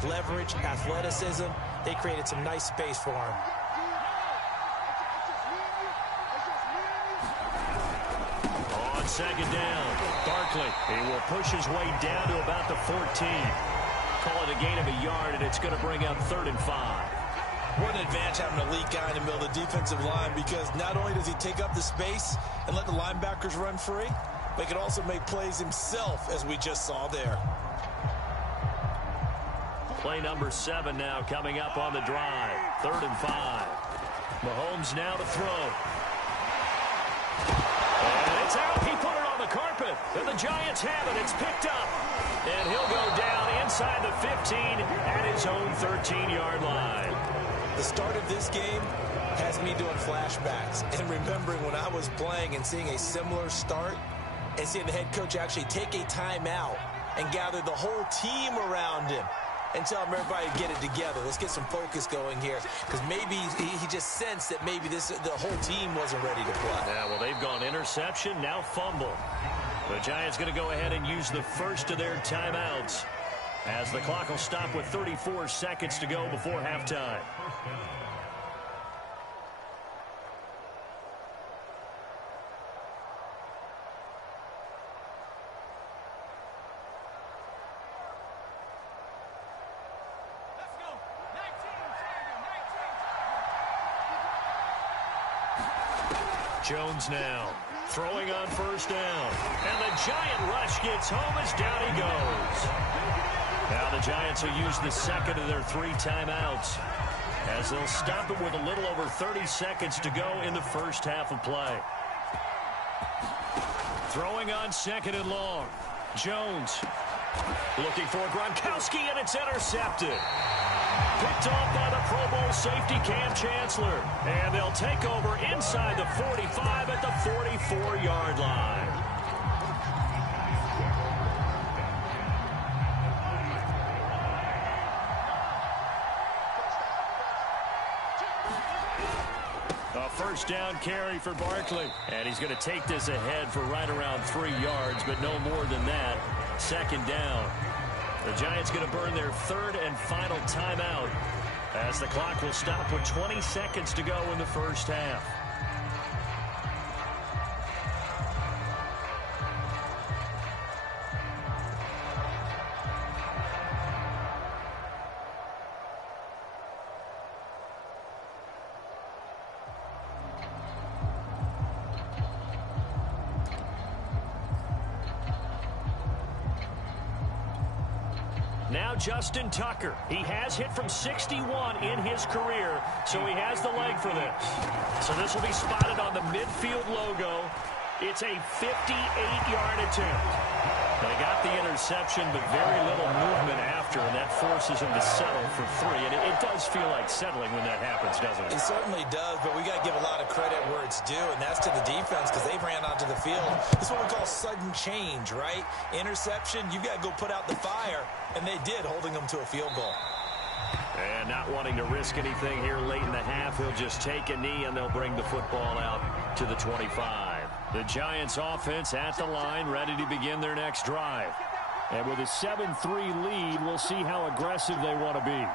Leverage, athleticism, they created some nice space for him. On 2nd down, Barkley, he will push his way down to about the 14. Call it a gain of a yard, and it's going to bring up 3rd and 5. What an advantage having an elite guy in the middle of the defensive line, because not only does he take up the space and let the linebackers run free, but he can also make plays himself, as we just saw there. Play number 7 now coming up on the drive. 3rd and 5. Mahomes now to throw. And it's out. He put it on the carpet. And the Giants have it. It's picked up. And he'll go down inside the 15 at his own 13-yard line. The start of this game has me doing flashbacks and remembering when I was playing and seeing a similar start and seeing the head coach actually take a timeout and gather the whole team around him and tell him everybody to get it together. Let's get some focus going here, because maybe he just sensed that maybe the whole team wasn't ready to play. Yeah, well, they've gone interception, now fumble. The Giants going to go ahead and use the first of their timeouts, as the clock will stop with 34 seconds to go before halftime. Jones now throwing on first down. And the Giant rush gets home as down he goes. Now the Giants will use the second of their 3 timeouts, as they'll stop it with a little over 30 seconds to go in the first half of play. Throwing on second and long. Jones looking for Gronkowski, and it's intercepted. Picked off by the Pro Bowl safety Cam Chancellor. And they'll take over inside the 45 at the 44-yard line. A first down carry for Barkley. And he's going to take this ahead for right around 3 yards, but no more than that. Second down. The Giants going to burn their 3rd and final timeout, as the clock will stop with 20 seconds to go in the first half. Now Justin Tucker. He has hit from 61 in his career, so he has the leg for this. So this will be spotted on the midfield logo. It's a 58-yard attempt. They got the interception, but very little movement after, and that forces him to settle for 3. And it does feel like settling when that happens, doesn't it? It certainly does, but we got to give a lot of credit where it's due, and that's to the defense, because they ran onto the field. This is what we call sudden change, right? Interception, you got to go put out the fire, and they did, holding them to a field goal. And not wanting to risk anything here late in the half, he'll just take a knee, and they'll bring the football out to the 25. The Giants offense at the line, ready to begin their next drive. And with a 7-3 lead, we'll see how aggressive they want to be.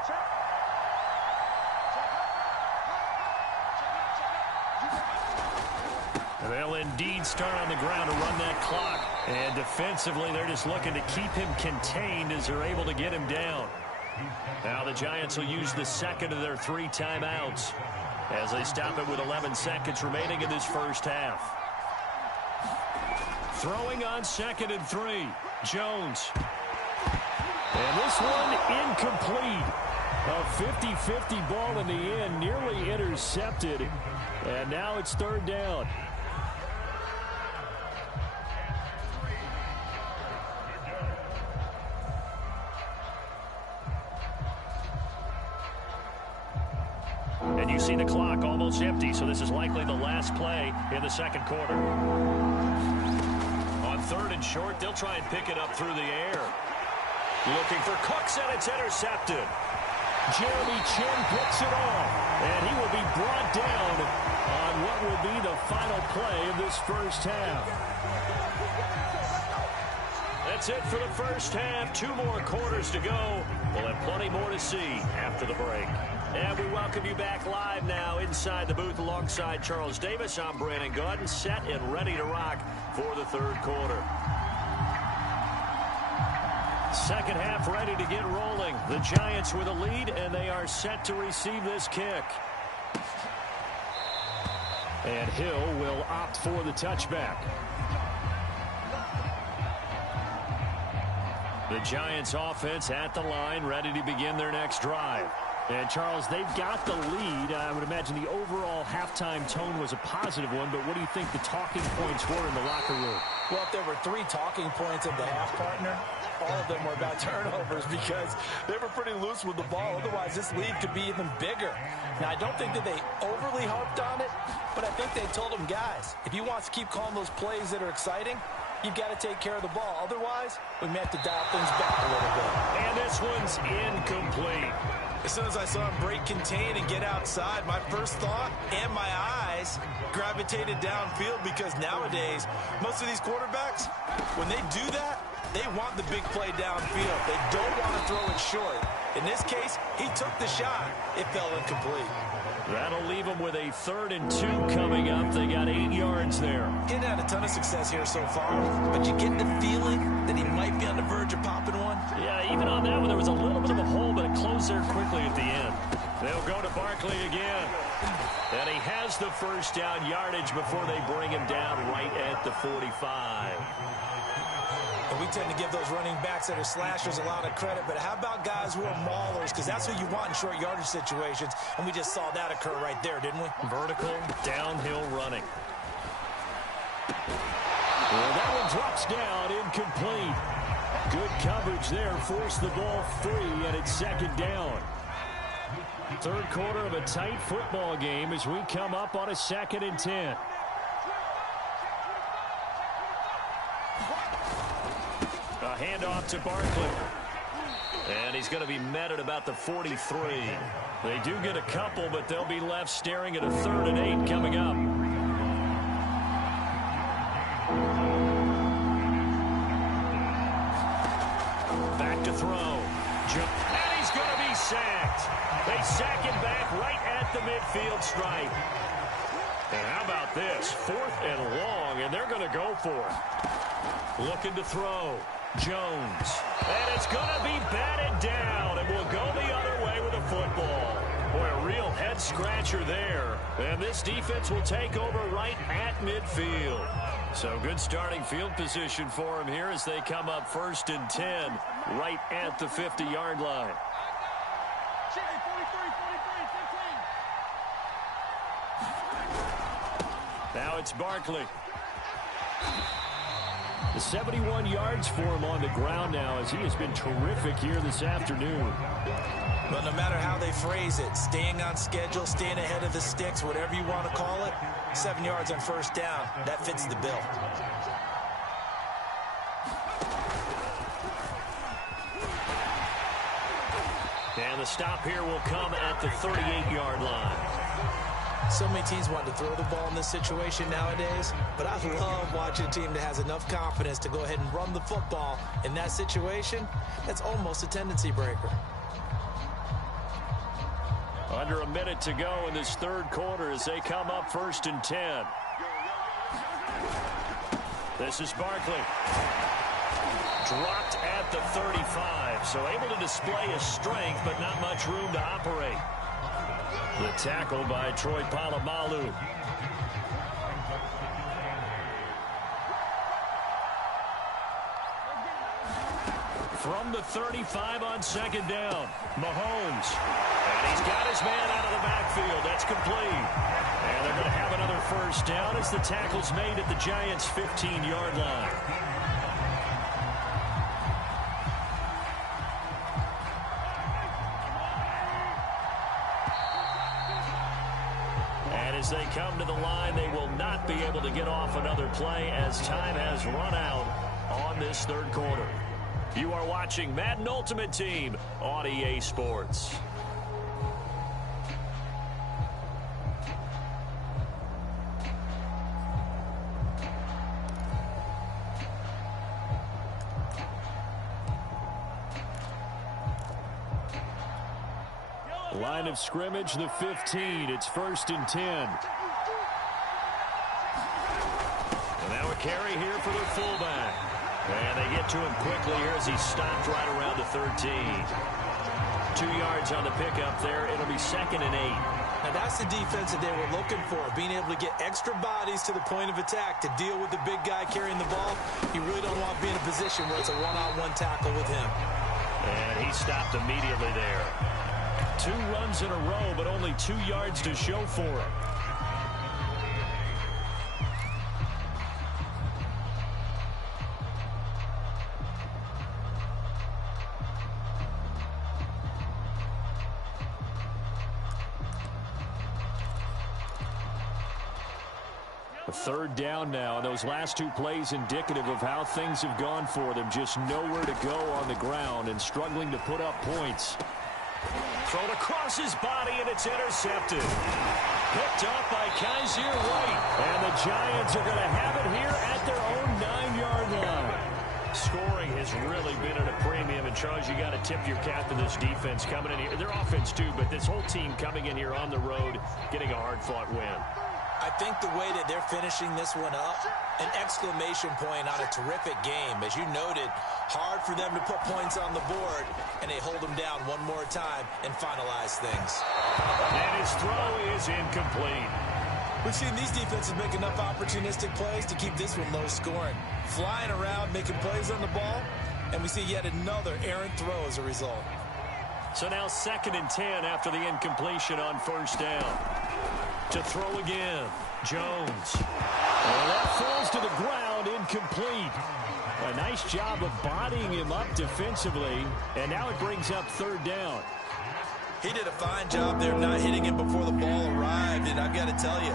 They'll indeed start on the ground to run that clock. And defensively, they're just looking to keep him contained as they're able to get him down. Now the Giants will use the second of their 3 timeouts, as they stop it with 11 seconds remaining in this first half. Throwing on 2nd and 3. Jones. And this one incomplete. A 50-50 ball in the end, nearly intercepted. And now it's 3rd down. And you see the clock almost empty, so this is likely the last play in the second quarter. On 3rd and short, they'll try and pick it up through the air. Looking for Cooks, and it's intercepted. Jeremy Chin picks it off, and he will be brought down on what will be the final play of this first half. That's it for the first half. 2 more quarters to go. We'll have plenty more to see after the break. And we welcome you back live now inside the booth alongside Charles Davis. I'm Brandon Gaudin, set and ready to rock for the 3rd quarter. Second half ready to get rolling. The Giants with a lead, and they are set to receive this kick. And Hill will opt for the touchback. The Giants offense at the line, ready to begin their next drive. And, Charles, they've got the lead. I would imagine the overall halftime tone was a positive one, but what do you think the talking points were in the locker room? Well, if there were 3 talking points of the half, partner, all of them were about turnovers, because they were pretty loose with the ball. Otherwise, this lead could be even bigger. Now, I don't think that they overly harped on it, but I think they told them, guys, if you want to keep calling those plays that are exciting, you've got to take care of the ball. Otherwise, we may have to dial things back a little bit. And this one's incomplete. As soon as I saw him break contain and get outside, my first thought and my eyes gravitated downfield, because nowadays, most of these quarterbacks, when they do that, they want the big play downfield. They don't want to throw it short. In this case, he took the shot. It fell incomplete. That'll leave them with a 3rd and 2 coming up. They got 8 yards there. Getting had a ton of success here so far, but you get the feeling that he might be on the verge of popping one. Yeah, even on that one, there was a little bit of a hole, but it closed there quickly at the end. They'll go to Barkley again. And he has the first down yardage before they bring him down right at the 45. And we tend to give those running backs that are slashers a lot of credit, but how about guys who are maulers? Because that's who you want in short yardage situations, and we just saw that occur right there, didn't we? Vertical, downhill running. Well, that one drops down, incomplete. Good coverage there, forced the ball free, and it's 2nd down. 3rd quarter of a tight football game as we come up on a 2nd and 10. A handoff to Barkley. And he's going to be met at about the 43. They do get a couple, but they'll be left staring at a 3rd and 8 coming up. Back to throw. And he's going to be sacked. They sack him back right at the midfield stripe. And how about this? 4th and long, and they're going to go for it. Looking to throw. Jones. And it's going to be batted down, and we'll go the other way with a football. Boy, a real head-scratcher there. And this defense will take over right at midfield. So good starting field position for him here as they come up 1st and 10 right at the 50-yard line. Now it's Barkley. 71 yards for him on the ground now, as he has been terrific here this afternoon. But no matter how they phrase it, staying on schedule, staying ahead of the sticks, whatever you want to call it, 7 yards on 1st down, that fits the bill. And the stop here will come at the 38-yard line. So many teams want to throw the ball in this situation nowadays, but I love watching a team that has enough confidence to go ahead and run the football. In that situation, that's almost a tendency breaker. Under a minute to go in this 3rd quarter as they come up 1st and 10. This is Barkley. Dropped at the 35, so able to display his strength, but not much room to operate. The tackle by Troy Polamalu. From the 35 on 2nd down, Mahomes. And he's got his man out of the backfield. That's complete. And they're going to have another 1st down as the tackle's made at the Giants' 15-yard line. As they come to the line, they will not be able to get off another play as time has run out on this 3rd quarter. You are watching Madden Ultimate Team on EA Sports. Line of scrimmage, the 15. It's 1st and 10. And now a carry here for their fullback. And they get to him quickly here as he stopped right around the 13. 2 yards on the pickup there. It'll be 2nd and 8. Now that's the defense that they were looking for, being able to get extra bodies to the point of attack to deal with the big guy carrying the ball. You really don't want to be in a position where it's a one-on-one tackle with him. And he stopped immediately there. 2 runs in a row, but only 2 yards to show for it. A third down now, and those last two plays indicative of how things have gone for them. Just nowhere to go on the ground and struggling to put up points. Thrown across his body, and it's intercepted. Picked up by Kaiser White. And the Giants are going to have it here at their own 9-yard line. Scoring has really been at a premium. And, Charles, you got to tip your cap to this defense coming in here. Their offense, too, but this whole team coming in here on the road, getting a hard-fought win. I think the way that they're finishing this one up, an exclamation point on a terrific game. As you noted, hard for them to put points on the board, and they hold them down one more time and finalize things. And his throw is incomplete. We've seen these defenses make enough opportunistic plays to keep this one low scoring. Flying around, making plays on the ball, and we see yet another errant throw as a result. So now 2nd and 10 after the incompletion on first down. To throw again, Jones. And that falls to the ground, incomplete. A nice job of bodying him up defensively, and now it brings up 3rd down. He did a fine job there not hitting him before the ball arrived, and I've got to tell you,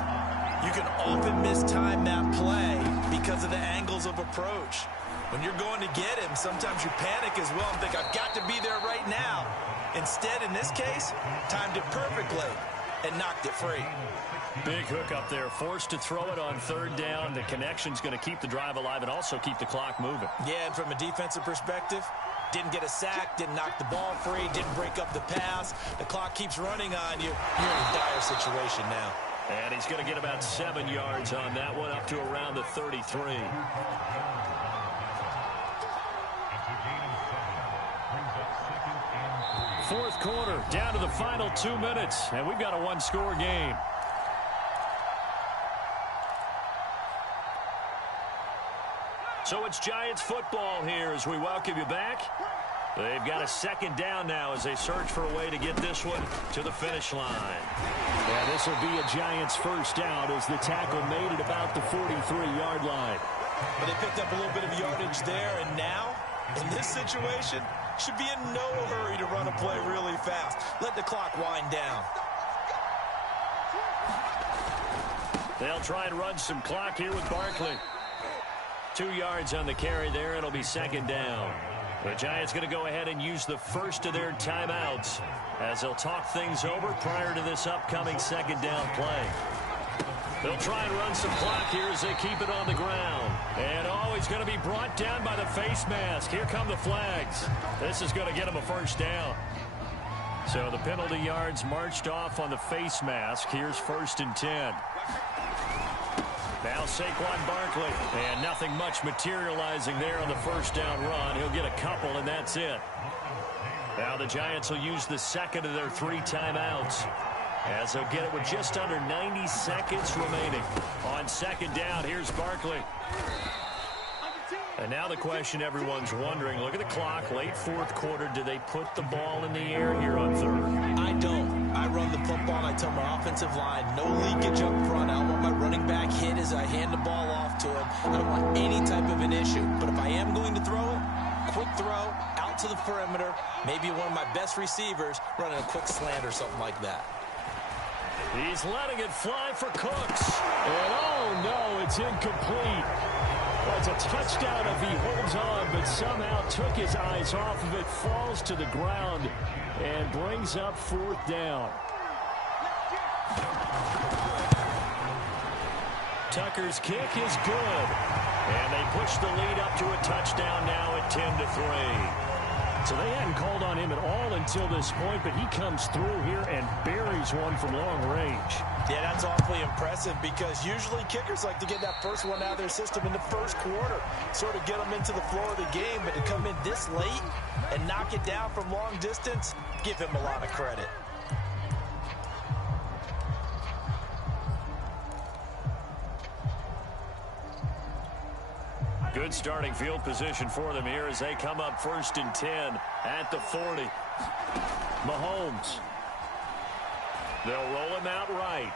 you can often mistime that play because of the angles of approach. When you're going to get him, sometimes you panic as well and think, I've got to be there right now. Instead, in this case, timed it perfectly and knocked it free. Big hook up there, forced to throw it on 3rd down. The connection's going to keep the drive alive and also keep the clock moving. Yeah, and from a defensive perspective, didn't get a sack, didn't knock the ball free, didn't break up the pass. The clock keeps running on you. You're in a dire situation now. And he's going to get about 7 yards on that one, up to around the 33. Fourth quarter, down to the final 2 minutes, and we've got a one-score game. So it's Giants football here as we welcome you back. They've got a 2nd down now as they search for a way to get this one to the finish line. Yeah, this will be a Giants first down as the tackle made it about the 43-yard line. But they picked up a little bit of yardage there, and now, in this situation, should be in no hurry to run a play really fast. Let the clock wind down. They'll try and run some clock here with Barkley. 2 yards on the carry there. It'll be 2nd down. The Giants going to go ahead and use the first of their timeouts as they'll talk things over prior to this upcoming 2nd down play. They'll try and run some clock here as they keep it on the ground. And he's going to be brought down by the face mask. Here come the flags. This is going to get him a first down. So the penalty yards marched off on the face mask. Here's 1st and 10. Now Saquon Barkley, and nothing much materializing there on the first down run. He'll get a couple, and that's it. Now the Giants will use the 2nd of their 3 timeouts, as they'll get it with just under 90 seconds remaining. On 2nd down, here's Barkley. And now the question everyone's wondering, look at the clock, late 4th quarter, do they put the ball in the air here on 3rd? I don't. I run the football, and I tell my offensive line, no leakage up front. I don't want my running back hit as I hand the ball off to him. I don't want any type of an issue. But if I am going to throw it, quick throw, out to the perimeter, maybe one of my best receivers running a quick slant or something like that. He's letting it fly for Cooks. And oh no, it's incomplete. Well, it's a touchdown if he holds on, but somehow took his eyes off of it, falls to the ground, and brings up 4th down. Tucker's kick is good. And they push the lead up to a touchdown now at 10-3. So they hadn't called on him at all until this point, but he comes through here and buries one from long range. Yeah, that's awfully impressive because usually kickers like to get that first one out of their system in the first quarter, sort of get them into the flow of the game, but to come in this late and knock it down from long distance, give him a lot of credit. Good starting field position for them here as they come up 1st and 10 at the 40. Mahomes. They'll roll him out right.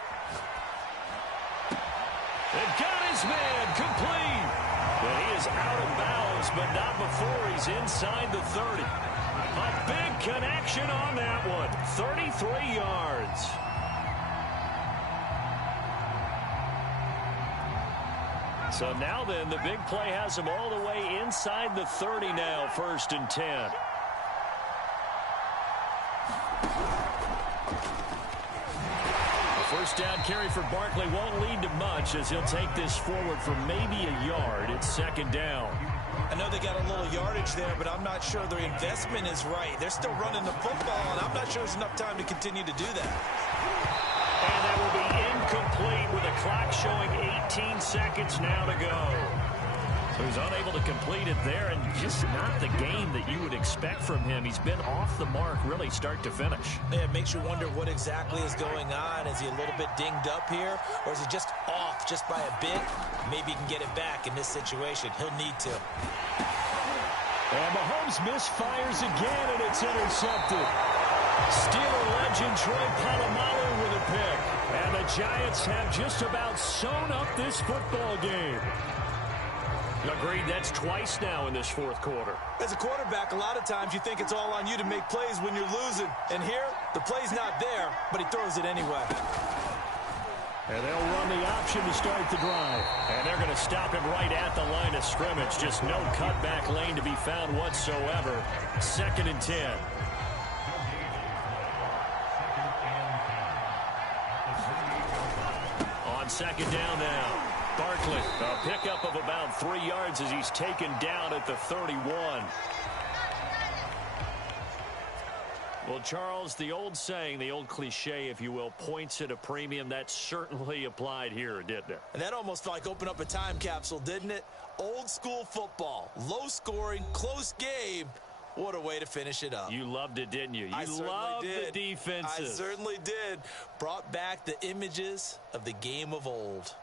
They've got his man complete. But he is out of bounds, but not before he's inside the 30. A big connection on that one. 33 yards. So now then, the big play has him all the way inside the 30 now, 1st and 10. The first down carry for Barkley won't lead to much as he'll take this forward for maybe a yard. It's 2nd down. I know they got a little yardage there, but I'm not sure their investment is right. They're still running the football, and I'm not sure there's enough time to continue to do that. And that will be incomplete with the clock showing 18 seconds now to go. So he's unable to complete it there, and just not the game that you would expect from him. He's been off the mark really start to finish. Yeah, it makes you wonder what exactly is going on. Is he a little bit dinged up here, or is he just off just by a bit? Maybe he can get it back in this situation. He'll need to. And Mahomes misfires again, and it's intercepted. Steeler legend Troy Polamalu with a pick. And the Giants have just about sewn up this football game. Agreed, that's twice now in this 4th quarter. As a quarterback, a lot of times you think it's all on you to make plays when you're losing. And here, the play's not there, but he throws it anyway. And they'll run the option to start the drive. And they're going to stop him right at the line of scrimmage. Just no cutback lane to be found whatsoever. 2nd and 10. On 2nd down now. Barkley, a pickup of about 3 yards as he's taken down at the 31. Well, Charles, the old saying, the old cliche, if you will, points at a premium, that certainly applied here, didn't it? And that almost felt like opened up a time capsule, didn't it? Old school football, low scoring, close game. What a way to finish it up. You loved it, didn't you? I You loved did. the defenses. I certainly did. Brought back the images of the game of old.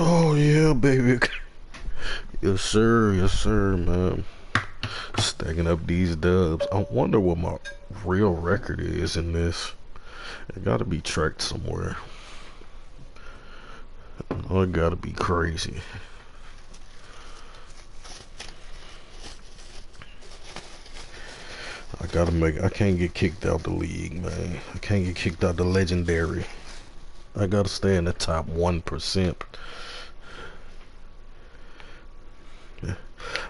Oh yeah, baby. Yes sir, man. Stacking up these dubs. I wonder what my real record is in this. It gotta be tracked somewhere. Oh, it gotta be crazy. I can't get kicked out the league, man. I can't get kicked out the legendary. I gotta stay in the top 1%. Yeah.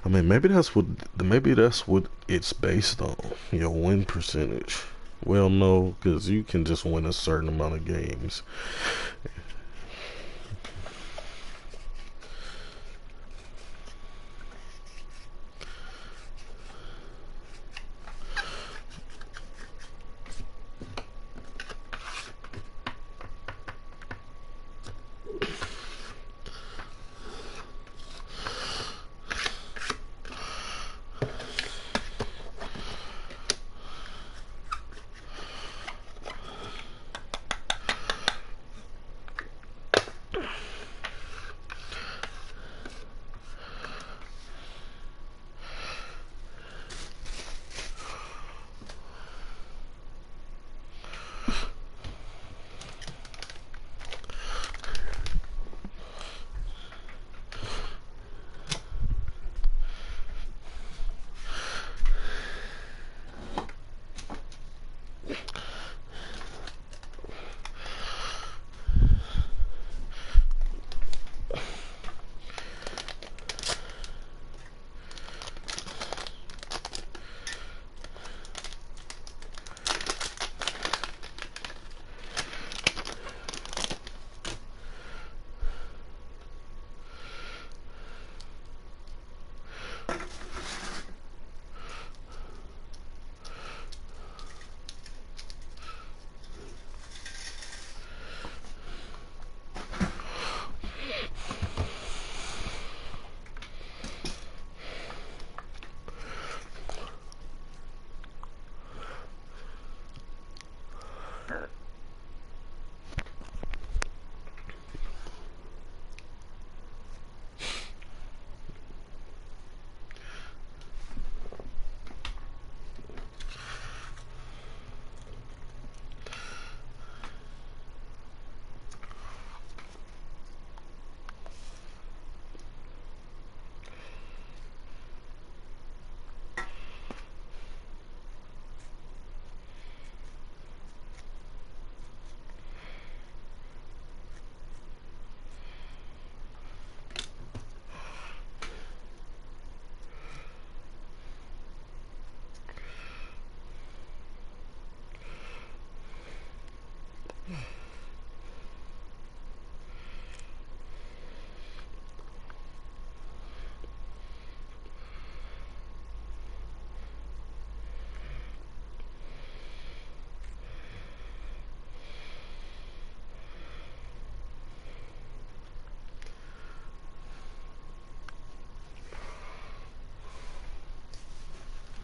I mean, maybe that's what it's based on, your win percentage. Well, no, because you can just win a certain amount of games.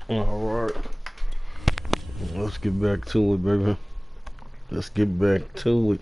All right. Let's get back to it, baby. Let's get back to it.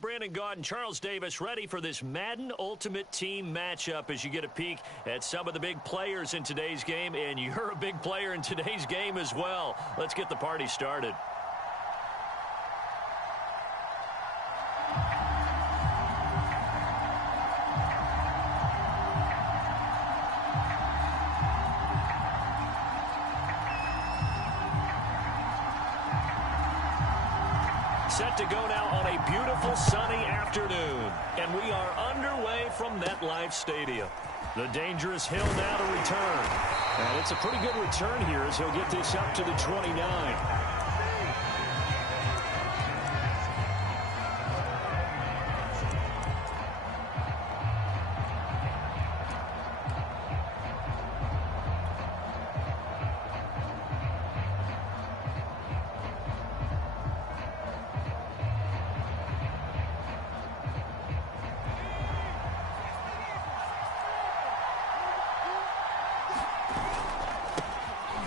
Brandon Gaudin, Charles Davis ready for this Madden Ultimate Team matchup as you get a peek at some of the big players in today's game, and you're a big player in today's game as well. Let's get the party started. Set to go now on a beautiful sunny afternoon. And we are underway from MetLife Stadium. The dangerous hill now to return. And it's a pretty good return here as he'll get this up to the 29.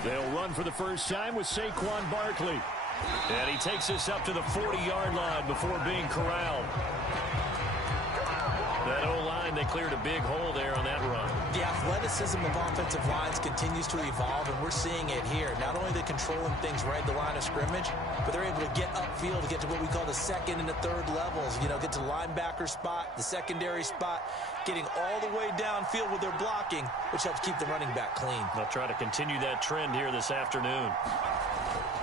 They'll run for the first time with Saquon Barkley. And he takes us up to the 40-yard line before being corralled. That O-line, they cleared a big hole there on that run. The athleticism of offensive lines continues to evolve, and we're seeing it here. Not only are they controlling things right at the line of scrimmage, but they're able to get upfield to get to what we call the second and the third levels. You know, get to the linebacker spot, the secondary spot, getting all the way downfield with their blocking, which helps keep the running back clean. They'll try to continue that trend here this afternoon.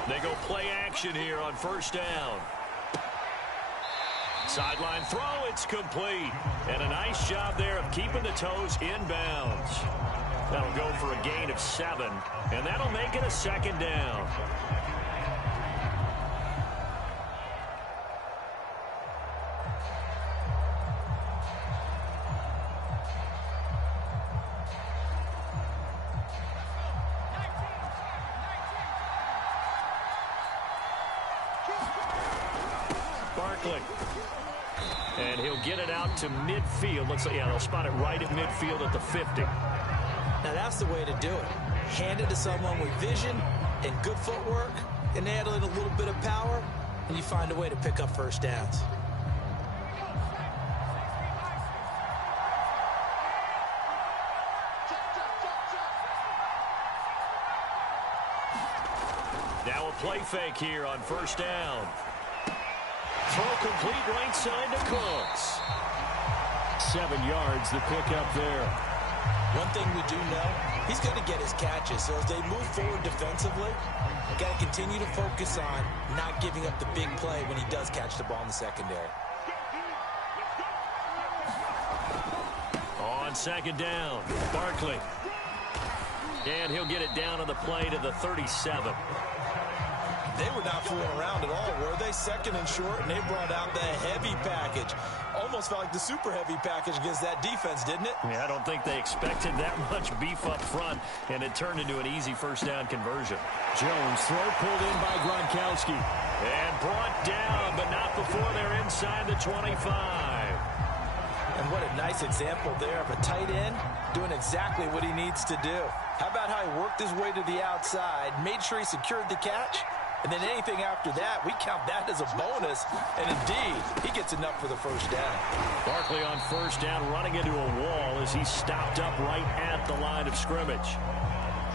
They go play action here on first down. Sideline throw, it's complete. And a nice job there of keeping the toes inbounds. That'll go for a gain of 7, and that'll make it a second down. Barkley. And he'll get it out to midfield. Looks like, yeah, they'll spot it right at midfield at the 50. Now that's the way to do it. Hand it to someone with vision and good footwork, and add in a little bit of power, and you find a way to pick up first downs. Now a play fake here on first down. Throw complete right side to Cooks. 7 yards the pick up there. One thing we do know, he's going to get his catches. So as they move forward defensively, got to continue to focus on not giving up the big play when he does catch the ball in the secondary. On second down, Barkley. And he'll get it down on the play to the 37. They were not fooling around at all, were they? Second and short, and they brought out the heavy package. Almost felt like the super heavy package against that defense, didn't it? Yeah, I don't think they expected that much beef up front, and it turned into an easy first down conversion. Jones, throw pulled in by Gronkowski. And brought down, but not before they're inside the 25. And what a nice example there of a tight end doing exactly what he needs to do. How about how he worked his way to the outside, made sure he secured the catch, and then anything after that, we count that as a bonus. And indeed, he gets enough for the first down. Barkley on first down, running into a wall as he stopped up right at the line of scrimmage.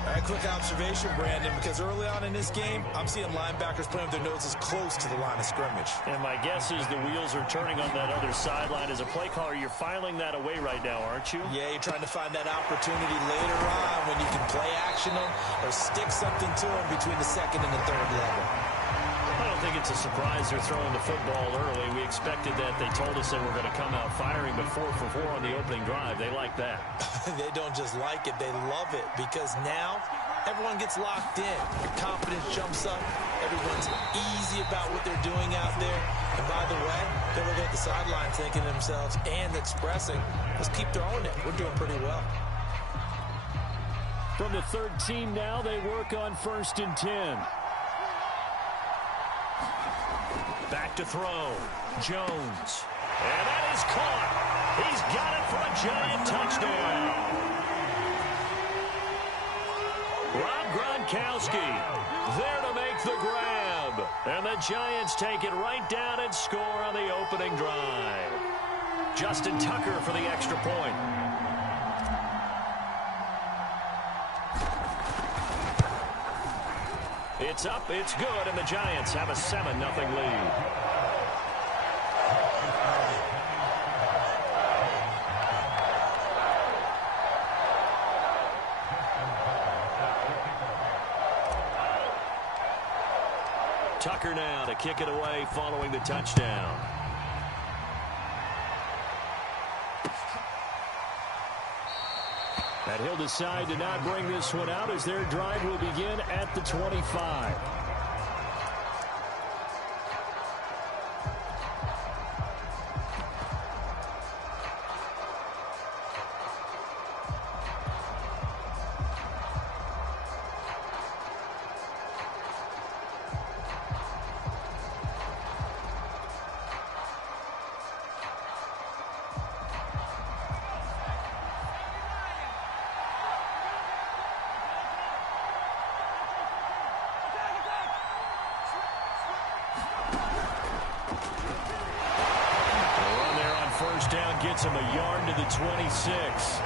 All right, quick observation, Brandon, because early on in this game, I'm seeing linebackers playing with their noses close to the line of scrimmage. And my guess is the wheels are turning on that other sideline. As a play caller, you're filing that away right now, aren't you? Yeah, you're trying to find that opportunity later on when you can play action them or stick something to them between the second and the third level. I don't think it's a surprise they're throwing the football early. We expected that. They told us they were going to come out firing, but 4 for 4 on the opening drive. They like that. They don't just like it, they love it, because now everyone gets locked in. Confidence jumps up. Everyone's easy about what they're doing out there. And by the way, they're looking at the sideline thinking to themselves and expressing, let's keep throwing it. We're doing pretty well. From the third team now, they work on 1st and 10. Back to throw. Jones. And that is caught. He's got it for a giant touchdown. Rob Gronkowski there to make the grab. And the Giants take it right down and score on the opening drive. Justin Tucker for the extra point. It's up, it's good, and the Giants have a 7-0 lead. Tucker now to kick it away following the touchdown. And he'll decide to not bring this one out as their drive will begin at the 25. Gets him a yard to the 26.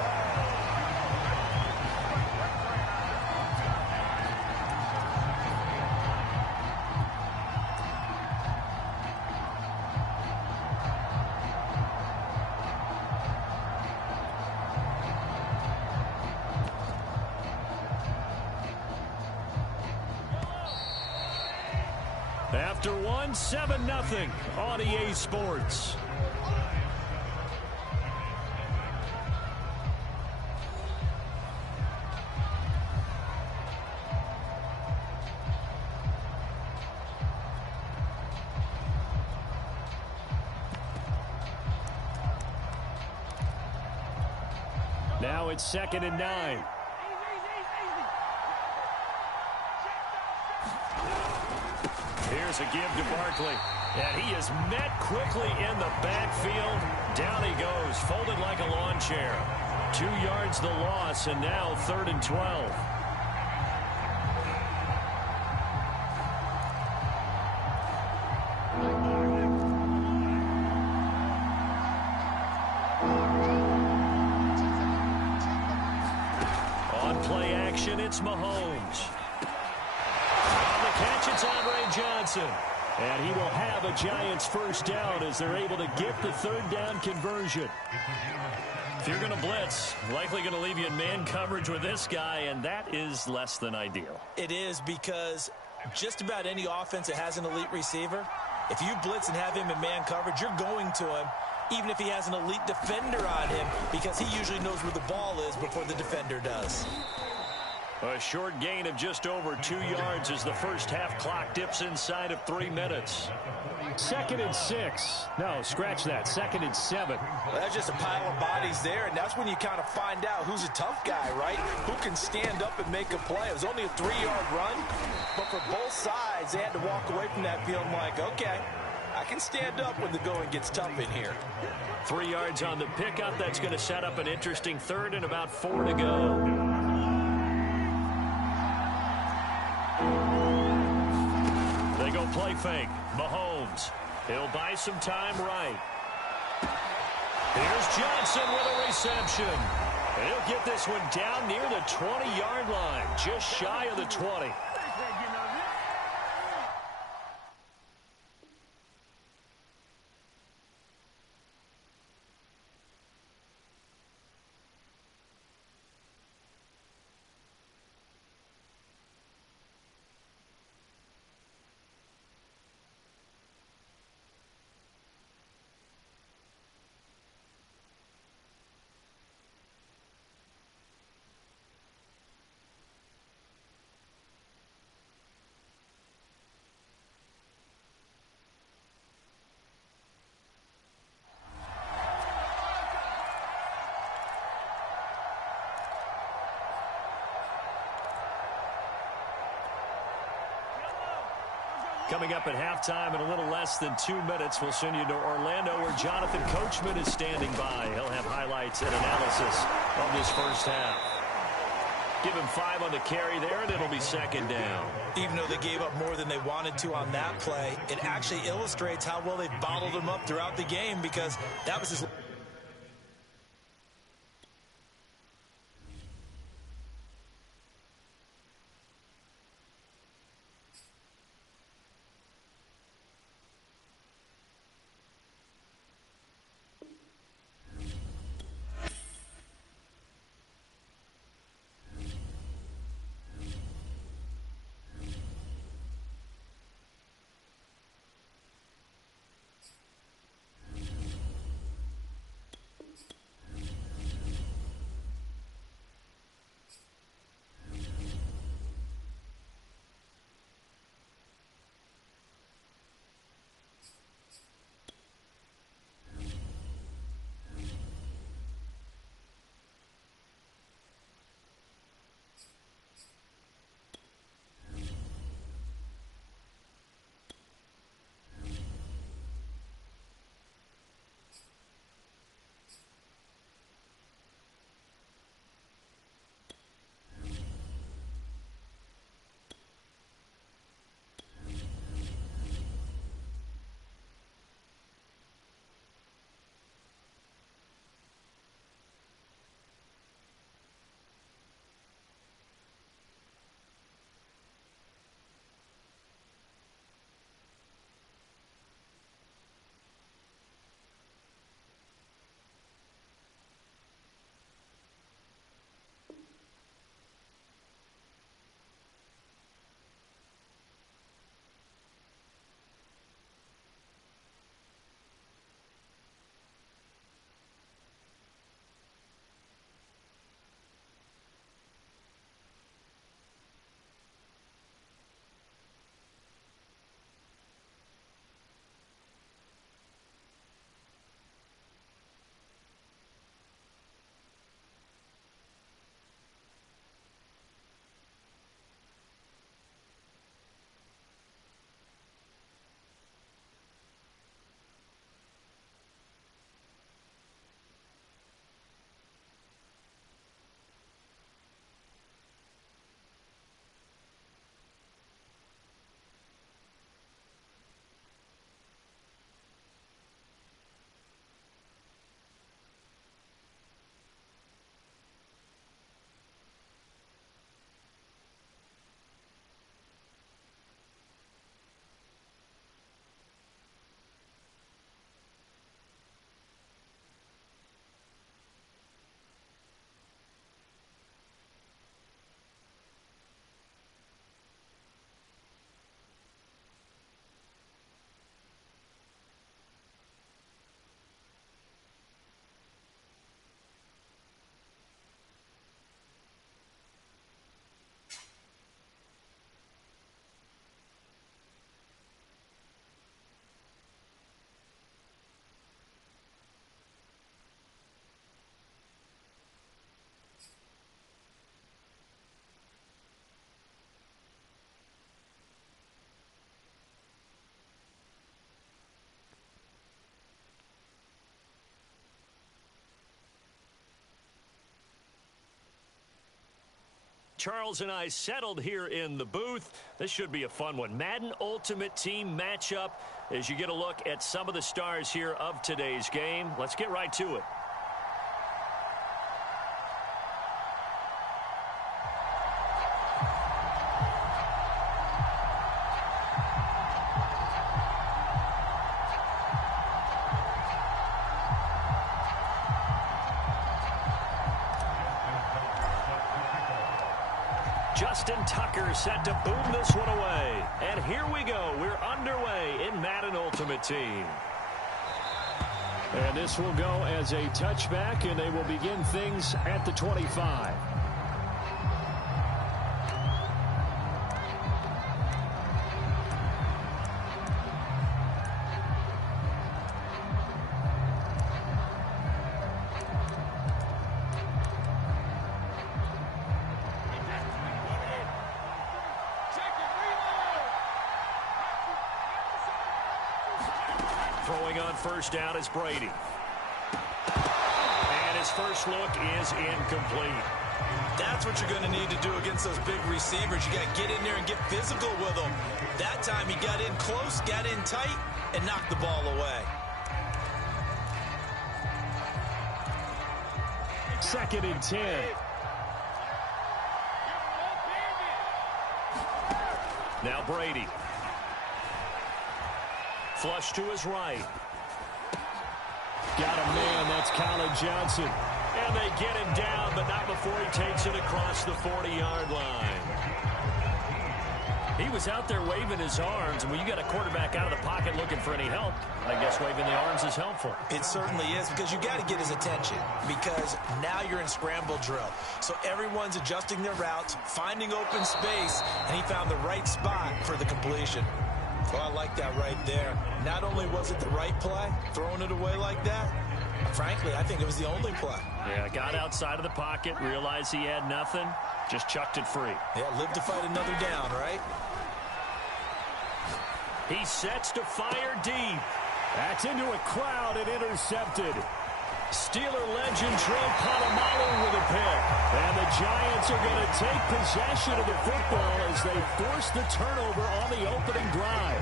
After one, 7-0 on EA Sports. Now it's 2nd and 9. Here's a give to Barkley. And he is met quickly in the backfield. Down he goes, folded like a lawn chair. 2 yards the loss, and now 3rd and 12. It's Mahomes. On the catch, it's Andre Johnson. And he will have a Giants first down as they're able to get the third down conversion. If you're going to blitz, likely going to leave you in man coverage with this guy, and that is less than ideal. It is, because just about any offense that has an elite receiver, if you blitz and have him in man coverage, you're going to him, even if he has an elite defender on him, because he usually knows where the ball is before the defender does. A short gain of just over 2 yards as the first half clock dips inside of 3 minutes. 2nd and 6. No, scratch that. 2nd and 7. Well, that's just a pile of bodies there, and that's when you kind of find out who's a tough guy, right? Who can stand up and make a play. It was only a 3-yard run, but for both sides, they had to walk away from that field like, okay, I can stand up when the going gets tough in here. 3 yards on the pickup. That's going to set up an interesting third and about 4 to go. They go play fake. Mahomes. He'll buy some time right. Here's Johnson with a reception. And he'll get this one down near the 20-yard line, just shy of the 20. Coming up at halftime in a little less than 2 minutes, we'll send you to Orlando where Jonathan Coachman is standing by. He'll have highlights and analysis of this first half. Give him 5 on the carry there, and it'll be 2nd down. Even though they gave up more than they wanted to on that play, it actually illustrates how well they bottled him up throughout the game, because that was his... Charles and I settled here in the booth. This should be a fun one. Madden Ultimate Team matchup as you get a look at some of the stars here of today's game. Let's get right to it. Justin Tucker set to boom this one away. And here we go. We're underway in Madden Ultimate Team. And this will go as a touchback, and they will begin things at the 25. Throwing on first down is Brady. And his first look is incomplete. That's what you're going to need to do against those big receivers. You got to get in there and get physical with them. That time he got in close, got in tight, and knocked the ball away. Second and 10. Now Brady. Flush to his right. Got a man, that's Colin Johnson. And they get him down, but not before he takes it across the 40-yard line. He was out there waving his arms, and when you got a quarterback out of the pocket looking for any help, I guess waving the arms is helpful. It certainly is, because you got to get his attention, because now you're in scramble drill. So everyone's adjusting their routes, finding open space, and he found the right spot for the completion. Well, I like that right there. Not only was it the right play, throwing it away like that, frankly, I think it was the only play. Yeah, got outside of the pocket, realized he had nothing, just chucked it free. Yeah, live to fight another down, right? He sets to fire deep. That's into a crowd and intercepted. Steeler legend Trey Polamalu with a pick. And the Giants are going to take possession of the football as they force the turnover on the opening drive.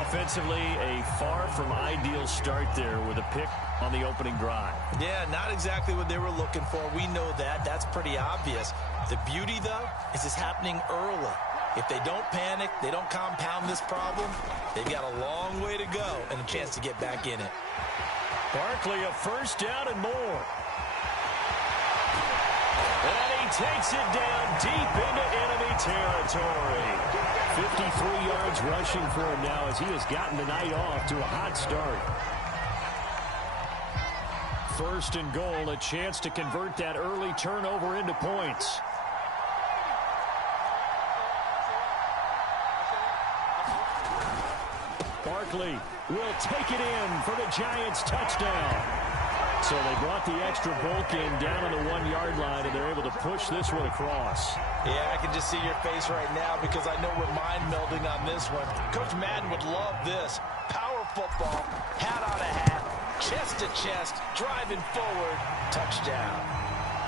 Offensively, a far from ideal start there with a pick on the opening drive. Yeah, not exactly what they were looking for. We know that. That's pretty obvious. The beauty, though, is it's happening early. If they don't panic, they don't compound this problem, they've got a long way to go and a chance to get back in it. Barkley, a first down and more. And he takes it down deep into enemy territory. 53 yards rushing for him now as he has gotten the night off to a hot start. First and goal, a chance to convert that early turnover into points. Barkley will take it in for the Giants touchdown. So they brought the extra bulk in down on the 1 yard line, and they're able to push this one across. Yeah, I can just see your face right now because I know we're mind melding on this one. Coach Madden would love this. Power football, hat on a hat, chest to chest, driving forward, touchdown.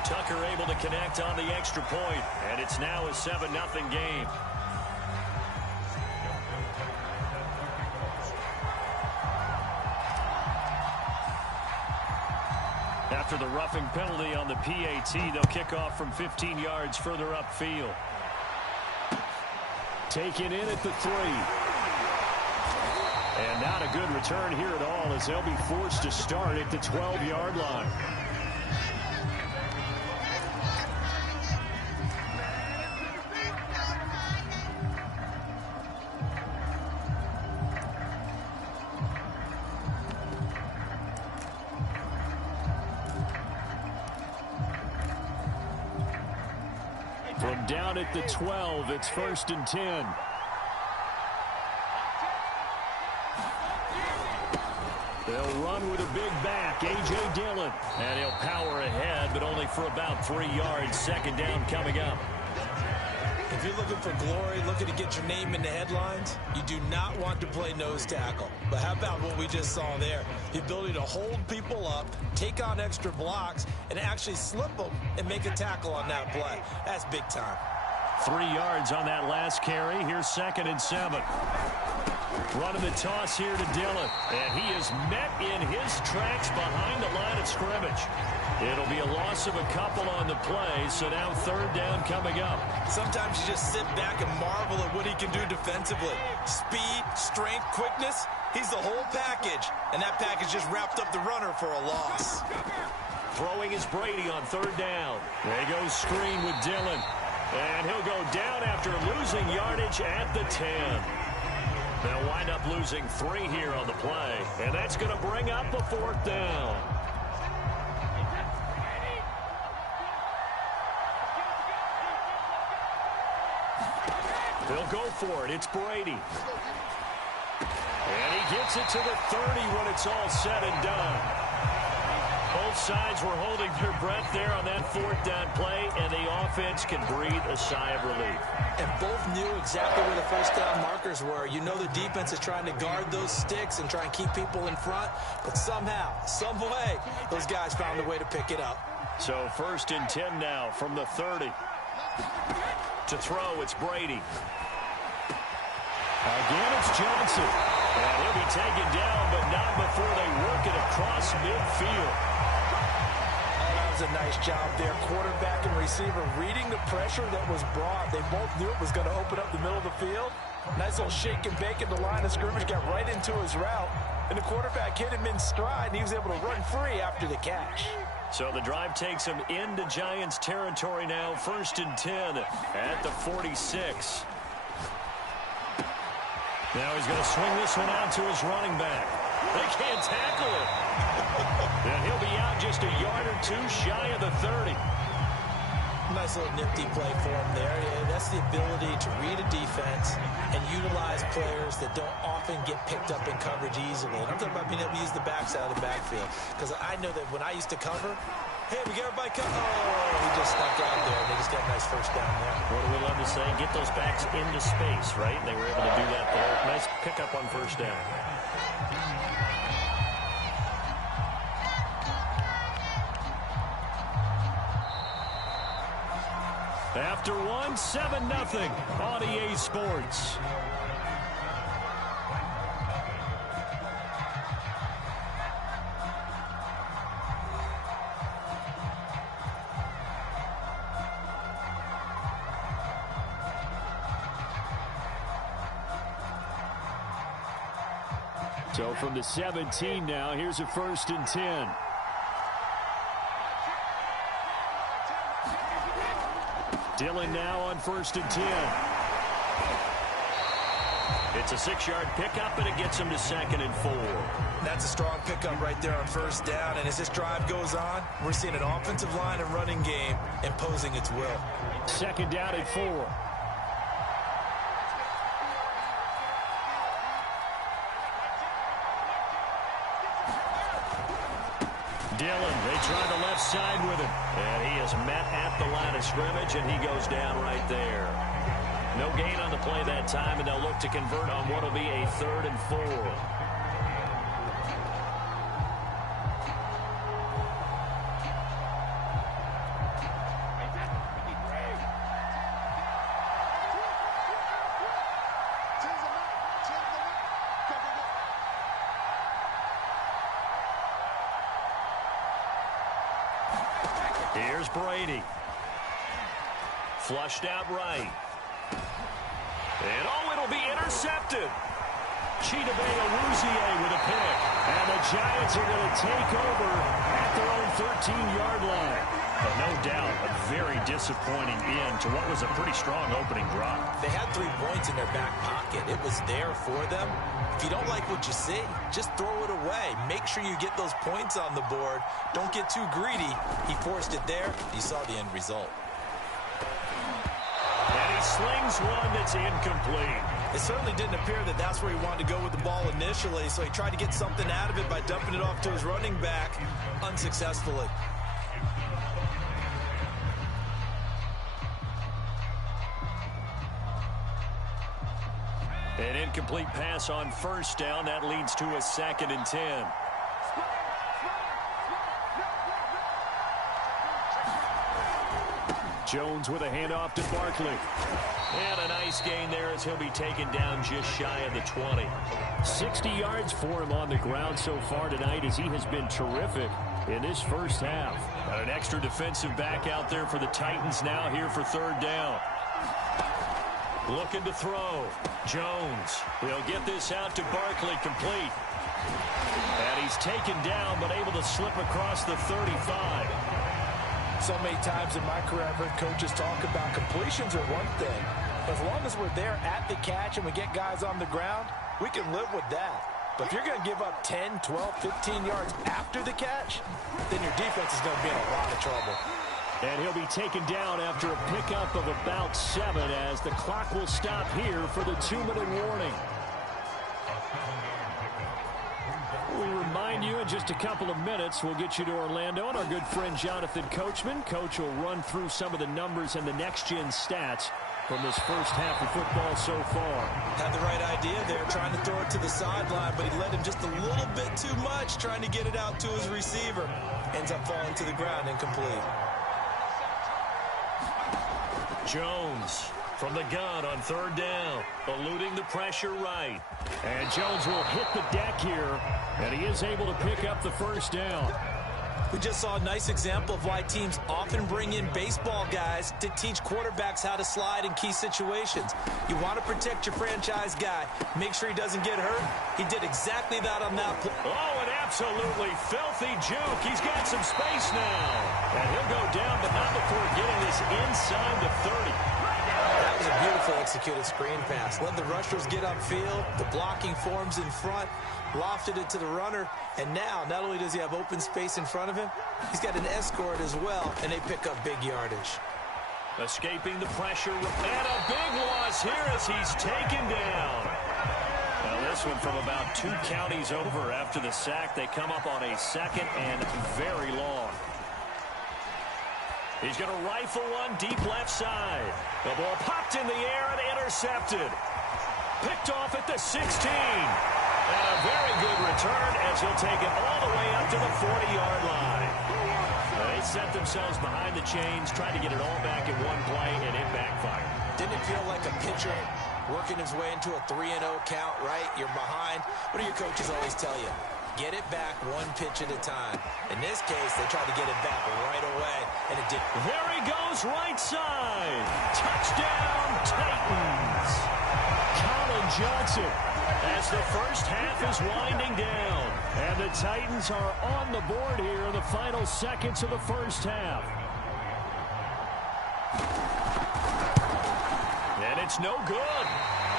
Tucker able to connect on the extra point, and it's now a 7-0 game. After the roughing penalty on the PAT, they'll kick off from 15 yards further upfield. Taken in at the 3. And not a good return here at all as they'll be forced to start at the 12-yard line. From down at the 12, it's 1st and 10. They'll run with a big back, A.J. Dillon. And he'll power ahead, but only for about 3 yards. Second down coming up. If you're looking for glory, looking to get your name in the headlines, you do not want to play nose tackle. But how about what we just saw there? The ability to hold people up, take on extra blocks, and actually slip them and make a tackle on that play. That's big time. 3 yards on that last carry. Here's 2nd and 7. Running the toss here to Dillon. And he is met in his tracks behind the line of scrimmage. It'll be a loss of a couple on the play, so now 3rd down coming up. Sometimes you just sit back and marvel at what he can do defensively. Speed, strength, quickness, he's the whole package. And that package just wrapped up the runner for a loss. Throwing is Brady on 3rd down. There goes screen with Dillon. And he'll go down after losing yardage at the 10. They'll wind up losing 3 here on the play. And that's going to bring up a 4th down. They'll go for it. It's Brady. And he gets it to the 30 when it's all said and done. Both sides were holding their breath there on that 4th down play, and the offense can breathe a sigh of relief. And both knew exactly where the first down markers were. You know the defense is trying to guard those sticks and try and keep people in front, but somehow, some way, those guys found a way to pick it up. So 1st and 10 now from the 30. To throw, it's Brady. Again, it's Johnson. And he'll be taken down, but not before they work it across midfield. Oh, that was a nice job there. Quarterback and receiver reading the pressure that was brought. They both knew it was going to open up the middle of the field. Nice little shake and bake at the line of scrimmage, got right into his route. And the quarterback hit him in stride, and he was able to run free after the catch. So the drive takes him into Giants territory now. 1st and 10 at the 46. Now he's going to swing this one out to his running back. They can't tackle him. And he'll be out just a yard or 2 shy of the 30. Nice little nifty play for him there. Yeah, that's the ability to read a defense and utilize players that don't often get picked up in coverage easily. And I'm talking about being able to use the backside of the backfield. Because I know that when I used to cover, hey, we got everybody covered. Oh, he just snuck out there. And they just got a nice first down there. What do we love to say? Get those backs into space, right? They were able to do that there. Nice pickup on 1st down. After 1, 7-0 on EA Sports. So from the 17 now, here's a 1st and 10. Dillon now on 1st and 10. It's a 6-yard pickup, and it gets him to 2nd and 4. That's a strong pickup right there on 1st down. And as this drive goes on, we're seeing an offensive line and running game imposing its will. 2nd down at 4. Dillon, they try the left side with him. And he is met at the line of scrimmage, and he goes down right there. No gain on the play that time, and they'll look to convert on what will be a 3rd and 4. Here's Brady. Flushed out right. And oh, it'll be intercepted. Chidobe Awuzie with a pick. And the Giants are going to take over at their own 13-yard line. But no doubt, a very disappointing end to what was a pretty strong opening drive. They had 3 points in their back pocket. It was there for them. If you don't like what you see, just throw it away. Make sure you get those points on the board. Don't get too greedy. He forced it there. You saw the end result. And he slings one that's incomplete. It certainly didn't appear that that's where he wanted to go with the ball initially, so he tried to get something out of it by dumping it off to his running back unsuccessfully. An incomplete pass on first down. That leads to a 2nd and 10. Jones with a handoff to Barkley. And a nice gain there as he'll be taken down just shy of the 20. 60 yards for him on the ground so far tonight as he has been terrific in this first half. An extra defensive back out there for the Titans now here for 3rd down. Looking to throw. Jones. He'll get this out to Barkley, complete. And he's taken down, but able to slip across the 35. So many times in my career, I've heard coaches talk about completions are one thing. As long as we're there at the catch and we get guys on the ground, we can live with that. But if you're going to give up 10, 12, 15 yards after the catch, then your defense is going to be in a lot of trouble. And he'll be taken down after a pickup of about 7 as the clock will stop here for the 2-minute warning. We remind you in just a couple of minutes we'll get you to Orlando and our good friend Jonathan Coachman. Coach will run through some of the numbers and the next-gen stats from this first half of football so far. Had the right idea there, trying to throw it to the sideline, but he led him just a little bit too much, trying to get it out to his receiver. Ends up falling to the ground, incomplete. Jones from the gun on 3rd down, eluding the pressure right. And Jones will hit the deck here, and he is able to pick up the first down. We just saw a nice example of why teams often bring in baseball guys to teach quarterbacks how to slide in key situations. You want to protect your franchise guy. Make sure he doesn't get hurt. He did exactly that on that play. Oh, an absolutely filthy juke. He's got some space now. And he'll go down, but not before getting this inside the 30. That was a beautiful executed screen pass. Let the rushers get upfield. The blocking forms in front. Lofted it to the runner. And now, not only does he have open space in front of him, he's got an escort as well, and they pick up big yardage. Escaping the pressure. And a big loss here as he's taken down. Now this one from about 2 counties over after the sack. They come up on a 2nd and very long. He's going to rifle one deep left side. The ball popped in the air and intercepted. Picked off at the 16. And a very good return as he'll take it all the way up to the 40-yard line. They set themselves behind the chains, tried to get it all back in one play, and it backfired. Didn't it feel like a pitcher working his way into a 3-0 count, right? You're behind. What do your coaches always tell you? Get it back one pitch at a time. In this case, they tried to get it back right away, and it didn't. There he goes, right side. Touchdown, Titans. Colin Johnson as the first half is winding down. And the Titans are on the board here in the final seconds of the first half. And it's no good.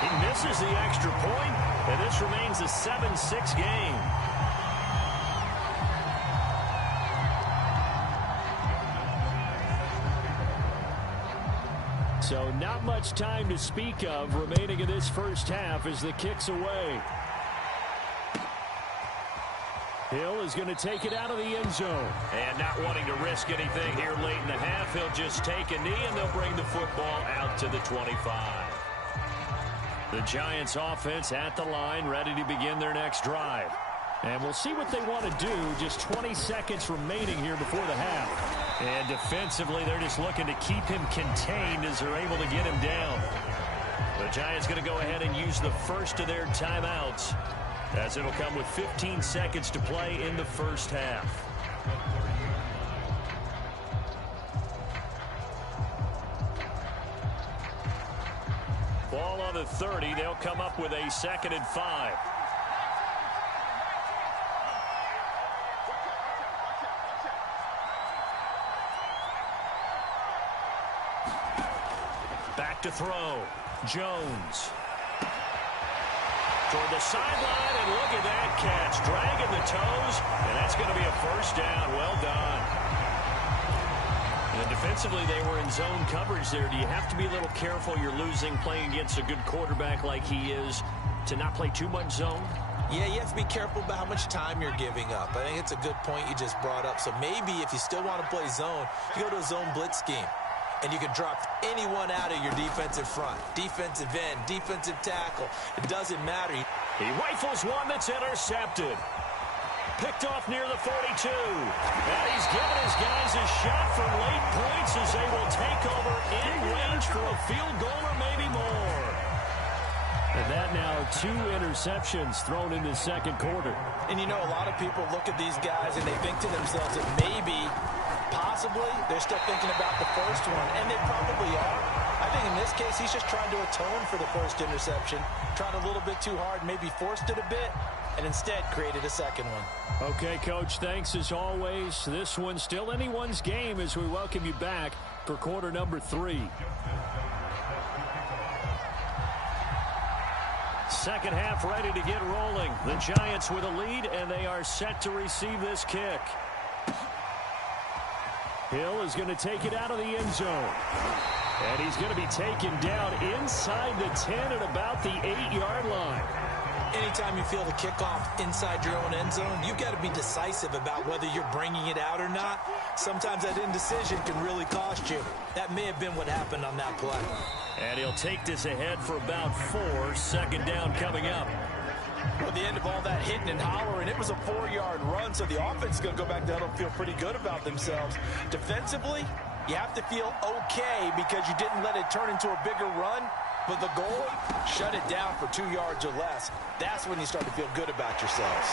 He misses the extra point, and this remains a 7-6 game. So not much time to speak of remaining in this first half as the kick's away. Hill is going to take it out of the end zone. And not wanting to risk anything here late in the half, he'll just take a knee and they'll bring the football out to the 25. The Giants offense at the line, ready to begin their next drive. And we'll see what they want to do. Just 20 seconds remaining here before the half. And defensively, they're just looking to keep him contained as they're able to get him down. The Giants going to go ahead and use the first of their timeouts, as it'll come with 15 seconds to play in the first half. Ball on the 30. They'll come up with a 2nd and 5. Back to throw. Jones. Toward the sideline, and look at that catch. Dragging the toes, and that's going to be a first down. Well done. And defensively, they were in zone coverage there. Do you have to be a little careful? You're losing, playing against a good quarterback like he is, to not play too much zone? Yeah, you have to be careful about how much time you're giving up. I think it's a good point you just brought up. So maybe if you still want to play zone, you go to a zone blitz scheme. and you can drop anyone out of your defensive front. Defensive end, defensive tackle. It doesn't matter. He rifles one that's intercepted. Picked off near the 42. And he's given his guys a shot for late points as they will take over in range for a field goal or maybe more. And that now 2 interceptions thrown in the second quarter. And you know, a lot of people look at these guys and they think to themselves that maybe, possibly, they're still thinking about the first one. And they probably are. I think in this case, he's just trying to atone for the first interception. Tried a little bit too hard, maybe forced it a bit, and instead created a second one. Okay, Coach, thanks as always. This one's still anyone's game as we welcome you back for quarter number 3. Second half ready to get rolling. The Giants with a lead, and they are set to receive this kick. Hill is going to take it out of the end zone. And he's going to be taken down inside the 10 at about the 8-yard line. Anytime you feel the kickoff inside your own end zone, you've got to be decisive about whether you're bringing it out or not. Sometimes that indecision can really cost you. That may have been what happened on that play. And he'll take this ahead for about 4. Second down coming up. Well, the end of all that hitting and hollering, it was a 4-yard run, so the offense is going to go back down and feel pretty good about themselves. Defensively, you have to feel okay because you didn't let it turn into a bigger run. But the goal, shut it down for 2 yards or less. That's when you start to feel good about yourselves.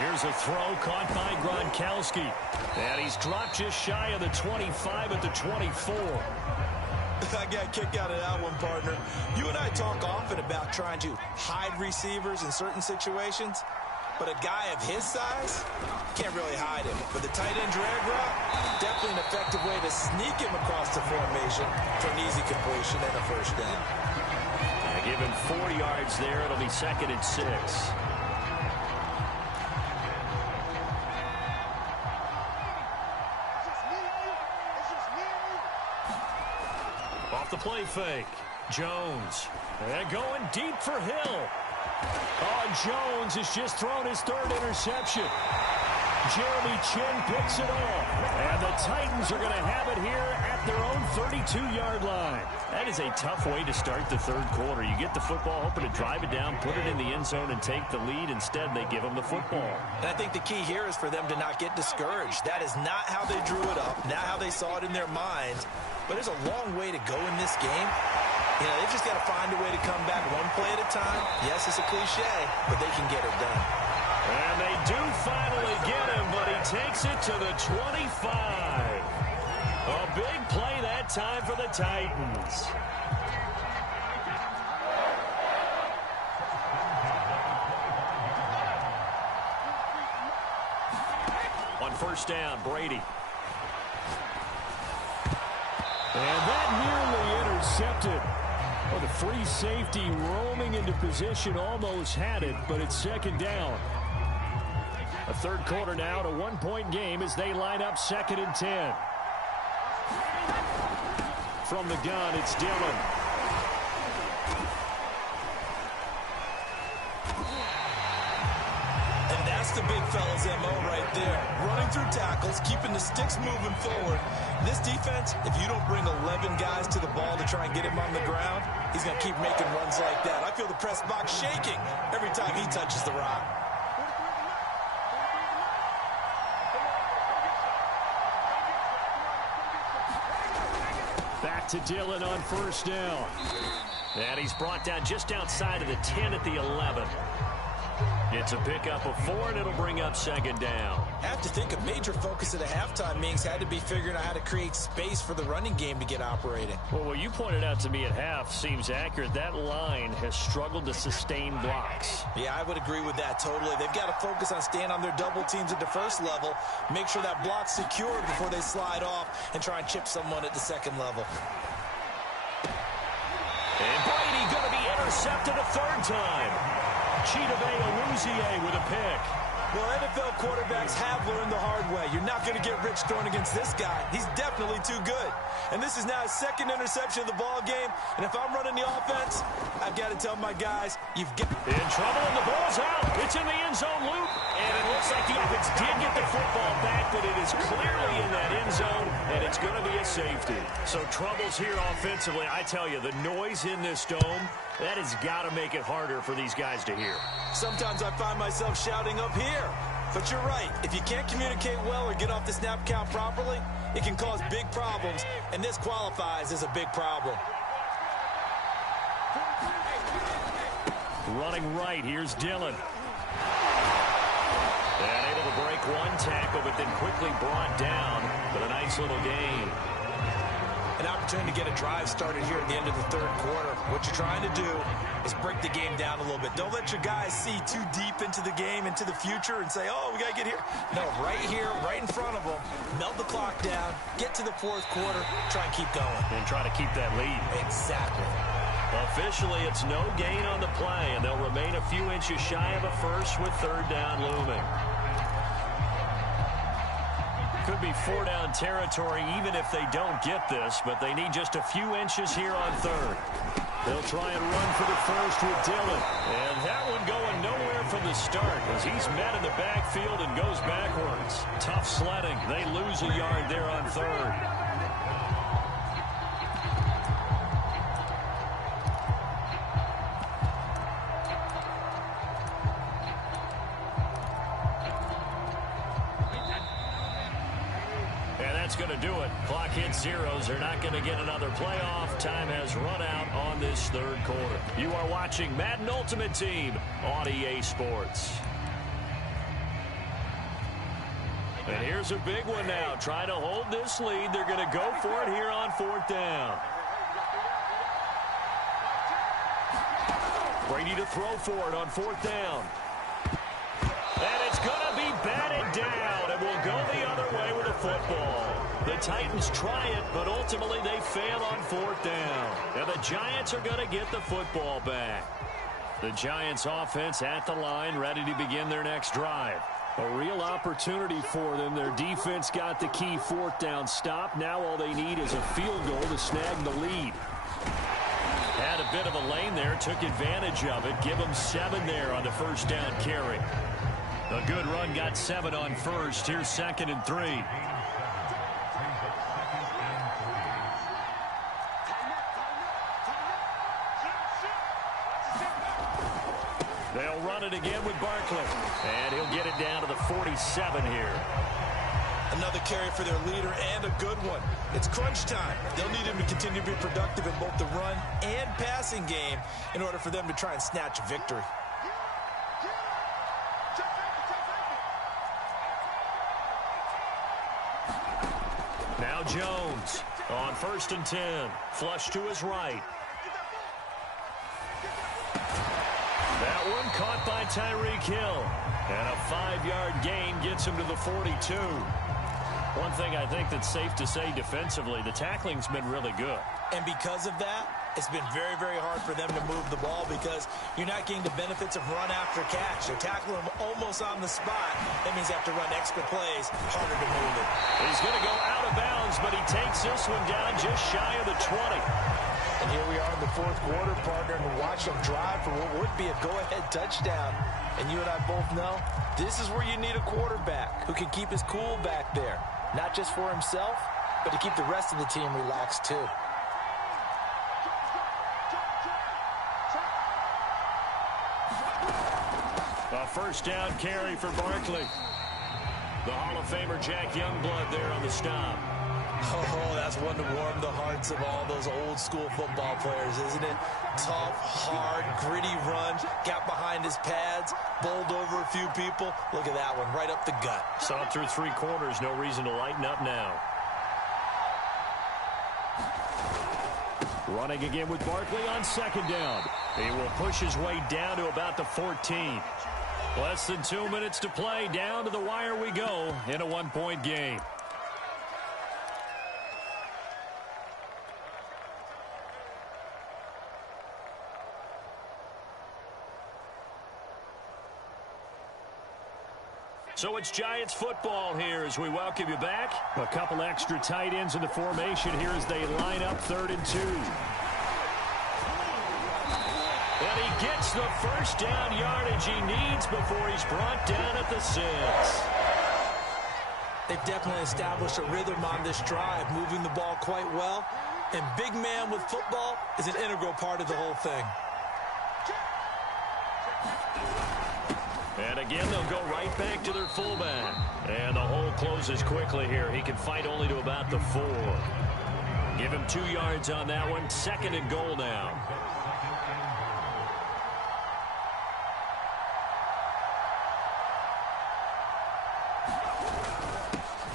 Here's a throw caught by Gronkowski. And he's dropped just shy of the 25 at the 24. I got a kick out of that one, partner. You and I talk often about trying to hide receivers in certain situations. But a guy of his size, can't really hide him. But the tight end drag route, definitely an effective way to sneak him across the formation for an easy completion and a first down. Give him 4 yards there. It'll be 2nd and 6. Off the play fake. Jones. And going deep for Hill. Oh, Jones has just thrown his 3rd interception. Jeremy Chin picks it off. And the Titans are going to have it here at their own 32-yard line. That is a tough way to start the 3rd quarter. You get the football, hoping to drive it down, put it in the end zone, and take the lead. Instead, they give them the football. And I think the key here is for them to not get discouraged. That is not how they drew it up, not how they saw it in their minds. But there's a long way to go in this game. You know, they've just got to find a way to come back one play at a time. Yes, it's a cliche, but they can get it done. And they do finally get him, but he takes it to the 25. A big play that time for the Titans. On first down, Brady. And that nearly intercepted. Well, the free safety roaming into position almost had it, but it's 2nd down. A 3rd quarter now, a 1-point game as they line up 2nd and 10. From the gun, it's Dillon. And that's the big fella's MO right there. Running through tackles, keeping the sticks moving forward. This defense, if you don't bring 11 guys to the ball to try and get him on the ground, he's going to keep making runs like that. I feel the press box shaking every time he touches the rock. Back to Dillon on first down. And he's brought down just outside of the 10 at the 11. It's a pickup of 4, and it'll bring up 2nd down. I have to think a major focus of the halftime meetings had to be figuring out how to create space for the running game to get operating. Well, what you pointed out to me at half seems accurate. That line has struggled to sustain blocks. Yeah, I would agree with that totally. They've got to focus on staying on their double teams at the first level, make sure that block's secured before they slide off and try and chip someone at the 2nd level. And Brady going to be intercepted a 3rd time. Chidobe Awuzie with a pick. Well, NFL quarterbacks have learned the hard way. You're not going to get rich throwing against this guy. He's definitely too good. And this is now his 2nd interception of the ball game. And if I'm running the offense, I I've got to tell my guys, you've got... In trouble, and the ball's out. It's in the end zone loop. And it looks like the offense did get the football back, but it is clearly in that end zone, and it's going to be a safety. So troubles here offensively. I tell you, the noise in this dome, that has got to make it harder for these guys to hear. Sometimes I find myself shouting up here. But you're right. If you can't communicate well or get off the snap count properly, it can cause big problems, and this qualifies as a big problem. Running right, here's Dillon. And able to break one tackle, but then quickly brought down with a nice little gain. An opportunity to get a drive started here at the end of the third quarter. What you're trying to do is break the game down a little bit. Don't let your guys see too deep into the game, into the future, and say, oh, we got to get here. No, right here, right in front of them. Melt the clock down, get to the fourth quarter, try and keep going. And try to keep that lead. Exactly. Officially, it's no gain on the play, and they'll remain a few inches shy of a first with third down looming. Could be four-down territory even if they don't get this, but they need just a few inches here on third. They'll try and run for the first with Dillon. And that one going nowhere from the start as he's met in the backfield and goes backwards. Tough sledding. They lose a yard there on third. Going to do it. Clock hits zeros. They're not going to get another playoff. Time has run out on this third quarter. You are watching Madden Ultimate Team on EA Sports. And here's a big one now. Trying to hold this lead. They're going to go for it here on fourth down. Brady to throw for it on fourth down. And it's going to be batted down. And we'll go the other way with the football. The Titans try it, but ultimately they fail on fourth down. And the Giants are going to get the football back. The Giants offense at the line, ready to begin their next drive. A real opportunity for them. Their defense got the key fourth down stop. Now all they need is a field goal to snag the lead. Had a bit of a lane there, took advantage of it. Give them 7 there on the first down carry. A good run, got 7 on first. Here's 2nd and 3. They'll run it again with Barkley. And he'll get it down to the 47 here. Another carry for their leader and a good one. It's crunch time. They'll need him to continue to be productive in both the run and passing game in order for them to try and snatch a victory. Now Jones on 1st and 10. Flush to his right. That one caught by Tyreek Hill. And a 5-yard gain gets him to the 42. One thing I think that's safe to say defensively, the tackling's been really good. And because of that, it's been very, very hard for them to move the ball because you're not getting the benefits of run after catch. They're tackling them almost on the spot. That means they have to run extra plays, harder to move it. He's going to go out of bounds, but he takes this one down just shy of the 20. And here we are in the fourth quarter, partner, and watch them drive for what would be a go-ahead touchdown. And you and I both know this is where you need a quarterback who can keep his cool back there. Not just for himself, but to keep the rest of the team relaxed too. A first down carry for Barkley. The Hall of Famer Jack Youngblood there on the stop. Oh, that's one to warm the hearts of all those old school football players, isn't it? Tough, hard, gritty run, got behind his pads, bowled over a few people. Look at that one, right up the gut. Saw it through 3 quarters, no reason to lighten up now. Running again with Barkley on 2nd down. He will push his way down to about the 14. Less than 2 minutes to play. Down to the wire we go in a 1-point game. So it's Giants football here as we welcome you back. A couple extra tight ends in the formation here as they line up 3rd and 2. And he gets the first down yardage he needs before he's brought down at the 6. They've definitely established a rhythm on this drive, moving the ball quite well. And big man with football is an integral part of the whole thing. And again, they'll go right back to their fullback. And the hole closes quickly here. He can fight only to about the 4. Give him 2 yards on that one. 2nd and goal now.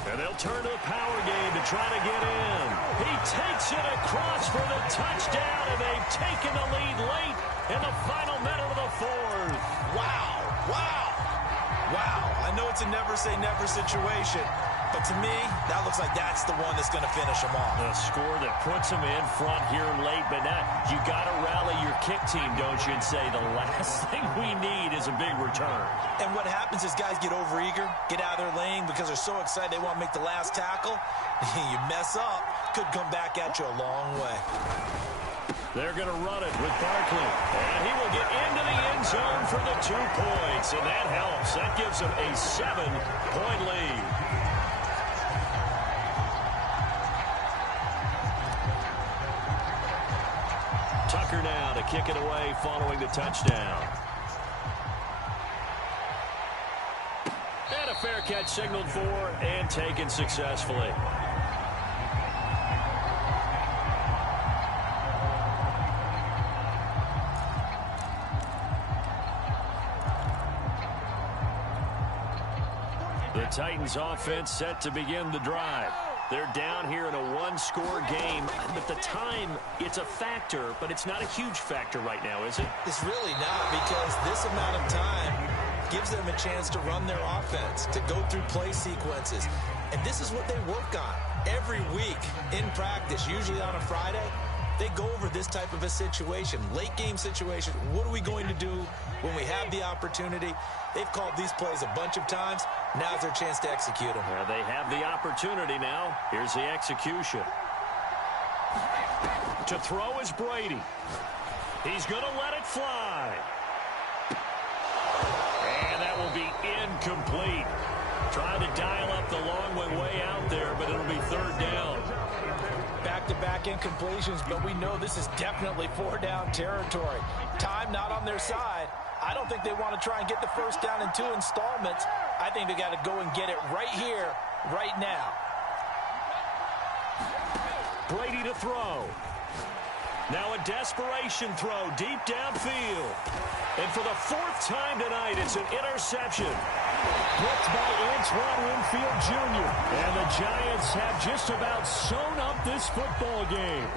And they'll turn to the power game to try to get in. He takes it across for the touchdown, and they've taken the lead late in the final minute of the 4th. Wow. Wow. Wow. I know it's a never-say-never situation, but to me, that looks like that's the one that's going to finish them off. The score that puts them in front here late, but now you got to rally your kick team, don't you, and say the last thing we need is a big return. And what happens is guys get overeager, get out of their lane because they're so excited they want to make the last tackle. You mess up, could come back at you a long way. They're going to run it with Barkley. And he will get into the end zone for the 2 points. And that helps. That gives them a 7-point lead. Tucker now to kick it away following the touchdown. And a fair catch signaled for and taken successfully. The Titans offense set to begin the drive. They're down here in a 1-score game. But the time, it's a factor, but it's not a huge factor right now, is it? It's really not, because this amount of time gives them a chance to run their offense, to go through play sequences. And this is what they work on every week in practice, usually on a Friday. They go over this type of a situation, late game situation. What are we going to do when we have the opportunity? They've called these plays a bunch of times. Now's their chance to execute them. Well, they have the opportunity now. Here's the execution. To throw is Brady. He's going to let it fly. And that will be incomplete. Trying to dial up the long way out there, but it'll be 3rd down. Back-to-back incompletions, but we know this is definitely 4-down territory. Time not on their side. I don't think they want to try and get the first down in 2 installments. I think they got to go and get it right here, right now. Brady to throw. Now a desperation throw deep downfield. And for the 4th time tonight, it's an interception. Blocked by Antoine Winfield Jr. And the Giants have just about sewn up this football game.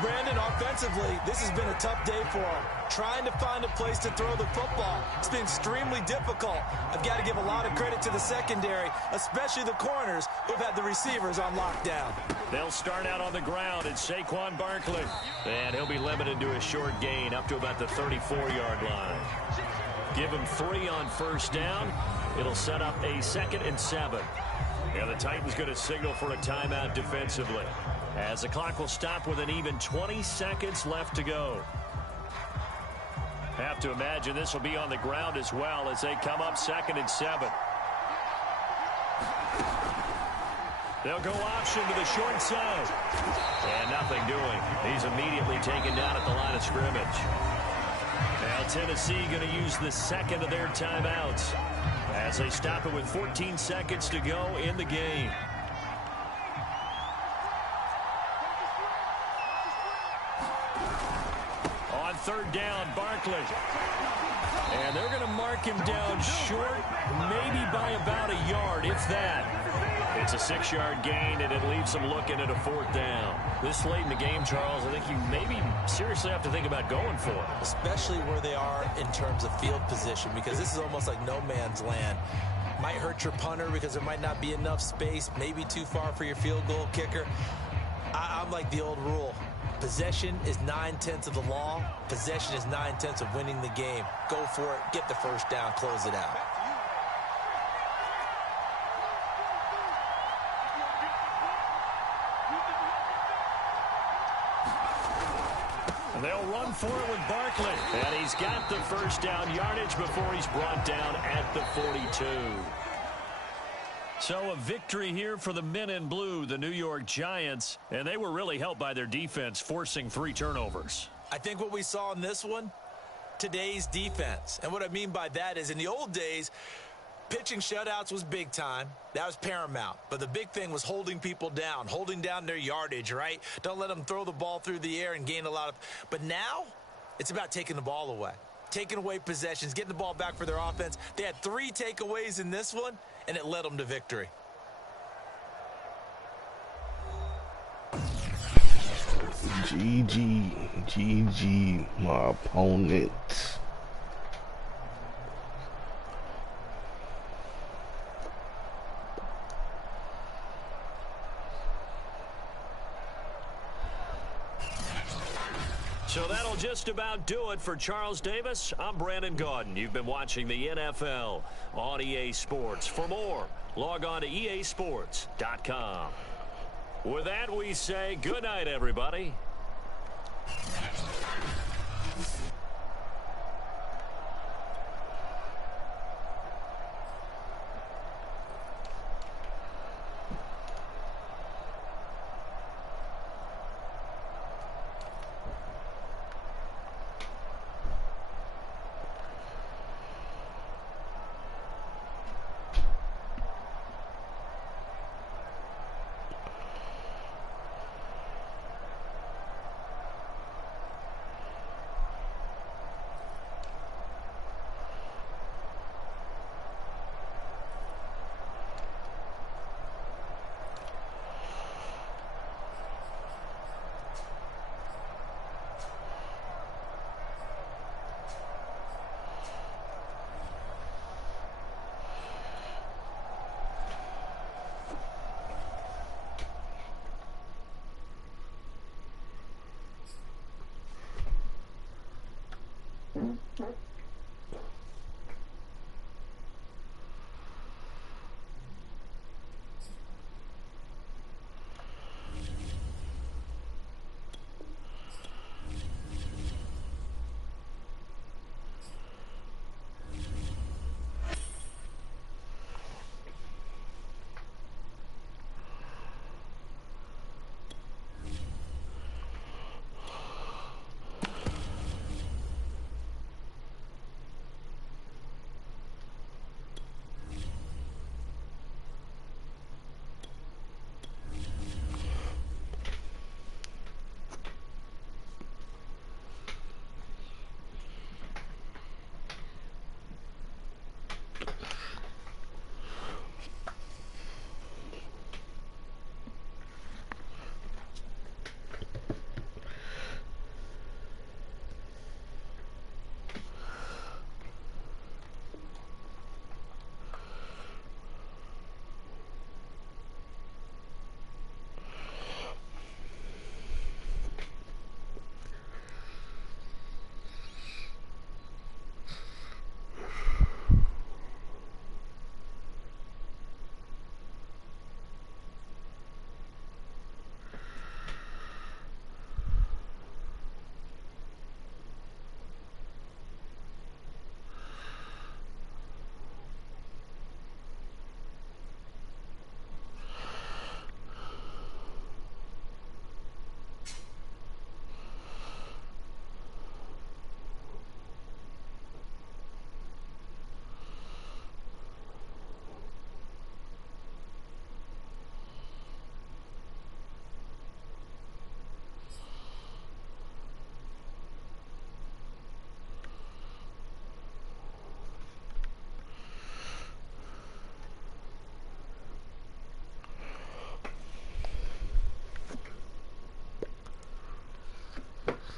Brandon, offensively, this has been a tough day for them. Trying to find a place to throw the football. It's been extremely difficult. I've got to give a lot of credit to the secondary, especially the corners who've had the receivers on lockdown. They'll start out on the ground, and Saquon Barkley. And he'll be limited to a short gain up to about the 34-yard line. Give him 3 on first down. It'll set up a 2nd and 7. And the Titans going to signal for a timeout defensively, as the clock will stop with an even 20 seconds left to go. Have to imagine this will be on the ground as well as they come up 2nd and 7. They'll go option to the short side. And nothing doing. He's immediately taken down at the line of scrimmage. Now Tennessee going to use the 2nd of their timeouts as they stop it with 14 seconds to go in the game. On 3rd down, Barkley. And they're going to mark him down short, maybe by about a yard, if that. It's a 6-yard gain, and it leaves them looking at a 4th down. This late in the game, Charles, I think you maybe seriously have to think about going for it. Especially where they are in terms of field position, because this is almost like no man's land. Might hurt your punter because there might not be enough space, maybe too far for your field goal kicker. I'm like the old rule. Possession is 9/10 of the law. Possession is 9/10 of winning the game. Go for it. Get the first down. Close it out. And they'll run for it with Barkley. And he's got the first down yardage before he's brought down at the 42. So a victory here for the men in blue, the New York Giants, and they were really helped by their defense, forcing 3 turnovers. I think what we saw in this one, today's defense. And what I mean by that is in the old days, pitching shutouts was big time. That was paramount. But the big thing was holding people down, holding down their yardage, right? Don't let them throw the ball through the air and gain a lot of. But now it's about taking the ball away, taking away possessions, getting the ball back for their offense. They had 3 takeaways in this one, and it led them to victory. GG, my opponent. So that'll just about do it for Charles Davis. I'm Brandon Gaudin. You've been watching the NFL on EA Sports. For more, log on to easports.com. With that, we say good night, everybody.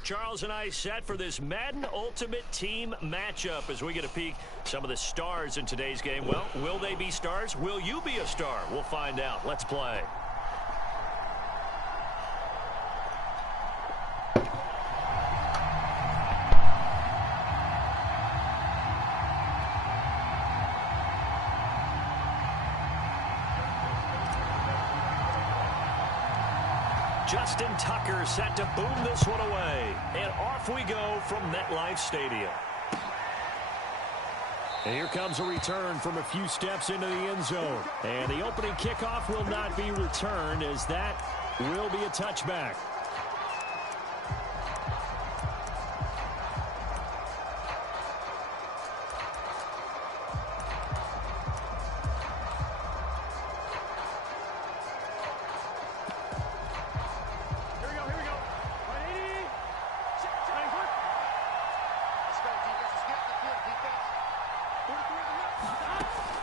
Charles and I set for this Madden Ultimate Team matchup as we get a peek some of the stars in today's game. Well, will they be stars? Will you be a star? We'll find out. Let's play. Justin Tucker set to boom this one away. And off we go from MetLife Stadium. And here comes a return from a few steps into the end zone. And the opening kickoff will not be returned, as that will be a touchback.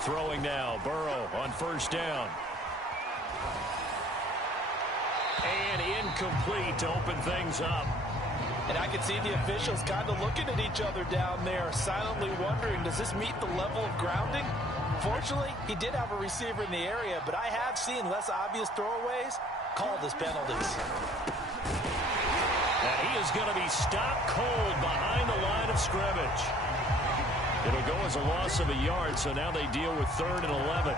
Throwing now, Burrow on first down. And incomplete to open things up. And I can see the officials kind of looking at each other down there, silently wondering, does this meet the level of grounding? Fortunately, he did have a receiver in the area, but I have seen less obvious throwaways called as penalties. And he is going to be stopped cold behind the line of scrimmage. It'll go as a loss of a yard, so now they deal with 3rd and 11.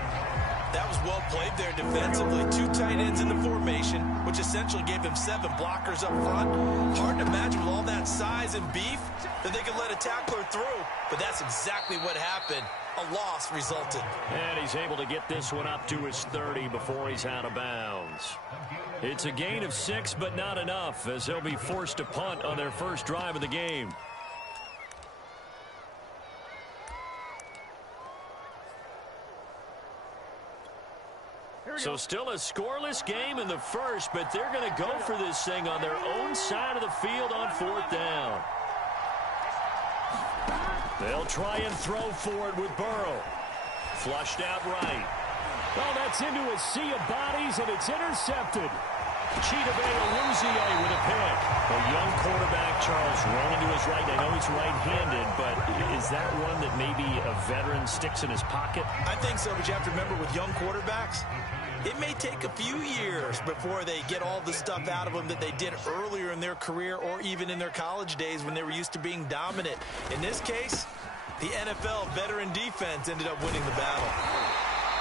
That was well played there defensively. 2 tight ends in the formation, which essentially gave him 7 blockers up front. Hard to imagine with all that size and beef that they could let a tackler through, but that's exactly what happened. A loss resulted. And he's able to get this one up to his 30 before he's out of bounds. It's a gain of 6, but not enough, as he'll be forced to punt on their first drive of the game. So still a scoreless game in the first, but they're going to go for this thing on their own side of the field on 4th down. They'll try and throw for it with Burrow. Flushed out right. Oh, that's into a sea of bodies, and it's intercepted. Chidobe with a pick. A young quarterback, Charles, rolling to his right. I know he's right-handed, but is that one that maybe a veteran sticks in his pocket? I think so, but you have to remember with young quarterbacks, it may take a few years before they get all the stuff out of them that they did earlier in their career or even in their college days when they were used to being dominant. In this case, the NFL veteran defense ended up winning the battle.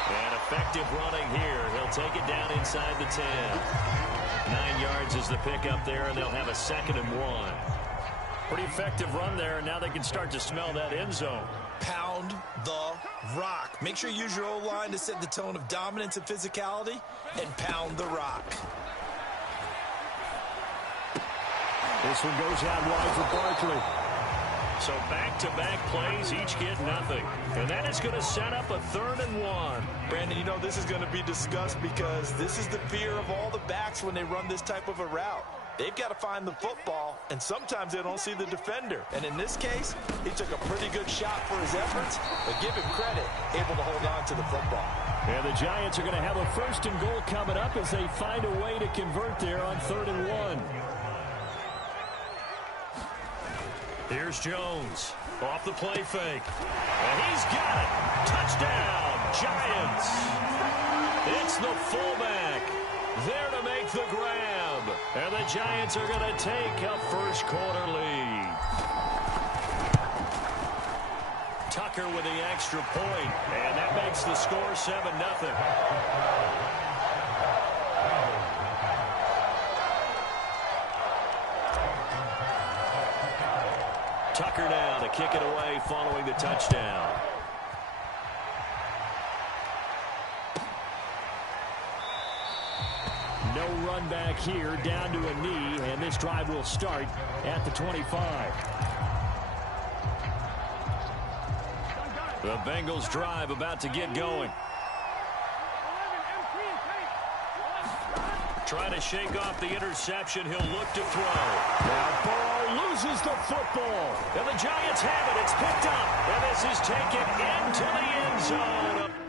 And effective running here. He'll take it down inside the 10. 9 yards is the pickup there, and they'll have a 2nd and 1. Pretty effective run there, and now they can start to smell that end zone. Pound the rock. Make sure you use your O-line to set the tone of dominance and physicality, and pound the rock. This one goes out wide for Barkley. So back-to-back plays, each get nothing. And that is going to set up a 3rd and 1. Brandon, you know this is going to be discussed because this is the fear of all the backs when they run this type of a route. They've got to find the football, and sometimes they don't see the defender. And in this case, he took a pretty good shot for his efforts, but give him credit, able to hold on to the football. And the Giants are going to have a 1st and goal coming up as they find a way to convert there on 3rd and 1. Here's Jones off the play fake. And he's got it. Touchdown, Giants. It's the fullback there to make the grab. And the Giants are going to take a first-quarter lead. Tucker with the extra point, and that makes the score 7-0. Tucker now to kick it away following the touchdown. No run back here, down to a knee, and this drive will start at the 25. The Bengals drive about to get going. Trying to shake off the interception. He'll look to throw. Now Burrow loses the football. And the Giants have it. It's picked up. And this is taken into the end zone.